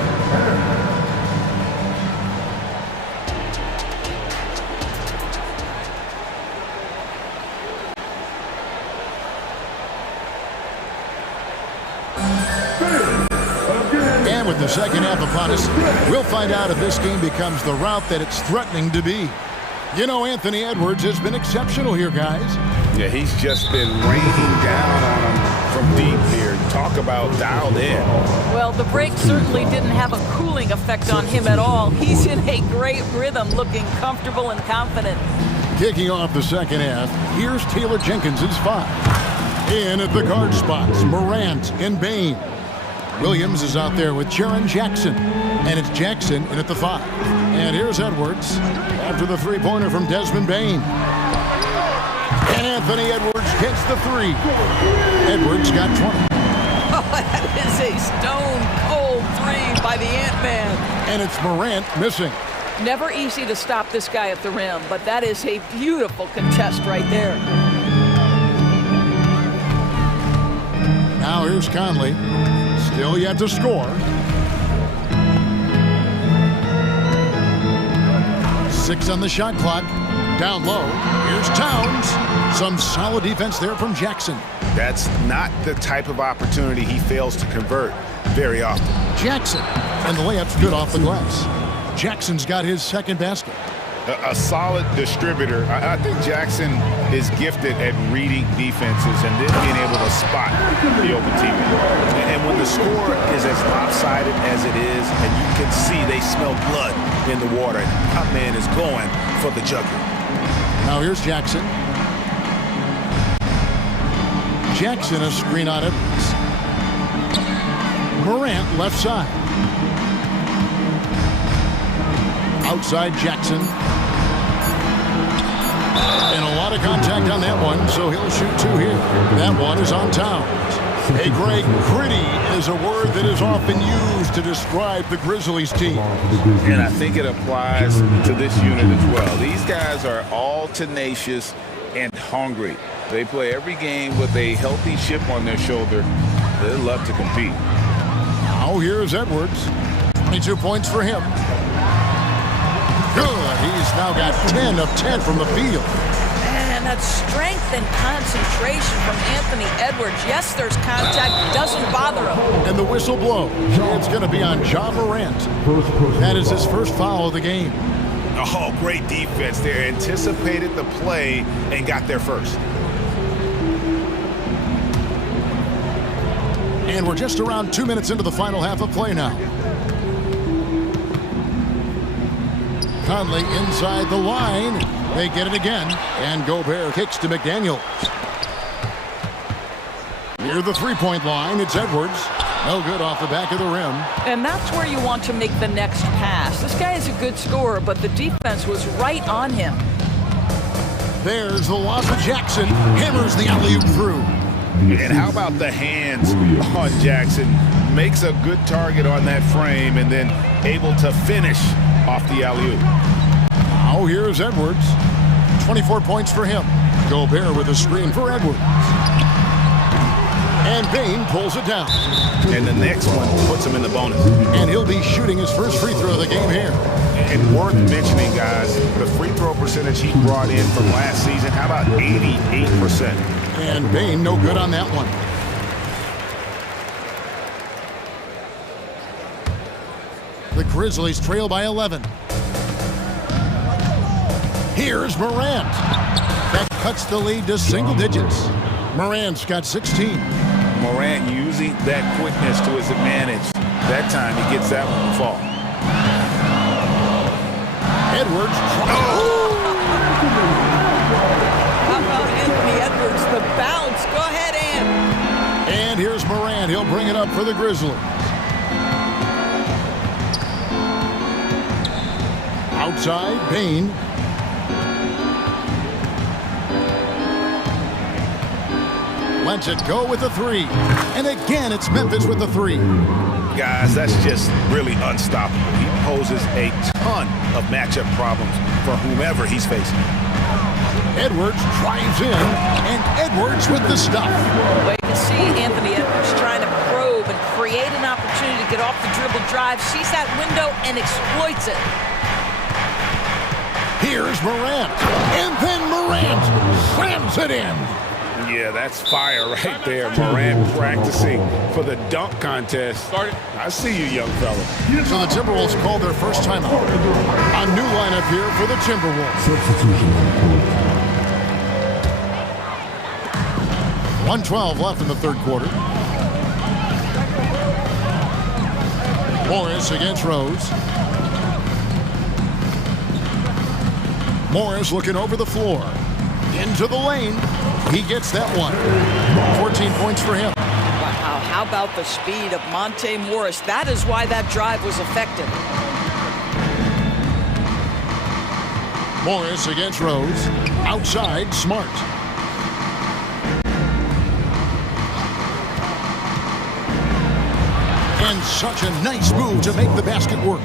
With the second half upon us, we'll find out if this game becomes the route that it's threatening to be. You know, Anthony Edwards has been exceptional here, guys. Yeah, he's just been raining down on him from deep here. Talk about dialed in. Well, the break certainly didn't have a cooling effect on him at all. He's in a great rhythm, looking comfortable and confident. Kicking off the second half, here's Taylor Jenkins' 5. In at the guard spots, Morant and Bain. Williams is out there with Jaren Jackson. And it's Jackson in at the 5. And here's Edwards after the three-pointer from Desmond Bain. And Anthony Edwards gets the 3. Edwards got 20. Oh, that is a stone-cold 3 by the Ant-Man. And it's Morant missing. Never easy to stop this guy at the rim, but that is a beautiful contest right there. Now here's Conley. Still yet to score. 6 on the shot clock. Down low. Here's Towns. Some solid defense there from Jackson. That's not the type of opportunity he fails to convert very often. Jackson. And the layup's good off the glass. Jackson's got his second basket. A solid distributor. I think Jackson is gifted at reading defenses and then being able to spot the open teammate. And when the score is as lopsided as it is, and you can see they smell blood in the water, that man is going for the jugular. Now here's Jackson. Jackson a screen on it. Morant left side. Outside Jackson. And a lot of contact on that one, so he'll shoot two here. That one is on Towns. Hey, Greg, gritty is a word that is often used to describe the Grizzlies team. And I think it applies to this unit as well. These guys are all tenacious and hungry. They play every game with a healthy chip on their shoulder. They love to compete. Now here's Edwards. 22 points for him. Good. He's now got 10 of 10 from the field. And that strength and concentration from Anthony Edwards. Yes, there's contact. Doesn't bother him. And the whistle blows. It's going to be on Ja Morant. That is his first foul of the game. Oh, great defense there. Anticipated the play and got there first. And we're just around 2 minutes into the final half of play now. Conley inside the line. They get it again. And Gobert kicks to McDaniels. Near the three-point line, it's Edwards. No good off the back of the rim. And that's where you want to make the next pass. This guy is a good scorer, but the defense was right on him. There's the lob to Jackson. Hammers the alley-oop through. And how about the hands on Jackson? Makes a good target on that frame and then able to finish off the alley-oop. Now here's Edwards. 24 points for him. Gobert with a screen for Edwards. And Bain pulls it down. And the next one puts him in the bonus. And he'll be shooting his first free throw of the game here. And worth mentioning, guys, the free throw percentage he brought in from last season, how about 88%? And Bain no good on that one. The Grizzlies trail by 11. Here's Morant. That cuts the lead to single digits. Morant's got 16. Morant using that quickness to his advantage. That time he gets that one to fall. Edwards. How about Anthony Edwards? The bounce. Go ahead, Ant. And here's Morant. He'll bring it up for the Grizzlies. Outside, Bain. Lets it go with a three. And again, it's Memphis with the three. Guys, that's just really unstoppable. He poses a ton of matchup problems for whomever he's facing. Edwards drives in, and Edwards with the stuff. Well, you can see Anthony Edwards trying to probe and create an opportunity to get off the dribble drive, sees that window, and exploits it. Here's Morant, and then Morant slams it in. Yeah, that's fire right there. Morant practicing for the dunk contest. I see you, young fella. So the Timberwolves called their first timeout. A new lineup here for the Timberwolves. Substitution. 1:12 left in the third quarter. Morris against Rose. Morris looking over the floor. Into the lane. He gets that one. 14 points for him. Wow, how about the speed of Monte Morris? That is why that drive was effective. Morris against Rose. Outside, Smart. And such a nice move to make the basket work.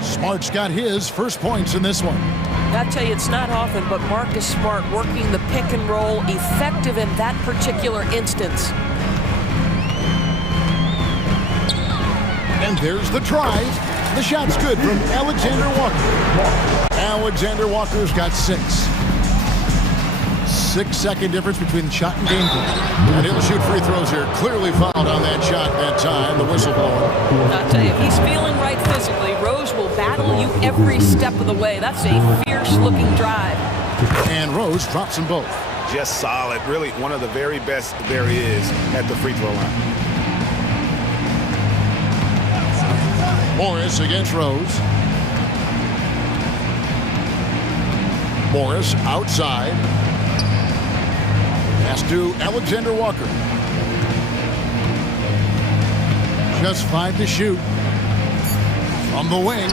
Smart's got his first points in this one. I tell you, it's not often, but Marcus Smart working the pick and roll, effective in that particular instance. And there's the drive. The shot's good from Alexander Walker. Alexander Walker's got 6. 6-second difference between shot and game time. And he'll shoot free throws here. Clearly fouled on that shot that time, the whistleblower. I'll tell you, if he's feeling right physically, Rose will battle you every step of the way. That's a fierce-looking drive. And Rose drops them both. Just solid. Really one of the very best there is at the free throw line. Morris against Rose. Morris outside. Pass to Alexander Walker. Just 5 to shoot. From the wing.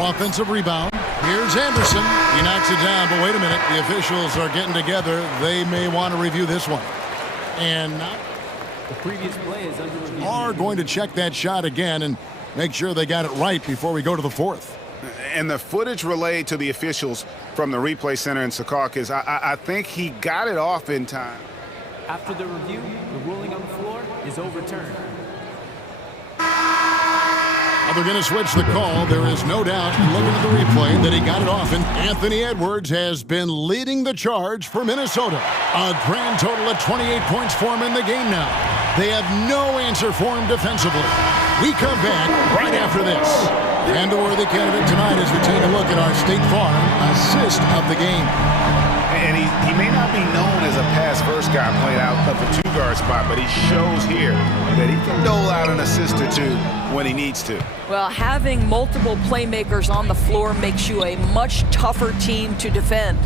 Offensive rebound. Here's Anderson. He knocks it down, but wait a minute. The officials are getting together. They may want to review this one. And the previous play is under review. Are going to check that shot again and make sure they got it right before we go to the fourth. And the footage relayed to the officials from the replay center in Secaucus, I think he got it off in time. After the review, the ruling on the floor is overturned. They're going to switch the call. There is no doubt, looking at the replay, that he got it off. And Anthony Edwards has been leading the charge for Minnesota. A grand total of 28 points for him in the game now. They have no answer for him defensively. We come back right after this. And the worthy candidate tonight as we take a look at our State Farm assist of the game. And he may not be known as a pass-first guy playing out of the two-guard spot, but he shows here that he can dole out an assist or two when he needs to. Well, having multiple playmakers on the floor makes you a much tougher team to defend.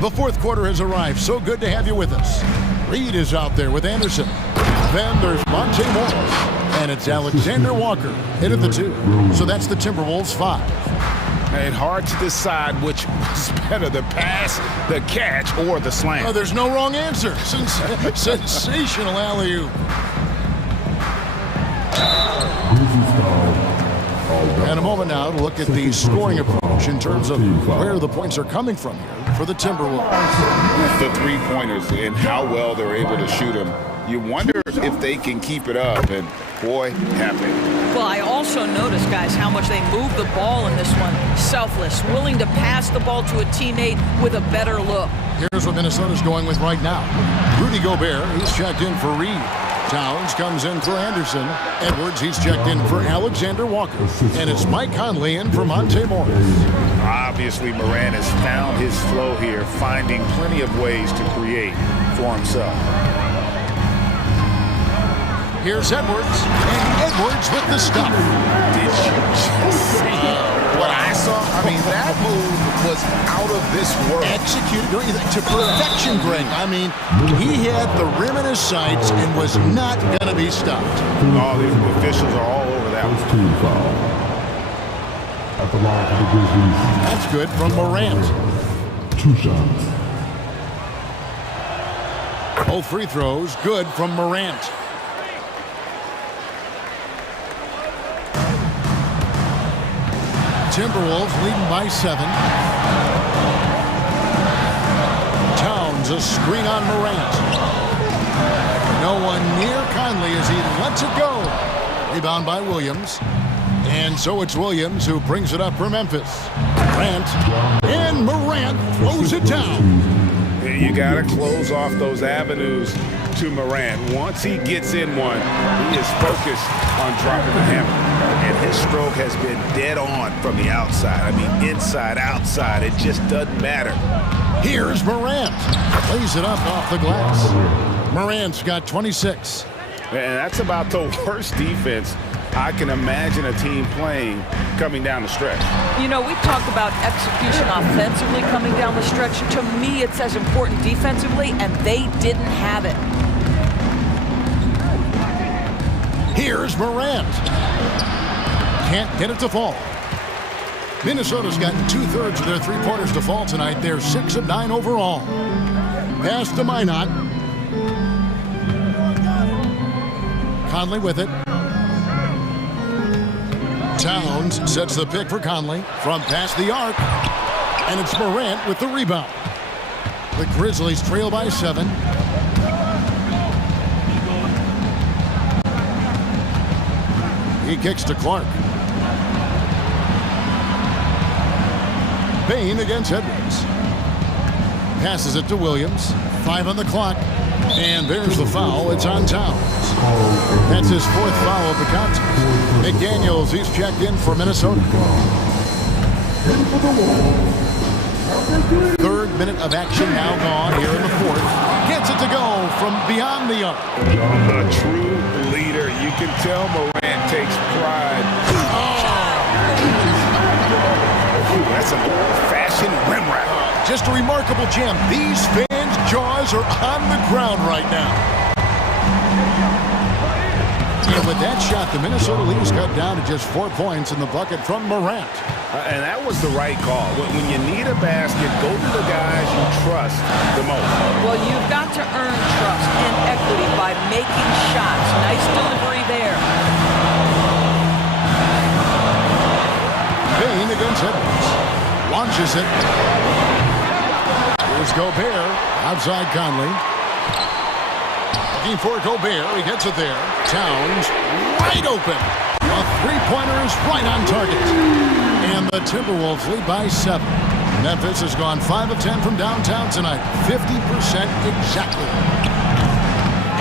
The fourth quarter has arrived. So good to have you with us. Reed is out there with Anderson. Then there's Monte Morris. And it's Alexander Walker in at the 2. So that's the Timberwolves 5. And hard to decide which was better, the pass, the catch, or the slam. Oh, there's no wrong answer. Sensational alley-oop. And a moment now to look at the scoring approach in terms of where the points are coming from here for the Timberwolves. The three-pointers and how well they're able to shoot them. You wonder if they can keep it up, and boy, have they. Well, I also noticed, guys, how much they move the ball in this one. Selfless, willing to pass the ball to a teammate with a better look. Here's what Minnesota's going with right now. Rudy Gobert, he's checked in for Reed. Towns comes in for Anderson. Edwards, he's checked in for Alexander Walker. And it's Mike Conley in for Monte Morris. Obviously, Morant has found his flow here, finding plenty of ways to create for himself. Here's Edwards, and Edwards with the stop. Did you just see what I saw? I mean, that move was out of this world. Executed to perfection, Greg. I mean, he had the rim in his sights and was not going to be stopped. All these officials are all over that one. Team foul. At the line for the Grizzlies. That's good from Morant. 2 shots. Both free throws, good from Morant. Timberwolves leading by 7. Towns, a screen on Morant. No one near Conley as he lets it go. Rebound by Williams. And so it's Williams who brings it up for Memphis. Morant, and Morant throws it down. You got to close off those avenues to Morant. Once he gets in one, he is focused on dropping the hammer. And his stroke has been dead on from the outside. I mean, inside, outside, it just doesn't matter. Here's Morant. Lays it up off the glass. Morant's got 26. And that's about the worst defense I can imagine a team playing coming down the stretch. You know, we talked about execution offensively coming down the stretch. To me, it's as important defensively, and they didn't have it. Here's Morant. Can't get it to fall. Minnesota's gotten 2/3 of their three-pointers to fall tonight. They're 6 of 9 overall. Pass to Minot. Conley with it. Towns sets the pick for Conley from past the arc. And it's Morant with the rebound. The Grizzlies trail by 7. He kicks to Clark. Bain against Edwards. Passes it to Williams. 5 on the clock. And there's the foul. It's on Towns. That's his 4th foul of the contest. McDaniels, he's checked in for Minnesota. 3rd minute of action now gone here in the 4th. Gets it to go from beyond the arc. A true leader. You can tell Morant takes pride. That's an old-fashioned rim wrap. Just a remarkable jam. These fans' jaws are on the ground right now. And with that shot, the Minnesota Leafs cut down to just 4 points in the bucket from Morant. And that was the right call. When you need a basket, go to the guys you trust the most. Well, you've got to earn trust and equity by making shots. Nice delivery there. Bain against Edwards. Launches it. Here's Gobert. Outside Conley. Looking for Gobert. He gets it there. Towns wide open. A three-pointer is right on target. And the Timberwolves lead by 7. Memphis has gone 5 of 10 from downtown tonight. 50% exactly.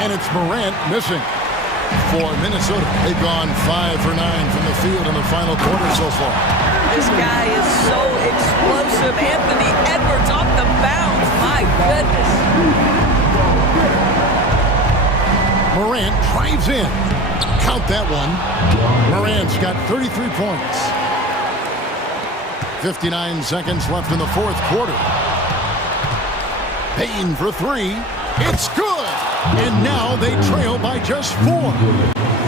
And it's Morant missing for Minnesota. They've gone 5 for 9 from the field in the final quarter so far. This guy is so explosive. Anthony Edwards off the bounce. My goodness. Morant drives in. Count that one. Morant's got 33 points. 59 seconds left in the fourth quarter. Payne for 3. It's good. And now they trail by just 4.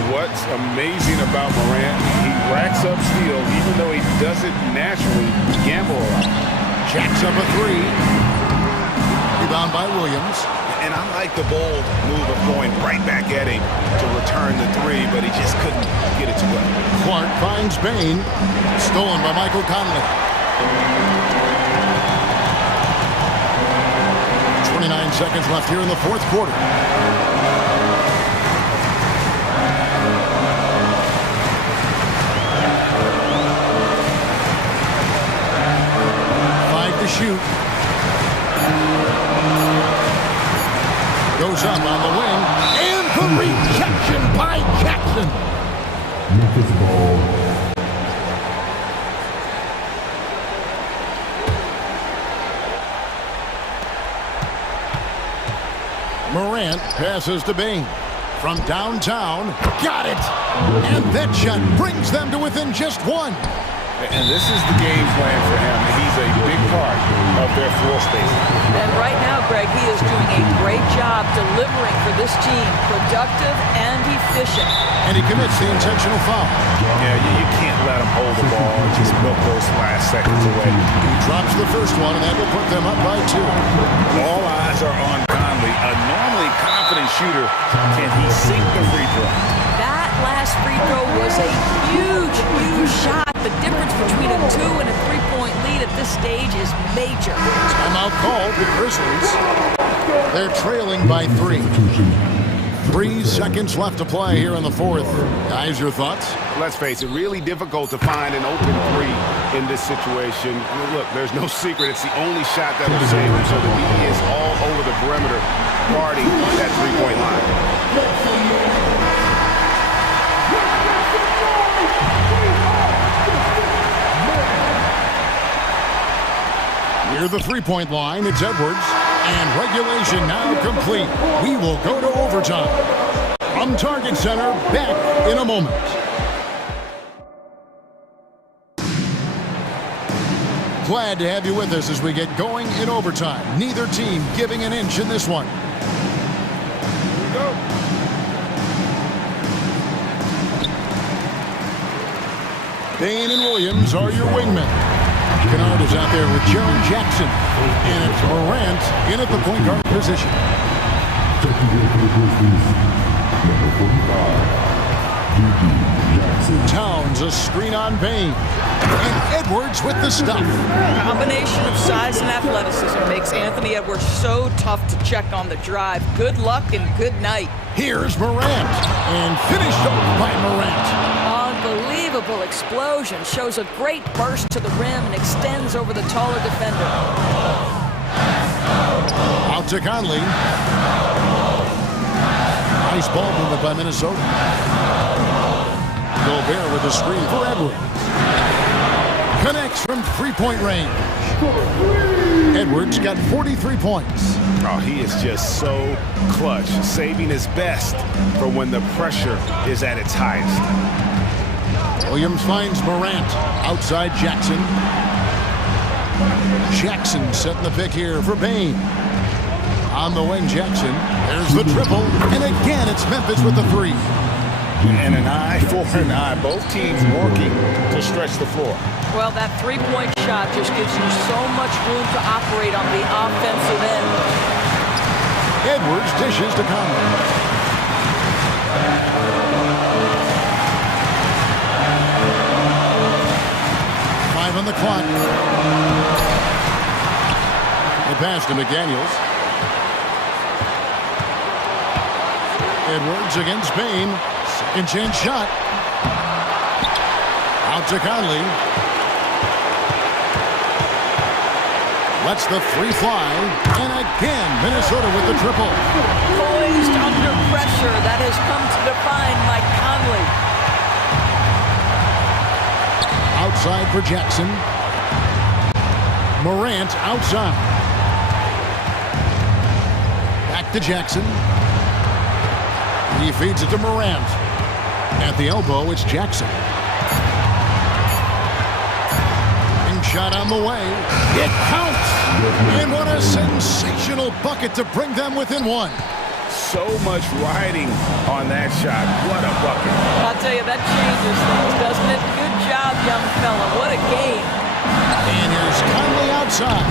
What's amazing about Morant, he racks up steals even though he doesn't naturally gamble a lot. Jacks up a 3. Rebound by Williams. And I like the bold move of going right back at him to return the 3, but he just couldn't get it to go. Clark finds Bain. Stolen by Michael Conley. 29 seconds left here in the fourth quarter. Shoot. Goes up on the wing. And the rejection by Jackson. Memphis ball. Morant passes to Bain. From downtown. Got it. And that shot brings them to within just 1. And this is the game plan for him. He's a big part of their floor spacing. And right now, Greg, he is doing a great job delivering for this team. Productive and efficient. And he commits the intentional foul. Yeah, you can't let him hold the ball and just milk those last seconds away. He drops the first one, and that will put them up by 2. All eyes are on Conley, a normally confident shooter. Can he sink the free throw? That last free throw was a huge, huge shot. The difference between a 2 and a 3-point lead at this stage is major. Timeout called the Grizzlies. They're trailing by 3. 3 seconds left to play here in the fourth. Guys, your thoughts? Let's face it, really difficult to find an open 3 in this situation. Look, there's no secret. It's the only shot that will save him. So the D is all over the perimeter guarding that 3-point line. Near the 3-point line, it's Edwards. And regulation now complete. We will go to overtime. From Target Center, back in a moment. Glad to have you with us as we get going in overtime. Neither team giving an inch in this one. Here we go. Bain and Williams are your wingmen. Kennard is out there with Jaron Jackson. And it's Morant in at the point guard position. Towns a screen on Bain. And Edwards with the stop. A combination of size and athleticism makes Anthony Edwards so tough to check on the drive. Good luck and good night. Here's Morant. And finished off by Morant. Unbelievable explosion. Shows a great burst to the rim and extends over the taller defender. Out to Conley. Nice ball movement by Minnesota. Gobert with a screen for Edwards. Connects from 3-point range. Edwards got 43 points. Oh, he is just so clutch, saving his best for when the pressure is at its highest. Williams finds Morant outside Jackson. Jackson setting the pick here for Bain. On the wing, Jackson. There's the triple. And again, it's Memphis with the 3. And an eye for an eye. Both teams working to stretch the floor. Well, that three-point shot just gives you so much room to operate on the offensive end. Edwards dishes to Conley. Five on the clock. The pass to McDaniels. Edwards against Bain. Second chance shot. Out to Conley. Lets the three fly. And again, Minnesota with the triple. Poised under pressure. That has come to define Mike Conley. Outside for Jackson. Morant outside. Back to Jackson. He feeds it to Morant. At the elbow, it's Jackson. And shot on the way. It counts! And what a sensational bucket to bring them within one. So much riding on that shot. What a bucket. I'll tell you, that changes things, doesn't it? Good job, young fella. What a game. And here's Conley outside.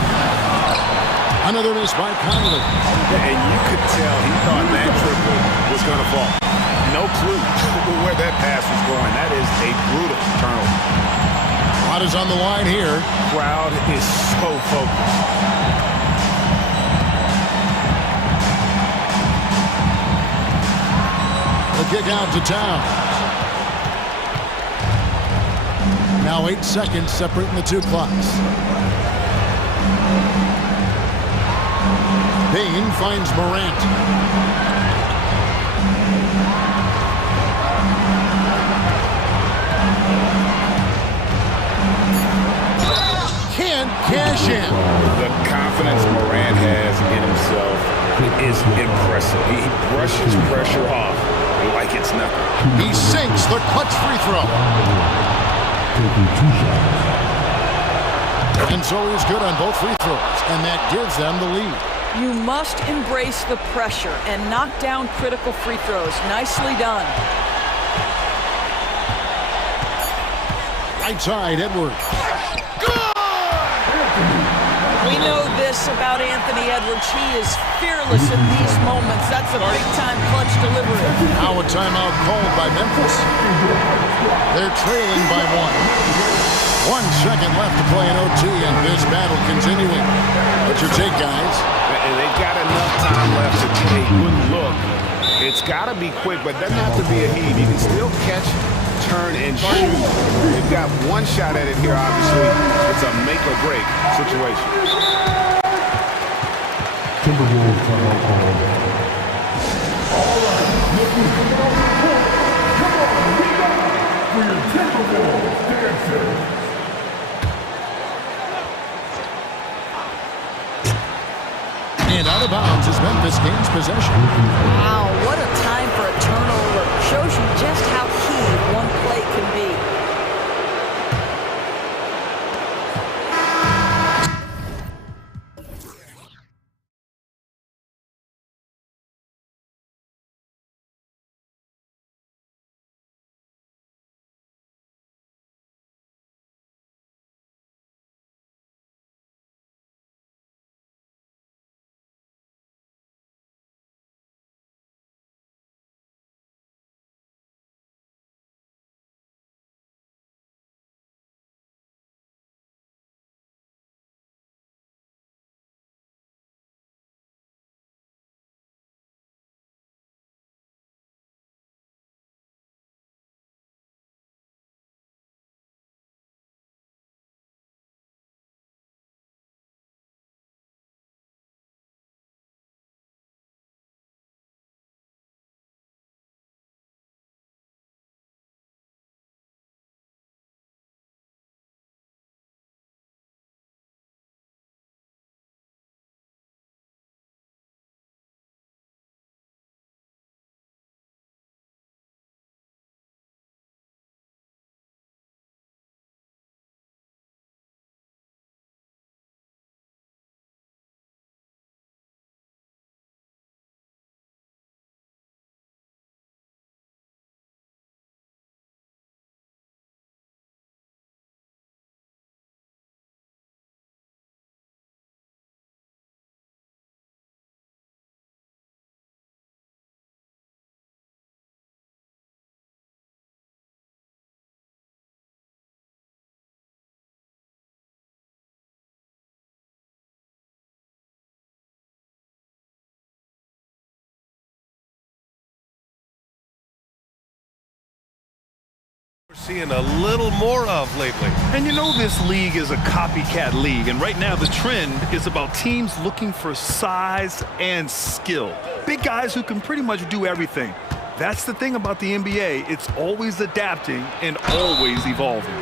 Another miss by Conley. And you could tell he thought that triple was going to fall. No clue where that pass was going. That is a brutal turnover. Lot is on the line here. Crowd is so focused. The kick out to Towns. Now 8 seconds separating the two clocks. Bain finds Morant. Can't cash in. The confidence Morant has in himself is impressive. He brushes pressure off like it's nothing. He sinks the clutch free throw. And so he's good on both free throws, and that gives them the lead. You must embrace the pressure and knock down critical free throws. Nicely done. Right side, Edwards. We know this about Anthony Edwards. He is fearless in these moments. That's a big-time clutch delivery. Now a timeout called by Memphis. They're trailing by 1. 1 second left to play in OT, and this battle continuing. What's your take, guys? And they've got enough time left to get a good look. It's got to be quick, but doesn't have to be a heave. You can still catch, turn, and shoot. They've got one shot at it here, obviously. It's a make-or-break situation. Timberwolves timeout called. All right, looking for the report. Come on, we got for your Timberwolves dancer. And out of bounds as Memphis gains possession. Wow, what a time for a turnover. Shows you just how key one play can be. We're seeing a little more of lately. And you know this league is a copycat league, and right now the trend is about teams looking for size and skill. Big guys who can pretty much do everything. That's the thing about the NBA. It's always adapting and always evolving.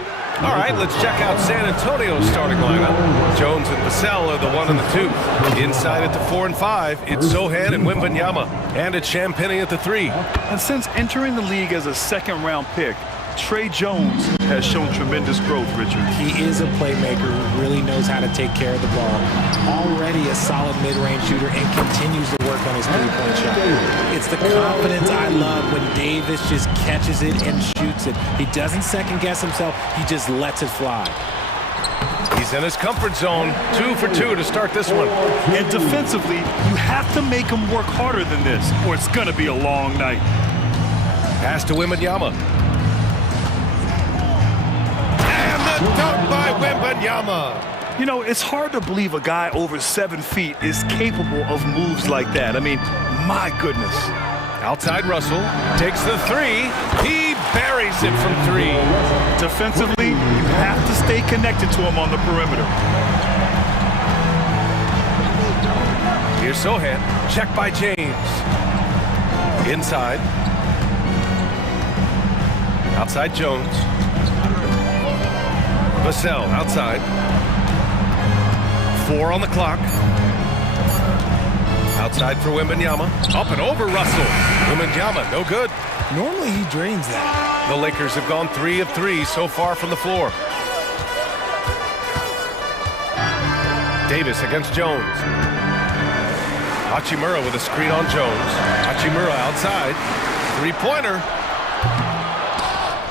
All right, let's check out San Antonio's starting lineup. Jones and Vassell are the 1 and the 2. Inside at the 4 and 5, it's Zohan and Wembanyama. And it's Champagnie at the 3. And since entering the league as a second-round pick, Trey Jones has shown tremendous growth, Richard. He is a playmaker who really knows how to take care of the ball. Already a solid mid-range shooter and continues to work on his three-point shot. It's the confidence I love when Davis just catches it and shoots it. He doesn't second-guess himself. He just lets it fly. He's in his comfort zone. 2 for 2 to start this one. And defensively, you have to make him work harder than this, or it's going to be a long night. Pass to Wembanyama. Dunk by Wembanyama. You know, it's hard to believe a guy over 7 feet is capable of moves like that. I mean, my goodness. Outside Russell takes the 3. He buries it from 3. Defensively, you have to stay connected to him on the perimeter. Here's Zohan. Check by James. Inside. Outside Jones. Vassell outside. 4 on the clock. Outside for Wembanyama. Up and over Russell. Wembanyama, no good. Normally he drains that. The Lakers have gone 3 of 3 so far from the floor. Davis against Jones. Hachimura with a screen on Jones. Hachimura outside. 3-pointer.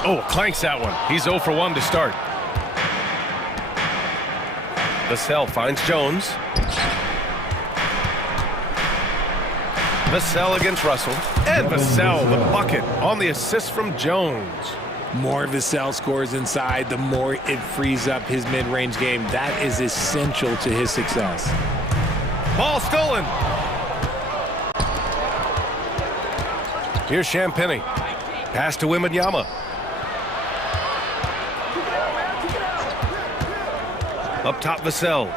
Oh, clanks that one. He's 0 for 1 to start. Vassell finds Jones. Vassell against Russell. And Vassell, the bucket on the assist from Jones. More Vassell scores inside, the more it frees up his mid-range game. That is essential to his success. Ball stolen. Here's Champagnie. Pass to Wembanyama. Up top, Vassell.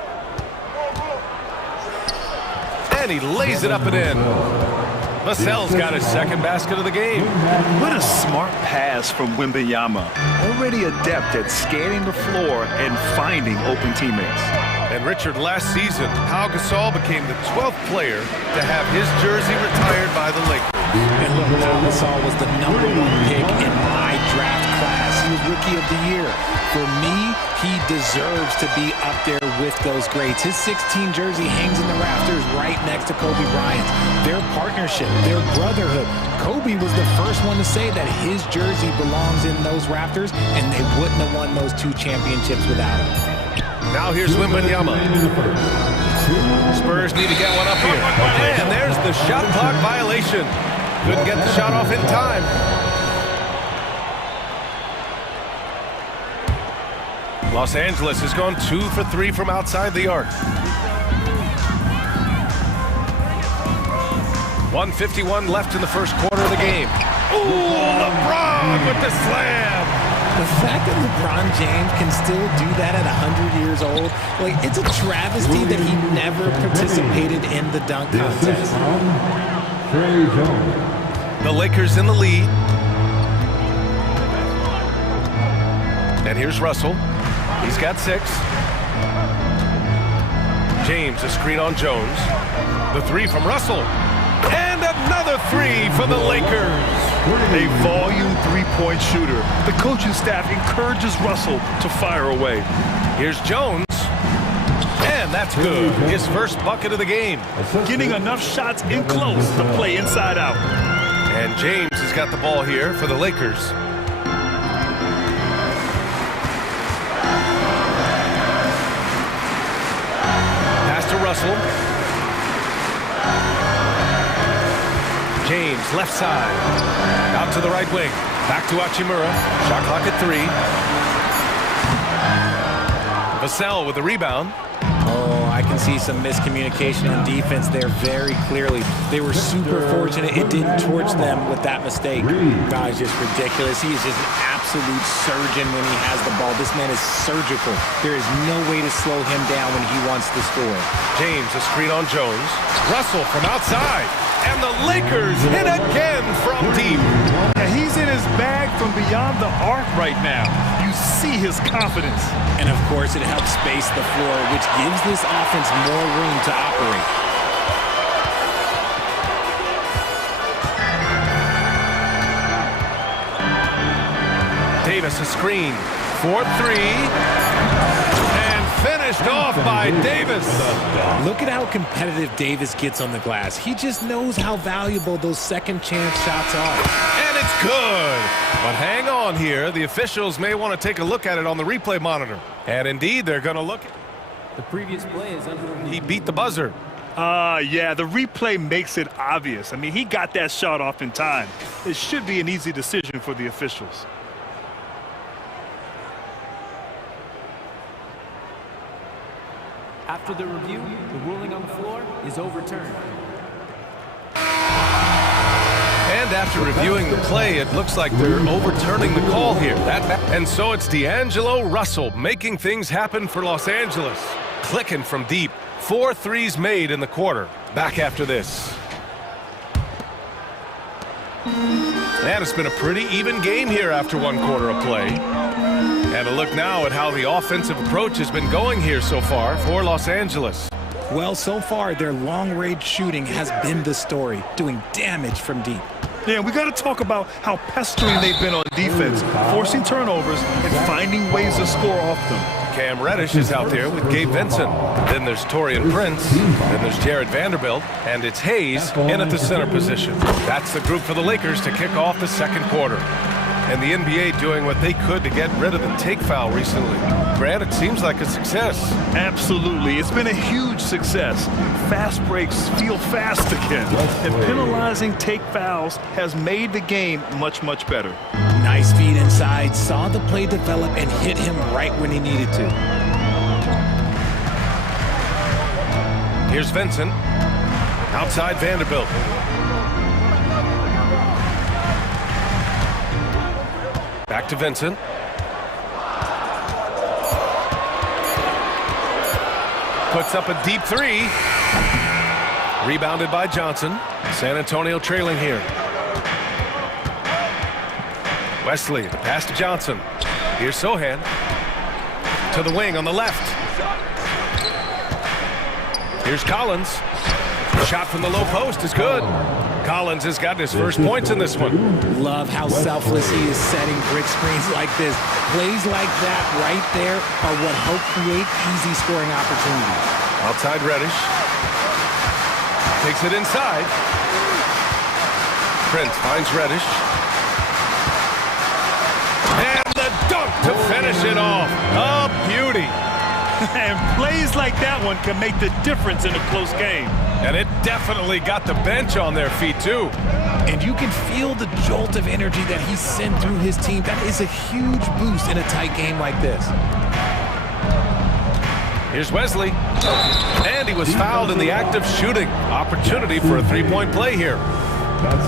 And he lays it up and in. Vassell's got his second basket of the game. What a smart pass from Wembanyama. Already adept at scanning the floor and finding open teammates. And Richard, last season, Pau Gasol became the 12th player to have his jersey retired by the Lakers. And look, Pau Gasol was the #1 pick in my draft class. He was Rookie of the Year. For me, he deserves to be up there with those greats. His 16 jersey hangs in the rafters right next to Kobe Bryant's. Their partnership, their brotherhood. Kobe was the first one to say that his jersey belongs in those rafters, and they wouldn't have won those 2 championships without him. Now here's Wembanyama. Spurs need to get one up here. And there's the shot clock violation. Couldn't get the shot off in time. Los Angeles has gone 2 for 3 from outside the arc. 1:51 left in the first quarter of the game. Ooh, LeBron with the slam. The fact that LeBron James can still do that at 100 years old, like, it's a travesty that he never participated in the dunk contest. The Lakers in the lead. And here's Russell. He's got 6. James, a screen on Jones. The 3 from Russell. And another 3 for the Lakers. A volume 3-point shooter. The coaching staff encourages Russell to fire away. Here's Jones. And that's good. His first bucket of the game. Getting enough shots in close to play inside out. And James has got the ball here for the Lakers. Pass to Russell. James, left side. Out to the right wing. Back to Hachimura. Shot clock at 3. Vassell with the rebound. Oh, I can see some miscommunication on defense there very clearly. They were super fortunate it didn't torch them with that mistake. Guy's just ridiculous. He is just an absolute surgeon when he has the ball. This man is surgical. There is no way to slow him down when he wants to score. James, a screen on Jones. Russell from outside. And the Lakers hit again from deep. Yeah, he's in his bag from beyond the arc right now. You see his confidence. And of course, it helps space the floor, which gives this offense more room to operate. Davis, a screen. 4-3. Finished off by Davis. Look at how competitive Davis gets on the glass. He just knows how valuable those second chance shots are. And it's good. But hang on here. The officials may want to take a look at it on the replay monitor. And indeed, they're going to look. The previous play is under review. He beat the buzzer. Yeah, the replay makes it obvious. I mean, he got that shot off in time. It should be an easy decision for the officials. After the review, the ruling on the floor is overturned. And after reviewing the play, it looks like they're overturning the call here. And so it's D'Angelo Russell making things happen for Los Angeles. Clicking from deep. 4 threes made in the quarter. Back after this. And it's been a pretty even game here after one quarter of play. And a look now at how the offensive approach has been going here so far for Los Angeles. Well, so far, their long-range shooting has been the story, doing damage from deep. Yeah, we got to talk about how pestering they've been on defense, forcing turnovers and finding ways to score off them. Cam Reddish is out there with Gabe Vincent. Then there's Torian Prince. Then there's Jared Vanderbilt. And it's Hayes in at the center position. That's the group for the Lakers to kick off the second quarter. And the NBA doing what they could to get rid of the take foul recently. Grant, it seems like a success. Absolutely. It's been a huge success. Fast breaks feel fast again. And penalizing take fouls has made the game much, much better. Nice feed inside, saw the play develop and hit him right when he needed to. Here's Vincent. Outside Vanderbilt. Back to Vincent. Puts up a deep three. Rebounded by Johnson. San Antonio trailing here. Wesley, the pass to Johnson. Here's Sohan. To the wing on the left. Here's Collins. Shot from the low post is good. Collins has gotten his first points in this one. Love how selfless he is setting brick screens like this. Plays like that right there are what help create easy scoring opportunities. Outside Reddish. Takes it inside. Prince finds Reddish. And the dunk to finish it off. A beauty. And plays like that one can make the difference in a close game. And it definitely got the bench on their feet, too. And you can feel the jolt of energy that he sent through his team. That is a huge boost in a tight game like this. Here's Wesley. And he was fouled in the act of shooting. Opportunity for a three-point play here.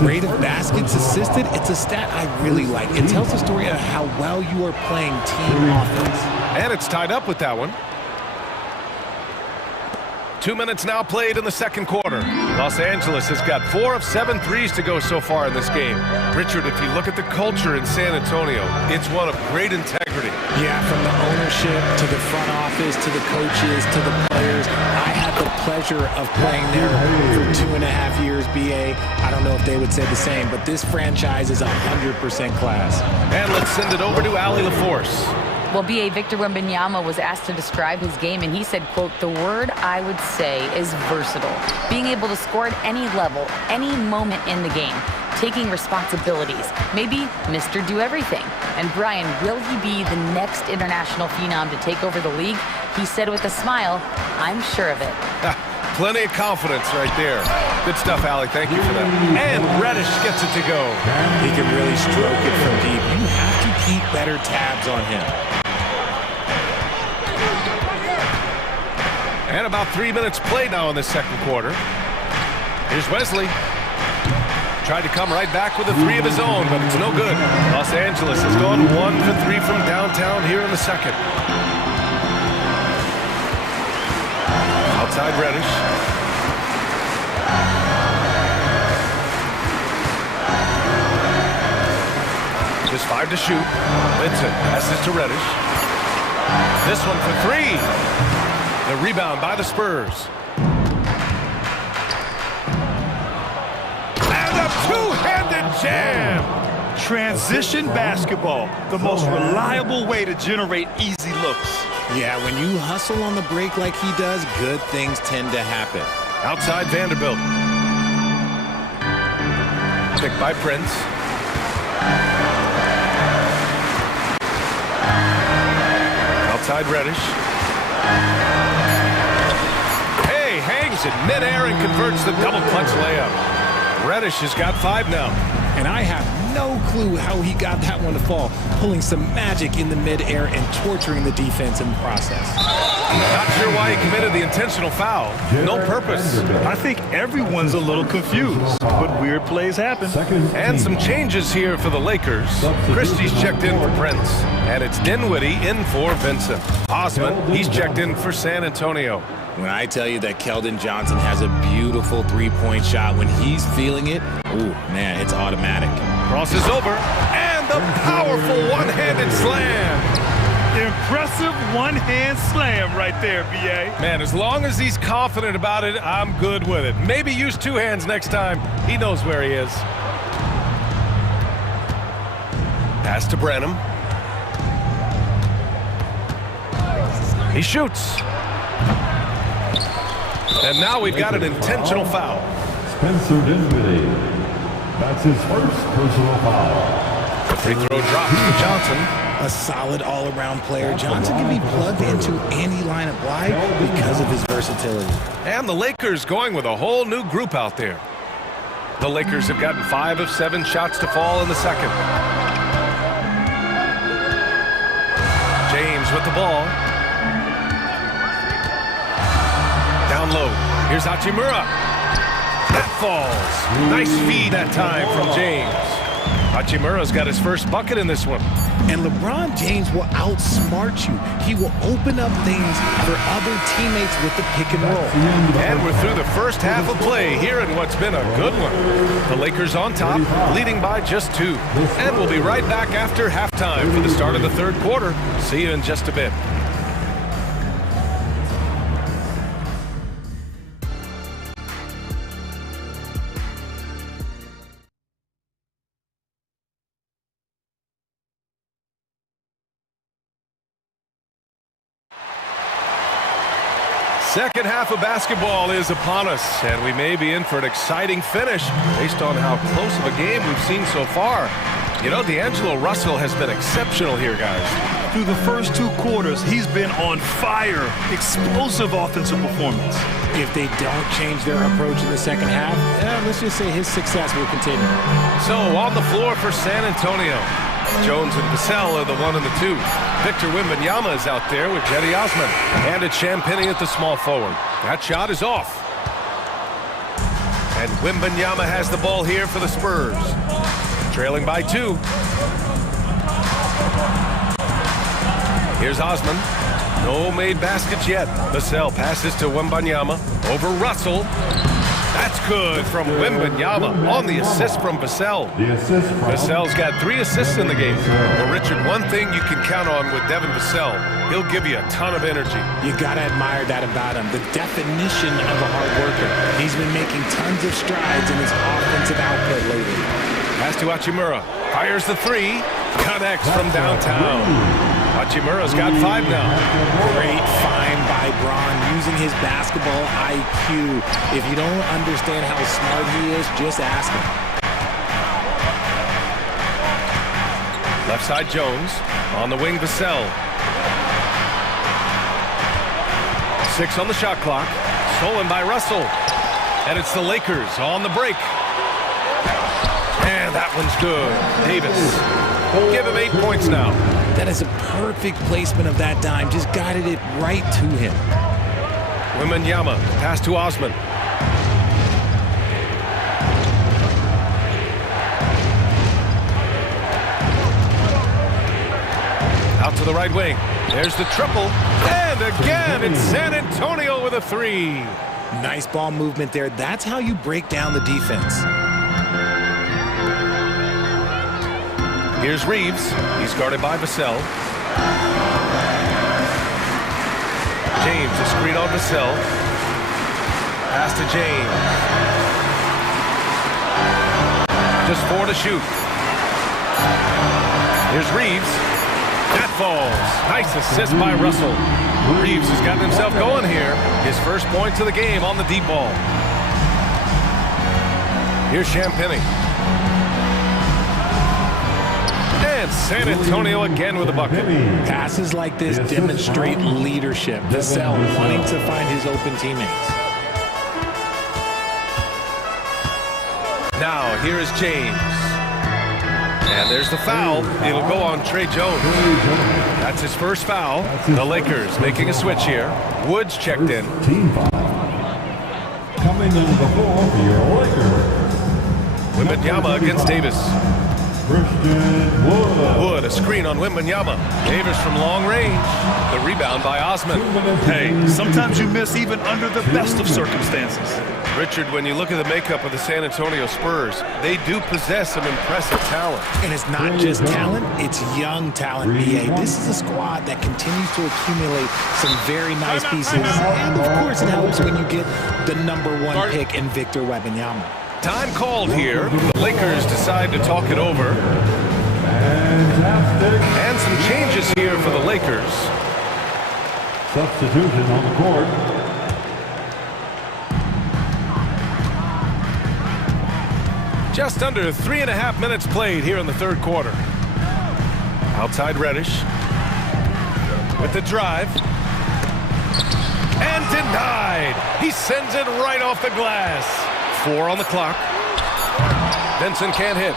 Rate of baskets assisted, it's a stat I really like. It tells the story of how well you are playing team offense. And it's tied up with that one. 2 minutes now played in the second quarter. Los Angeles has got 4 of 7 threes to go so far in this game. Richard, if you look at the culture in San Antonio, it's one of great integrity. Yeah, from the ownership to the front office to the coaches to the players. I had the pleasure of playing there for 2.5 years, BA. I don't know if they would say the same, but this franchise is 100% class. And let's send it over to Allie LaForce. Well, B.A. Victor Wembanyama was asked to describe his game, and he said, quote, "The word I would say is versatile. Being able to score at any level, any moment in the game, taking responsibilities, maybe Mr. Do-Everything." And Brian, will he be the next international phenom to take over the league? He said with a smile, "I'm sure of it." Plenty of confidence right there. Good stuff, Allie. Thank you for that. And Reddish gets it to go. He can really stroke it from deep. You have to keep better tabs on him. And about 3 minutes played now in the second quarter. Here's Wesley. Tried to come right back with a three of his own, but it's no good. Los Angeles has gone 1 for 3 from downtown here in the second. Outside Reddish. Just 5 to shoot. Vincent passes to Reddish. This one for 3. The rebound by the Spurs. And a two-handed jam. Transition basketball, the most reliable way to generate easy looks. Yeah, when you hustle on the break like he does, good things tend to happen. Outside Vanderbilt. Picked by Prince. Outside Reddish. Hey, hangs in midair and converts the double clutch layup. Reddish has got 5 now. And I have no clue how he got that one to fall, pulling some magic in the midair and torturing the defense in the process. Not sure why he committed the intentional foul. No purpose. I think everyone's a little confused, but weird plays happen. And some changes here for the Lakers. Christie's checked in for Prince, and it's Dinwiddie in for Vincent. Osman, he's checked in for San Antonio. When I tell you that Keldon Johnson has a beautiful three-point shot, when he's feeling it, ooh, man, it's automatic. Crosses over, and the powerful one-handed slam. Impressive one-hand slam right there, B.A. Man, as long as he's confident about it, I'm good with it. Maybe use 2 hands next time. He knows where he is. Pass to Branham. He shoots. And now we've got an intentional foul. Spencer Dinwiddie. That's his first personal foul. The free throw drops to Johnson. A solid all-around player. Johnson can be plugged into any lineup. Why? Because of his versatility. And the Lakers going with a whole new group out there. The Lakers have gotten 5 of 7 shots to fall in the second. James with the ball. Down low. Here's Hachimura. That falls. Nice feed that time from James. Hachimura's got his first bucket in this one. And LeBron James will outsmart you. He will open up things for other teammates with the pick and roll. And we're through the first half of play here in what's been a good one. The Lakers on top, leading by just 2. And we'll be right back after halftime for the start of the third quarter. See you in just a bit. Second half of basketball is upon us, and we may be in for an exciting finish based on how close of a game we've seen so far. You know, D'Angelo Russell has been exceptional here, guys. Through the first 2 quarters, he's been on fire. Explosive offensive performance. If they don't change their approach in the second half, let's just say his success will continue. So, on the floor for San Antonio, Jones and Vassell are the 1 and the 2. Victor Wembanyama is out there with Cedi Osman. And it's Champagnie at the small forward. That shot is off. And Wembanyama has the ball here for the Spurs. Trailing by 2. Here's Osman. No made baskets yet. Vassell passes to Wembanyama over Russell. That's good from Wembanyama on the assist from Vassell. Vassell's got 3 assists in the game. Well, Richard, one thing you can count on with Devin Vassell, he'll give you a ton of energy. You gotta admire that about him. The definition of a hard worker. He's been making tons of strides in his offensive output lately. Pass to Hachimura. Fires the 3. Connects from downtown. Hachimura's got 5 now. Great find by Bron, using his basketball IQ. If you don't understand how smart he is, just ask him. Left side Jones. On the wing Vassell. 6 on the shot clock. Stolen by Russell. And it's the Lakers on the break. And that one's good. Davis. Give him 8 points now. That is a perfect placement of that dime. Just guided it right to him. Wembanyama, pass to Osman. Out to the right wing. There's the triple. And again, it's San Antonio with a three. Nice ball movement there. That's how you break down the defense. Here's Reeves. He's guarded by Vassell. James, a screen on Vassell. Pass to James. Just 4 to shoot. Here's Reeves. That falls. Nice assist by Russell. Reeves has gotten himself going here. His first points of the game on the deep ball. Here's Champagny. And San Antonio again with a bucket. Passes like this demonstrate leadership. Vassell wanting to find his open teammates. Now, here is James. And there's the foul. It'll go on Trey Jones. That's his first foul. The Lakers making a switch here. Woods checked in. Team foul. Coming in the floor for your Lakers. Wembanyama against Davis. Wood, a screen on Wembanyama. Davis from long range. The rebound by Osman. Hey, sometimes you miss even under the best of circumstances. Richard, when you look at the makeup of the San Antonio Spurs, they do possess some impressive talent. And it's not just talent, it's young talent, BA. This is a squad that continues to accumulate some very nice pieces. And of course it helps when you get the #1 pick in Victor Wembanyama. Time called here. The Lakers decide to talk it over. And some changes here for the Lakers. Substitution on the court. Just under 3.5 minutes played here in the third quarter. Outside Reddish. With the drive. And denied. He sends it right off the glass. 4 on the clock. Benson can't hit.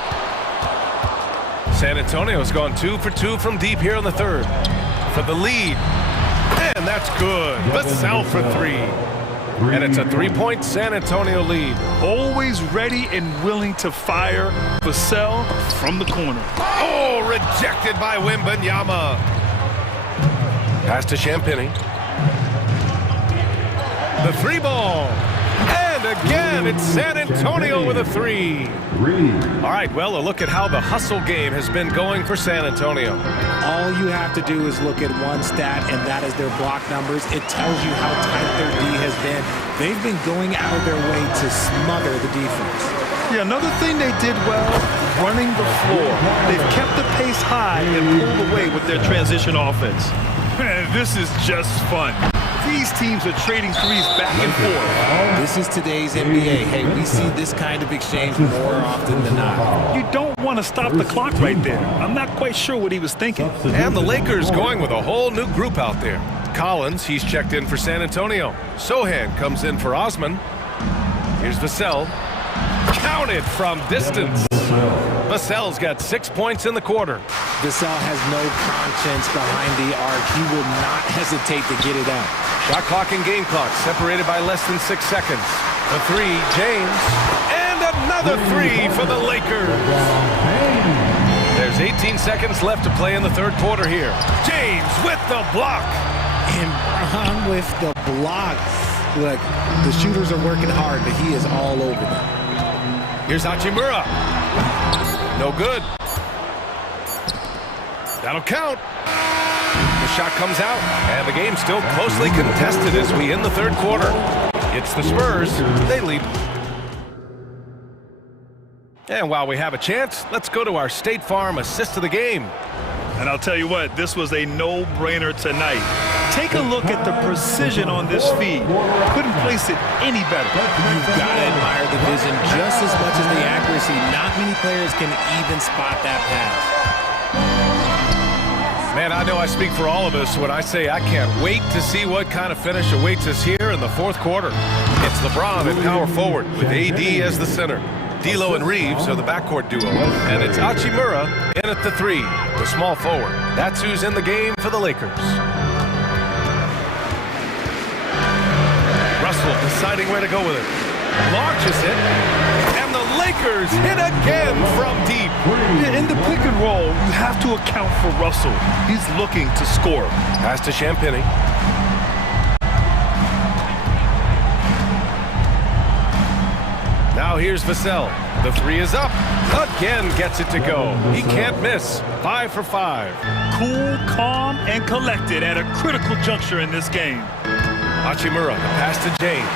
San Antonio's gone 2 for 2 from deep here in the third. For the lead. And that's good. Vassell for 3. And it's a 3-point San Antonio lead. Always ready and willing to fire. Vassell from the corner. Oh, rejected by Wembanyama. Pass to Champagny. The 3 ball. And again, it's San Antonio with a 3. All right, well, a look at how the hustle game has been going for San Antonio. All you have to do is look at one stat, and that is their block numbers. It tells you how tight their D has been. They've been going out of their way to smother the defense. Yeah, another thing they did well, running the floor. They've kept the pace high and pulled away with their transition offense. Man, this is just fun. These teams are trading threes back and forth. This is today's NBA. Hey, we see this kind of exchange more often than not. You don't want to stop the clock right there. I'm not quite sure what he was thinking. And the Lakers going with a whole new group out there. Collins, he's checked in for San Antonio. Sohan comes in for Osman. Here's Vassell. Counted from distance. Vassell's got 6 points in the quarter. Vassell has no conscience behind the arc. He will not hesitate to get it out. Shot clock and game clock separated by less than 6 seconds. The 3, James. And another 3 for the Lakers. There's 18 seconds left to play in the third quarter here. James with the block. And Braun with the block. Look, the shooters are working hard, but he is all over them. Here's Hachimura. No good. That'll count. The shot comes out, and the game's still closely contested as we end the third quarter. It's the Spurs. They lead. And while we have a chance, let's go to our State Farm assist of the game. And I'll tell you what, this was a no-brainer tonight. Take a look at the precision on this feed. Couldn't place it any better. You've got to admire the vision just as much as the accuracy. Not many players can even spot that pass. Man, I know I speak for all of us when I say I can't wait to see what kind of finish awaits us here in the fourth quarter. It's LeBron at power forward with AD as the center. D'Lo and Reeves are the backcourt duo. And it's Hachimura in at the 3, the small forward. That's who's in the game for the Lakers. deciding where to go with it. Launches it, and the Lakers hit again from deep. In the pick and roll, you have to account for Russell. He's looking to score. Pass to Champagny. Now here's Vassell. The three is up. Again gets it to go. He can't miss. 5 for 5. Cool, calm, and collected at a critical juncture in this game. Hachimura, the pass to James.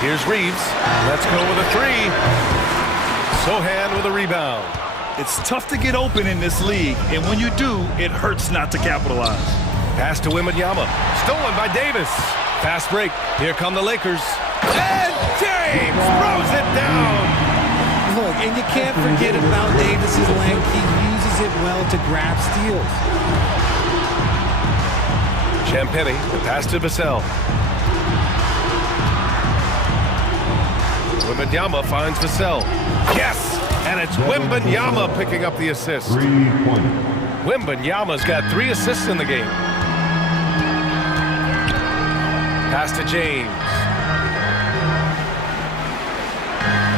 Here's Reeves. Let's go with a three. Sohan with a rebound. It's tough to get open in this league, and when you do, it hurts not to capitalize. Pass to Wembanyama. Stolen by Davis. Fast break. Here come the Lakers. And James throws it down. Look, and you can't forget about Davis's length. He uses it well to grab steals. Champagny, the pass to Vassell. Wembanyama finds Vassell. Yes! And it's Wembanyama picking up the assist. 3 points. Wembanyama's got 3 assists in the game. Pass to James.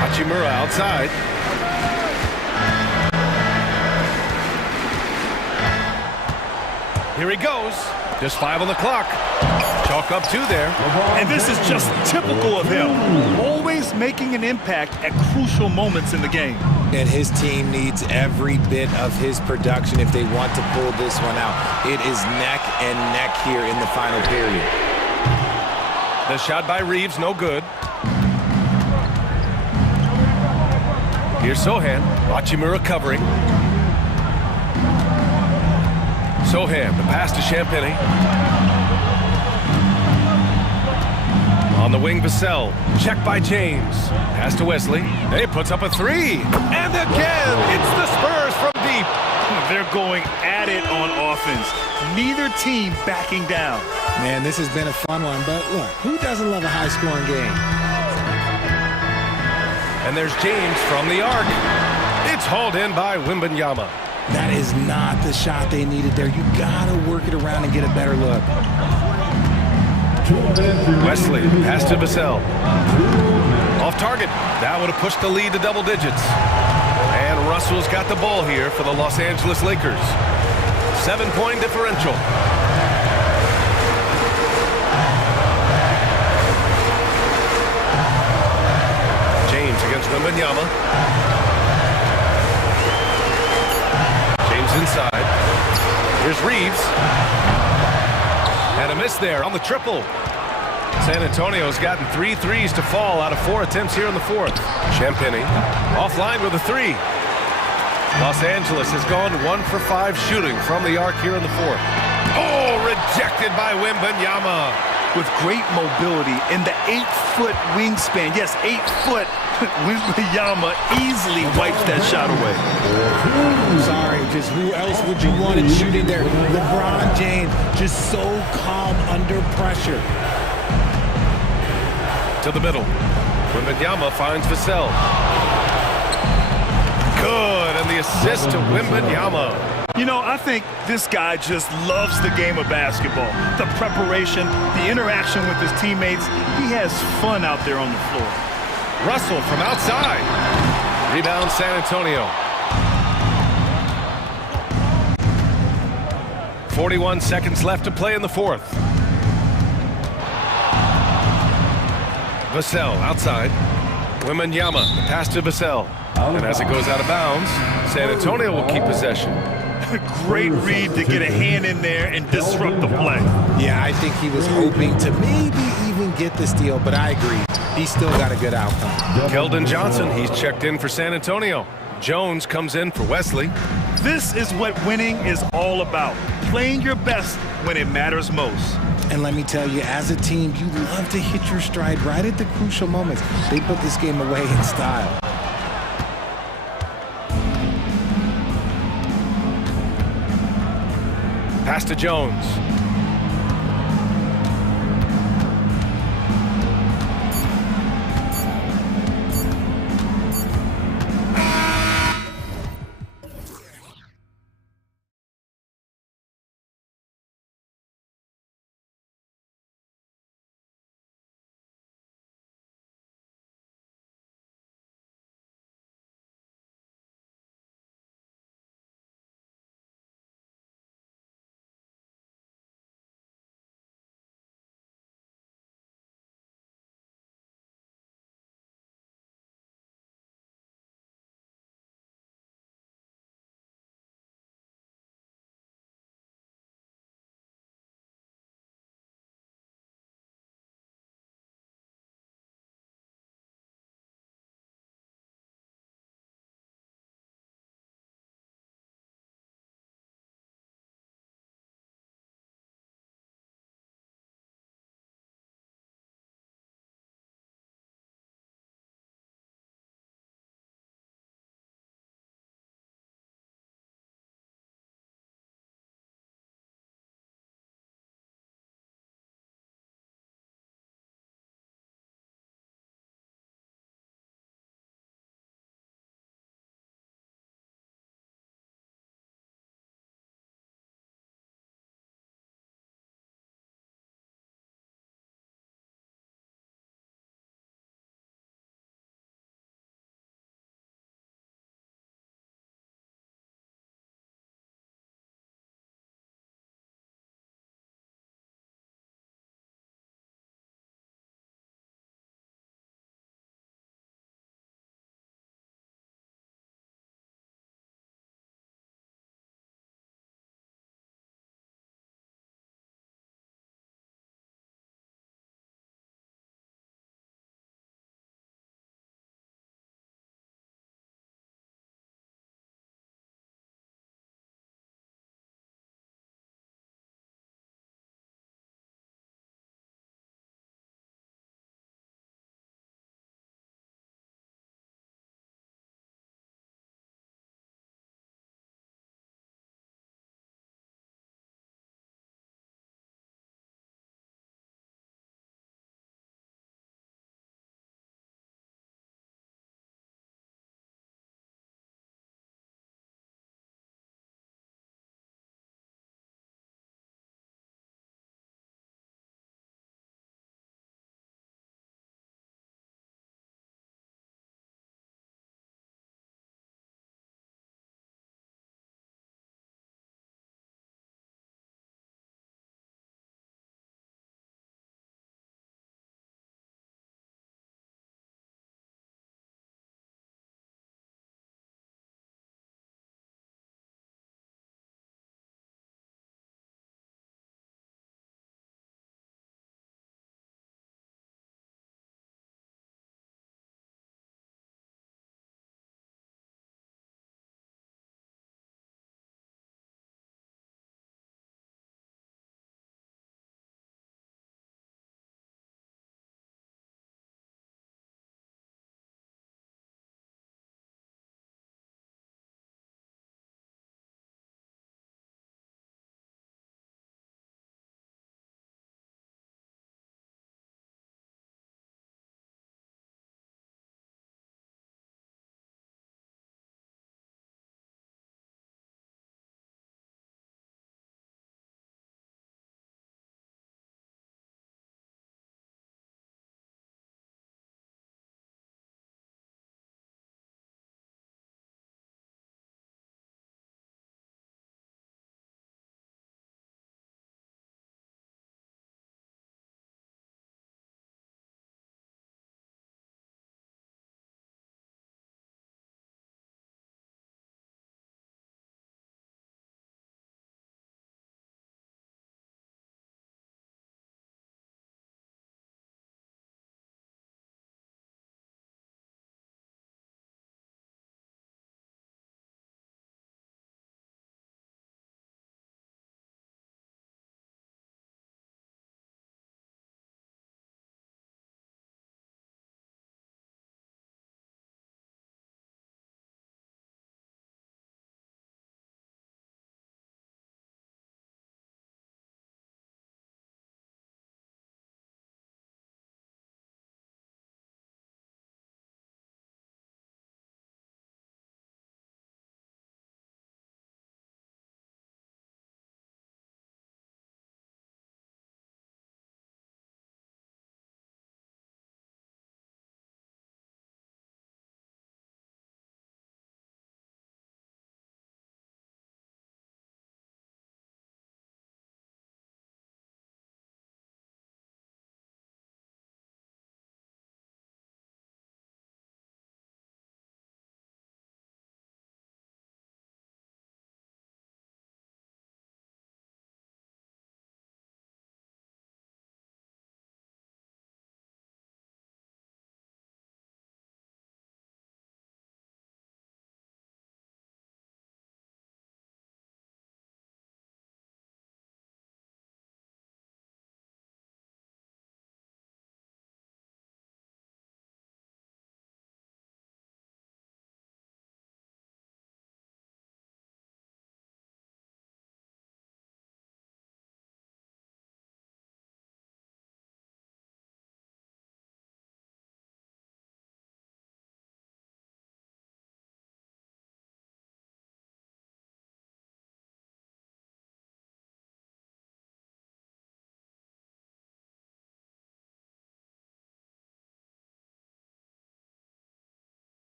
Hachimura outside. Here he goes. Just 5 on the clock. Chalk up 2 there. And this is just typical of him. Always making an impact at crucial moments in the game. And his team needs every bit of his production if they want to pull this one out. It is neck and neck here in the final period. The shot by Reeves, no good. Here's Sohan. Hachimura covering. Sohan, the pass to Champagny. On the wing, Vassell. Check by James. Pass to Wesley. He puts up a 3. And again, it's the Spurs from deep. They're going at it on offense. Neither team backing down. Man, this has been a fun one, but look, who doesn't love a high-scoring game? And there's James from the arc. It's hauled in by Wembanyama. That is not the shot they needed there. You gotta work it around and get a better look. Wesley, pass to Vassell. Off target. That would have pushed the lead to double digits. And Russell's got the ball here for the Los Angeles Lakers. 7-point differential. James against Wembanyama. James inside. Here's Reeves. And a miss there on the triple. San Antonio's gotten 3 threes to fall out of 4 attempts here in the 4th. Champagny offline with a 3. Los Angeles has gone 1 for 5 shooting from the arc here in the 4th. Oh, rejected by Wembanyama. With great mobility and the 8-foot wingspan. Yes, 8 foot. Wembanyama easily wipes that shot away. Sorry, just who else would you want to shoot in there? LeBron James, just so calm under pressure. To the middle. Wembanyama finds Vassell. Good, and the assist to Wembanyama. You know, I think this guy just loves the game of basketball. The preparation, the interaction with his teammates. He has fun out there on the floor. Russell from outside. Rebound San Antonio. 41 seconds left to play in the 4th. Vassell outside. Wembanyama, the pass to Vassell. And as it goes out of bounds, San Antonio will keep possession. Great read to get a hand in there and disrupt the play. Yeah, I think he was hoping to maybe even get the steal, but I agree. He still got a good outcome. Keldon Johnson, he's checked in for San Antonio. Jones comes in for Wesley. This is what winning is all about. Playing your best when it matters most. And let me tell you, as a team, you love to hit your stride right at the crucial moments. They put this game away in style. Pass to Jones.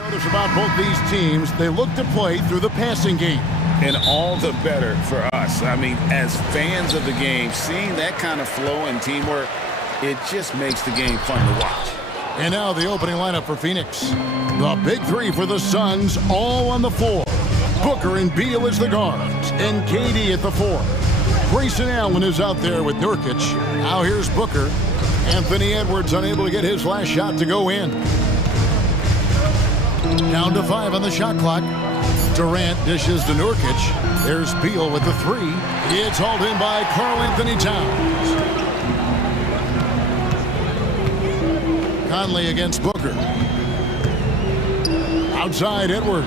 Notice about both these teams, they look to play through the passing game. And all the better for us. I mean, as fans of the game, seeing that kind of flow and teamwork, it just makes the game fun to watch. And now the opening lineup for Phoenix. The big three for the Suns, all on the floor. Booker and Beal as the guards, and KD at the four. Grayson Allen is out there with Nurkic. Now here's Booker. Anthony Edwards unable to get his last shot to go in. Down to 5 on the shot clock. Durant dishes to Nurkic. There's Beal with the three. It's hauled in by Karl-Anthony Towns. Conley against Booker. Outside Edwards.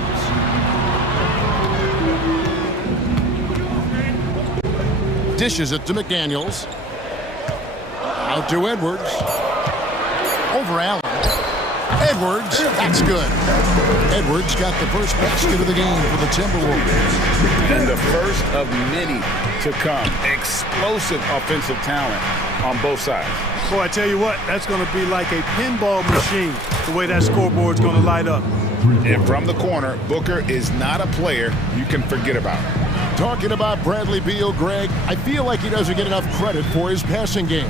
Dishes it to McDaniels. Out to Edwards. Over Allen. Edwards, that's good. Edwards got the first basket of the game for the Timberwolves. And the first of many to come. Explosive offensive talent on both sides. Boy, I tell you what, that's going to be like a pinball machine, the way that scoreboard's going to light up. And from the corner, Booker is not a player you can forget about. Talking about Bradley Beal, Greg, I feel like he doesn't get enough credit for his passing game.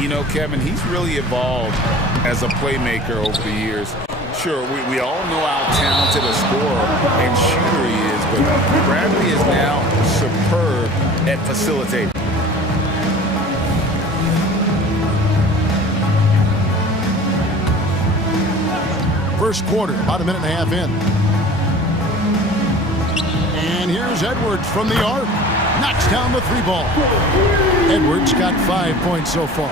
You know, Kevin, he's really evolved as a playmaker over the years. Sure, we all know how talented a scorer and shooter he is, but Bradley is now superb at facilitating. First quarter, about a minute and a half in. And here's Edwards from the arc. Knocks down the three ball. Edwards got 5 points so far.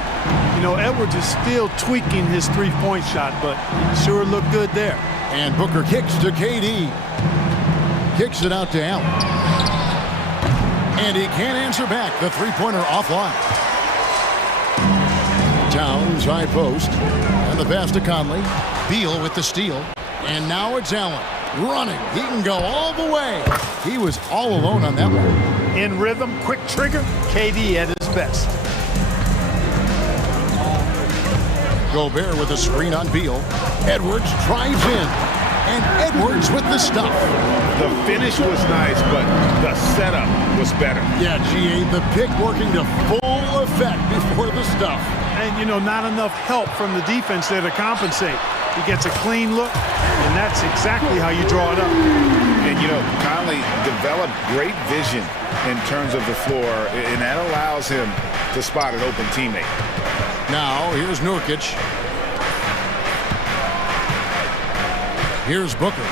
You know, Edwards is still tweaking his three-point shot, but he sure looked good there. And Booker kicks to KD. Kicks it out to Allen. And he can't answer back. The three-pointer offline. Towns, high post. And the pass to Conley. Beal with the steal. And now it's Allen. Running. He can go all the way. He was all alone on that one. In rhythm, quick trigger, KD at his best. Gobert with a screen on Beal. Edwards drives in. And Edwards with the stuff. The finish was nice, but the setup was better. Yeah, GA, the pick working to full effect before the stuff. And, you know, not enough help from the defense there to compensate. He gets a clean look, and that's exactly how you draw it up. And, you know, Conley developed great vision in terms of the floor, and that allows him to spot an open teammate. Now, here's Nurkic. Here's Booker.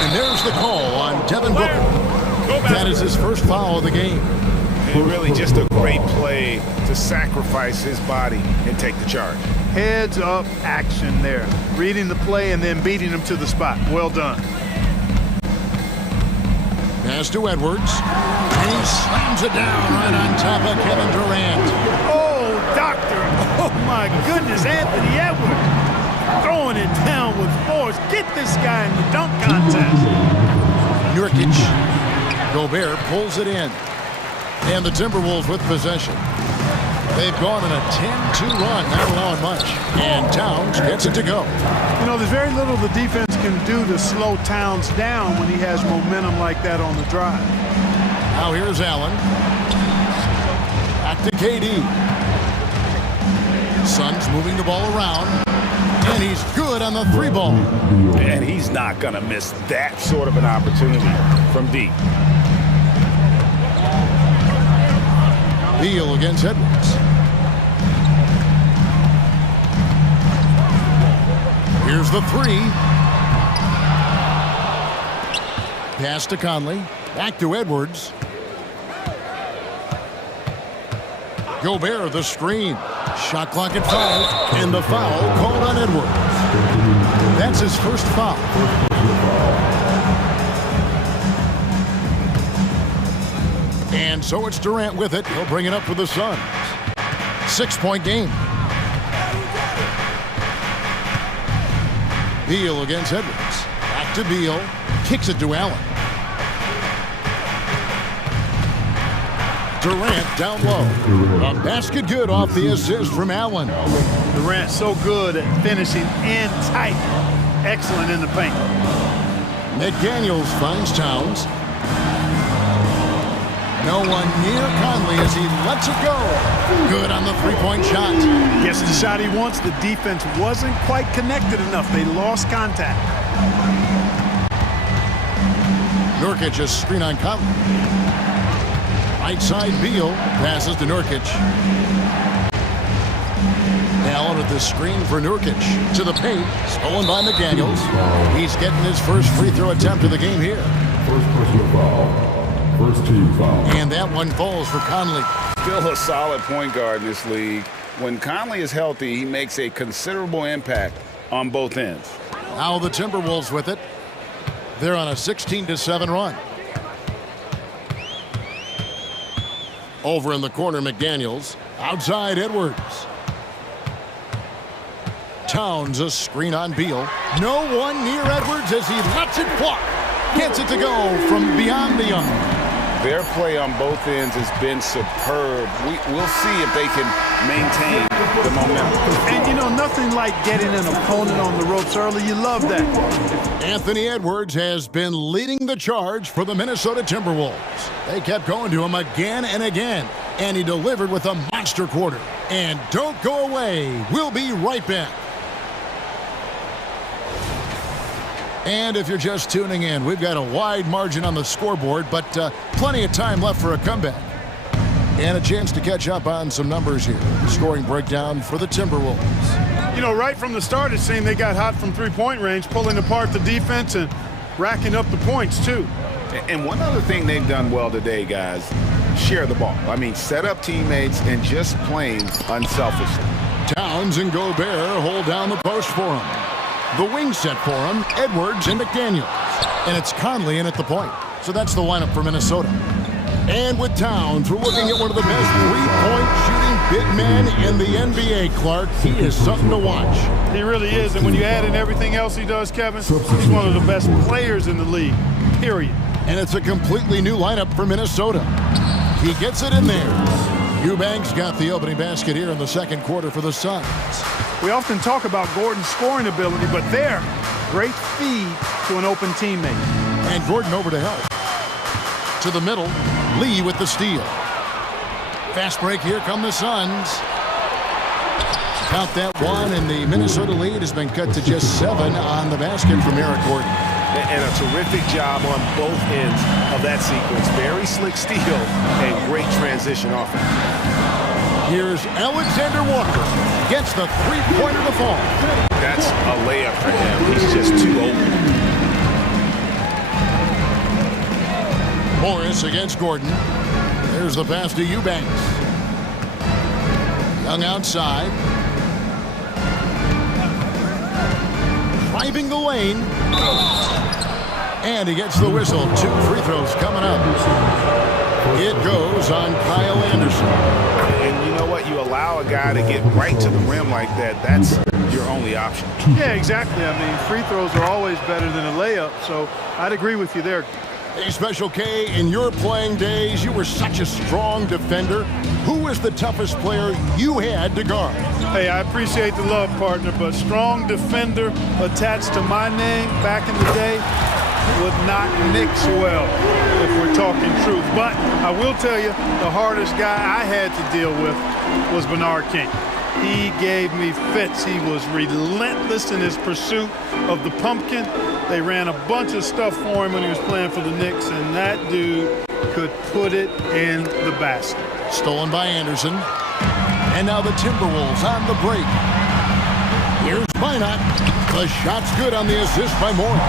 And there's the call on Devin Booker. That is his first foul of the game. And really just a great play to sacrifice his body and take the charge. Heads up action there. Reading the play and then beating him to the spot. Well done. Pass to Edwards. And he slams it down right on top of Kevin Durant. Oh, doctor. Oh, my goodness. Anthony Edwards throwing it down with force. Get this guy in the dunk contest. Nurkic. Gobert pulls it in. And the Timberwolves with possession. They've gone on a 10-2 run, not allowing much. And Towns gets it to go. You know, there's very little the defense can do to slow Towns down when he has momentum like that on the drive. Now here's Allen. Back to KD. Suns moving the ball around. And he's good on the three ball. And he's not going to miss that sort of an opportunity from deep. Beal against Edwards. Here's the three. Pass to Conley. Back to Edwards. Gobert the screen. Shot clock at 5. And the foul called on Edwards. That's his first foul. And so it's Durant with it. He'll bring it up for the Suns. 6-point game. Beal against Edwards. Back to Beal. Kicks it to Allen. Durant down low. A basket good off the assist from Allen. Durant so good at finishing in tight. excellent in the paint. McDaniels finds Towns. No one near Conley as he lets it go. Good on the three-point shot. Gets the shot he wants. The defense wasn't quite connected enough. They lost contact. Nurkic, a screen on Conley. Right side, Beal passes to Nurkic. Allen at the screen for Nurkic. To the paint. Stolen by McDaniels. He's getting his first free throw attempt of the game here. First personal foul. First team foul. And that one falls for Conley. Still a solid point guard in this league. When Conley is healthy, he makes a considerable impact on both ends. Now the Timberwolves with it. They're on a 16-7 run. Over in the corner, McDaniels. Outside, Edwards. Towns, a screen on Beal. No one near Edwards as he lets it fly. Gets it to go from beyond the arc. Their play on both ends has been superb. We'll see if they can maintain the momentum. And, you know, nothing like getting an opponent on the ropes early. You love that. Anthony Edwards has been leading the charge for the Minnesota Timberwolves. They kept going to him again and again, and he delivered with a monster quarter. And don't go away. We'll be right back. And if you're just tuning in, we've got a wide margin on the scoreboard, but plenty of time left for a comeback. And a chance to catch up on some numbers here. Scoring breakdown for the Timberwolves. You know, right from the start, it seemed they got hot from three-point range, pulling apart the defense and racking up the points, too. And one other thing they've done well today, guys, share the ball. I mean, set up teammates and just playing unselfishly. Towns and Gobert hold down the post for him. The wing set for him, Edwards and McDaniels. And it's Conley in at the point. So that's the lineup for Minnesota. And with Towns, we're looking at one of the best three-point shooting big men in the NBA, Clark. He is something to watch. He really is. And when you add in everything else he does, Kevin, he's one of the best players in the league, period. And it's a completely new lineup for Minnesota. He gets it in there. Eubanks got the opening basket here in the second quarter for the Suns. We often talk about Gordon's scoring ability, but there, great feed to an open teammate. And Gordon over to help. To the middle, Lee with the steal. Fast break, here come the Suns. Count that one, and the Minnesota lead has been cut to just 7 on the basket from Eric Gordon. And a terrific job on both ends of that sequence. Very slick steal and great transition offense. Here's Alexander Walker. Gets the three-pointer to fall. That's a layup for him. He's just too open. Morris against Gordon. There's the pass to Eubanks. Young outside. Driving the lane. And he gets the whistle. 2 free throws coming up. It goes on Kyle Anderson. And you know what? You allow a guy to get right to the rim like that. That's your only option. Yeah, exactly. I mean, free throws are always better than a layup, so I'd agree with you there. Hey, Special K, in your playing days, you were such a strong defender. Who was the toughest player you had to guard? Hey, I appreciate the love, partner, but strong defender attached to my name back in the day would not mix well if we're talking truth. But I will tell you, the hardest guy I had to deal with was Bernard King. He gave me fits. He was relentless in his pursuit of the pumpkin. They ran a bunch of stuff for him when he was playing for the Knicks, and that dude could put it in the basket. Stolen by Anderson. And now the Timberwolves on the break. Here's Minot. The shot's good on the assist by Morris.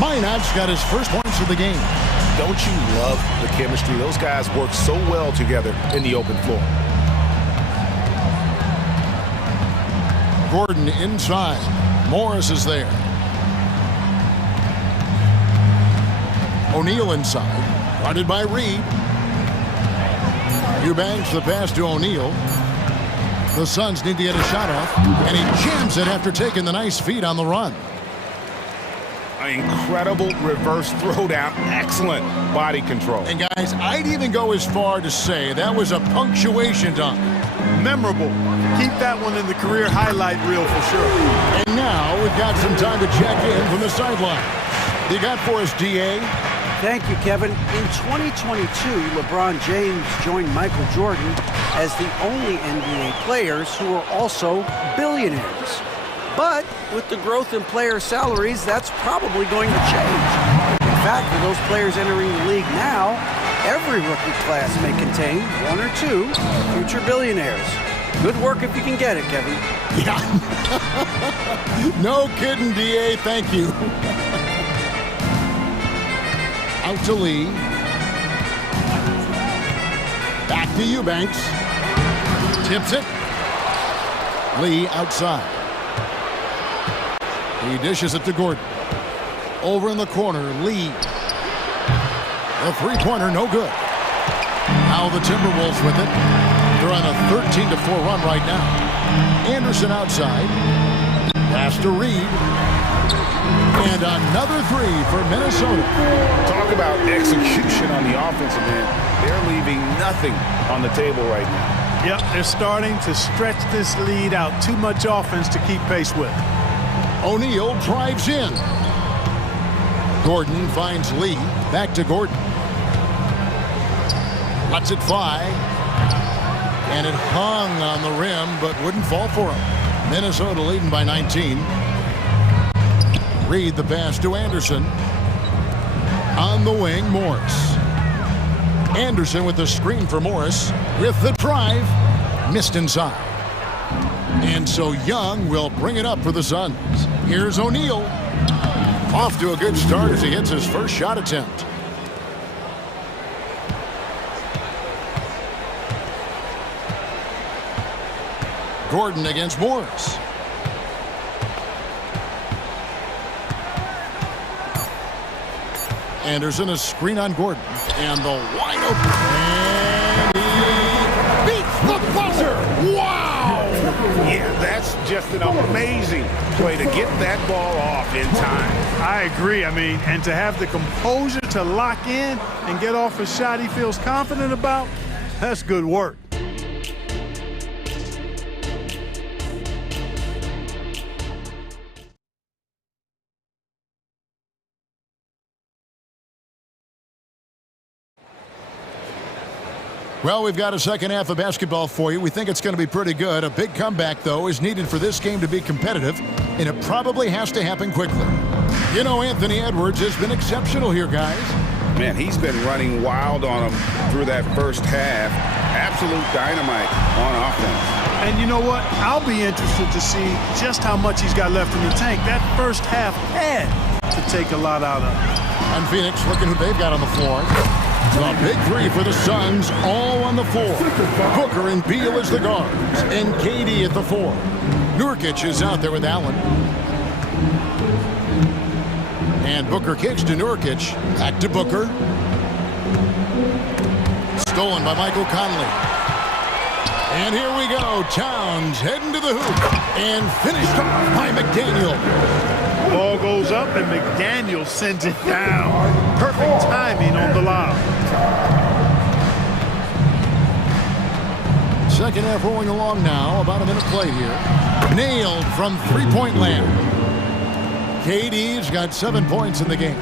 Minot's got his first points of the game. Don't you love the chemistry? Those guys work so well together in the open floor. Gordon inside. Morris is there. O'Neal inside. Guarded by Reed. Eubanks the pass to O'Neal. The Suns need to get a shot off. And he jams it after taking the nice feed on the run. Incredible reverse throwdown. Excellent body control. And guys, I'd even go as far to say that was a punctuation dunk. Memorable. keep that one in the career highlight reel for sure. And now we've got some time to check in from the sideline. You got for us, DA? Thank you, Kevin. In 2022, LeBron James joined Michael Jordan as the only NBA players who are also billionaires. But with the growth in player salaries, that's probably going to change. In fact, for those players entering the league now, every rookie class may contain one or two future billionaires. Good work if you can get it, Kevin. Yeah. No kidding, DA. Thank you. Out to Lee. Back to Eubanks. Tips it. Lee outside. He dishes it to Gordon. Over in the corner, Lee. The three-pointer, no good. Now the Timberwolves with it. They're on a 13-4 run right now. Anderson outside. Pass to Reed. And another three for Minnesota. Talk about execution on the offensive end. They're leaving nothing on the table right now. Yep, they're starting to stretch this lead out. Too much offense to keep pace with. O'Neal drives in. Gordon finds Lee. Back to Gordon. Lets it fly. And it hung on the rim, but wouldn't fall for him. Minnesota leading by 19. Reed the pass to Anderson. On the wing, Morris. Anderson with the screen for Morris. With the drive. Missed inside. And so Young will bring it up for the Suns. Here's O'Neal. Off to a good start as he hits his first shot attempt. Gordon against Morris. Anderson, a screen on Gordon. And the wide open. And he beats the buzzer. Wow! Yeah, that's just an amazing play to get that ball off in time. I agree. I mean, and to have the composure to lock in and get off a shot he feels confident about, that's good work. Well, we've got a second half of basketball for you. We think it's going to be pretty good. A big comeback, though, is needed for this game to be competitive, and it probably has to happen quickly. You know, Anthony Edwards has been exceptional here, guys. Man, he's been running wild on them through that first half. Absolute dynamite on offense. And you know what? I'll be interested to see just how much he's got left in the tank. That first half had to take a lot out of him. And Phoenix looking who they've got on the floor. The big three for the Suns, all on the floor. Booker and Beal as the guards, and KD at the four. Nurkic is out there with Allen. And Booker kicks to Nurkic. Back to Booker. Stolen by Michael Conley. And here we go. Towns heading to the hoop. And finished off by McDaniel. Ball goes up and McDaniel sends it down. Perfect timing on the lob. Second half rolling along now. About a minute play here. Nailed from three-point land. KD's got 7 points in the game.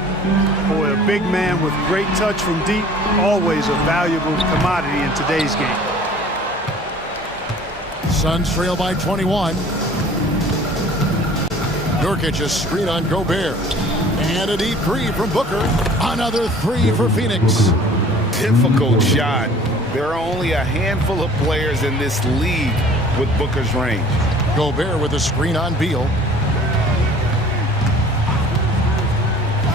Boy, a big man with great touch from deep. Always a valuable commodity in today's game. Suns trail by 21. Nurkic a screen on Gobert. And a deep three from Booker. Another three for Phoenix. Difficult shot. There are only a handful of players in this league with Booker's range. Gobert with a screen on Beal.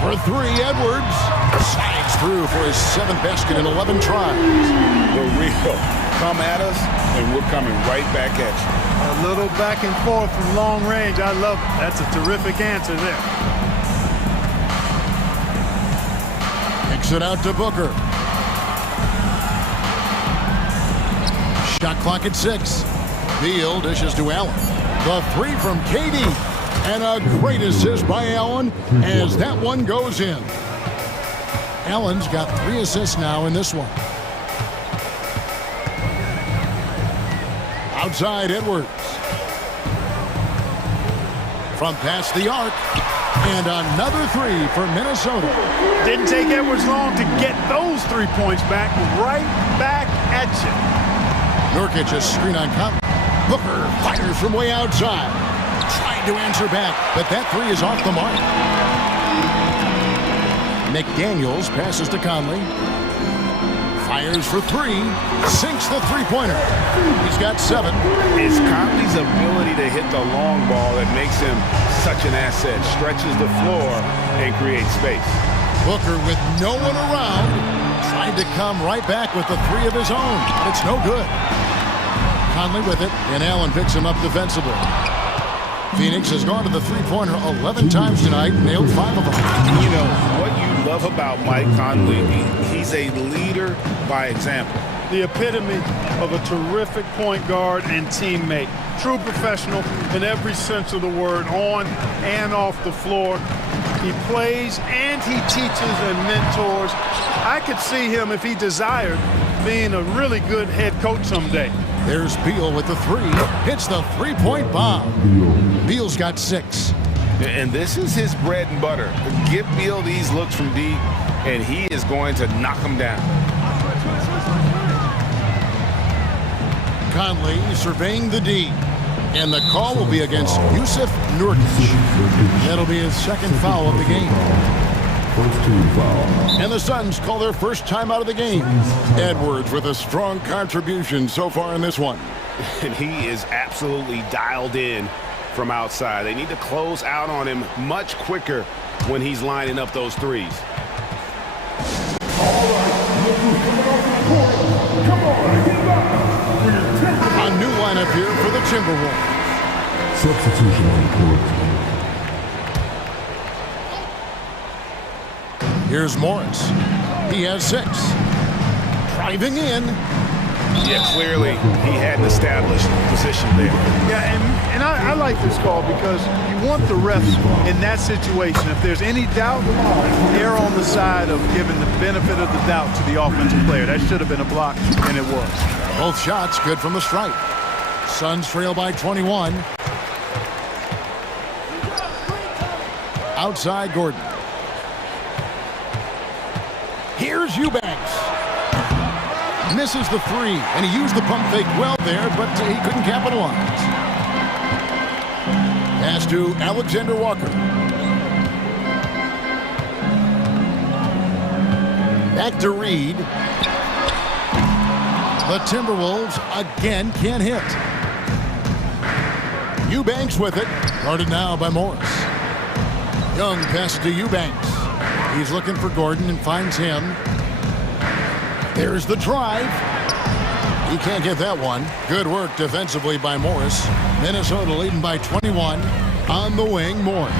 For three, Edwards. Slides through for his 7th basket in 11 tries. The real. Come at us, and we're coming right back at you. A little back and forth from long range. I love it. That's a terrific answer there. Kicks it out to Booker. Shot clock at 6. Beal dishes to Allen. The three from KD. And a great assist by Allen as that one goes in. Allen's got 3 assists now in this one. Outside Edwards. From past the arc. And another three for Minnesota. Didn't take Edwards long to get those 3 points back. Right back at you. Nurkic a screen on Conley. Booker fires from way outside. Trying to answer back, but that three is off the mark. McDaniels passes to Conley. Fires for three. Sinks the three-pointer. He's got 7. It's Conley's ability to hit the long ball that makes him such an asset. Stretches the floor and creates space. Booker with no one around. Tried to come right back with the three of his own. But it's no good. Conley with it, and Allen picks him up defensively. Phoenix has gone to the three-pointer 11 times tonight, nailed 5 of them. You know, what you love about Mike Conley, he's a leader by example. The epitome of a terrific point guard and teammate. True professional in every sense of the word, on and off the floor. He plays and he teaches and mentors. I could see him, if he desired, being a really good head coach someday. There's Beal with the three. Hits the three-point bomb. Beal's got 6. And this is his bread and butter. Give Beal these looks from deep, and he is going to knock them down. Conley surveying the D. And the call will be against Yusuf Nurkic. That'll be his second foul of the game. First team foul. And the Suns call their first time out of the game. Edwards with a strong contribution so far in this one. And he is absolutely dialed in from outside. They need to close out on him much quicker when he's lining up those threes. A new lineup here for the Timberwolves. Substitution on court. Here's Morris. He has 6. Driving in. Yeah, clearly he had an established position there. Yeah, and I like this call because you want the refs in that situation. If there's any doubt, err on the side of giving the benefit of the doubt to the offensive player. That should have been a block, and it was. Both shots good from the stripe. Suns trail by 21. Outside Gordon. Here's Eubanks. Misses the three, and he used the pump fake well there, but he couldn't capitalize. Pass to Alexander Walker. Back to Reed. The Timberwolves again can't hit. Eubanks with it. Guarded now by Morris. Young passes to Eubanks. He's looking for Gordon and finds him. There's the drive. He can't get that one. Good work defensively by Morris. Minnesota leading by 21. On the wing, Morris.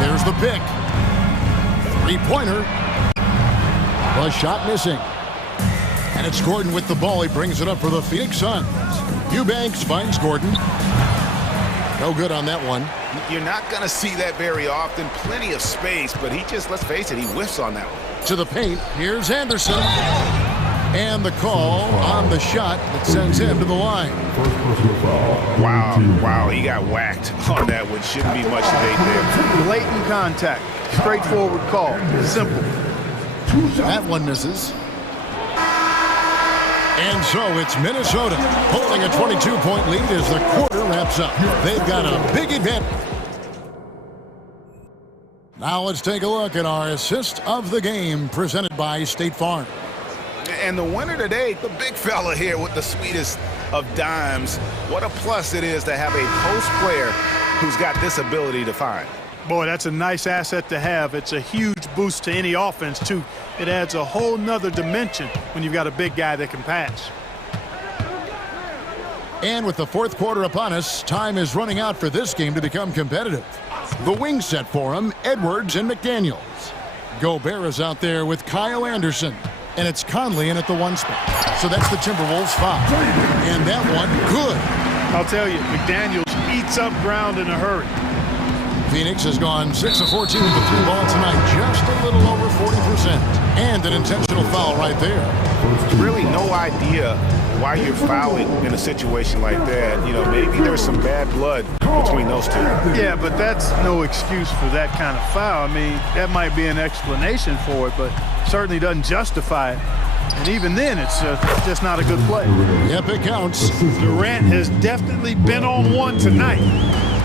There's the pick. Three-pointer. The shot missing. And it's Gordon with the ball. He brings it up for the Phoenix Suns. Eubanks finds Gordon. No good on that one. You're not going to see that very often. Plenty of space, but he just, let's face it, he whiffs on that one. To the paint. Here's Anderson. And the call on the shot that sends him to the line. Wow, he got whacked on that one. Shouldn't be much debate there. Blatant contact. Straightforward call. Simple. That one misses. And so it's Minnesota holding a 22-point lead as the quarter wraps up. They've got a big advantage. Now let's take a look at our assist of the game presented by State Farm. And the winner today, the big fella here with the sweetest of dimes. What a plus it is to have a post player who's got this ability to find. Boy, that's a nice asset to have. It's a huge boost to any offense, too. It adds a whole nother dimension when you've got a big guy that can pass. And with the fourth quarter upon us, time is running out for this game to become competitive. The wing set for him, Edwards and McDaniels. Gobert is out there with Kyle Anderson. And it's Conley in at the 1 spot. So that's the Timberwolves 5. And that one, good. I'll tell you, McDaniels eats up ground in a hurry. Phoenix has gone 6 of 14 with the 3 ball tonight, just a little over 40%. And an intentional foul right there. Really no idea why you're fouling in a situation like that. You know, maybe there's some bad blood between those two. Yeah, but that's no excuse for that kind of foul. I mean, that might be an explanation for it, but certainly doesn't justify it. And even then, it's just not a good play. Yep, it counts. Durant has definitely been on one tonight,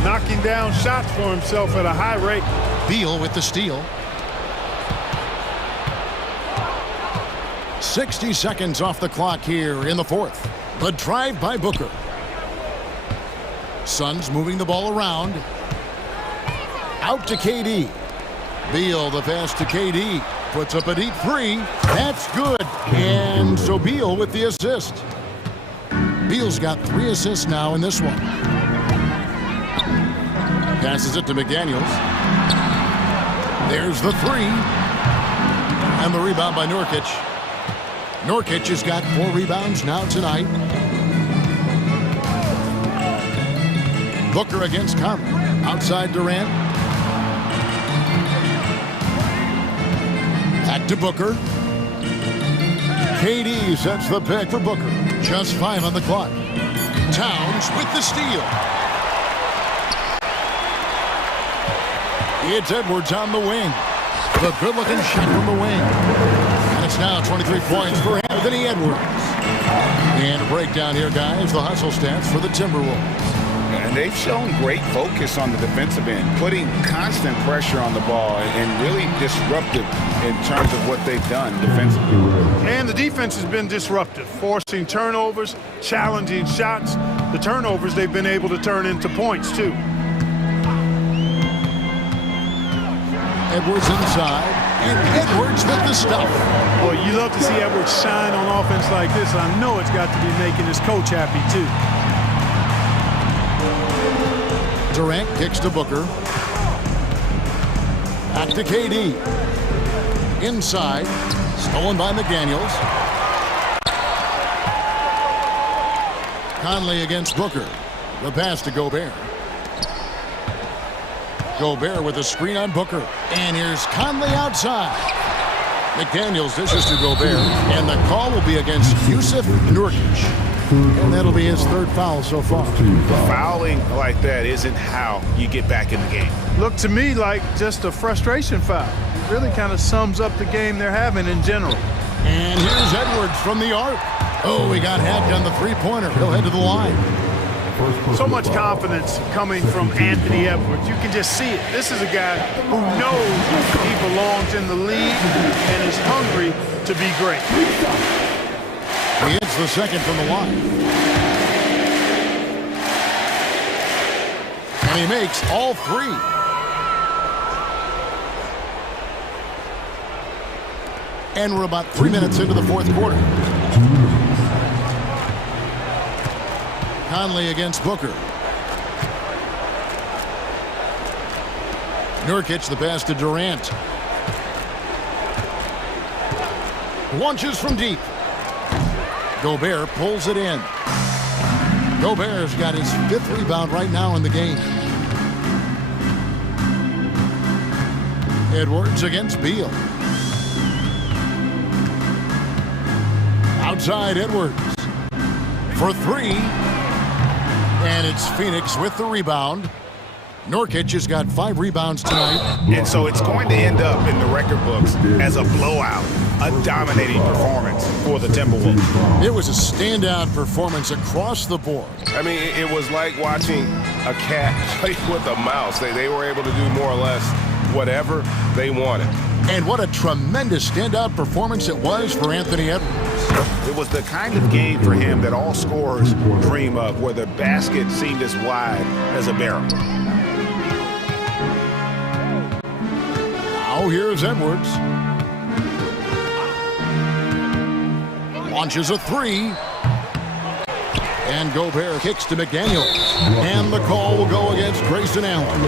knocking down shots for himself at a high rate. Beal with the steal. 60 seconds off the clock here in the fourth. The drive by Booker. Suns moving the ball around. Out to KD. Beal, the pass to KD. Puts up a deep three. That's good. And so Beal with the assist. Beal's got 3 assists now in this one. Passes it to McDaniels. There's the 3. And the rebound by Nurkic. Nurkic has got 4 rebounds now tonight. Booker against Conley. Outside Durant. Back to Booker. KD sets the pick for Booker. Just 5 on the clock. Towns with the steal. It's Edwards on the wing. The good-looking shot from the wing. And it's now 23 points for Anthony Edwards. And a breakdown here, guys. The hustle stats for the Timberwolves. And they've shown great focus on the defensive end, putting constant pressure on the ball and really disruptive in terms of what they've done defensively. And the defense has been disruptive, forcing turnovers, challenging shots. The turnovers they've been able to turn into points, too. Edwards inside, and Edwards with the stop. Well, you love to see Edwards shine on offense like this. I know it's got to be making his coach happy, too. Durant kicks to Booker. Back to KD. Inside. Stolen by McDaniels. Conley against Booker. The pass to Gobert. Gobert with a screen on Booker. And here's Conley outside. McDaniels dishes to Gobert. And the call will be against Yusuf Nurkic. And that'll be his 3rd foul so far. Fouling like that isn't how you get back in the game. Looked to me like just a frustration foul. It really kind of sums up the game they're having in general. And here's Edwards from the arc. Oh, he got hacked on the 3-pointer. He'll head to the line. So much confidence coming from Anthony Edwards. You can just see it. This is a guy who knows he belongs in the league and is hungry to be great. He hits the second from the line. And he makes all 3. And we're about 3 minutes into the fourth quarter. Conley against Booker. Nurkic, the pass to Durant. Launches from deep. Gobert pulls it in. Gobert's got his 5th rebound right now in the game. Edwards against Beal. Outside Edwards for 3. And it's Phoenix with the rebound. Nurkic has got 5 rebounds tonight. And so it's going to end up in the record books as a blowout, a dominating performance for the Timberwolves. It was a standout performance across the board. I mean, it was like watching a cat play with a mouse. They were able to do more or less whatever they wanted. And what a tremendous standout performance it was for Anthony Edwards. It was the kind of game for him that all scorers dream of, where the basket seemed as wide as a barrel. Now here's Edwards. Launches a 3. And Gobert kicks to McDaniels. And the call will go against Grayson Allen.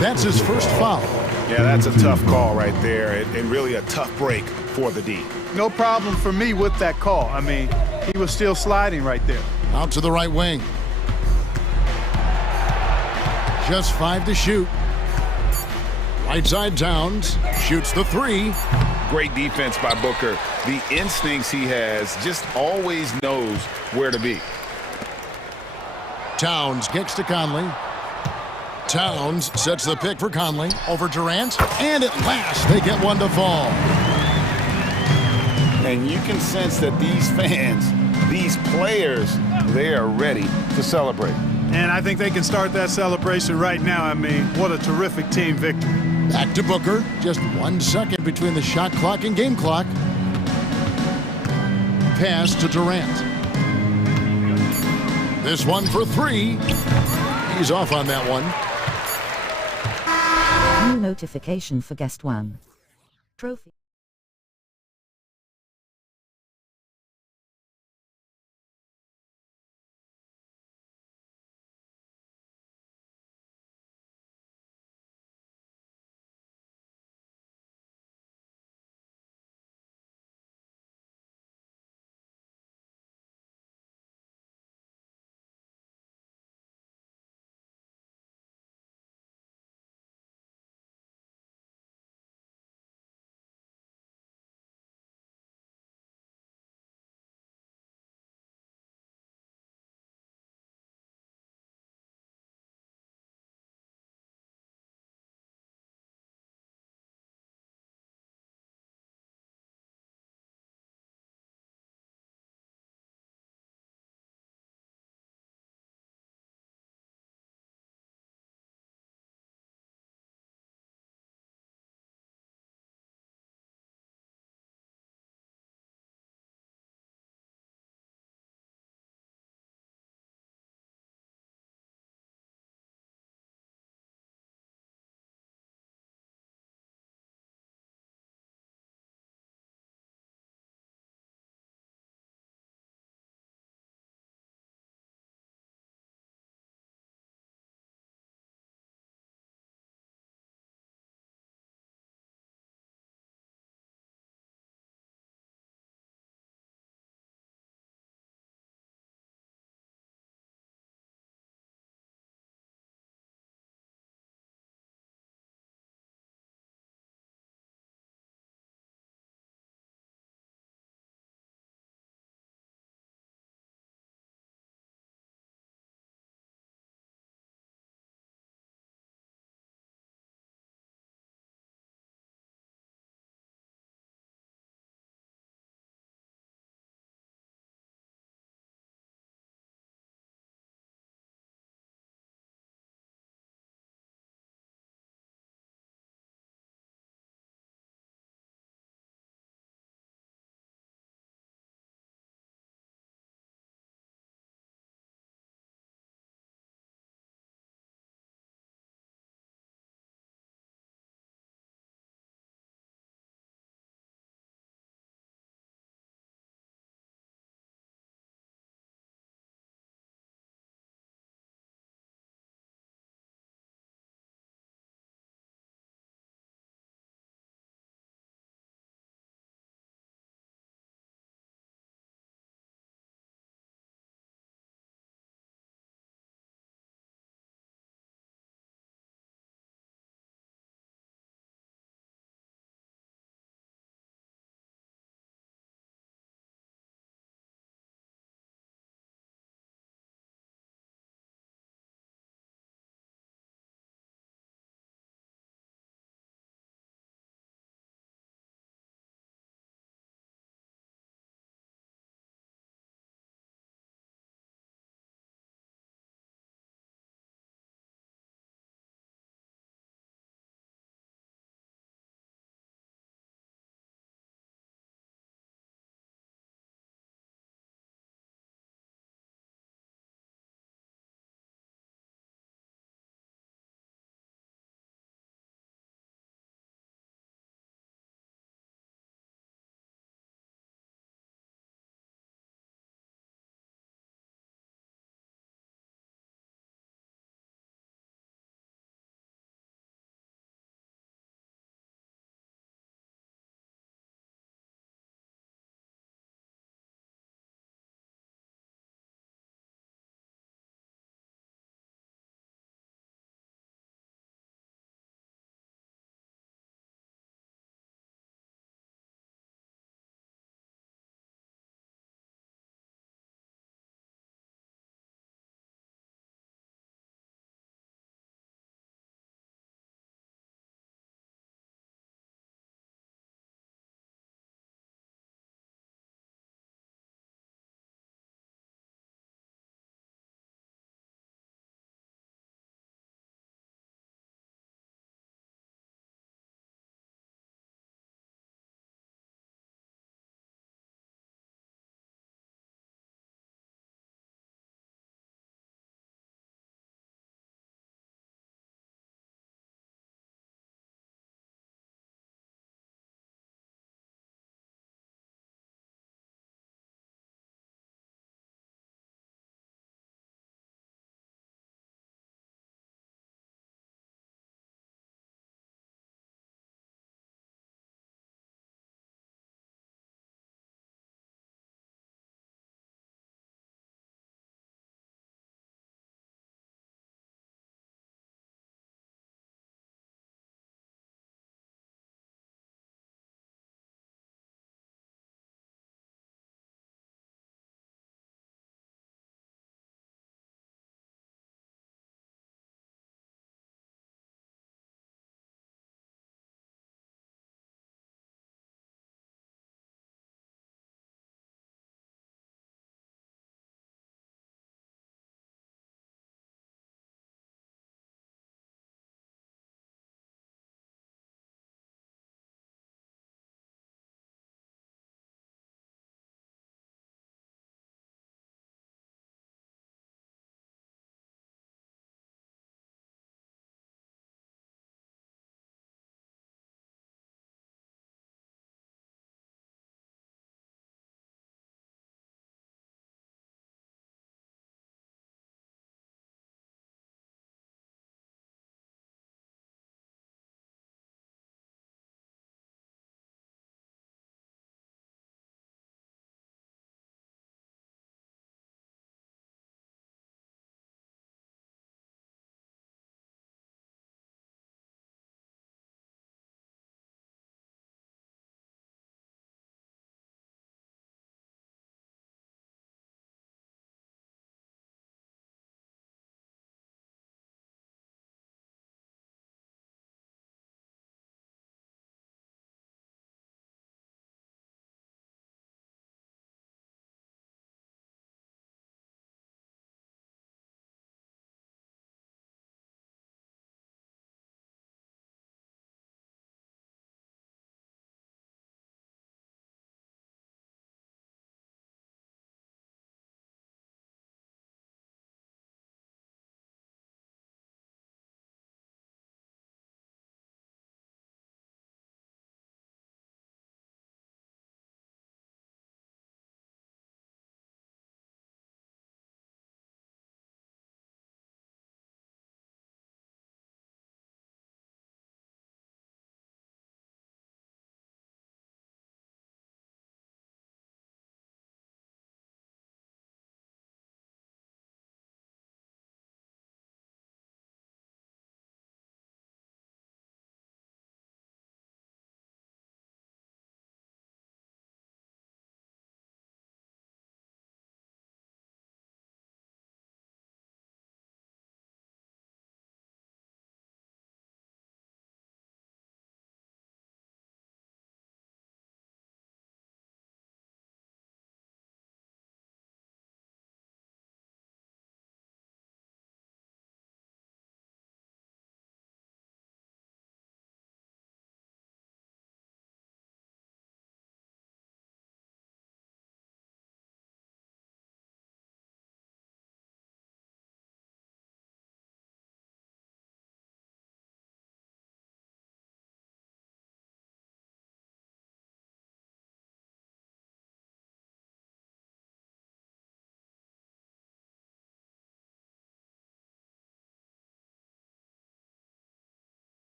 That's his 1st foul. Yeah, that's a tough call right there, and really a tough break for the D. No problem for me with that call. I mean, he was still sliding right there. Out to the right wing. Just 5 to shoot. Right side Towns shoots the 3. Great defense by Booker. The instincts he has, just always knows where to be. Towns kicks to Conley. Towns sets the pick for Conley over Durant. And at last, they get one to fall. And you can sense that these fans, these players, they are ready to celebrate. And I think they can start that celebration right now. I mean, what a terrific team victory. Back to Booker. Just 1 second between the shot clock and game clock. Pass to Durant. This one for three. He's off on that one. New notification for guest one. Trophy.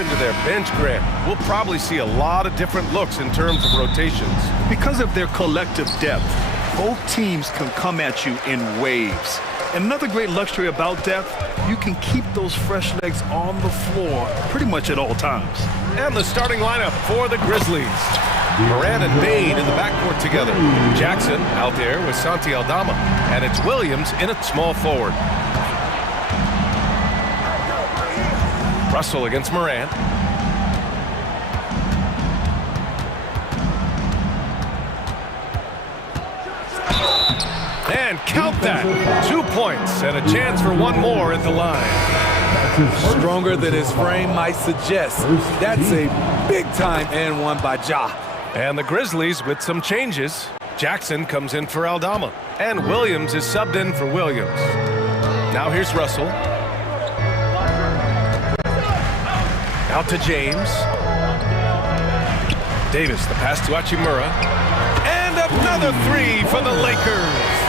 into their bench, Grant? We'll probably see a lot of different looks in terms of rotations. Because of their collective depth, both teams can come at you in waves. And another great luxury about depth, you can keep those fresh legs on the floor pretty much at all times. And the starting lineup for the Grizzlies. Moran and Bain in the backcourt together. Jackson out there with Santi Aldama. And it's Williams in at small forward. Russell against Moran. And count that. 2 points and a chance for one more at the line. Stronger than his frame might suggest. That's a big-time and one by Ja. And the Grizzlies with some changes. Jackson comes in for Aldama. And Williams is subbed in for Williams. Now here's Russell. Out to James. Davis, the pass to Hachimura. And another three for the Lakers.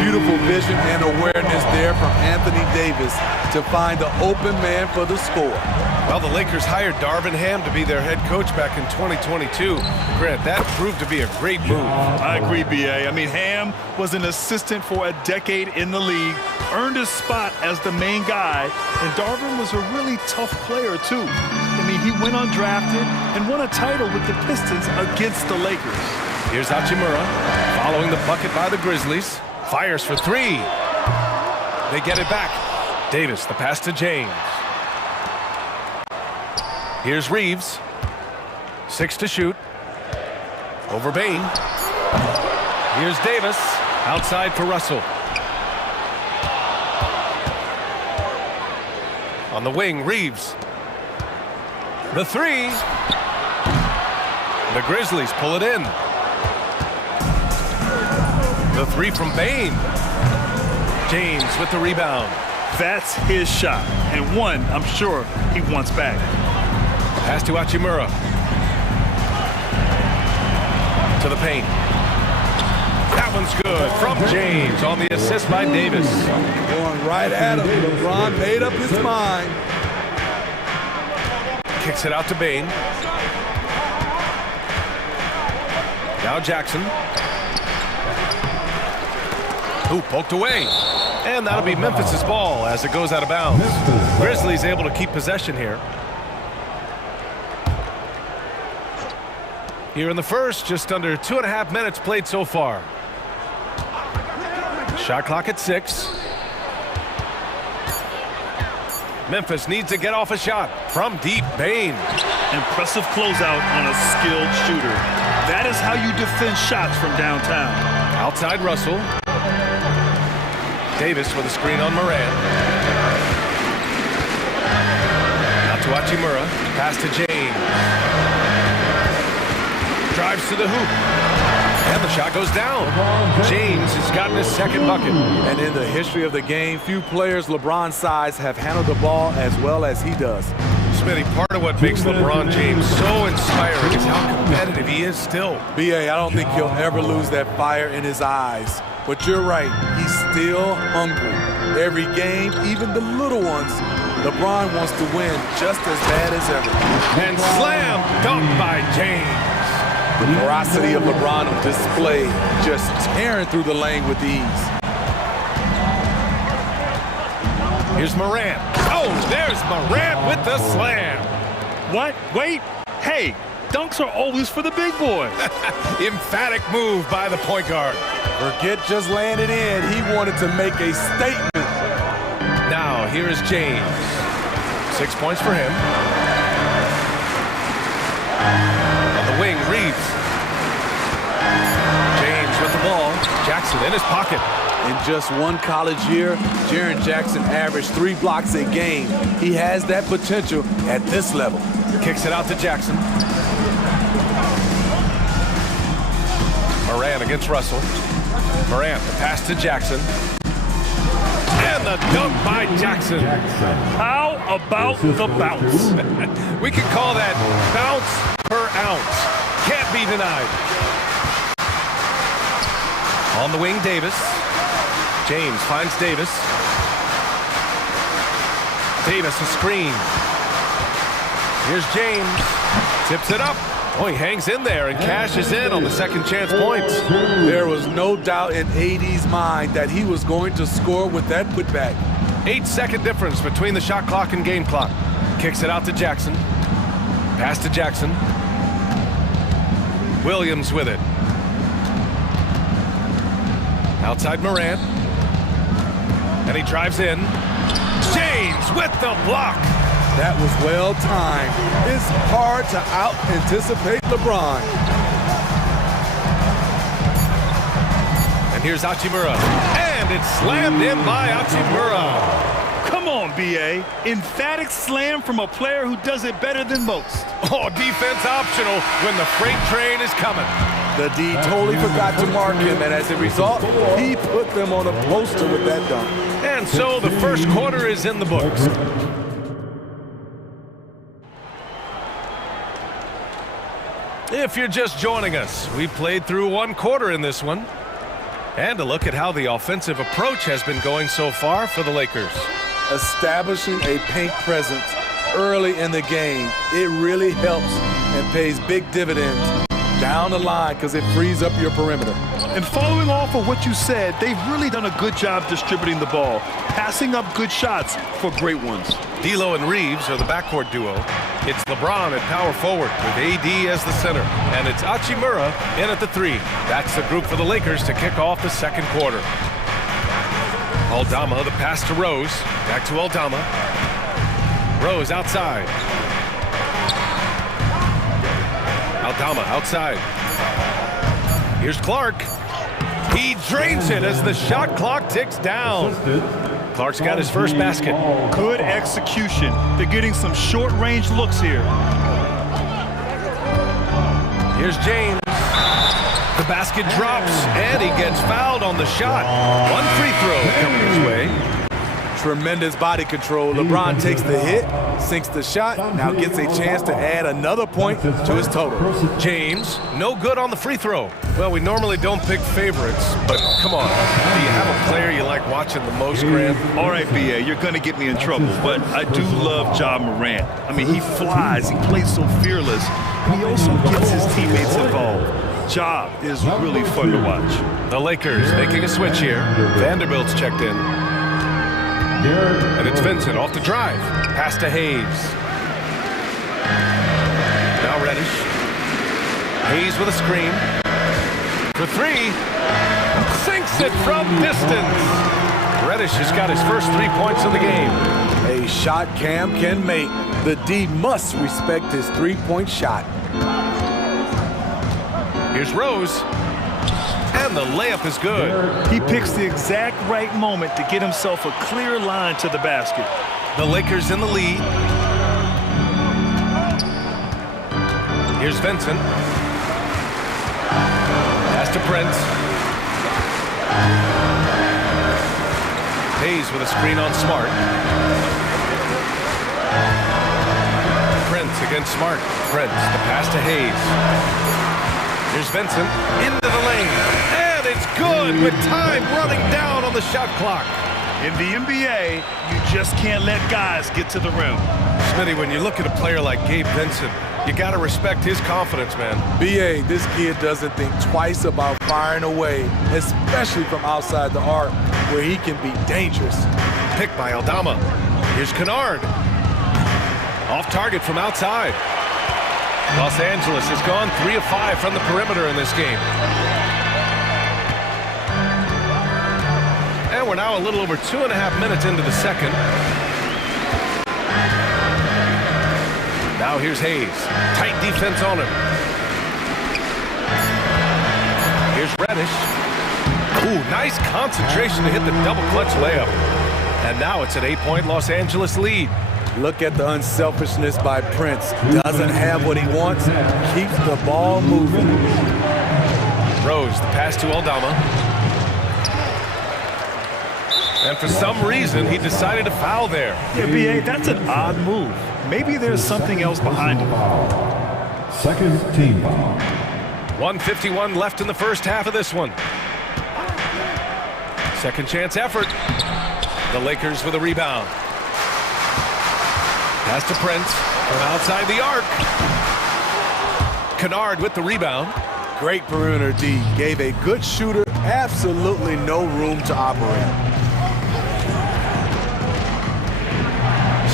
Beautiful vision and awareness there from Anthony Davis to find the open man for the score. Well, the Lakers hired Darvin Ham to be their head coach back in 2022. Grant, that proved to be a great move. I agree, B.A. I mean, Ham was an assistant for a decade in the league, earned his spot as the main guy, and Darvin was a really tough player, too. I mean, he went undrafted and won a title with the Pistons against the Lakers. Here's Hachimura, following the bucket by the Grizzlies. Fires for three. They get it back. Davis, the pass to James. Here's Reeves. 6 to shoot. Over Bain. Here's Davis. Outside for Russell. On the wing, Reeves. The three. The Grizzlies pull it in. The three from Bain. James with the rebound. That's his shot, and one I'm sure he wants back. Pass to Hachimura. To the paint. That one's good from James on the assist by Davis. Going right at him. LeBron made up his mind. Kicks it out to Bain. Now Jackson. Ooh, poked away. And that'll be Memphis's ball as it goes out of bounds. Grizzlies able to keep possession here. Here in the first, just under 2.5 minutes played so far. Shot clock at 6. Memphis needs to get off a shot from deep. Bain. Impressive closeout on a skilled shooter. That is how you defend shots from downtown. Outside Russell. Davis with a screen on Moran. Now to Hachimura. Pass to James. Drives to the hoop. And the shot goes down. James has gotten his second bucket. And in the history of the game, few players LeBron's size have handled the ball as well as he does. Smitty, part of what makes LeBron James so inspiring is how competitive he is still. B.A., I don't think he'll ever lose that fire in his eyes. But you're right, he's still hungry. Every game, even the little ones, LeBron wants to win just as bad as ever. And slam dunk by James. The ferocity of LeBron on display, just tearing through the lane with ease. Here's Moran. Oh, there's Moran with the slam. What? Wait. Hey, dunks are always for the big boy. Emphatic move by the point guard. Forget just laying it in. He wanted to make a statement. Now, here is James. 6 points for him. On the wing, Reeves. James with the ball. Jackson in his pocket. In just one college year, Jaren Jackson averaged 3 blocks a game. He has that potential at this level. Kicks it out to Jackson. Moran against Russell. Moran, the pass to Jackson. And the dunk by Jackson. How about the bounce? We could call that bounce per ounce. Can't be denied. On the wing, Davis. James finds Davis. Davis a screen. Here's James. Tips it up. Oh, he hangs in there and cashes in on the second chance points. There was no doubt in AD's mind that he was going to score with that putback. 8-second difference between the shot clock and game clock. Kicks it out to Jackson. Pass to Jackson. Williams with it. Outside Morant. And he drives in. James with the block. That was well timed. It's hard to out-anticipate LeBron. And here's Hachimura. And it's slammed in by Hachimura. Come on, B.A. Emphatic slam from a player who does it better than most. Oh, defense optional when the freight train is coming. The D totally forgot to mark him, and as a result, he put them on a poster with that dunk. And so the first quarter is in the books. If you're just joining us, we played through one quarter in this one. And a look at how the offensive approach has been going so far for the Lakers. Establishing a paint presence early in the game, it really helps and pays big dividends down the line because it frees up your perimeter. And following off of what you said, they've really done a good job distributing the ball, passing up good shots for great ones. D'Lo and Reeves are the backcourt duo. It's LeBron at power forward with AD as the center. And it's Hachimura in at the 3. That's the group for the Lakers to kick off the second quarter. Aldama, the pass to Rose. Back to Aldama. Rose outside. Aldama outside. Here's Clark. He drains it as the shot clock ticks down. Clark's got his first basket. Good execution. They're getting some short-range looks here. Here's James. The basket drops, and he gets fouled on the shot. One free throw coming his way. Tremendous body control. LeBron takes the hit, sinks the shot, now gets a chance to add another point to his total. James, no good on the free throw. Well, we normally don't pick favorites, but come on. Do you have a player you like watching the most, Grant? All right, B.A., you're going to get me in trouble, but I do love Ja Morant. I mean, he flies, he plays so fearless, and he also gets his teammates involved. Ja is really fun to watch. The Lakers making a switch here. Vanderbilt's checked in. And it's Vincent off the drive. Pass to Hayes. Now Reddish. Hayes with a screen. For 3. Sinks it from distance. Reddish has got his first 3 points of the game. A shot Cam can make. The D must respect his three-point shot. Here's Rose. And the layup is good. He picks the exact right moment to get himself a clear line to the basket. The Lakers in the lead. Here's Vincent. Pass to Prince. Hayes with a screen on Smart. Prince against Smart. Prince, the pass to Hayes. Here's Vincent into the lane. And it's good with time running down on the shot clock. In the NBA, you just can't let guys get to the rim. Smitty, when you look at a player like Gabe Vincent, you got to respect his confidence, man. B.A., this kid doesn't think twice about firing away, especially from outside the arc, where he can be dangerous. Picked by Aldama. Here's Kennard. Off target from outside. Los Angeles has gone 3 of 5 from the perimeter in this game. And we're now a little over 2.5 minutes into the second. Now here's Hayes. Tight defense on him. Here's Reddish. Ooh, nice concentration to hit the double clutch layup. And now it's an 8-point Los Angeles lead. Look at the unselfishness by Prince. Doesn't have what he wants, keeps the ball moving. Rose, the pass to Aldama. And for some reason, he decided to foul there. Yeah, B.A., that's an odd move. Maybe there's something else behind it. Second team foul. 1:51 left in the first half of this one. Second chance effort. The Lakers with a rebound. Pass to Prince. From outside the arc. Kennard with the rebound. Great perimeter D. Gave a good shooter absolutely no room to operate.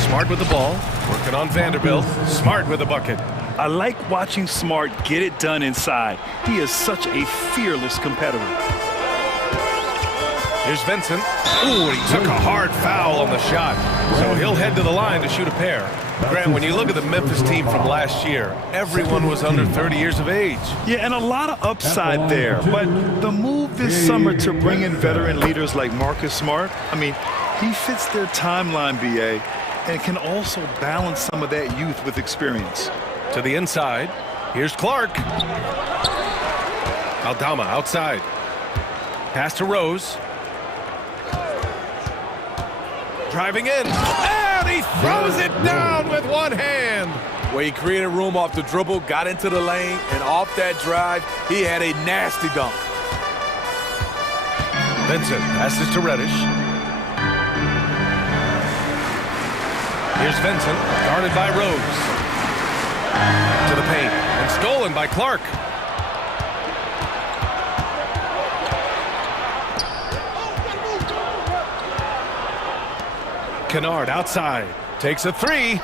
Smart with the ball. Working on Vanderbilt. Smart with the bucket. I like watching Smart get it done inside. He is such a fearless competitor. Here's Vincent. Ooh, he took a hard foul on the shot. So he'll head to the line to shoot a pair. Grant, when you look at the Memphis team from last year, everyone was under 30 years of age. Yeah, and a lot of upside there. But the move this summer to bring in veteran leaders like Marcus Smart, I mean, he fits their timeline, BA, and can also balance some of that youth with experience. To the inside. Here's Clark. Aldama outside. Pass to Rose. Driving in. And he throws it down with one hand. Where he created room off the dribble, got into the lane, and off that drive, he had a nasty dunk. Vincent passes to Reddish. Here's Vincent, guarded by Rose. To the paint, and stolen by Clark. Kennard outside, takes a three,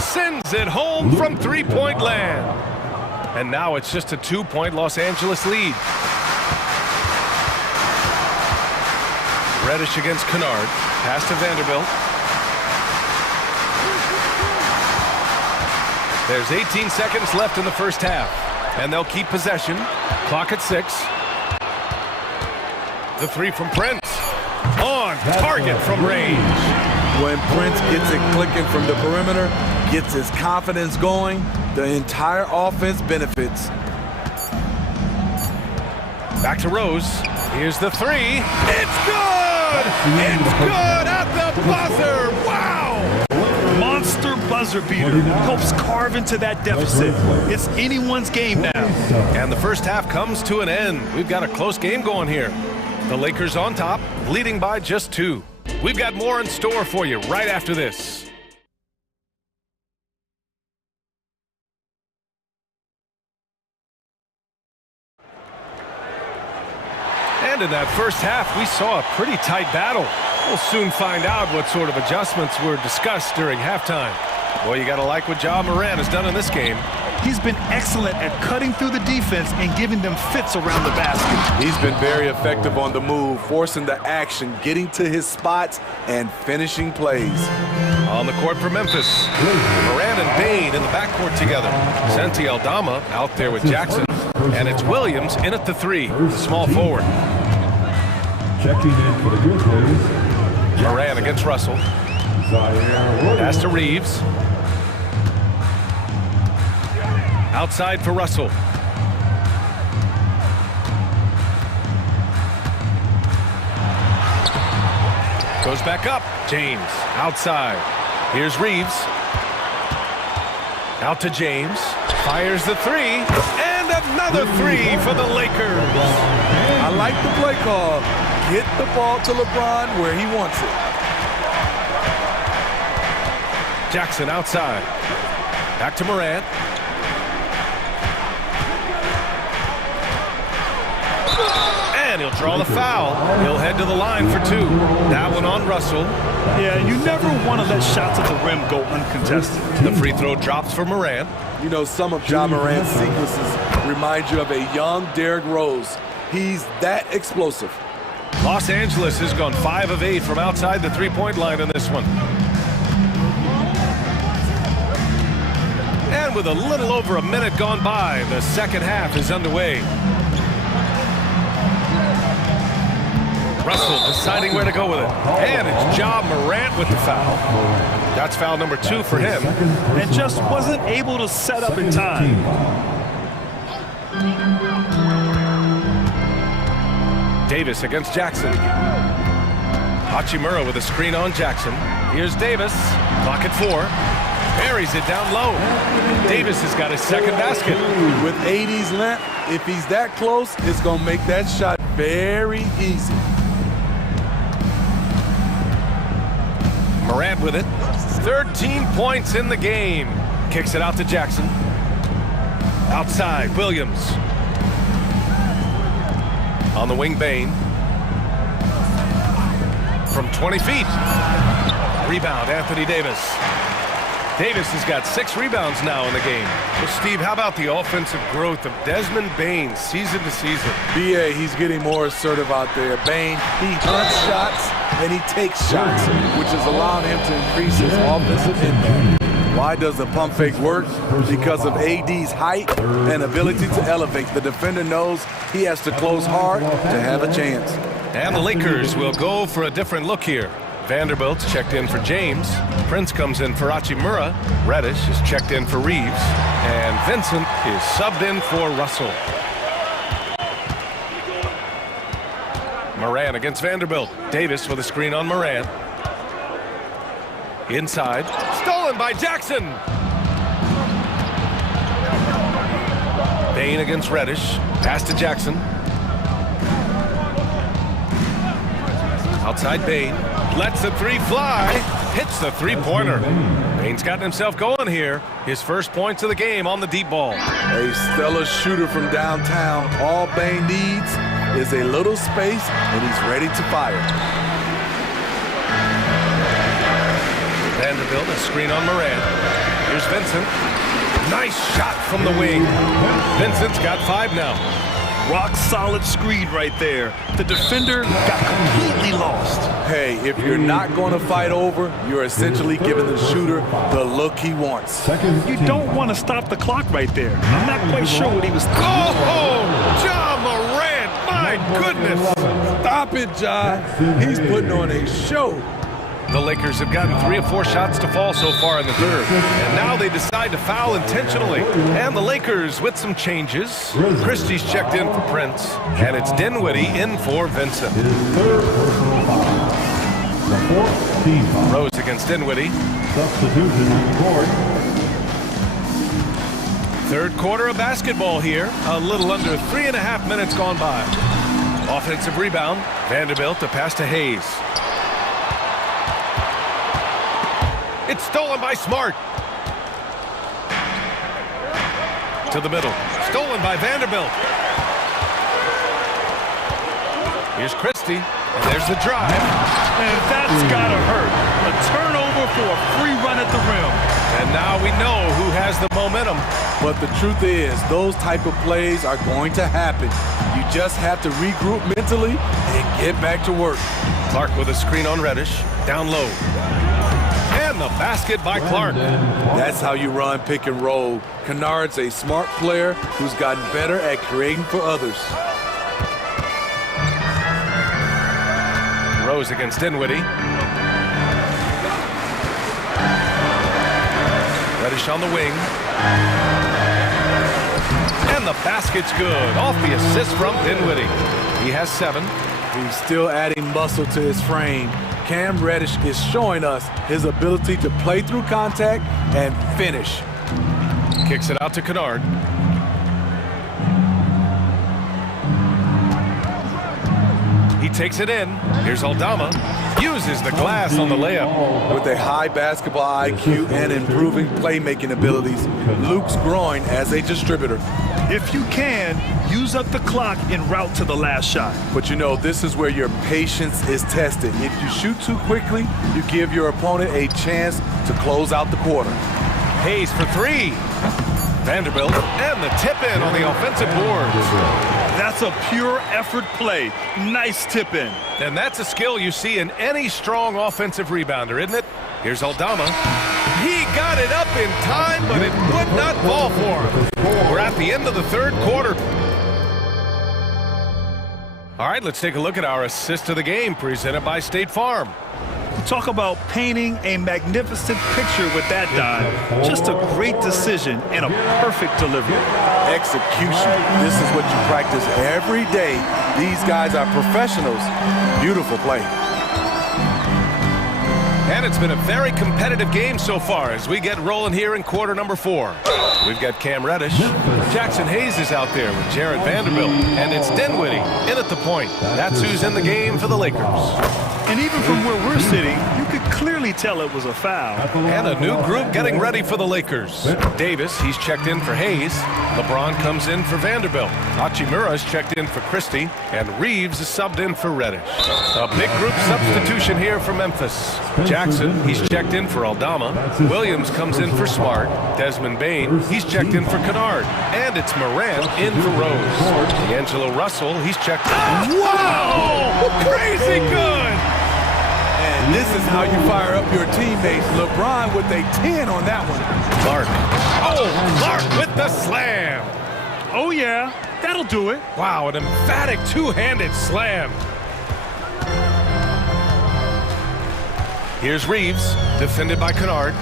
sends it home from three-point land. And now it's just a 2-point Los Angeles lead. Reddish against Kennard, pass to Vanderbilt. There's 18 seconds left in the first half, and they'll keep possession. Clock at 6. The three from Prince. On target from range. When Prince gets it clicking from the perimeter, gets his confidence going, the entire offense benefits. Back to Rose. Here's the three. It's good! It's good at the buzzer! Wow! Monster buzzer beater helps carve into that deficit. It's anyone's game now. And the first half comes to an end. We've got a close game going here. The Lakers on top, leading by just 2. We've got more in store for you right after this. And in that first half, we saw a pretty tight battle. We'll soon find out what sort of adjustments were discussed during halftime. Well, you got to like what Ja Morant has done in this game. He's been excellent at cutting through the defense and giving them fits around the basket. He's been very effective on the move, forcing the action, getting to his spots, and finishing plays. On the court for Memphis, Morant and Bain in the backcourt together. Santi Aldama out there with Jackson. And it's Williams in at the 3, the small forward. Checking in for the Grizzlies. Morant against Russell. Pass to Reeves. Outside for Russell. Goes back up. James outside. Here's Reeves. Out to James. Fires the 3. And another 3 for the Lakers. I like the play call. Get the ball to LeBron where he wants it. Jackson outside. Back to Morant. And he'll draw the foul. He'll head to the line for 2. That one on Russell. Yeah, you never want to let shots at the rim go uncontested. The free throw drops for Morant. You know, some of Ja Morant's sequences remind you of a young Derrick Rose. He's that explosive. Los Angeles has gone 5 of 8 from outside the three-point line in this one. And with a little over a minute gone by, the second half is underway. Russell deciding where to go with it. And it's Ja Morant with the foul. That's foul number 2 for him. And just wasn't able to set up in time. Davis against Jackson. Hachimura with a screen on Jackson. Here's Davis. Clock at 4. Buries it down low. Davis has got his second basket. With 80's length, if he's that close, it's going to make that shot very easy. Morant with it. 13 points in the game. Kicks it out to Jackson. Outside, Williams. On the wing, Bain. From 20 feet. Rebound, Anthony Davis. Davis has got 6 rebounds now in the game. Well, Steve, how about the offensive growth of Desmond Bain season to season? BA, he's getting more assertive out there. Bain, he hunts shots and he takes shots, which is allowing him to increase his offensive impact. Why does the pump fake work? Because of AD's height and ability to elevate. The defender knows he has to close hard to have a chance. And the Lakers will go for a different look here. Vanderbilt's checked in for James. Prince comes in for Hachimura. Reddish is checked in for Reeves. And Vincent is subbed in for Russell. Moran against Vanderbilt. Davis with a screen on Moran. Inside. Stolen by Jackson. Bain against Reddish. Pass to Jackson. Outside Bain. Lets the 3 fly. Hits the 3-pointer. Bain's gotten himself going here. His first points of the game on the deep ball. A stellar shooter from downtown. All Bain needs is a little space, and he's ready to fire. Vanderbilt, a screen on Moran. Here's Vincent. Nice shot from the wing. Vincent's got 5 now. Rock solid screen right there. The defender got completely lost. Hey, if you're not going to fight over, you're essentially giving the shooter the look he wants. You don't want to stop the clock right there. I'm not quite sure what he was thinking. Oh, Ja Morant, my goodness. Stop it, Ja. He's putting on a show. The Lakers have gotten 3 or 4 shots to fall so far in the third. And now they decide to foul intentionally. And the Lakers with some changes. Christie's checked in for Prince. And it's Dinwiddie in for Vincent. Rose against Dinwiddie. Substitution on the court. Third quarter of basketball here. A little under 3.5 minutes gone by. Offensive rebound. Vanderbilt to pass to Hayes. It's stolen by Smart. To the middle. Stolen by Vanderbilt. Here's Christie. And there's the drive. And that's got to hurt. A turnover for a free run at the rim. And now we know who has the momentum. But the truth is, those type of plays are going to happen. You just have to regroup mentally and get back to work. Clark with a screen on Reddish. Down low. And the basket by Clark. That's how you run pick and roll. Kennard's a smart player who's gotten better at creating for others. Rose against Dinwiddie. Reddish on the wing. And the basket's good. Off the assist from Dinwiddie. He has 7. He's still adding muscle to his frame. Cam Reddish is showing us his ability to play through contact and finish. Kicks it out to Kennard. He takes it in. Here's Aldama. Uses the glass on the layup. With a high basketball IQ and improving playmaking abilities, Luke's growing as a distributor. If you can, use up the clock en route to the last shot. But you know, this is where your patience is tested. If you shoot too quickly, you give your opponent a chance to close out the quarter. Hayes for 3. Vanderbilt and the tip in on the offensive boards. That's a pure effort play. Nice tip in. And that's a skill you see in any strong offensive rebounder, isn't it? Here's Aldama. He got it up in time, but it would not fall for him. We're at the end of the third quarter. All right, let's take a look at our assist of the game presented by State Farm. Talk about painting a magnificent picture with that dive. Just a great decision and a perfect delivery. Execution. This is what you practice every day. These guys are professionals. Beautiful play. And it's been a very competitive game so far as we get rolling here in quarter number 4. We've got Cam Reddish. Jackson Hayes is out there with Jared Vanderbilt. And it's Dinwiddie in at the point. That's who's in the game for the Lakers. And even from where we're sitting, you could clearly clearly tell it was a foul. And a new group getting ready for the Lakers. Davis, he's checked in for Hayes. LeBron comes in for Vanderbilt. Hachimura's checked in for Christie. And Reeves is subbed in for Reddish. A big group substitution here for Memphis. Jackson, he's checked in for Aldama. Williams comes in for Smart. Desmond Bain, he's checked in for Kennard. And it's Morant in for Rose. D'Angelo Russell, he's checked in. Wow! Crazy good! And this is how you fire up your teammates. LeBron with a 10 on that one. Clark. Oh, Clark with the slam. Oh, yeah. That'll do it. Wow, an emphatic two-handed slam. Here's Reeves, defended by Kennard.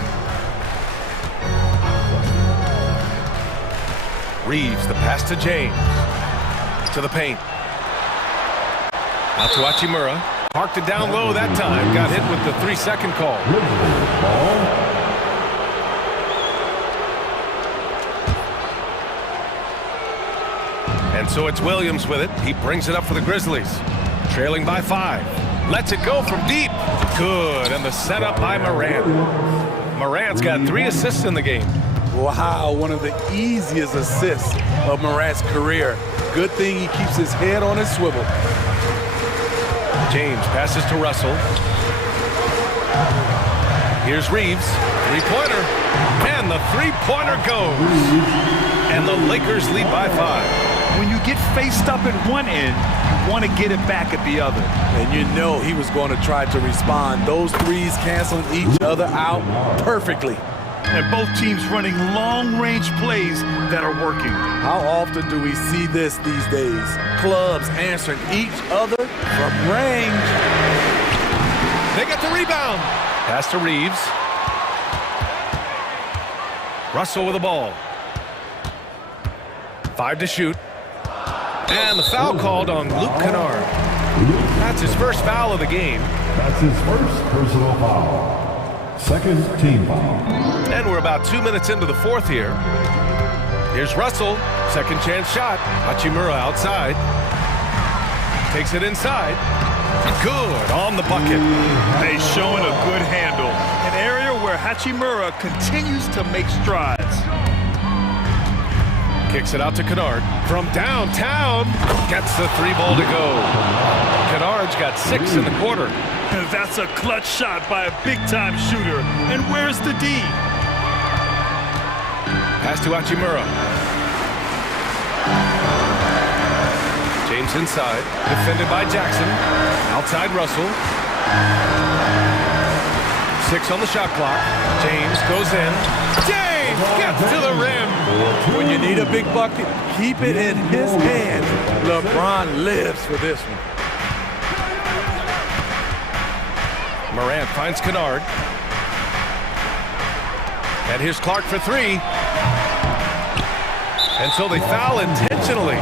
Reeves, the pass to James. To the paint. Out to Hachimura. Parked it down low that time. Got hit with the 3-second call. And so it's Williams with it. He brings it up for the Grizzlies. Trailing by 5. Lets it go from deep. Good. And the setup by Morant. Morant's got 3 assists in the game. Wow, one of the easiest assists of Morant's career. Good thing he keeps his head on his swivel. James passes to Russell. Here's Reeves. Three-pointer. And the three-pointer goes. And the Lakers lead by 5. When you get faced up at one end, you want to get it back at the other. And you know he was going to try to respond. Those threes canceling each other out perfectly. And both teams running long-range plays that are working. How often do we see this these days? Clubs answering each other from range. They get the rebound. Pass to Reeves. Russell with the ball. 5 to shoot. And the foul called on Luke Kennard. That's his first foul of the game. That's his first personal foul. Second team foul. And we're about 2 minutes into the fourth here. Here's Russell. Second chance shot. Hachimura outside. Takes it inside. Good on the bucket. They showing a good handle. An area where Hachimura continues to make strides. Kicks it out to Kennard. From downtown. Gets the 3-ball to go. Kennard's got 6 in the quarter. That's a clutch shot by a big-time shooter. And where's the D? Pass to Hachimura. James inside. Defended by Jackson. Outside Russell. 6 on the shot clock. James goes in. James gets to the rim. When you need a big bucket, keep it in his hand. LeBron lives for this one. Morant finds Kennard. And here's Clark for 3. And so they foul intentionally.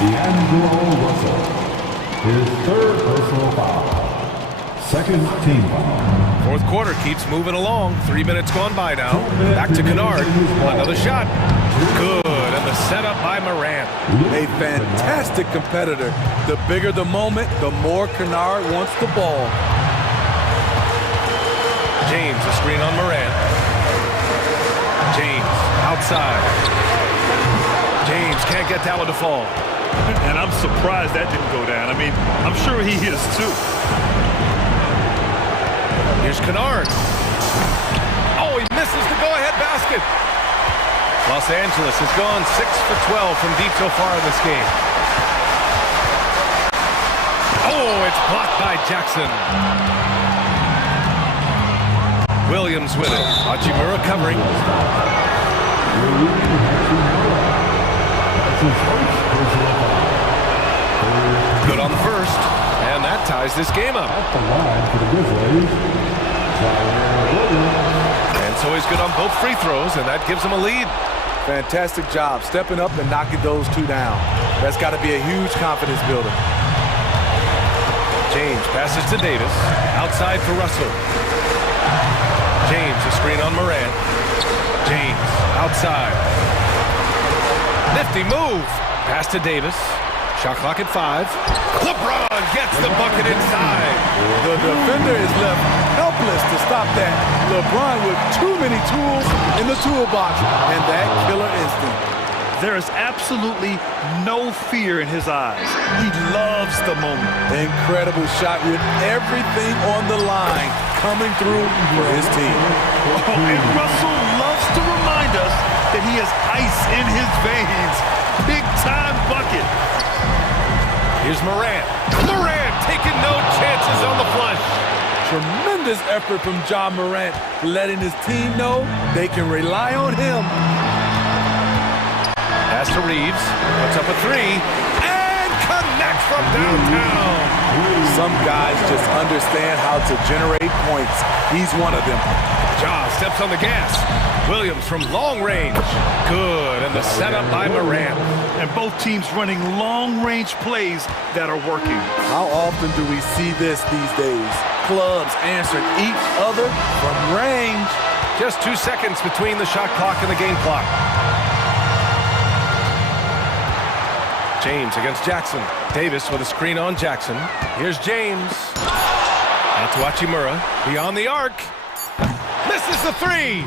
D'Angelo Russell. His third personal foul. Second team foul. Fourth quarter keeps moving along. 3 minutes gone by now. Back to Kennard. Another shot. Good. And the setup by Morant. A fantastic competitor. The bigger the moment, the more Kennard wants the ball. James, a screen on Morant. James, outside. James can't get that one to fall. And I'm surprised that didn't go down. I mean, I'm sure he is too. Here's Kennard. Oh, he misses the go-ahead basket. Los Angeles has gone 6 for 12 from deep so far in this game. Oh, it's blocked by Jackson. Williams with it. Hachimura covering. Good on the first. And that ties this game up. And so he's good on both free throws, and that gives him a lead. Fantastic job stepping up and knocking those 2 down. That's got to be a huge confidence builder. James passes to Davis. Outside for Russell. James, a screen on Morant. James, outside. Nifty move. Pass to Davis. Shot clock at 5. LeBron gets the bucket inside. The defender is left helpless hopeless to stop that. LeBron with too many tools in the toolbox and that killer instinct. There is absolutely no fear in his eyes. He loves the moment. Incredible shot with everything on the line coming through for his team. Oh, and Russell loves to remind us that he has ice in his veins. Big time bucket. Here's Morant. Morant taking no chances on the flush. Tremendous effort from Ja Morant, letting his team know they can rely on him. Pass to Reeves, puts up a three, and connects from downtown. Some guys just understand how to generate points. He's one of them. Ja steps on the gas. Williams from long range. Good, and the setup by Morant. And both teams running long-range plays that are working. How often do we see this these days? Clubs answering each other from range. Just 2 seconds between the shot clock and the game clock. James against Jackson. Davis with a screen on Jackson. Here's James. Out to Hachimura. Beyond the arc. Misses the three.